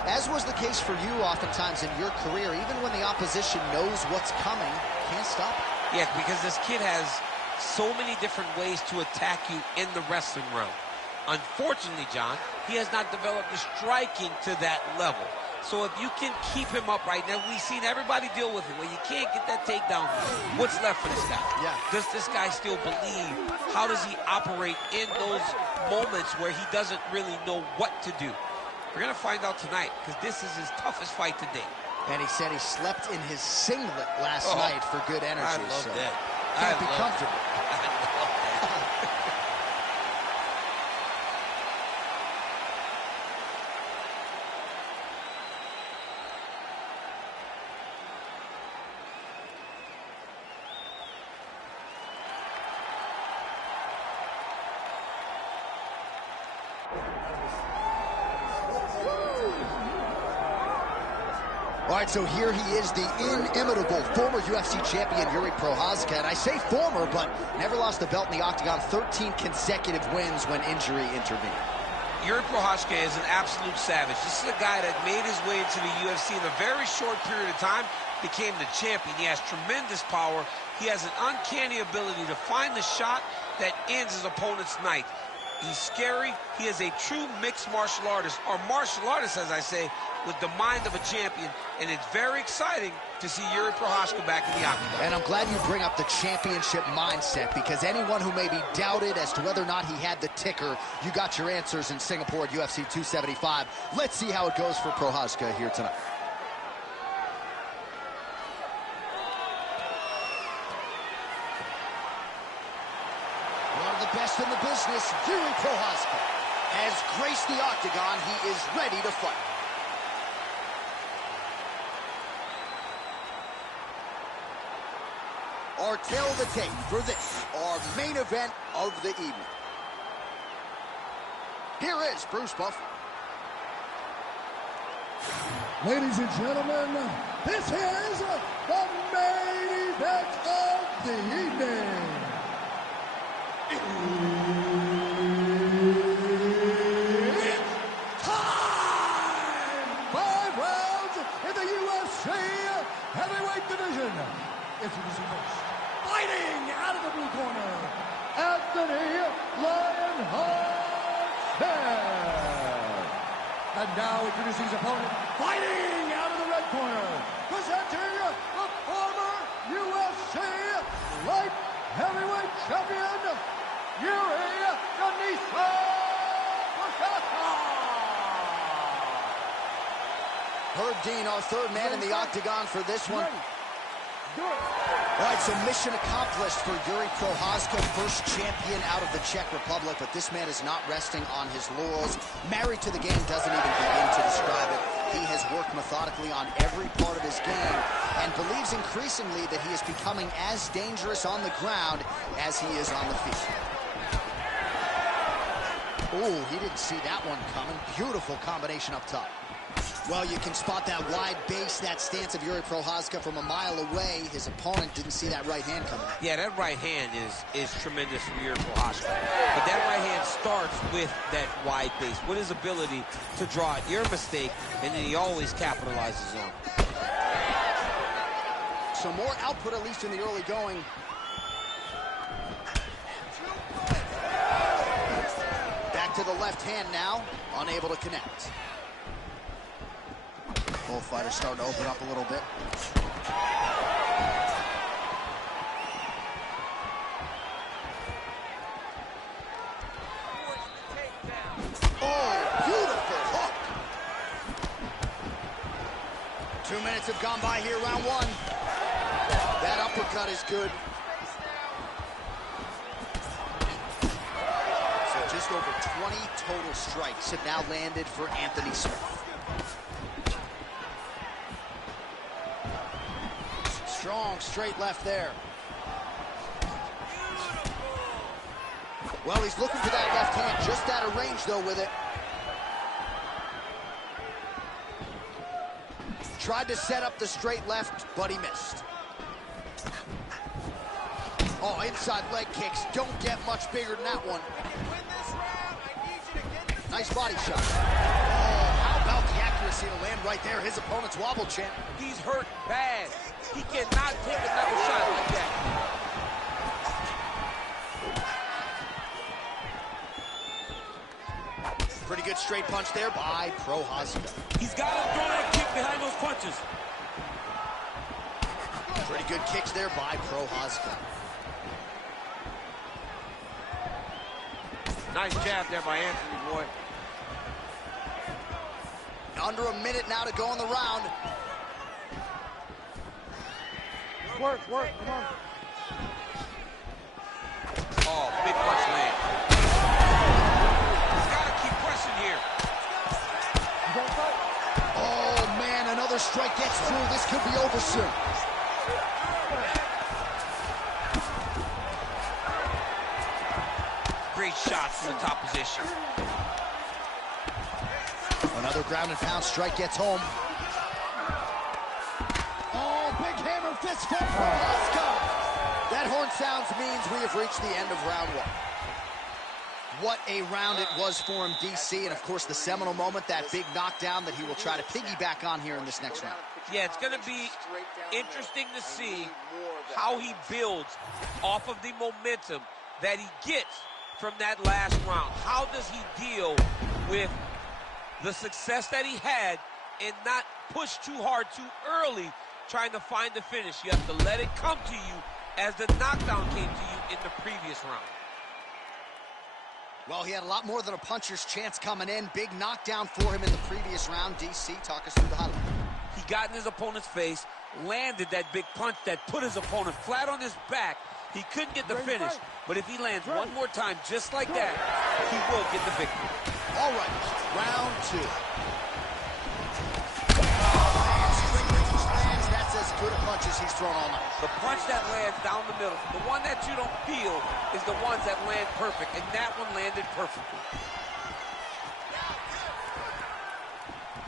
as was the case for you oftentimes in your career, even when the opposition knows what's coming, can't stop it. Yeah, because this kid has so many different ways to attack you in the wrestling realm. Unfortunately, John, he has not developed the striking to that level. So if you can keep him up right now, we've seen everybody deal with it. When you can't get that takedown, what's left for this guy? Yeah. Does this guy still believe? How does he operate in those moments where he doesn't really know what to do? We're going to find out tonight, because this is his toughest fight to date. And he said he slept in his singlet last night for good energy. I love that. Can't be comfortable. I love that. All right, so here he is, the inimitable former UFC champion, Yuri Prochazka. And I say former, but never lost the belt in the octagon, 13 consecutive wins when injury intervened. Yuri Prochazka is an absolute savage. This is a guy that made his way into the UFC in a very short period of time, became the champion. He has tremendous power. He has an uncanny ability to find the shot that ends his opponent's night. He's scary. He is a true mixed martial artist, or martial artist, as I say, with the mind of a champion. And it's very exciting to see Yuri Prochazka back in the octagon. And I'm glad you bring up the championship mindset, because anyone who may be doubted as to whether or not he had the ticker, you got your answers in Singapore at UFC 275. Let's see how it goes for Prochazka here tonight. One of the best in the business, Yuri Prochazka, has graced the octagon. He is ready to fight. Our tail of the tape for this, our main event of the evening. Here is Bruce Buffer. Ladies and gentlemen, this is the main event of the evening. It's time! 5 rounds in the UFC heavyweight division. Introducing first, fighting out of the blue corner, Anthony Lionheart Chen. And now introducing his opponent, fighting out of the red corner, presenting the former UFC light heavyweight champion, Yuri Prochazka. Herb Dean, our third man in the octagon for this one. All right, so mission accomplished for Yuri Prochazka, first champion out of the Czech Republic, but this man is not resting on his laurels. Married to the game doesn't even begin to describe it. He has worked methodically on every part of his game and believes increasingly that he is becoming as dangerous on the ground as he is on the field. Oh, he didn't see that one coming. Beautiful combination up top. Well, you can spot that wide base, that stance of Yuri Prochazka from a mile away. His opponent didn't see that right hand coming. Yeah, that right hand is tremendous from Yuri Prochazka. But that right hand starts with that wide base, with his ability to draw out your mistake, and then he always capitalizes on it. So more output, at least in the early going. Back to the left hand now, unable to connect. Both fighters starting to open up a little bit. Oh, beautiful hook. 2 minutes have gone by here, round one. That uppercut is good. So just over 20 total strikes have now landed for Anthony Smith. Strong straight left there. Well, he's looking for that left hand, just out of range though with it. Tried to set up the straight left, but he missed. Oh, Oh, inside leg kicks don't get much bigger than that one. Nice body shot. Oh, how about the accuracy to land right there? His opponent's wobble champ. He's hurt bad. He cannot take another shot like that. Pretty good straight punch there by Prochazka. He's got to throw that kick behind those punches. Pretty good kicks there by Prochazka. Nice jab there by Anthony, boy. Under a minute now to go in the round. Work, come on. Oh, big punch land. He's got to keep pressing here. You don't fight? Oh, man, another strike gets through. This could be over soon. Great shots in the top position. Another ground and pound strike gets home. Oh, big hammer fist from Prochazka. That horn sounds means we have reached the end of round one. What a round it was for him, DC, and of course the seminal moment, that big knockdown that he will try to piggyback on here in this next round. Yeah, it's going to be interesting to see how he builds off of the momentum that he gets from that last round. How does he deal with the success that he had and not push too hard too early trying to find the finish? You have to let it come to you as the knockdown came to you in the previous round. Well, he had a lot more than a puncher's chance coming in. Big knockdown for him in the previous round. DC, talk us through the highlight. He got in his opponent's face, landed that big punch that put his opponent flat on his back. He couldn't get the finish, but if he lands one more time just like that, he will get the victory. All right, round two. That's as good a punch as he's thrown all night. The punch that lands down the middle, the one that you don't feel, is the ones that land perfect, and that one landed perfectly.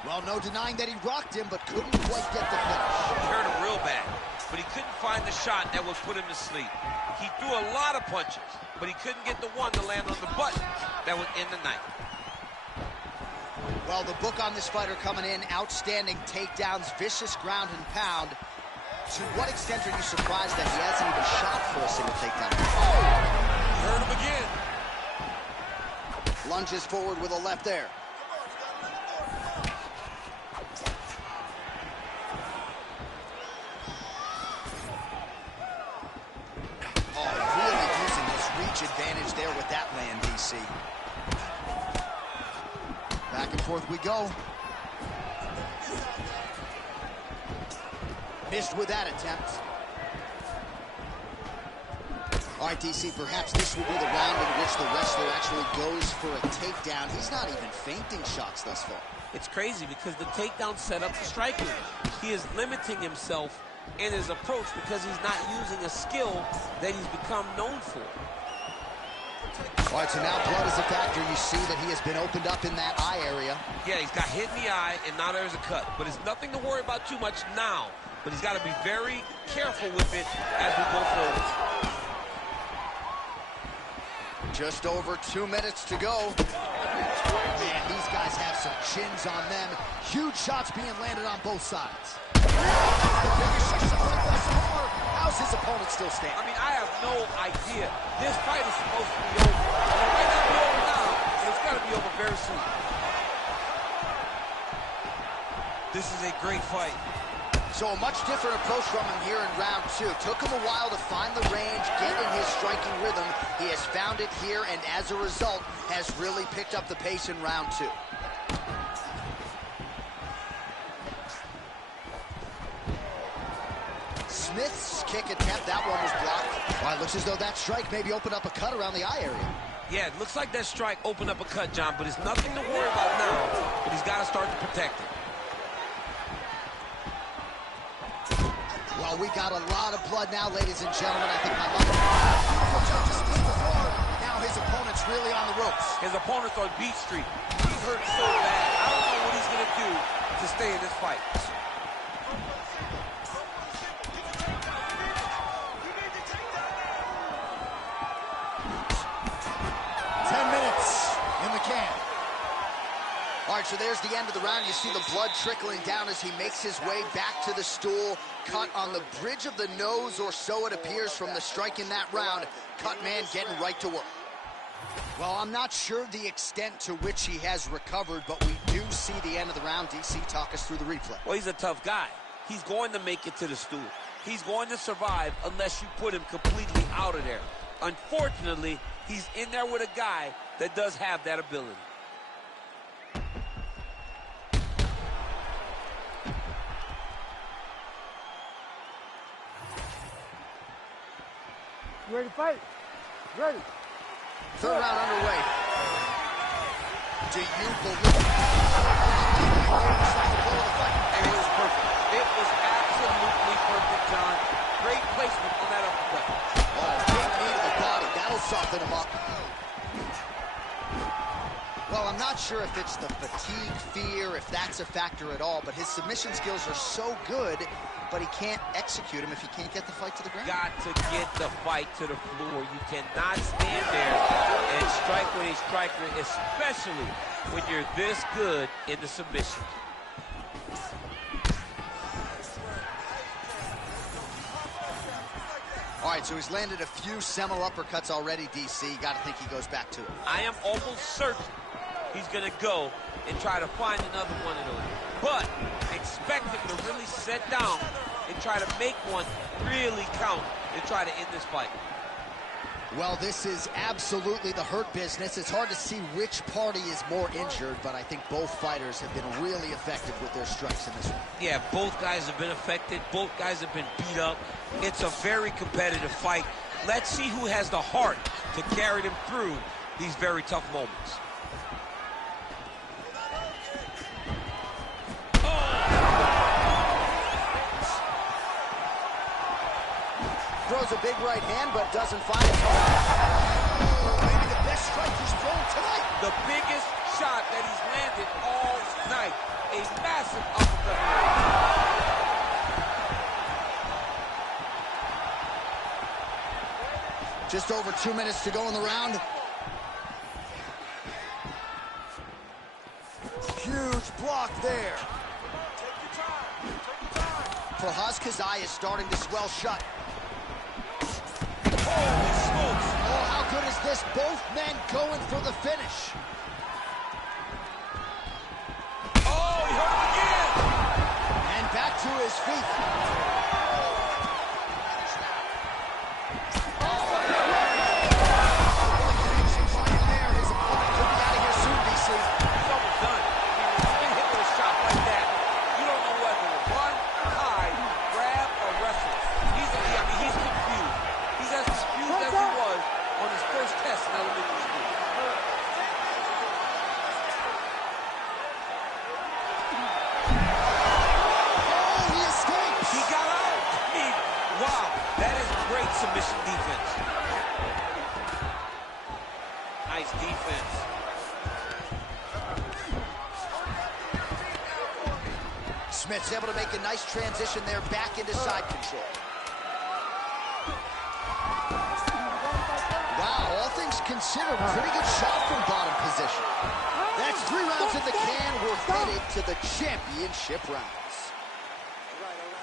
Well, no denying that he rocked him, but couldn't quite get the finish. He hurt him real bad, but he couldn't find the shot that would put him to sleep. He threw a lot of punches, but he couldn't get the one to land on the button that would end the night. Well, the book on this fighter coming in, outstanding takedowns, vicious ground and pound. To what extent are you surprised that he hasn't even shot for a single takedown? Oh! Hurt him again. Lunges forward with a left there. Oh, really using his reach advantage there with that land, DC. Back and forth we go. Missed with that attempt. All right, DC, perhaps this will be the round in which the wrestler actually goes for a takedown. He's not even feinting shots thus far. It's crazy because the takedown set up the striking. He is limiting himself in his approach because he's not using a skill that he's become known for. All right, so now blood is a factor. You see that he has been opened up in that eye area. Yeah, he's got hit in the eye, and now there's a cut. But it's nothing to worry about too much now. But he's got to be very careful with it as we go forward. Just over 2 minutes to go. Man, these guys have some chins on them. Huge shots being landed on both sides. How's his opponent still standing? I mean, I have no idea. This fight is supposed to be over. It might not be over now, but it's got to be over very soon. This is a great fight. So a much different approach from him here in round two. Took him a while to find the range, get in his striking rhythm. He has found it here, and as a result, has really picked up the pace in round two. Smith's kick attempt, that one was blocked. All right, looks as though that strike maybe opened up a cut around the eye area. Yeah, it looks like that strike opened up a cut, John, but it's nothing to worry about now. But he's got to start to protect it. Well, we got a lot of blood now, ladies and gentlemen. I think my mother... Beautiful jump to split the floor. Now his opponent's really on the ropes. His opponent's on beat street. He's hurt so bad. I don't know what he's going to do to stay in this fight. right, so there's the end of the round. You see the blood trickling down as he makes his way back to the stool. Cut on the bridge of the nose, or so it appears from the strike in that round. Cut man getting right to work. Well, I'm not sure the extent to which he has recovered, but we do see the end of the round. DC, talk us through the replay. Well, he's a tough guy. He's going to make it to the stool. He's going to survive unless you put him completely out of there. Unfortunately, he's in there with a guy that does have that ability. You ready to fight? Ready. Third round underway. Do you believe? And it was perfect. It was absolutely perfect, John. Great placement on that uppercut. Oh, big knee to the body. That'll soften him up. Well, I'm not sure if it's the fatigue, fear, if that's a factor at all, but his submission skills are so good, but he can't execute them if he can't get the fight to the ground. Got to get the fight to the floor. You cannot stand there and strike with a striker, especially when you're this good in the submission. All right, so he's landed a few seminal uppercuts already, DC. Got to think he goes back to it. I am almost certain he's going to go and try to find another one of those. But expect him to really sit down and try to make one really count and try to end this fight. Well, this is absolutely the hurt business. It's hard to see which party is more injured, but I think both fighters have been really effective with their strikes in this one. Yeah, both guys have been affected. Both guys have been beat up. It's a very competitive fight. Let's see who has the heart to carry them through these very tough moments. Throws a big right hand, but doesn't find his heart. Maybe the best strike he's thrown tonight. The biggest shot that he's landed all night. A massive uppercut. Just over 2 minutes to go in the round. Huge block there. Prochazka's eye is starting to swell shut. Holy smokes. Oh, how good is this? Both men going for the finish. Oh, he hurt him again. And back to his feet. His opponent could be out of here soon, DC. He's almost done. When you get hit with a shot like that, you don't know whether to run, hide, grab, or wrestle. He's confused. He's as confused as he was on his first test in elementary school. Oh, he escapes. He got out. Wow, that is great submission defense. Nice defense. Smith's able to make a nice transition there back into side control. Wow, all things considered, pretty good shot from bottom position. That's 3 rounds in the can. We're headed to the championship rounds.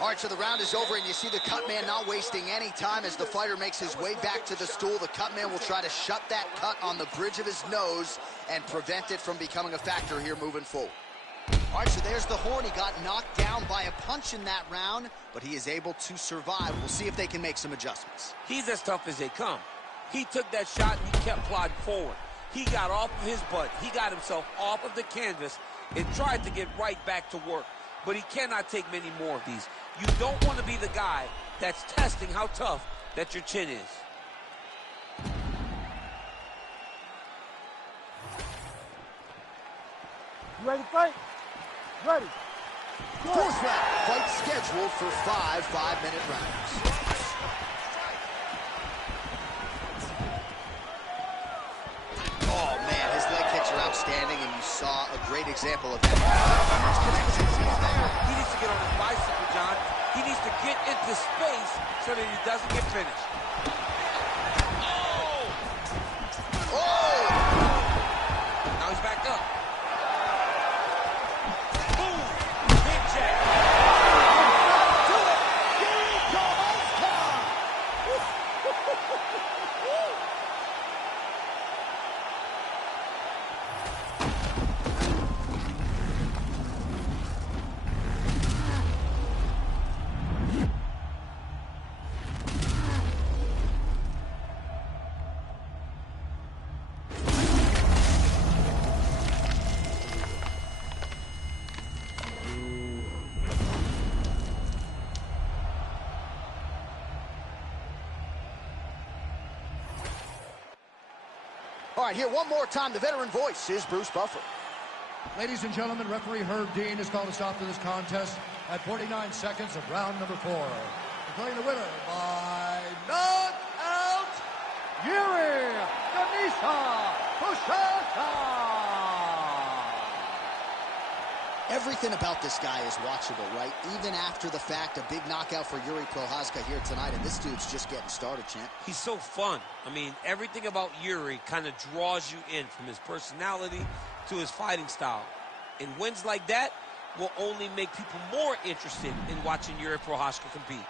All right, so the round is over, and you see the cut man not wasting any time as the fighter makes his way back to the stool. The cut man will try to shut that cut on the bridge of his nose and prevent it from becoming a factor here moving forward. All right, so there's the horn. He got knocked down by a punch in that round, but he is able to survive. We'll see if they can make some adjustments. He's as tough as they come. He took that shot and he kept plodding forward. He got off of his butt. He got himself off of the canvas and tried to get right back to work. But he cannot take many more of these. You don't want to be the guy that's testing how tough that your chin is. You ready to fight? Ready. Fourth round. Fight scheduled for 5 5-minute rounds. Oh, man, his leg kicks are outstanding, and you saw a great example of that. He needs to get on his bicycle, John. He needs to get into space so that he doesn't get finished. Oh! Now he's back up. All right, here one more time. The veteran voice is Bruce Buffer. Ladies and gentlemen, referee Herb Dean has called a stop to this contest at 49 seconds of round number 4. Declaring the winner by knockout, Yuri Prochazka. Everything about this guy is watchable, right? Even after the fact, a big knockout for Yuri Prochazka here tonight, and this dude's just getting started, champ. He's so fun. I mean, everything about Yuri kind of draws you in, from his personality to his fighting style. And wins like that will only make people more interested in watching Yuri Prochazka compete.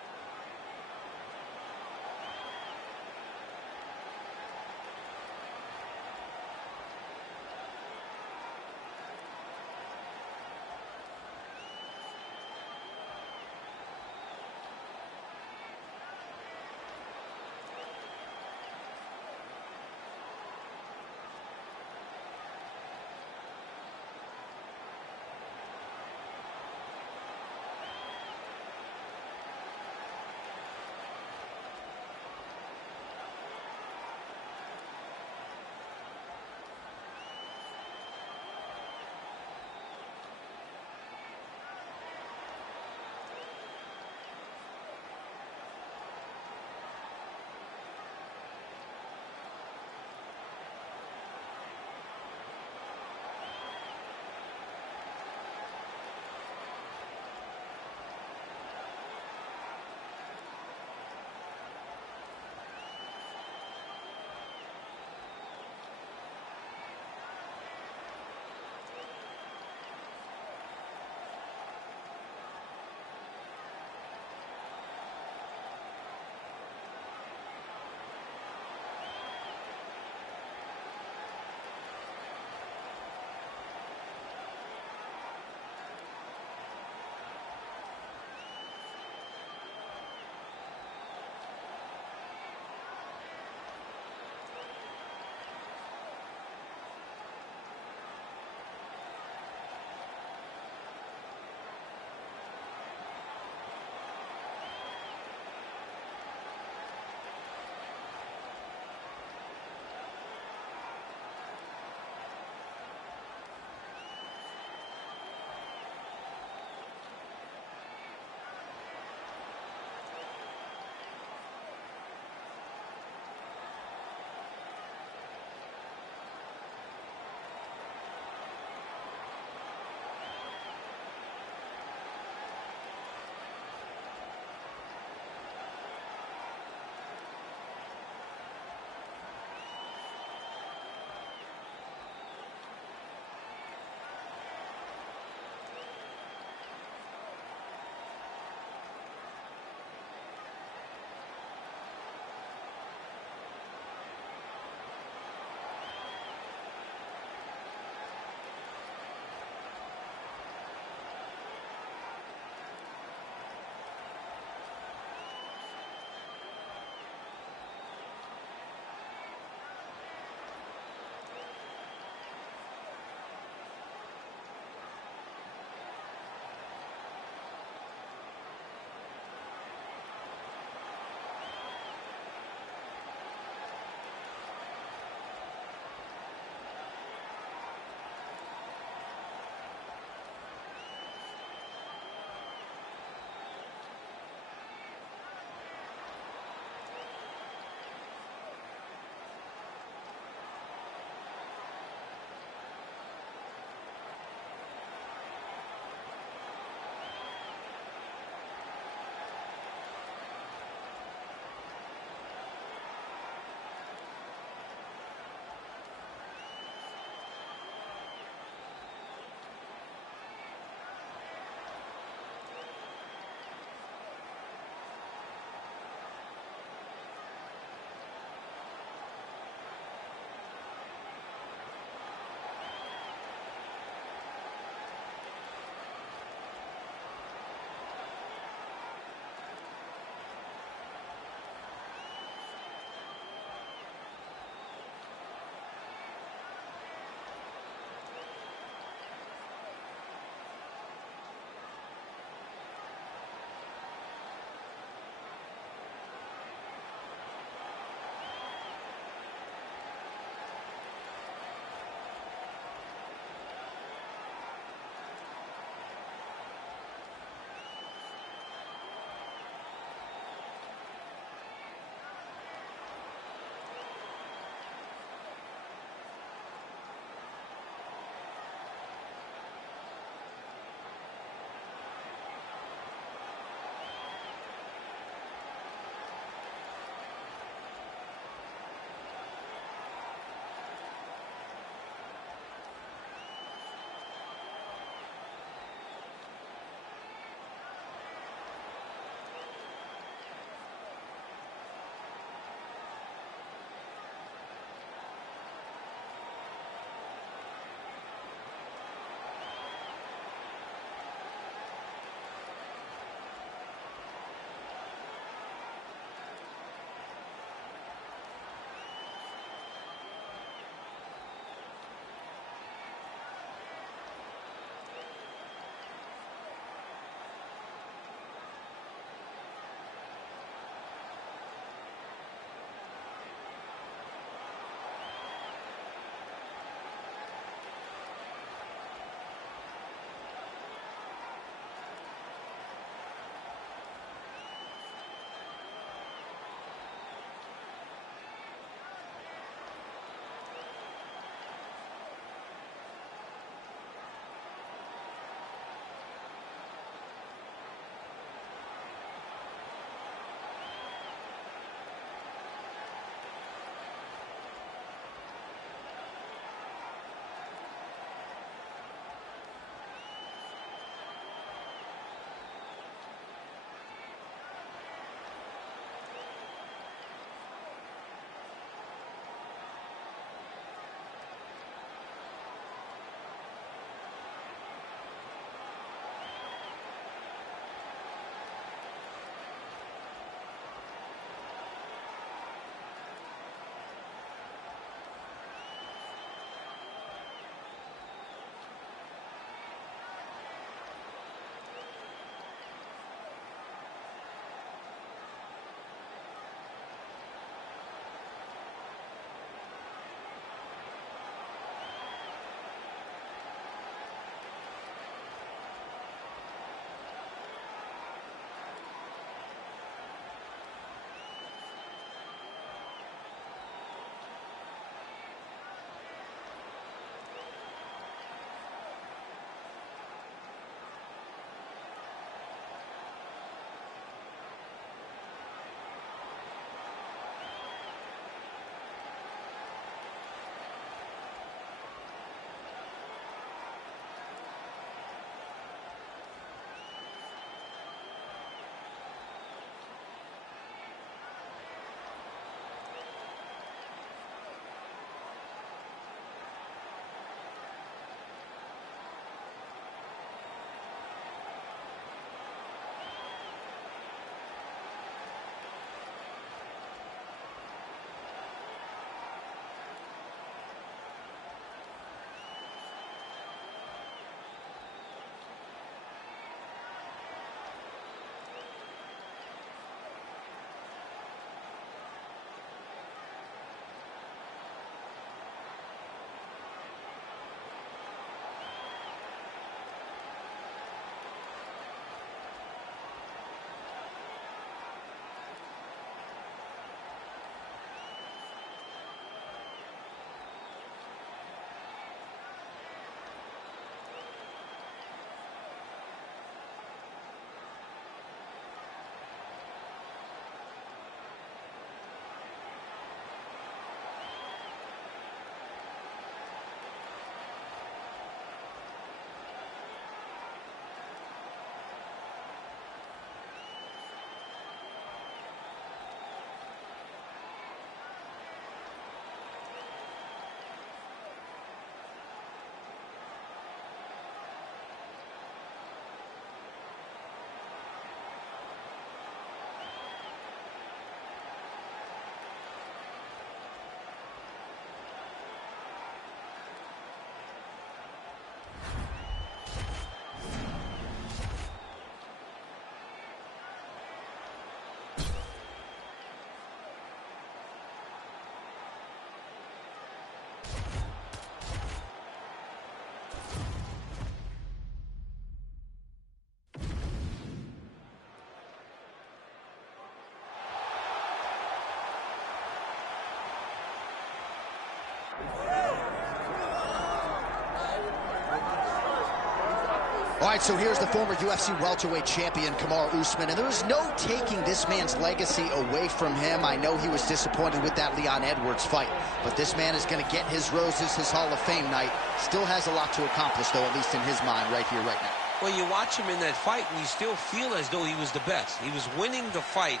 All right, so here's the former UFC welterweight champion, Kamaru Usman, and there is no taking this man's legacy away from him. I know he was disappointed with that Leon Edwards fight, but this man is going to get his roses, his Hall of Fame night. Still has a lot to accomplish, though, at least in his mind right here, right now. Well, you watch him in that fight, and you still feel as though he was the best. He was winning the fight,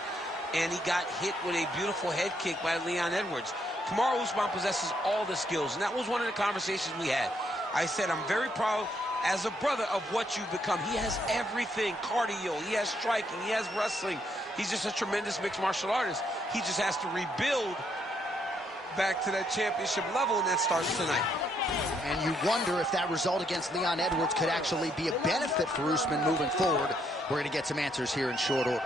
and he got hit with a beautiful head kick by Leon Edwards. Kamaru Usman possesses all the skills, and that was one of the conversations we had. I said, I'm very proud as a brother of what you've become. He has everything. Cardio, he has striking, he has wrestling. He's just a tremendous mixed martial artist. He just has to rebuild back to that championship level, and that starts tonight. And you wonder if that result against Leon Edwards could actually be a benefit for Usman moving forward. We're going to get some answers here in short order.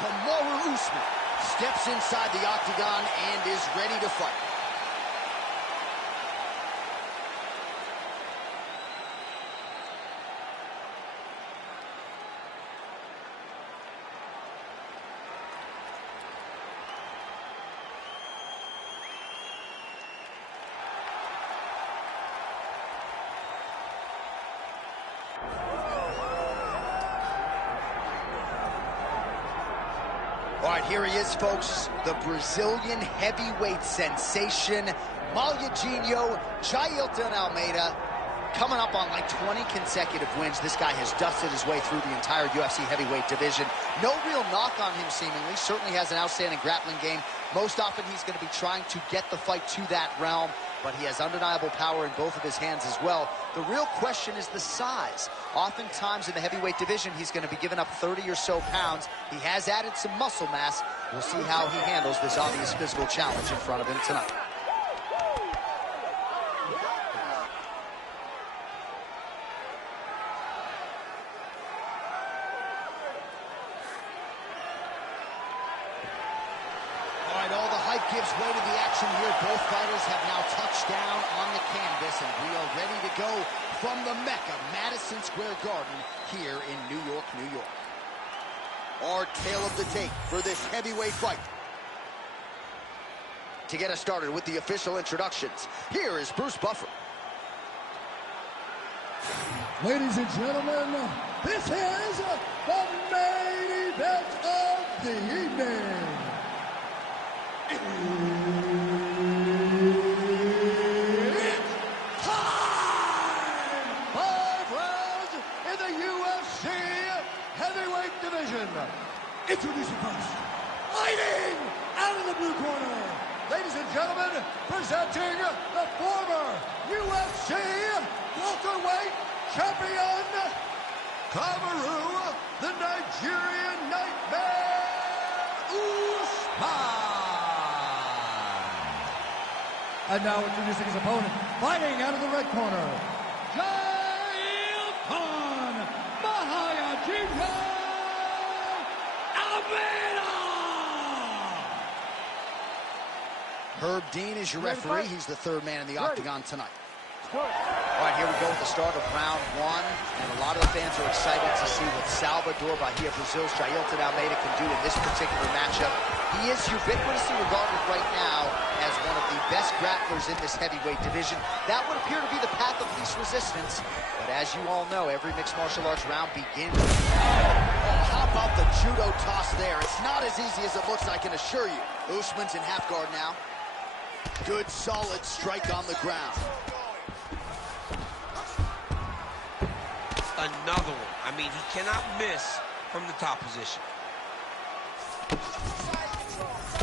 Kamaru Usman steps inside the octagon and is ready to fight. All right, here he is, folks, the Brazilian heavyweight sensation, Magny and Almeida, coming up on like 20 consecutive wins. This guy has dusted his way through the entire UFC heavyweight division. No real knock on him, seemingly. Certainly has an outstanding grappling game. Most often, he's going to be trying to get the fight to that realm, but he has undeniable power in both of his hands as well. The real question is the size. Oftentimes in the heavyweight division, he's going to be giving up 30 or so pounds. He has added some muscle mass. We'll see how he handles this obvious physical challenge in front of him tonight. Gives way to the action here. Both fighters have now touched down on the canvas, and we are ready to go from the Mecca, Madison Square Garden, here in New York, New York. Our tale of the tape for this heavyweight fight. To get us started with the official introductions, here is Bruce Buffer. Ladies and gentlemen, this is the main event of the evening. It's time! 5 rounds in the UFC heavyweight division. Introducing first, fighting out of the blue corner. Ladies and gentlemen, presenting the former UFC welterweight champion, Kamaru, the Nigerian Nightmare, Usman. And now introducing his opponent, fighting out of the red corner, Herb Dean is your referee. He's the third man in the octagon tonight. All right, here we go at the start of round 1, and a lot of the fans are excited to see what Salvador Bahia, Brazil's Shawn Almeida can do in this particular matchup. He is ubiquitously regarded right now as one of the best grapplers in this heavyweight division. That would appear to be the path of least resistance, but as you all know, every mixed martial arts round begins. Oh, how about the judo toss there? It's not as easy as it looks, I can assure you. Usman's in half guard now. Good, solid strike on the ground. Another one. I mean, he cannot miss from the top position.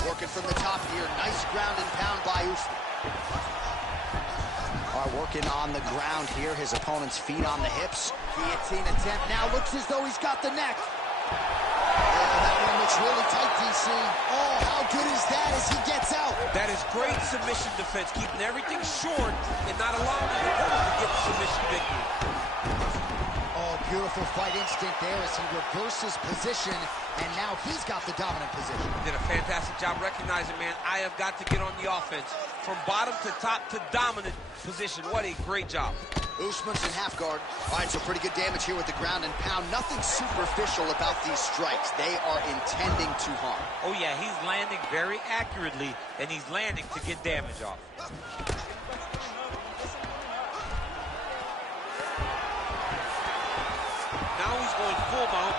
Working from the top here. Nice ground and pound by Usman. All right, working on the ground here. His opponent's feet on the hips. Guillotine attempt. Now looks as though he's got the neck. That one looks really tight, DC. Oh, how good is that as he gets out? That is great submission defense, keeping everything short and not allowing the opponent to get the submission victory. Oh, beautiful fight instinct there as he reverses position, and now he's got the dominant position. Did a fantastic job recognizing, man, I have got to get on the offense. From bottom to top to dominant position. What a great job. Usman's in half guard. All right, so pretty good damage here with the ground and pound. Nothing superficial about these strikes. They are intending to harm. Oh, yeah, he's landing very accurately, and he's landing to get damage off. Now he's going full mount.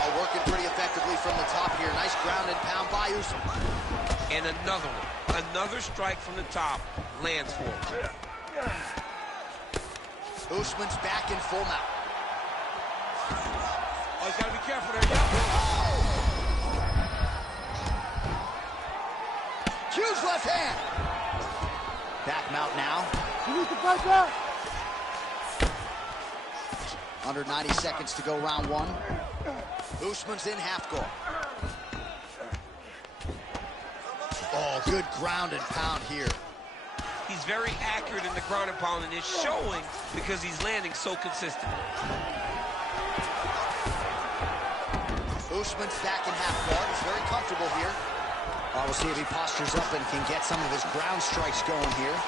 All working pretty effectively from the top here. Nice ground and pound by Usman. And another one. Another strike from the top lands for him. Usman's back in full mount. Oh, he's got to be careful there. Yep. Huge left hand. Back mount now. You need to fight back. Under 90 seconds to go round one. Usman's in half guard. Oh, good ground and pound here. He's very accurate in the ground and pound, and it's showing because he's landing so consistent. Usman's back in half guard. He's very comfortable here. We'll see if he postures up and can get some of his ground strikes going here.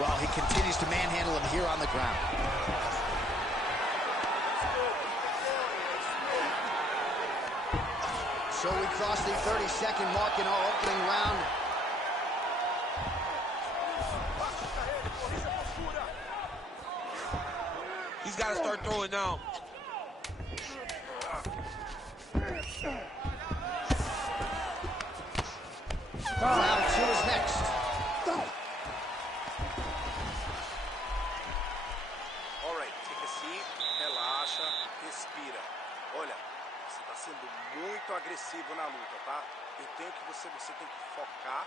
Well, he continues to manhandle him here on the ground. So we cross the 30-second mark in our opening round. He's got to start throwing now. Round two is next. All right, take a seat, relaxa, respira. Olha, você está sendo muito agressivo na luta, tá? Eu tenho que você tem que focar.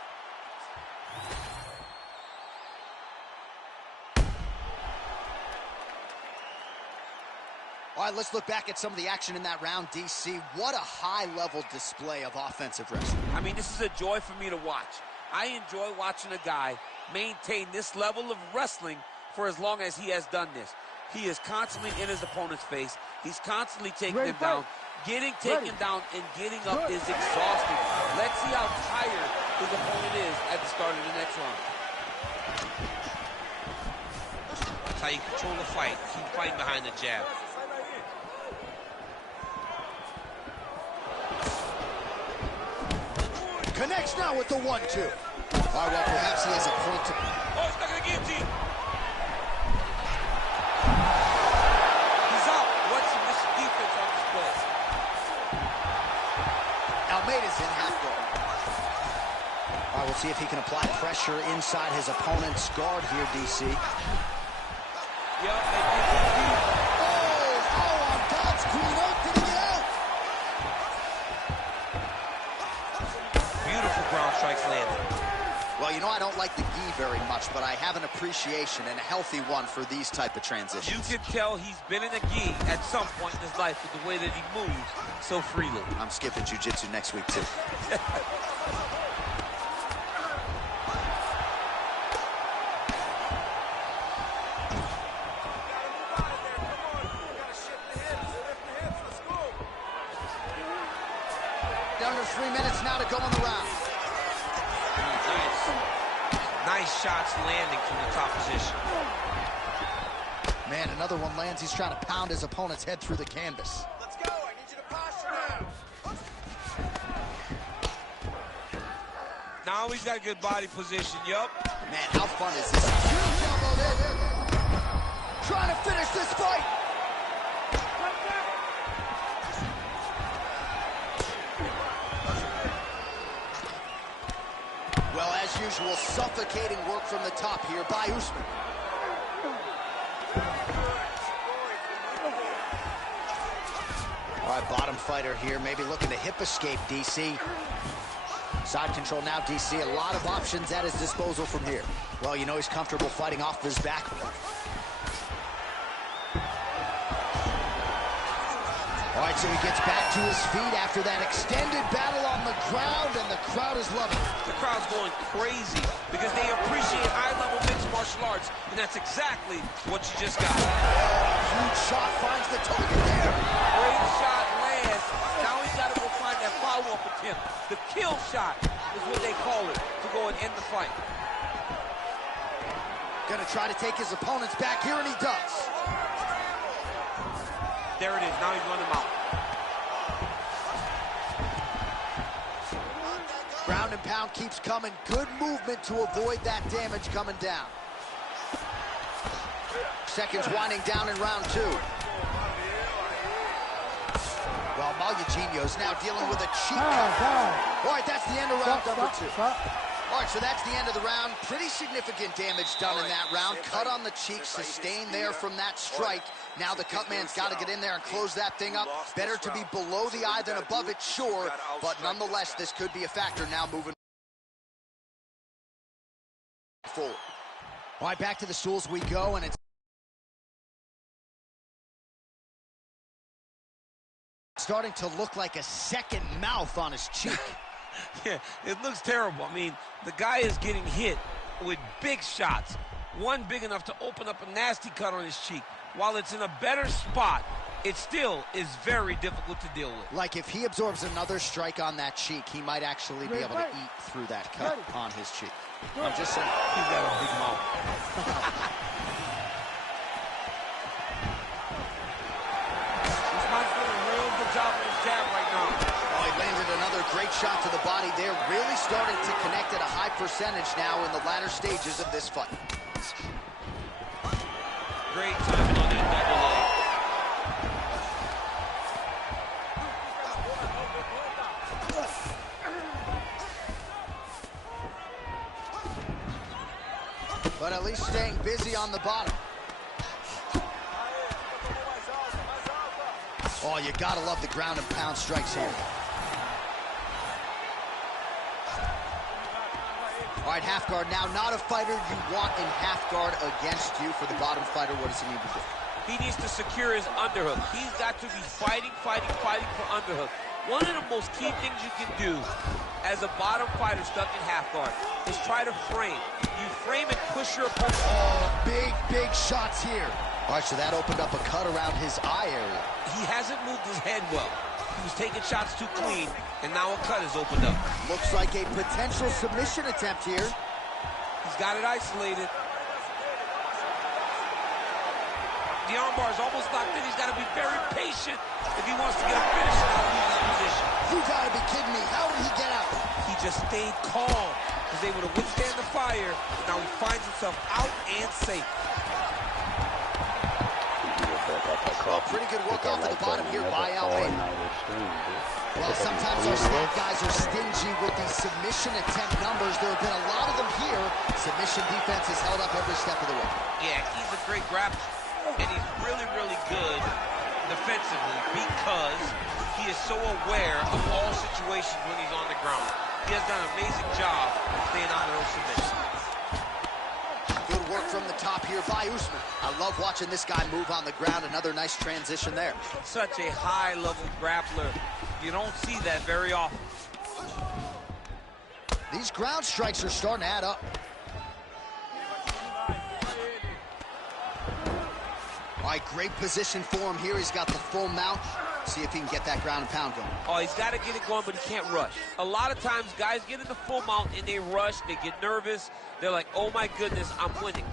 All right, let's look back at some of the action in that round, DC. What a high-level display of offensive wrestling. I mean, this is a joy for me to watch. I enjoy watching a guy maintain this level of wrestling for as long as he has done this. He is constantly in his opponent's face. He's constantly taking him down. Getting taken down and getting up is exhausting. Let's see how tired his opponent is at the start of the next round. That's how you control the fight. Keep fighting behind the jab. Connects now with the 1-2. All right, well, perhaps he has a point to... Oh, he's not going to guillotine. He's out. What's this defense on display? Almeida's in half guard. All right, we'll see if he can apply pressure inside his opponent's guard here, DC. Yep, Oh, on God's green earth, did he get out? Beautiful ground strikes landed. Well, you know, I don't like the gi very much, but I have an appreciation and a healthy one for these type of transitions. You can tell he's been in a gi at some point in his life with the way that he moves so freely. I'm skipping jiu-jitsu next week, too. Under 3 minutes now to go in the round. Nice shots landing from the top position. Man, another one lands. He's trying to pound his opponent's head through the canvas. Let's go. I need you to posture now. Now he's got a good body position, yup. Man, how fun is this? Huge elbow there. Trying to finish this fight. Well, as usual, suffocating work from the top here by Usman. All right, bottom fighter here, maybe looking to hip escape, DC. Side control now, DC. A lot of options at his disposal from here. Well, you know he's comfortable fighting off his back. All right, so he gets back to his feet after that extended battle on the ground, and the crowd is loving it. The crowd's going crazy because they appreciate high-level mixed martial arts, and that's exactly what you just got. Huge shot finds the target there. Great shot lands. Now he's got to go find that follow follow-up attempt. The kill shot is what they call it, to go and end the fight. Gonna try to take his opponents back here, and he does. There it is. Now he's running him out. Ground and pound keeps coming. Good movement to avoid that damage coming down. Seconds winding down in round 2. Well, Malugino's now dealing with a cheek cut. All right, that's the end of round number 2. All right, so that's the end of the round. Pretty significant damage done in that round. Cut on the cheek, sustained there from that strike. Now the cut man's got to get in there and close that thing up. Better to be below the eye than above it, sure. But nonetheless, this could be a factor now moving forward. All right, back to the stools we go, and it's starting to look like a second mouth on his cheek. Yeah, it looks terrible. I mean, the guy is getting hit with big shots. One big enough to open up a nasty cut on his cheek. While it's in a better spot, it still is very difficult to deal with. Like if he absorbs another strike on that cheek, he might actually be able to eat through that cut on his cheek. I'm just saying. He's got a big mouth. Usman's doing a real good job with his jab right now. Oh, he landed another great shot to the body there. Really starting to connect at a high percentage now in the latter stages of this fight. Great timing on that double leg. But at least staying busy on the bottom. Oh, you gotta love the ground and pound strikes here. All right, half guard now. Not a fighter you want in half guard against you. For the bottom fighter, what does he need to do? He needs to secure his underhook. He's got to be fighting for underhook. One of the most key things you can do as a bottom fighter stuck in half guard is try to frame. You frame and push your opponent. Oh, big shots here. All right, so that opened up a cut around his eye area. He hasn't moved his head well. He was taking shots too clean, and now a cut has opened up. Looks like a potential submission attempt here. He's got it isolated. The armbar is almost locked in. He's got to be very patient if he wants to get a finish and not lose his position. You gotta be kidding me. How did he get out? He just stayed calm. Was able to withstand the fire. Now he finds himself out and safe. Pretty good work off of the bottom here by Almeida. Well, sometimes our stat guys are stingy with the submission attempt numbers. There have been a lot of them here. Submission defense has held up every step of the way. Yeah, he's a great grappler, and he's really good defensively because he is so aware of all situations when he's on the ground. He has done an amazing job staying out of those submissions. Good work from the top here by Usman. I love watching this guy move on the ground. Another nice transition there. Such a high-level grappler. You don't see that very often. These ground strikes are starting to add up. All right, great position for him here. He's got the full mount. See if he can get that ground and pound going. Oh, he's got to get it going, but he can't rush. A lot of times, guys get in the full mount and they rush. They get nervous. They're like, oh, my goodness, I'm winning.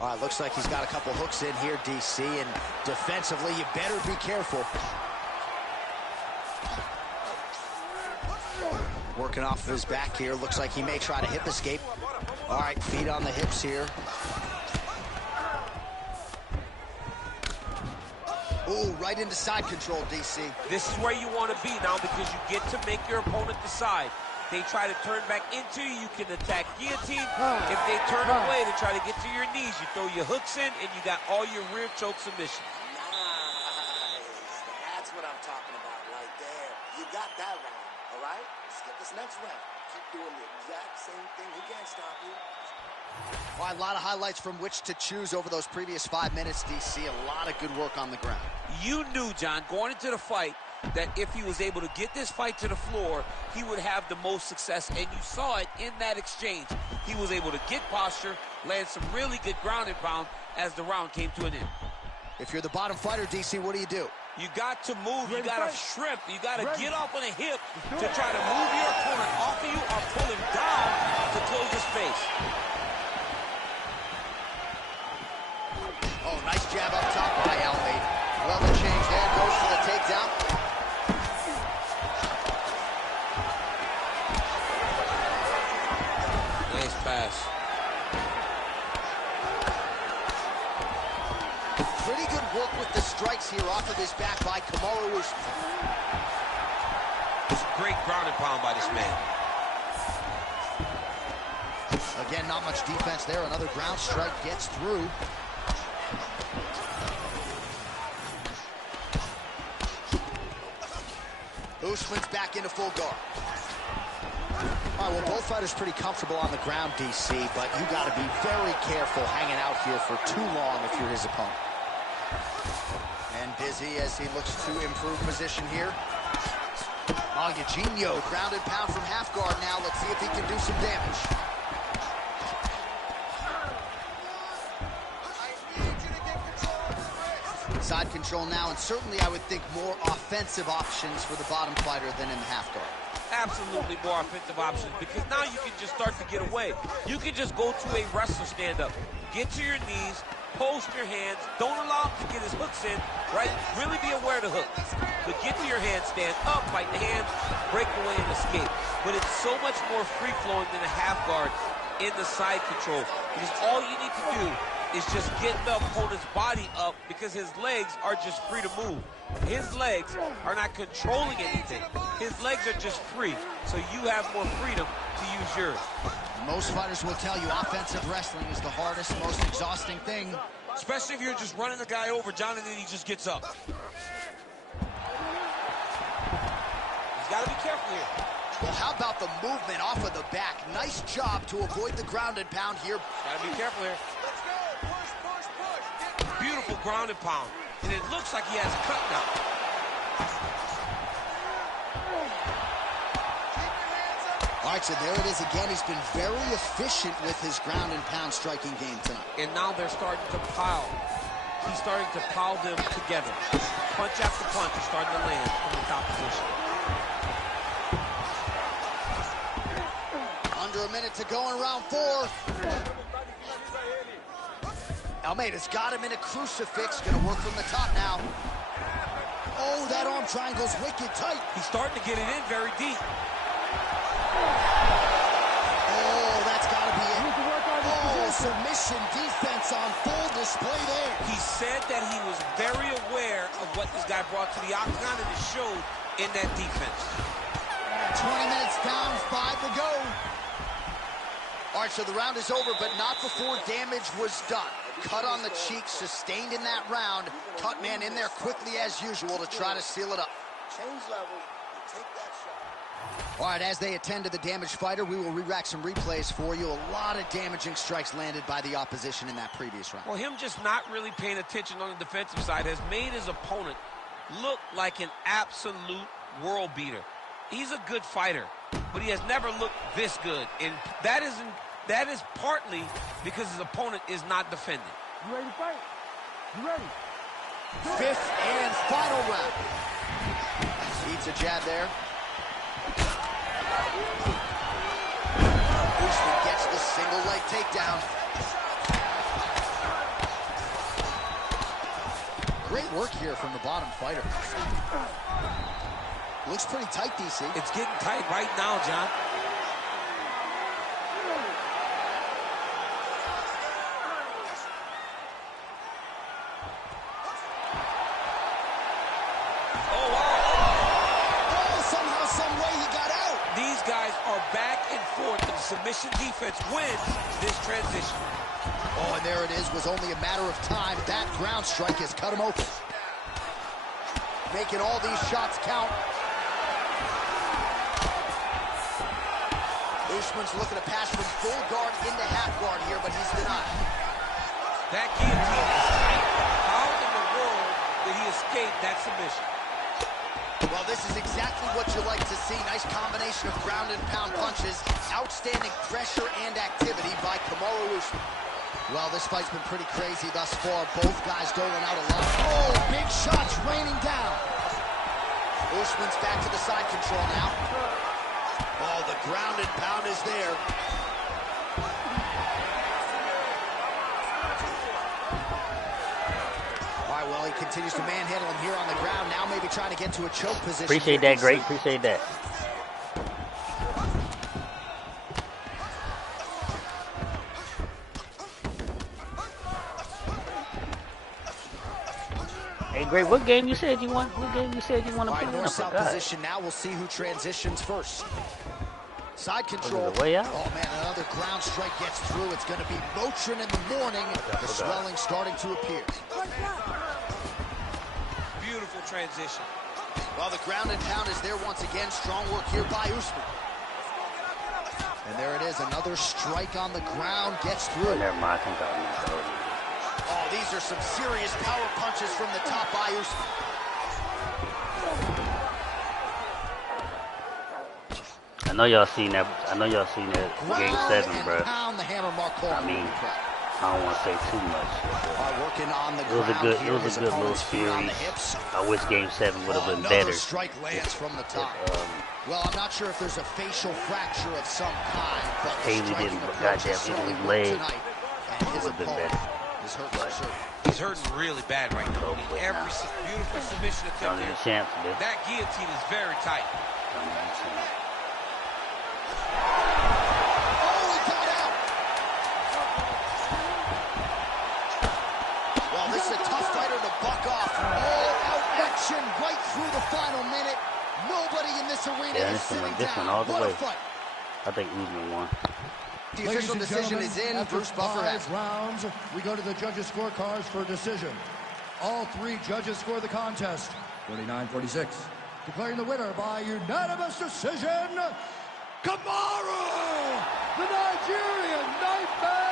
All right, looks like he's got a couple hooks in here, DC, and defensively, you better be careful. Working off of his back here. Looks like he may try to hip escape. All right, feet on the hips here. Ooh, right into side control, DC. This is where you want to be now because you get to make your opponent decide. They try to turn back into you, you can attack guillotine. If they turn away to try to get to your knees, you throw your hooks in and you got all your rear choke submissions. Nice. That's what I'm talking about right there. You got that round, all right? Let's get this next round. Keep doing the exact same thing. He can't stop you. All right, a lot of highlights from which to choose over those previous 5 minutes, DC. A lot of good work on the ground. You knew, John, going into the fight, that if he was able to get this fight to the floor, he would have the most success, and you saw it in that exchange. He was able to get posture, land some really good ground and pound as the round came to an end. If you're the bottom fighter, DC, what do? You got to move. You got to shrimp. You got to get off on a hip to try to move your opponent off of you or pull him down to close his face. Oh, nice jab up top by Almeida. Well, the change there goes for the takedown. Nice pass. Pretty good work with the strikes here off of his back by Usman. It's a great ground and pound by this man. Again, not much defense there. Another ground strike gets through. Usman's back into full guard. All right, well, both fighters pretty comfortable on the ground, DC, but you got to be very careful hanging out here for too long if you're his opponent. And busy as he looks to improve position here. Oh, Eugenio, ground and pound from half guard now. Let's see if he can do some damage. Side control now, and certainly I would think more offensive options for the bottom fighter than in the half guard. Absolutely more offensive options, because now you can just start to get away. You can just go to a wrestler stand-up. Get to your knees, post your hands, don't allow him to get his hooks in, right? Really be aware of the hook. But get to your hands, stand up, fight the hands, break away and escape. But it's so much more free-flowing than a half guard in the side control, because all you need to do is just get the opponent's body up, because his legs are just free to move. His legs are not controlling anything. His legs are just free, so you have more freedom to use yours. Most fighters will tell you offensive wrestling is the hardest, most exhausting thing. Especially if you're just running the guy over, John, and then he just gets up. He's got to be careful here. Well, how about the movement off of the back? Nice job to avoid the ground and pound here. Got to be careful here. Beautiful ground and pound. And it looks like he has a cut now. All right, so there it is again. He's been very efficient with his ground and pound striking game tonight. And now they're starting to pile. He's starting to pile them together. Punch after punch is starting to land from the top position. Under a minute to go in round 4. Almeida's got him in a crucifix. Gonna work from the top now. Oh, that arm triangle's wicked tight. He's starting to get it in very deep. Oh, that's gotta be it. Oh, submission defense on full display there. He said that he was very aware of what this guy brought to the octagon, and it showed in that defense. 20 minutes down, 5 to go. All right, so the round is over, but not before damage was done. Cut on the cheek, sustained in that round. Cut man in there quickly as usual to try to seal it up. Change level, you take that shot. All right, as they attend to the damaged fighter, we will re-rack some replays for you. A lot of damaging strikes landed by the opposition in that previous round. Well, him just not really paying attention on the defensive side has made his opponent look like an absolute world beater. He's a good fighter, but he has never looked this good, and that is partly because his opponent is not defending. You ready to fight? You ready? 5th and final round. Eats a jab there. Usman gets the single leg takedown. Great work here from the bottom fighter. Looks pretty tight, DC. It's getting tight right now, John. Submission defense wins this transition. Oh, and there it is. Was only a matter of time. That ground strike has cut him open. Making all these shots count. Usman's looking to pass from full guard into half guard here, but he's denied. That guillotine is tight. How in the world did he escape that submission? Well, this is exactly what you like to see. Nice combination of ground and pound punches. Outstanding pressure and activity by Usman. Well, this fight's been pretty crazy thus far. Both guys doling out a lot. Oh, big shots raining down. Usman's back to the side control now. Oh, the ground and pound is there. All right, well, he continues to manhandle him here on the ground. Now maybe trying to get to a choke position. Appreciate that, great. Appreciate that. Hey, great. What game you said you want? What game you said you want to put in? North-south position now. We'll see who transitions first. Side control. Way out? Oh, man, another ground strike gets through. It's going to be Motrin in the morning. The swelling starting to appear. Beautiful transition. Well, the ground and pound is there once again. Strong work here by Usman. And there it is. Another strike on the ground gets through. Never mind. Oh, these are some serious power punches from the top by Usman. I know y'all seen that. I know y'all seen that game 7, bro. I mean, I don't want to say too much. Working on the It was a good little series. I wish game 7 would have been better. Strike lands from the top. Well, I'm not sure if there's a facial fracture of some kind, but Haley didn't goddamn hit his leg. It would have been better. He's hurting really bad right now. Every beautiful submission attempt here. That guillotine is very tight. This is a tough fighter to buck off. All-out action right through the final minute. Nobody in this arena is sitting down. All the what way. a fight. I think Usman won. The official decision is in. After Bruce Buffer has 5 rounds, we go to the judges' scorecards for decision. All 3 judges score the contest 49-46. Declaring the winner by unanimous decision, Kamaru, the Nigerian Nightmare.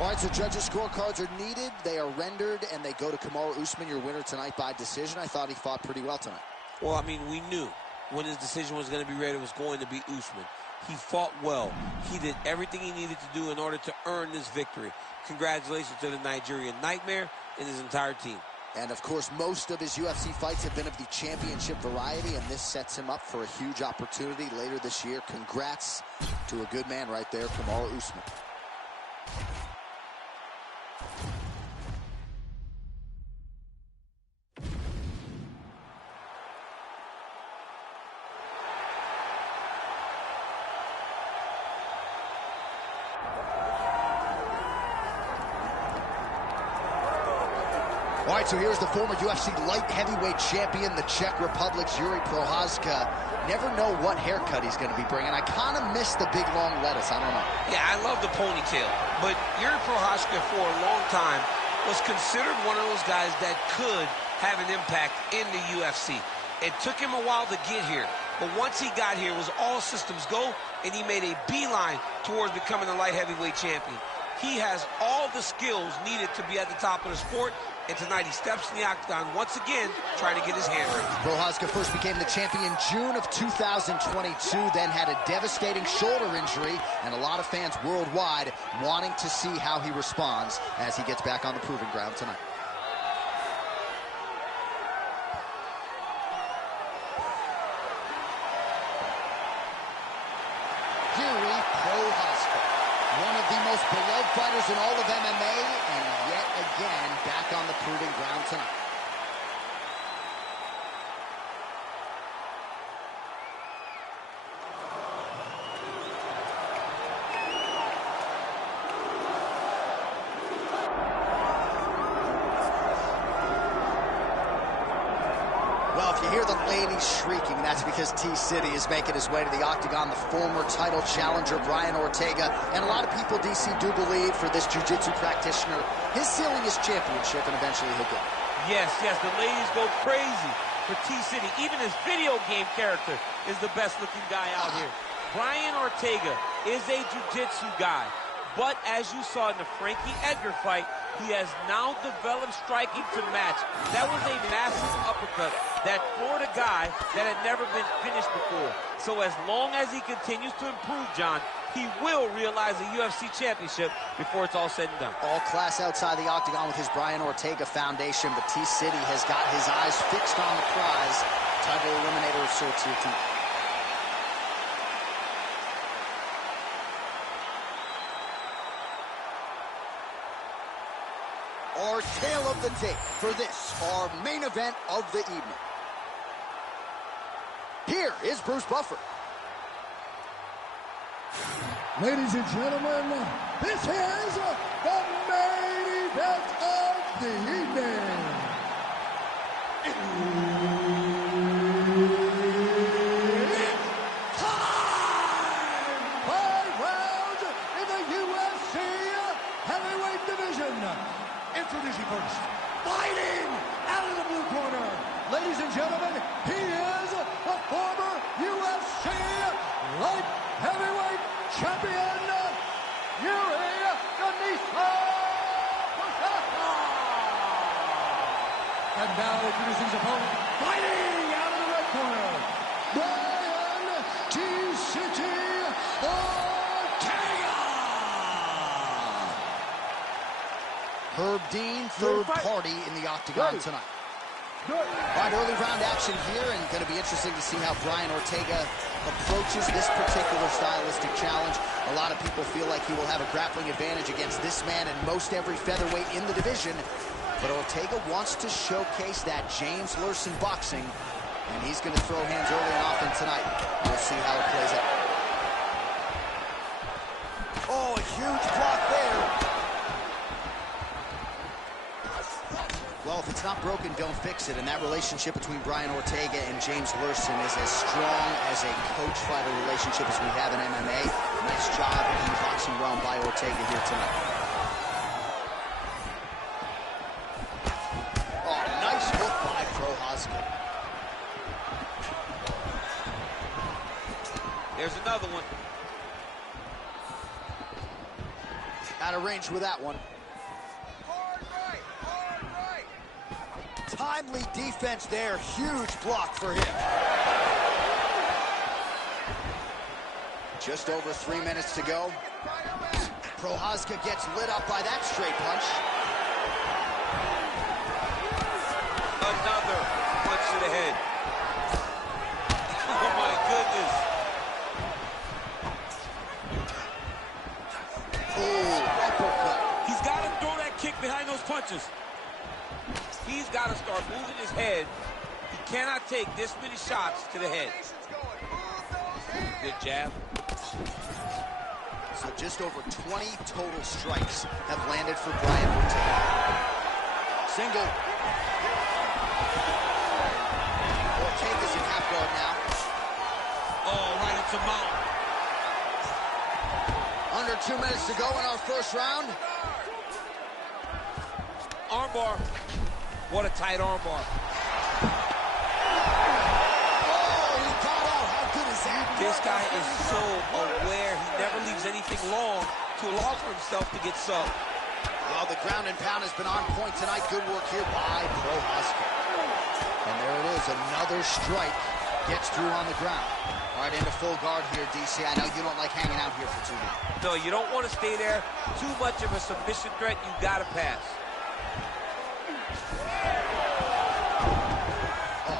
All right, so judges' scorecards are needed. They are rendered, and they go to Kamaru Usman, your winner tonight by decision. I thought he fought pretty well tonight. Well, I mean, we knew when his decision was going to be read, it was going to be Usman. He fought well. He did everything he needed to do in order to earn this victory. Congratulations to the Nigerian Nightmare and his entire team. And, of course, most of his UFC fights have been of the championship variety, and this sets him up for a huge opportunity later this year. Congrats to a good man right there, Kamaru Usman. All right, so here's the former UFC light heavyweight champion, the Czech Republic's Prochazka. Never know what haircut he's going to be bringing. I kind of miss the big, long lettuce. I don't know. Yeah, I love the ponytail. But Prochazka, for a long time, was considered one of those guys that could have an impact in the UFC. It took him a while to get here. But once he got here, it was all systems go, and he made a beeline towards becoming a light heavyweight champion. He has all the skills needed to be at the top of the sport. And tonight he steps in the octagon once again, trying to get his hand raised. Prochazka first became the champion in June of 2022, then had a devastating shoulder injury, and a lot of fans worldwide wanting to see how he responds as he gets back on the proving ground tonight. Prochazka, one of the most beloved fighters in all of MMA, and yet again back on the proving ground tonight. Well, if you hear the ladies shrieking, that's because T-City is making his way to the octagon. The former title challenger, Brian Ortega. And a lot of people, DC, do believe for this jiu-jitsu practitioner, his ceiling is championship, and eventually he'll get it. Yes, the ladies go crazy for T-City. Even his video game character is the best-looking guy out here. Brian Ortega is a jiu-jitsu guy. But as you saw in the Frankie Edgar fight, He has now developed striking to match. That was a massive uppercut that floored a guy that had never been finished before. So as long as he continues to improve, John, he will realize a UFC championship before it's all said and done. All class outside the octagon with his Brian Ortega foundation, but T-City has got his eyes fixed on the prize. Title eliminator of sorts here tonight. Our tale of the tape for this, our main event of the evening. Here is Bruce Buffer. Ladies and gentlemen, this is the main event of the evening. It's time! 5 rounds in the UFC heavyweight division. Introducing first, fighting out of the blue corner. Ladies and gentlemen, he is the former UFC light heavyweight champion, Prochazka. And now introducing his opponent, fighting out of the red corner, Brian T-City Ortega. Herb Dean, third party in the octagon tonight. All right, early round action here, and going to be interesting to see how Brian Ortega approaches this particular stylistic challenge. A lot of people feel like he will have a grappling advantage against this man and most every featherweight in the division. But Ortega wants to showcase that James Lurson boxing, and he's going to throw hands early and often tonight. We'll see how it plays out. Oh, a huge block there. Well, if it's not broken, don't fix it. And that relationship between Brian Ortega and James Lurson is as strong as a coach-fighter relationship as we have in MMA. Nice job in the boxing realm by Ortega here tonight. Oh, nice hook by Prochazka. There's another one. Out of range with that one. Timely defense there. Huge block for him. Just over 3 minutes to go. Prochazka gets lit up by that straight punch. Another punch to the head. Oh, my goodness. Oh, uppercut. He's got to throw that kick behind those punches. He's got to start moving his head. He cannot take this many shots to the head. Good jab. So just over 20 total strikes have landed for Brian Ortega. Single. Ortega's in half guard now. Oh, right into mount. Under 2 minutes to go in our first round. Armbar. What a tight armbar. Oh, he got out. How good is that? This guy is so aware. He never leaves anything long to allow for himself to get subbed. Well, the ground and pound has been on point tonight. Good work here by Prochazka. And there it is. Another strike gets through on the ground. All right, into full guard here, DC. I know you don't like hanging out here for too long. No, you don't want to stay there. Too much of a submission threat. You got to pass.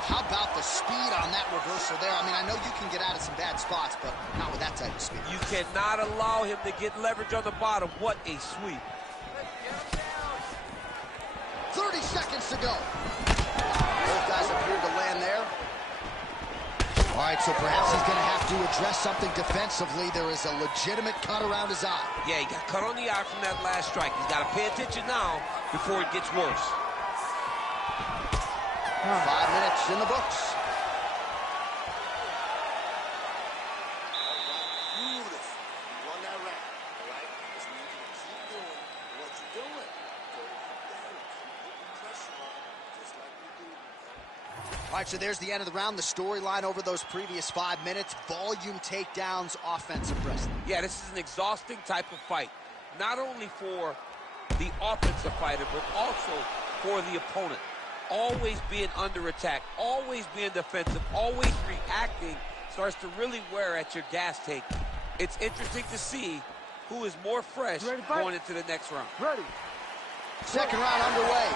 How about the speed on that reversal there? I mean, I know you can get out of some bad spots, but not with that type of speed. You cannot allow him to get leverage on the bottom. What a sweep. 30 seconds to go. Both guys appear to land there. All right, so perhaps he's going to have to address something defensively. There is a legitimate cut around his eye. Yeah, he got cut on the eye from that last strike. He's got to pay attention now before it gets worse. 5 minutes in the books. Beautiful. You won that round, all right? Just need you to keep doing what you're doing. Don't keep down. Keep putting pressure on, just like we do. All right, so there's the end of the round. The storyline over those previous 5 minutes. Volume takedowns, offensive wrestling. Yeah, this is an exhausting type of fight. Not only for the offensive fighter, but also for the opponent. Always being under attack, always being defensive, always reacting starts to really wear at your gas tank. It's interesting to see who is more fresh going into the next round. Ready. Second round underway.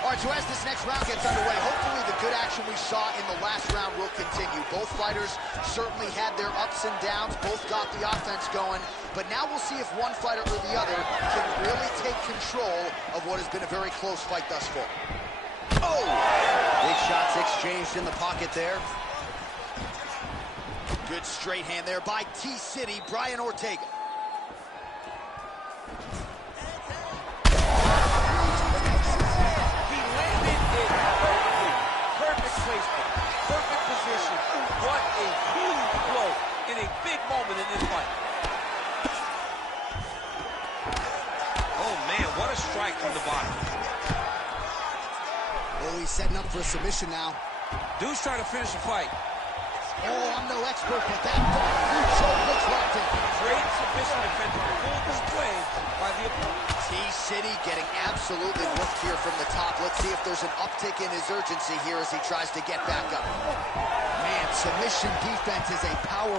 All right, so as this next round gets underway, hopefully the good action we saw in the last round will continue. Both fighters certainly had their ups and downs. Both got the offense going. But now we'll see if one fighter or the other can really take control of what has been a very close fight thus far. Oh! Big shots exchanged in the pocket there. Good straight hand there by T-City, Brian Ortega. Perfect position. What a huge blow in a big moment in this fight. Oh, man, what a strike from the bottom. Oh, he's setting up for a submission now. Dude's trying to finish the fight. Oh, I'm no expert, but that choke looks locked in. Great submission defense, full display by the opponent. T-City getting absolutely worked here from the top. Let's see if there's an uptick in his urgency here as he tries to get back up. Man, submission defense is a power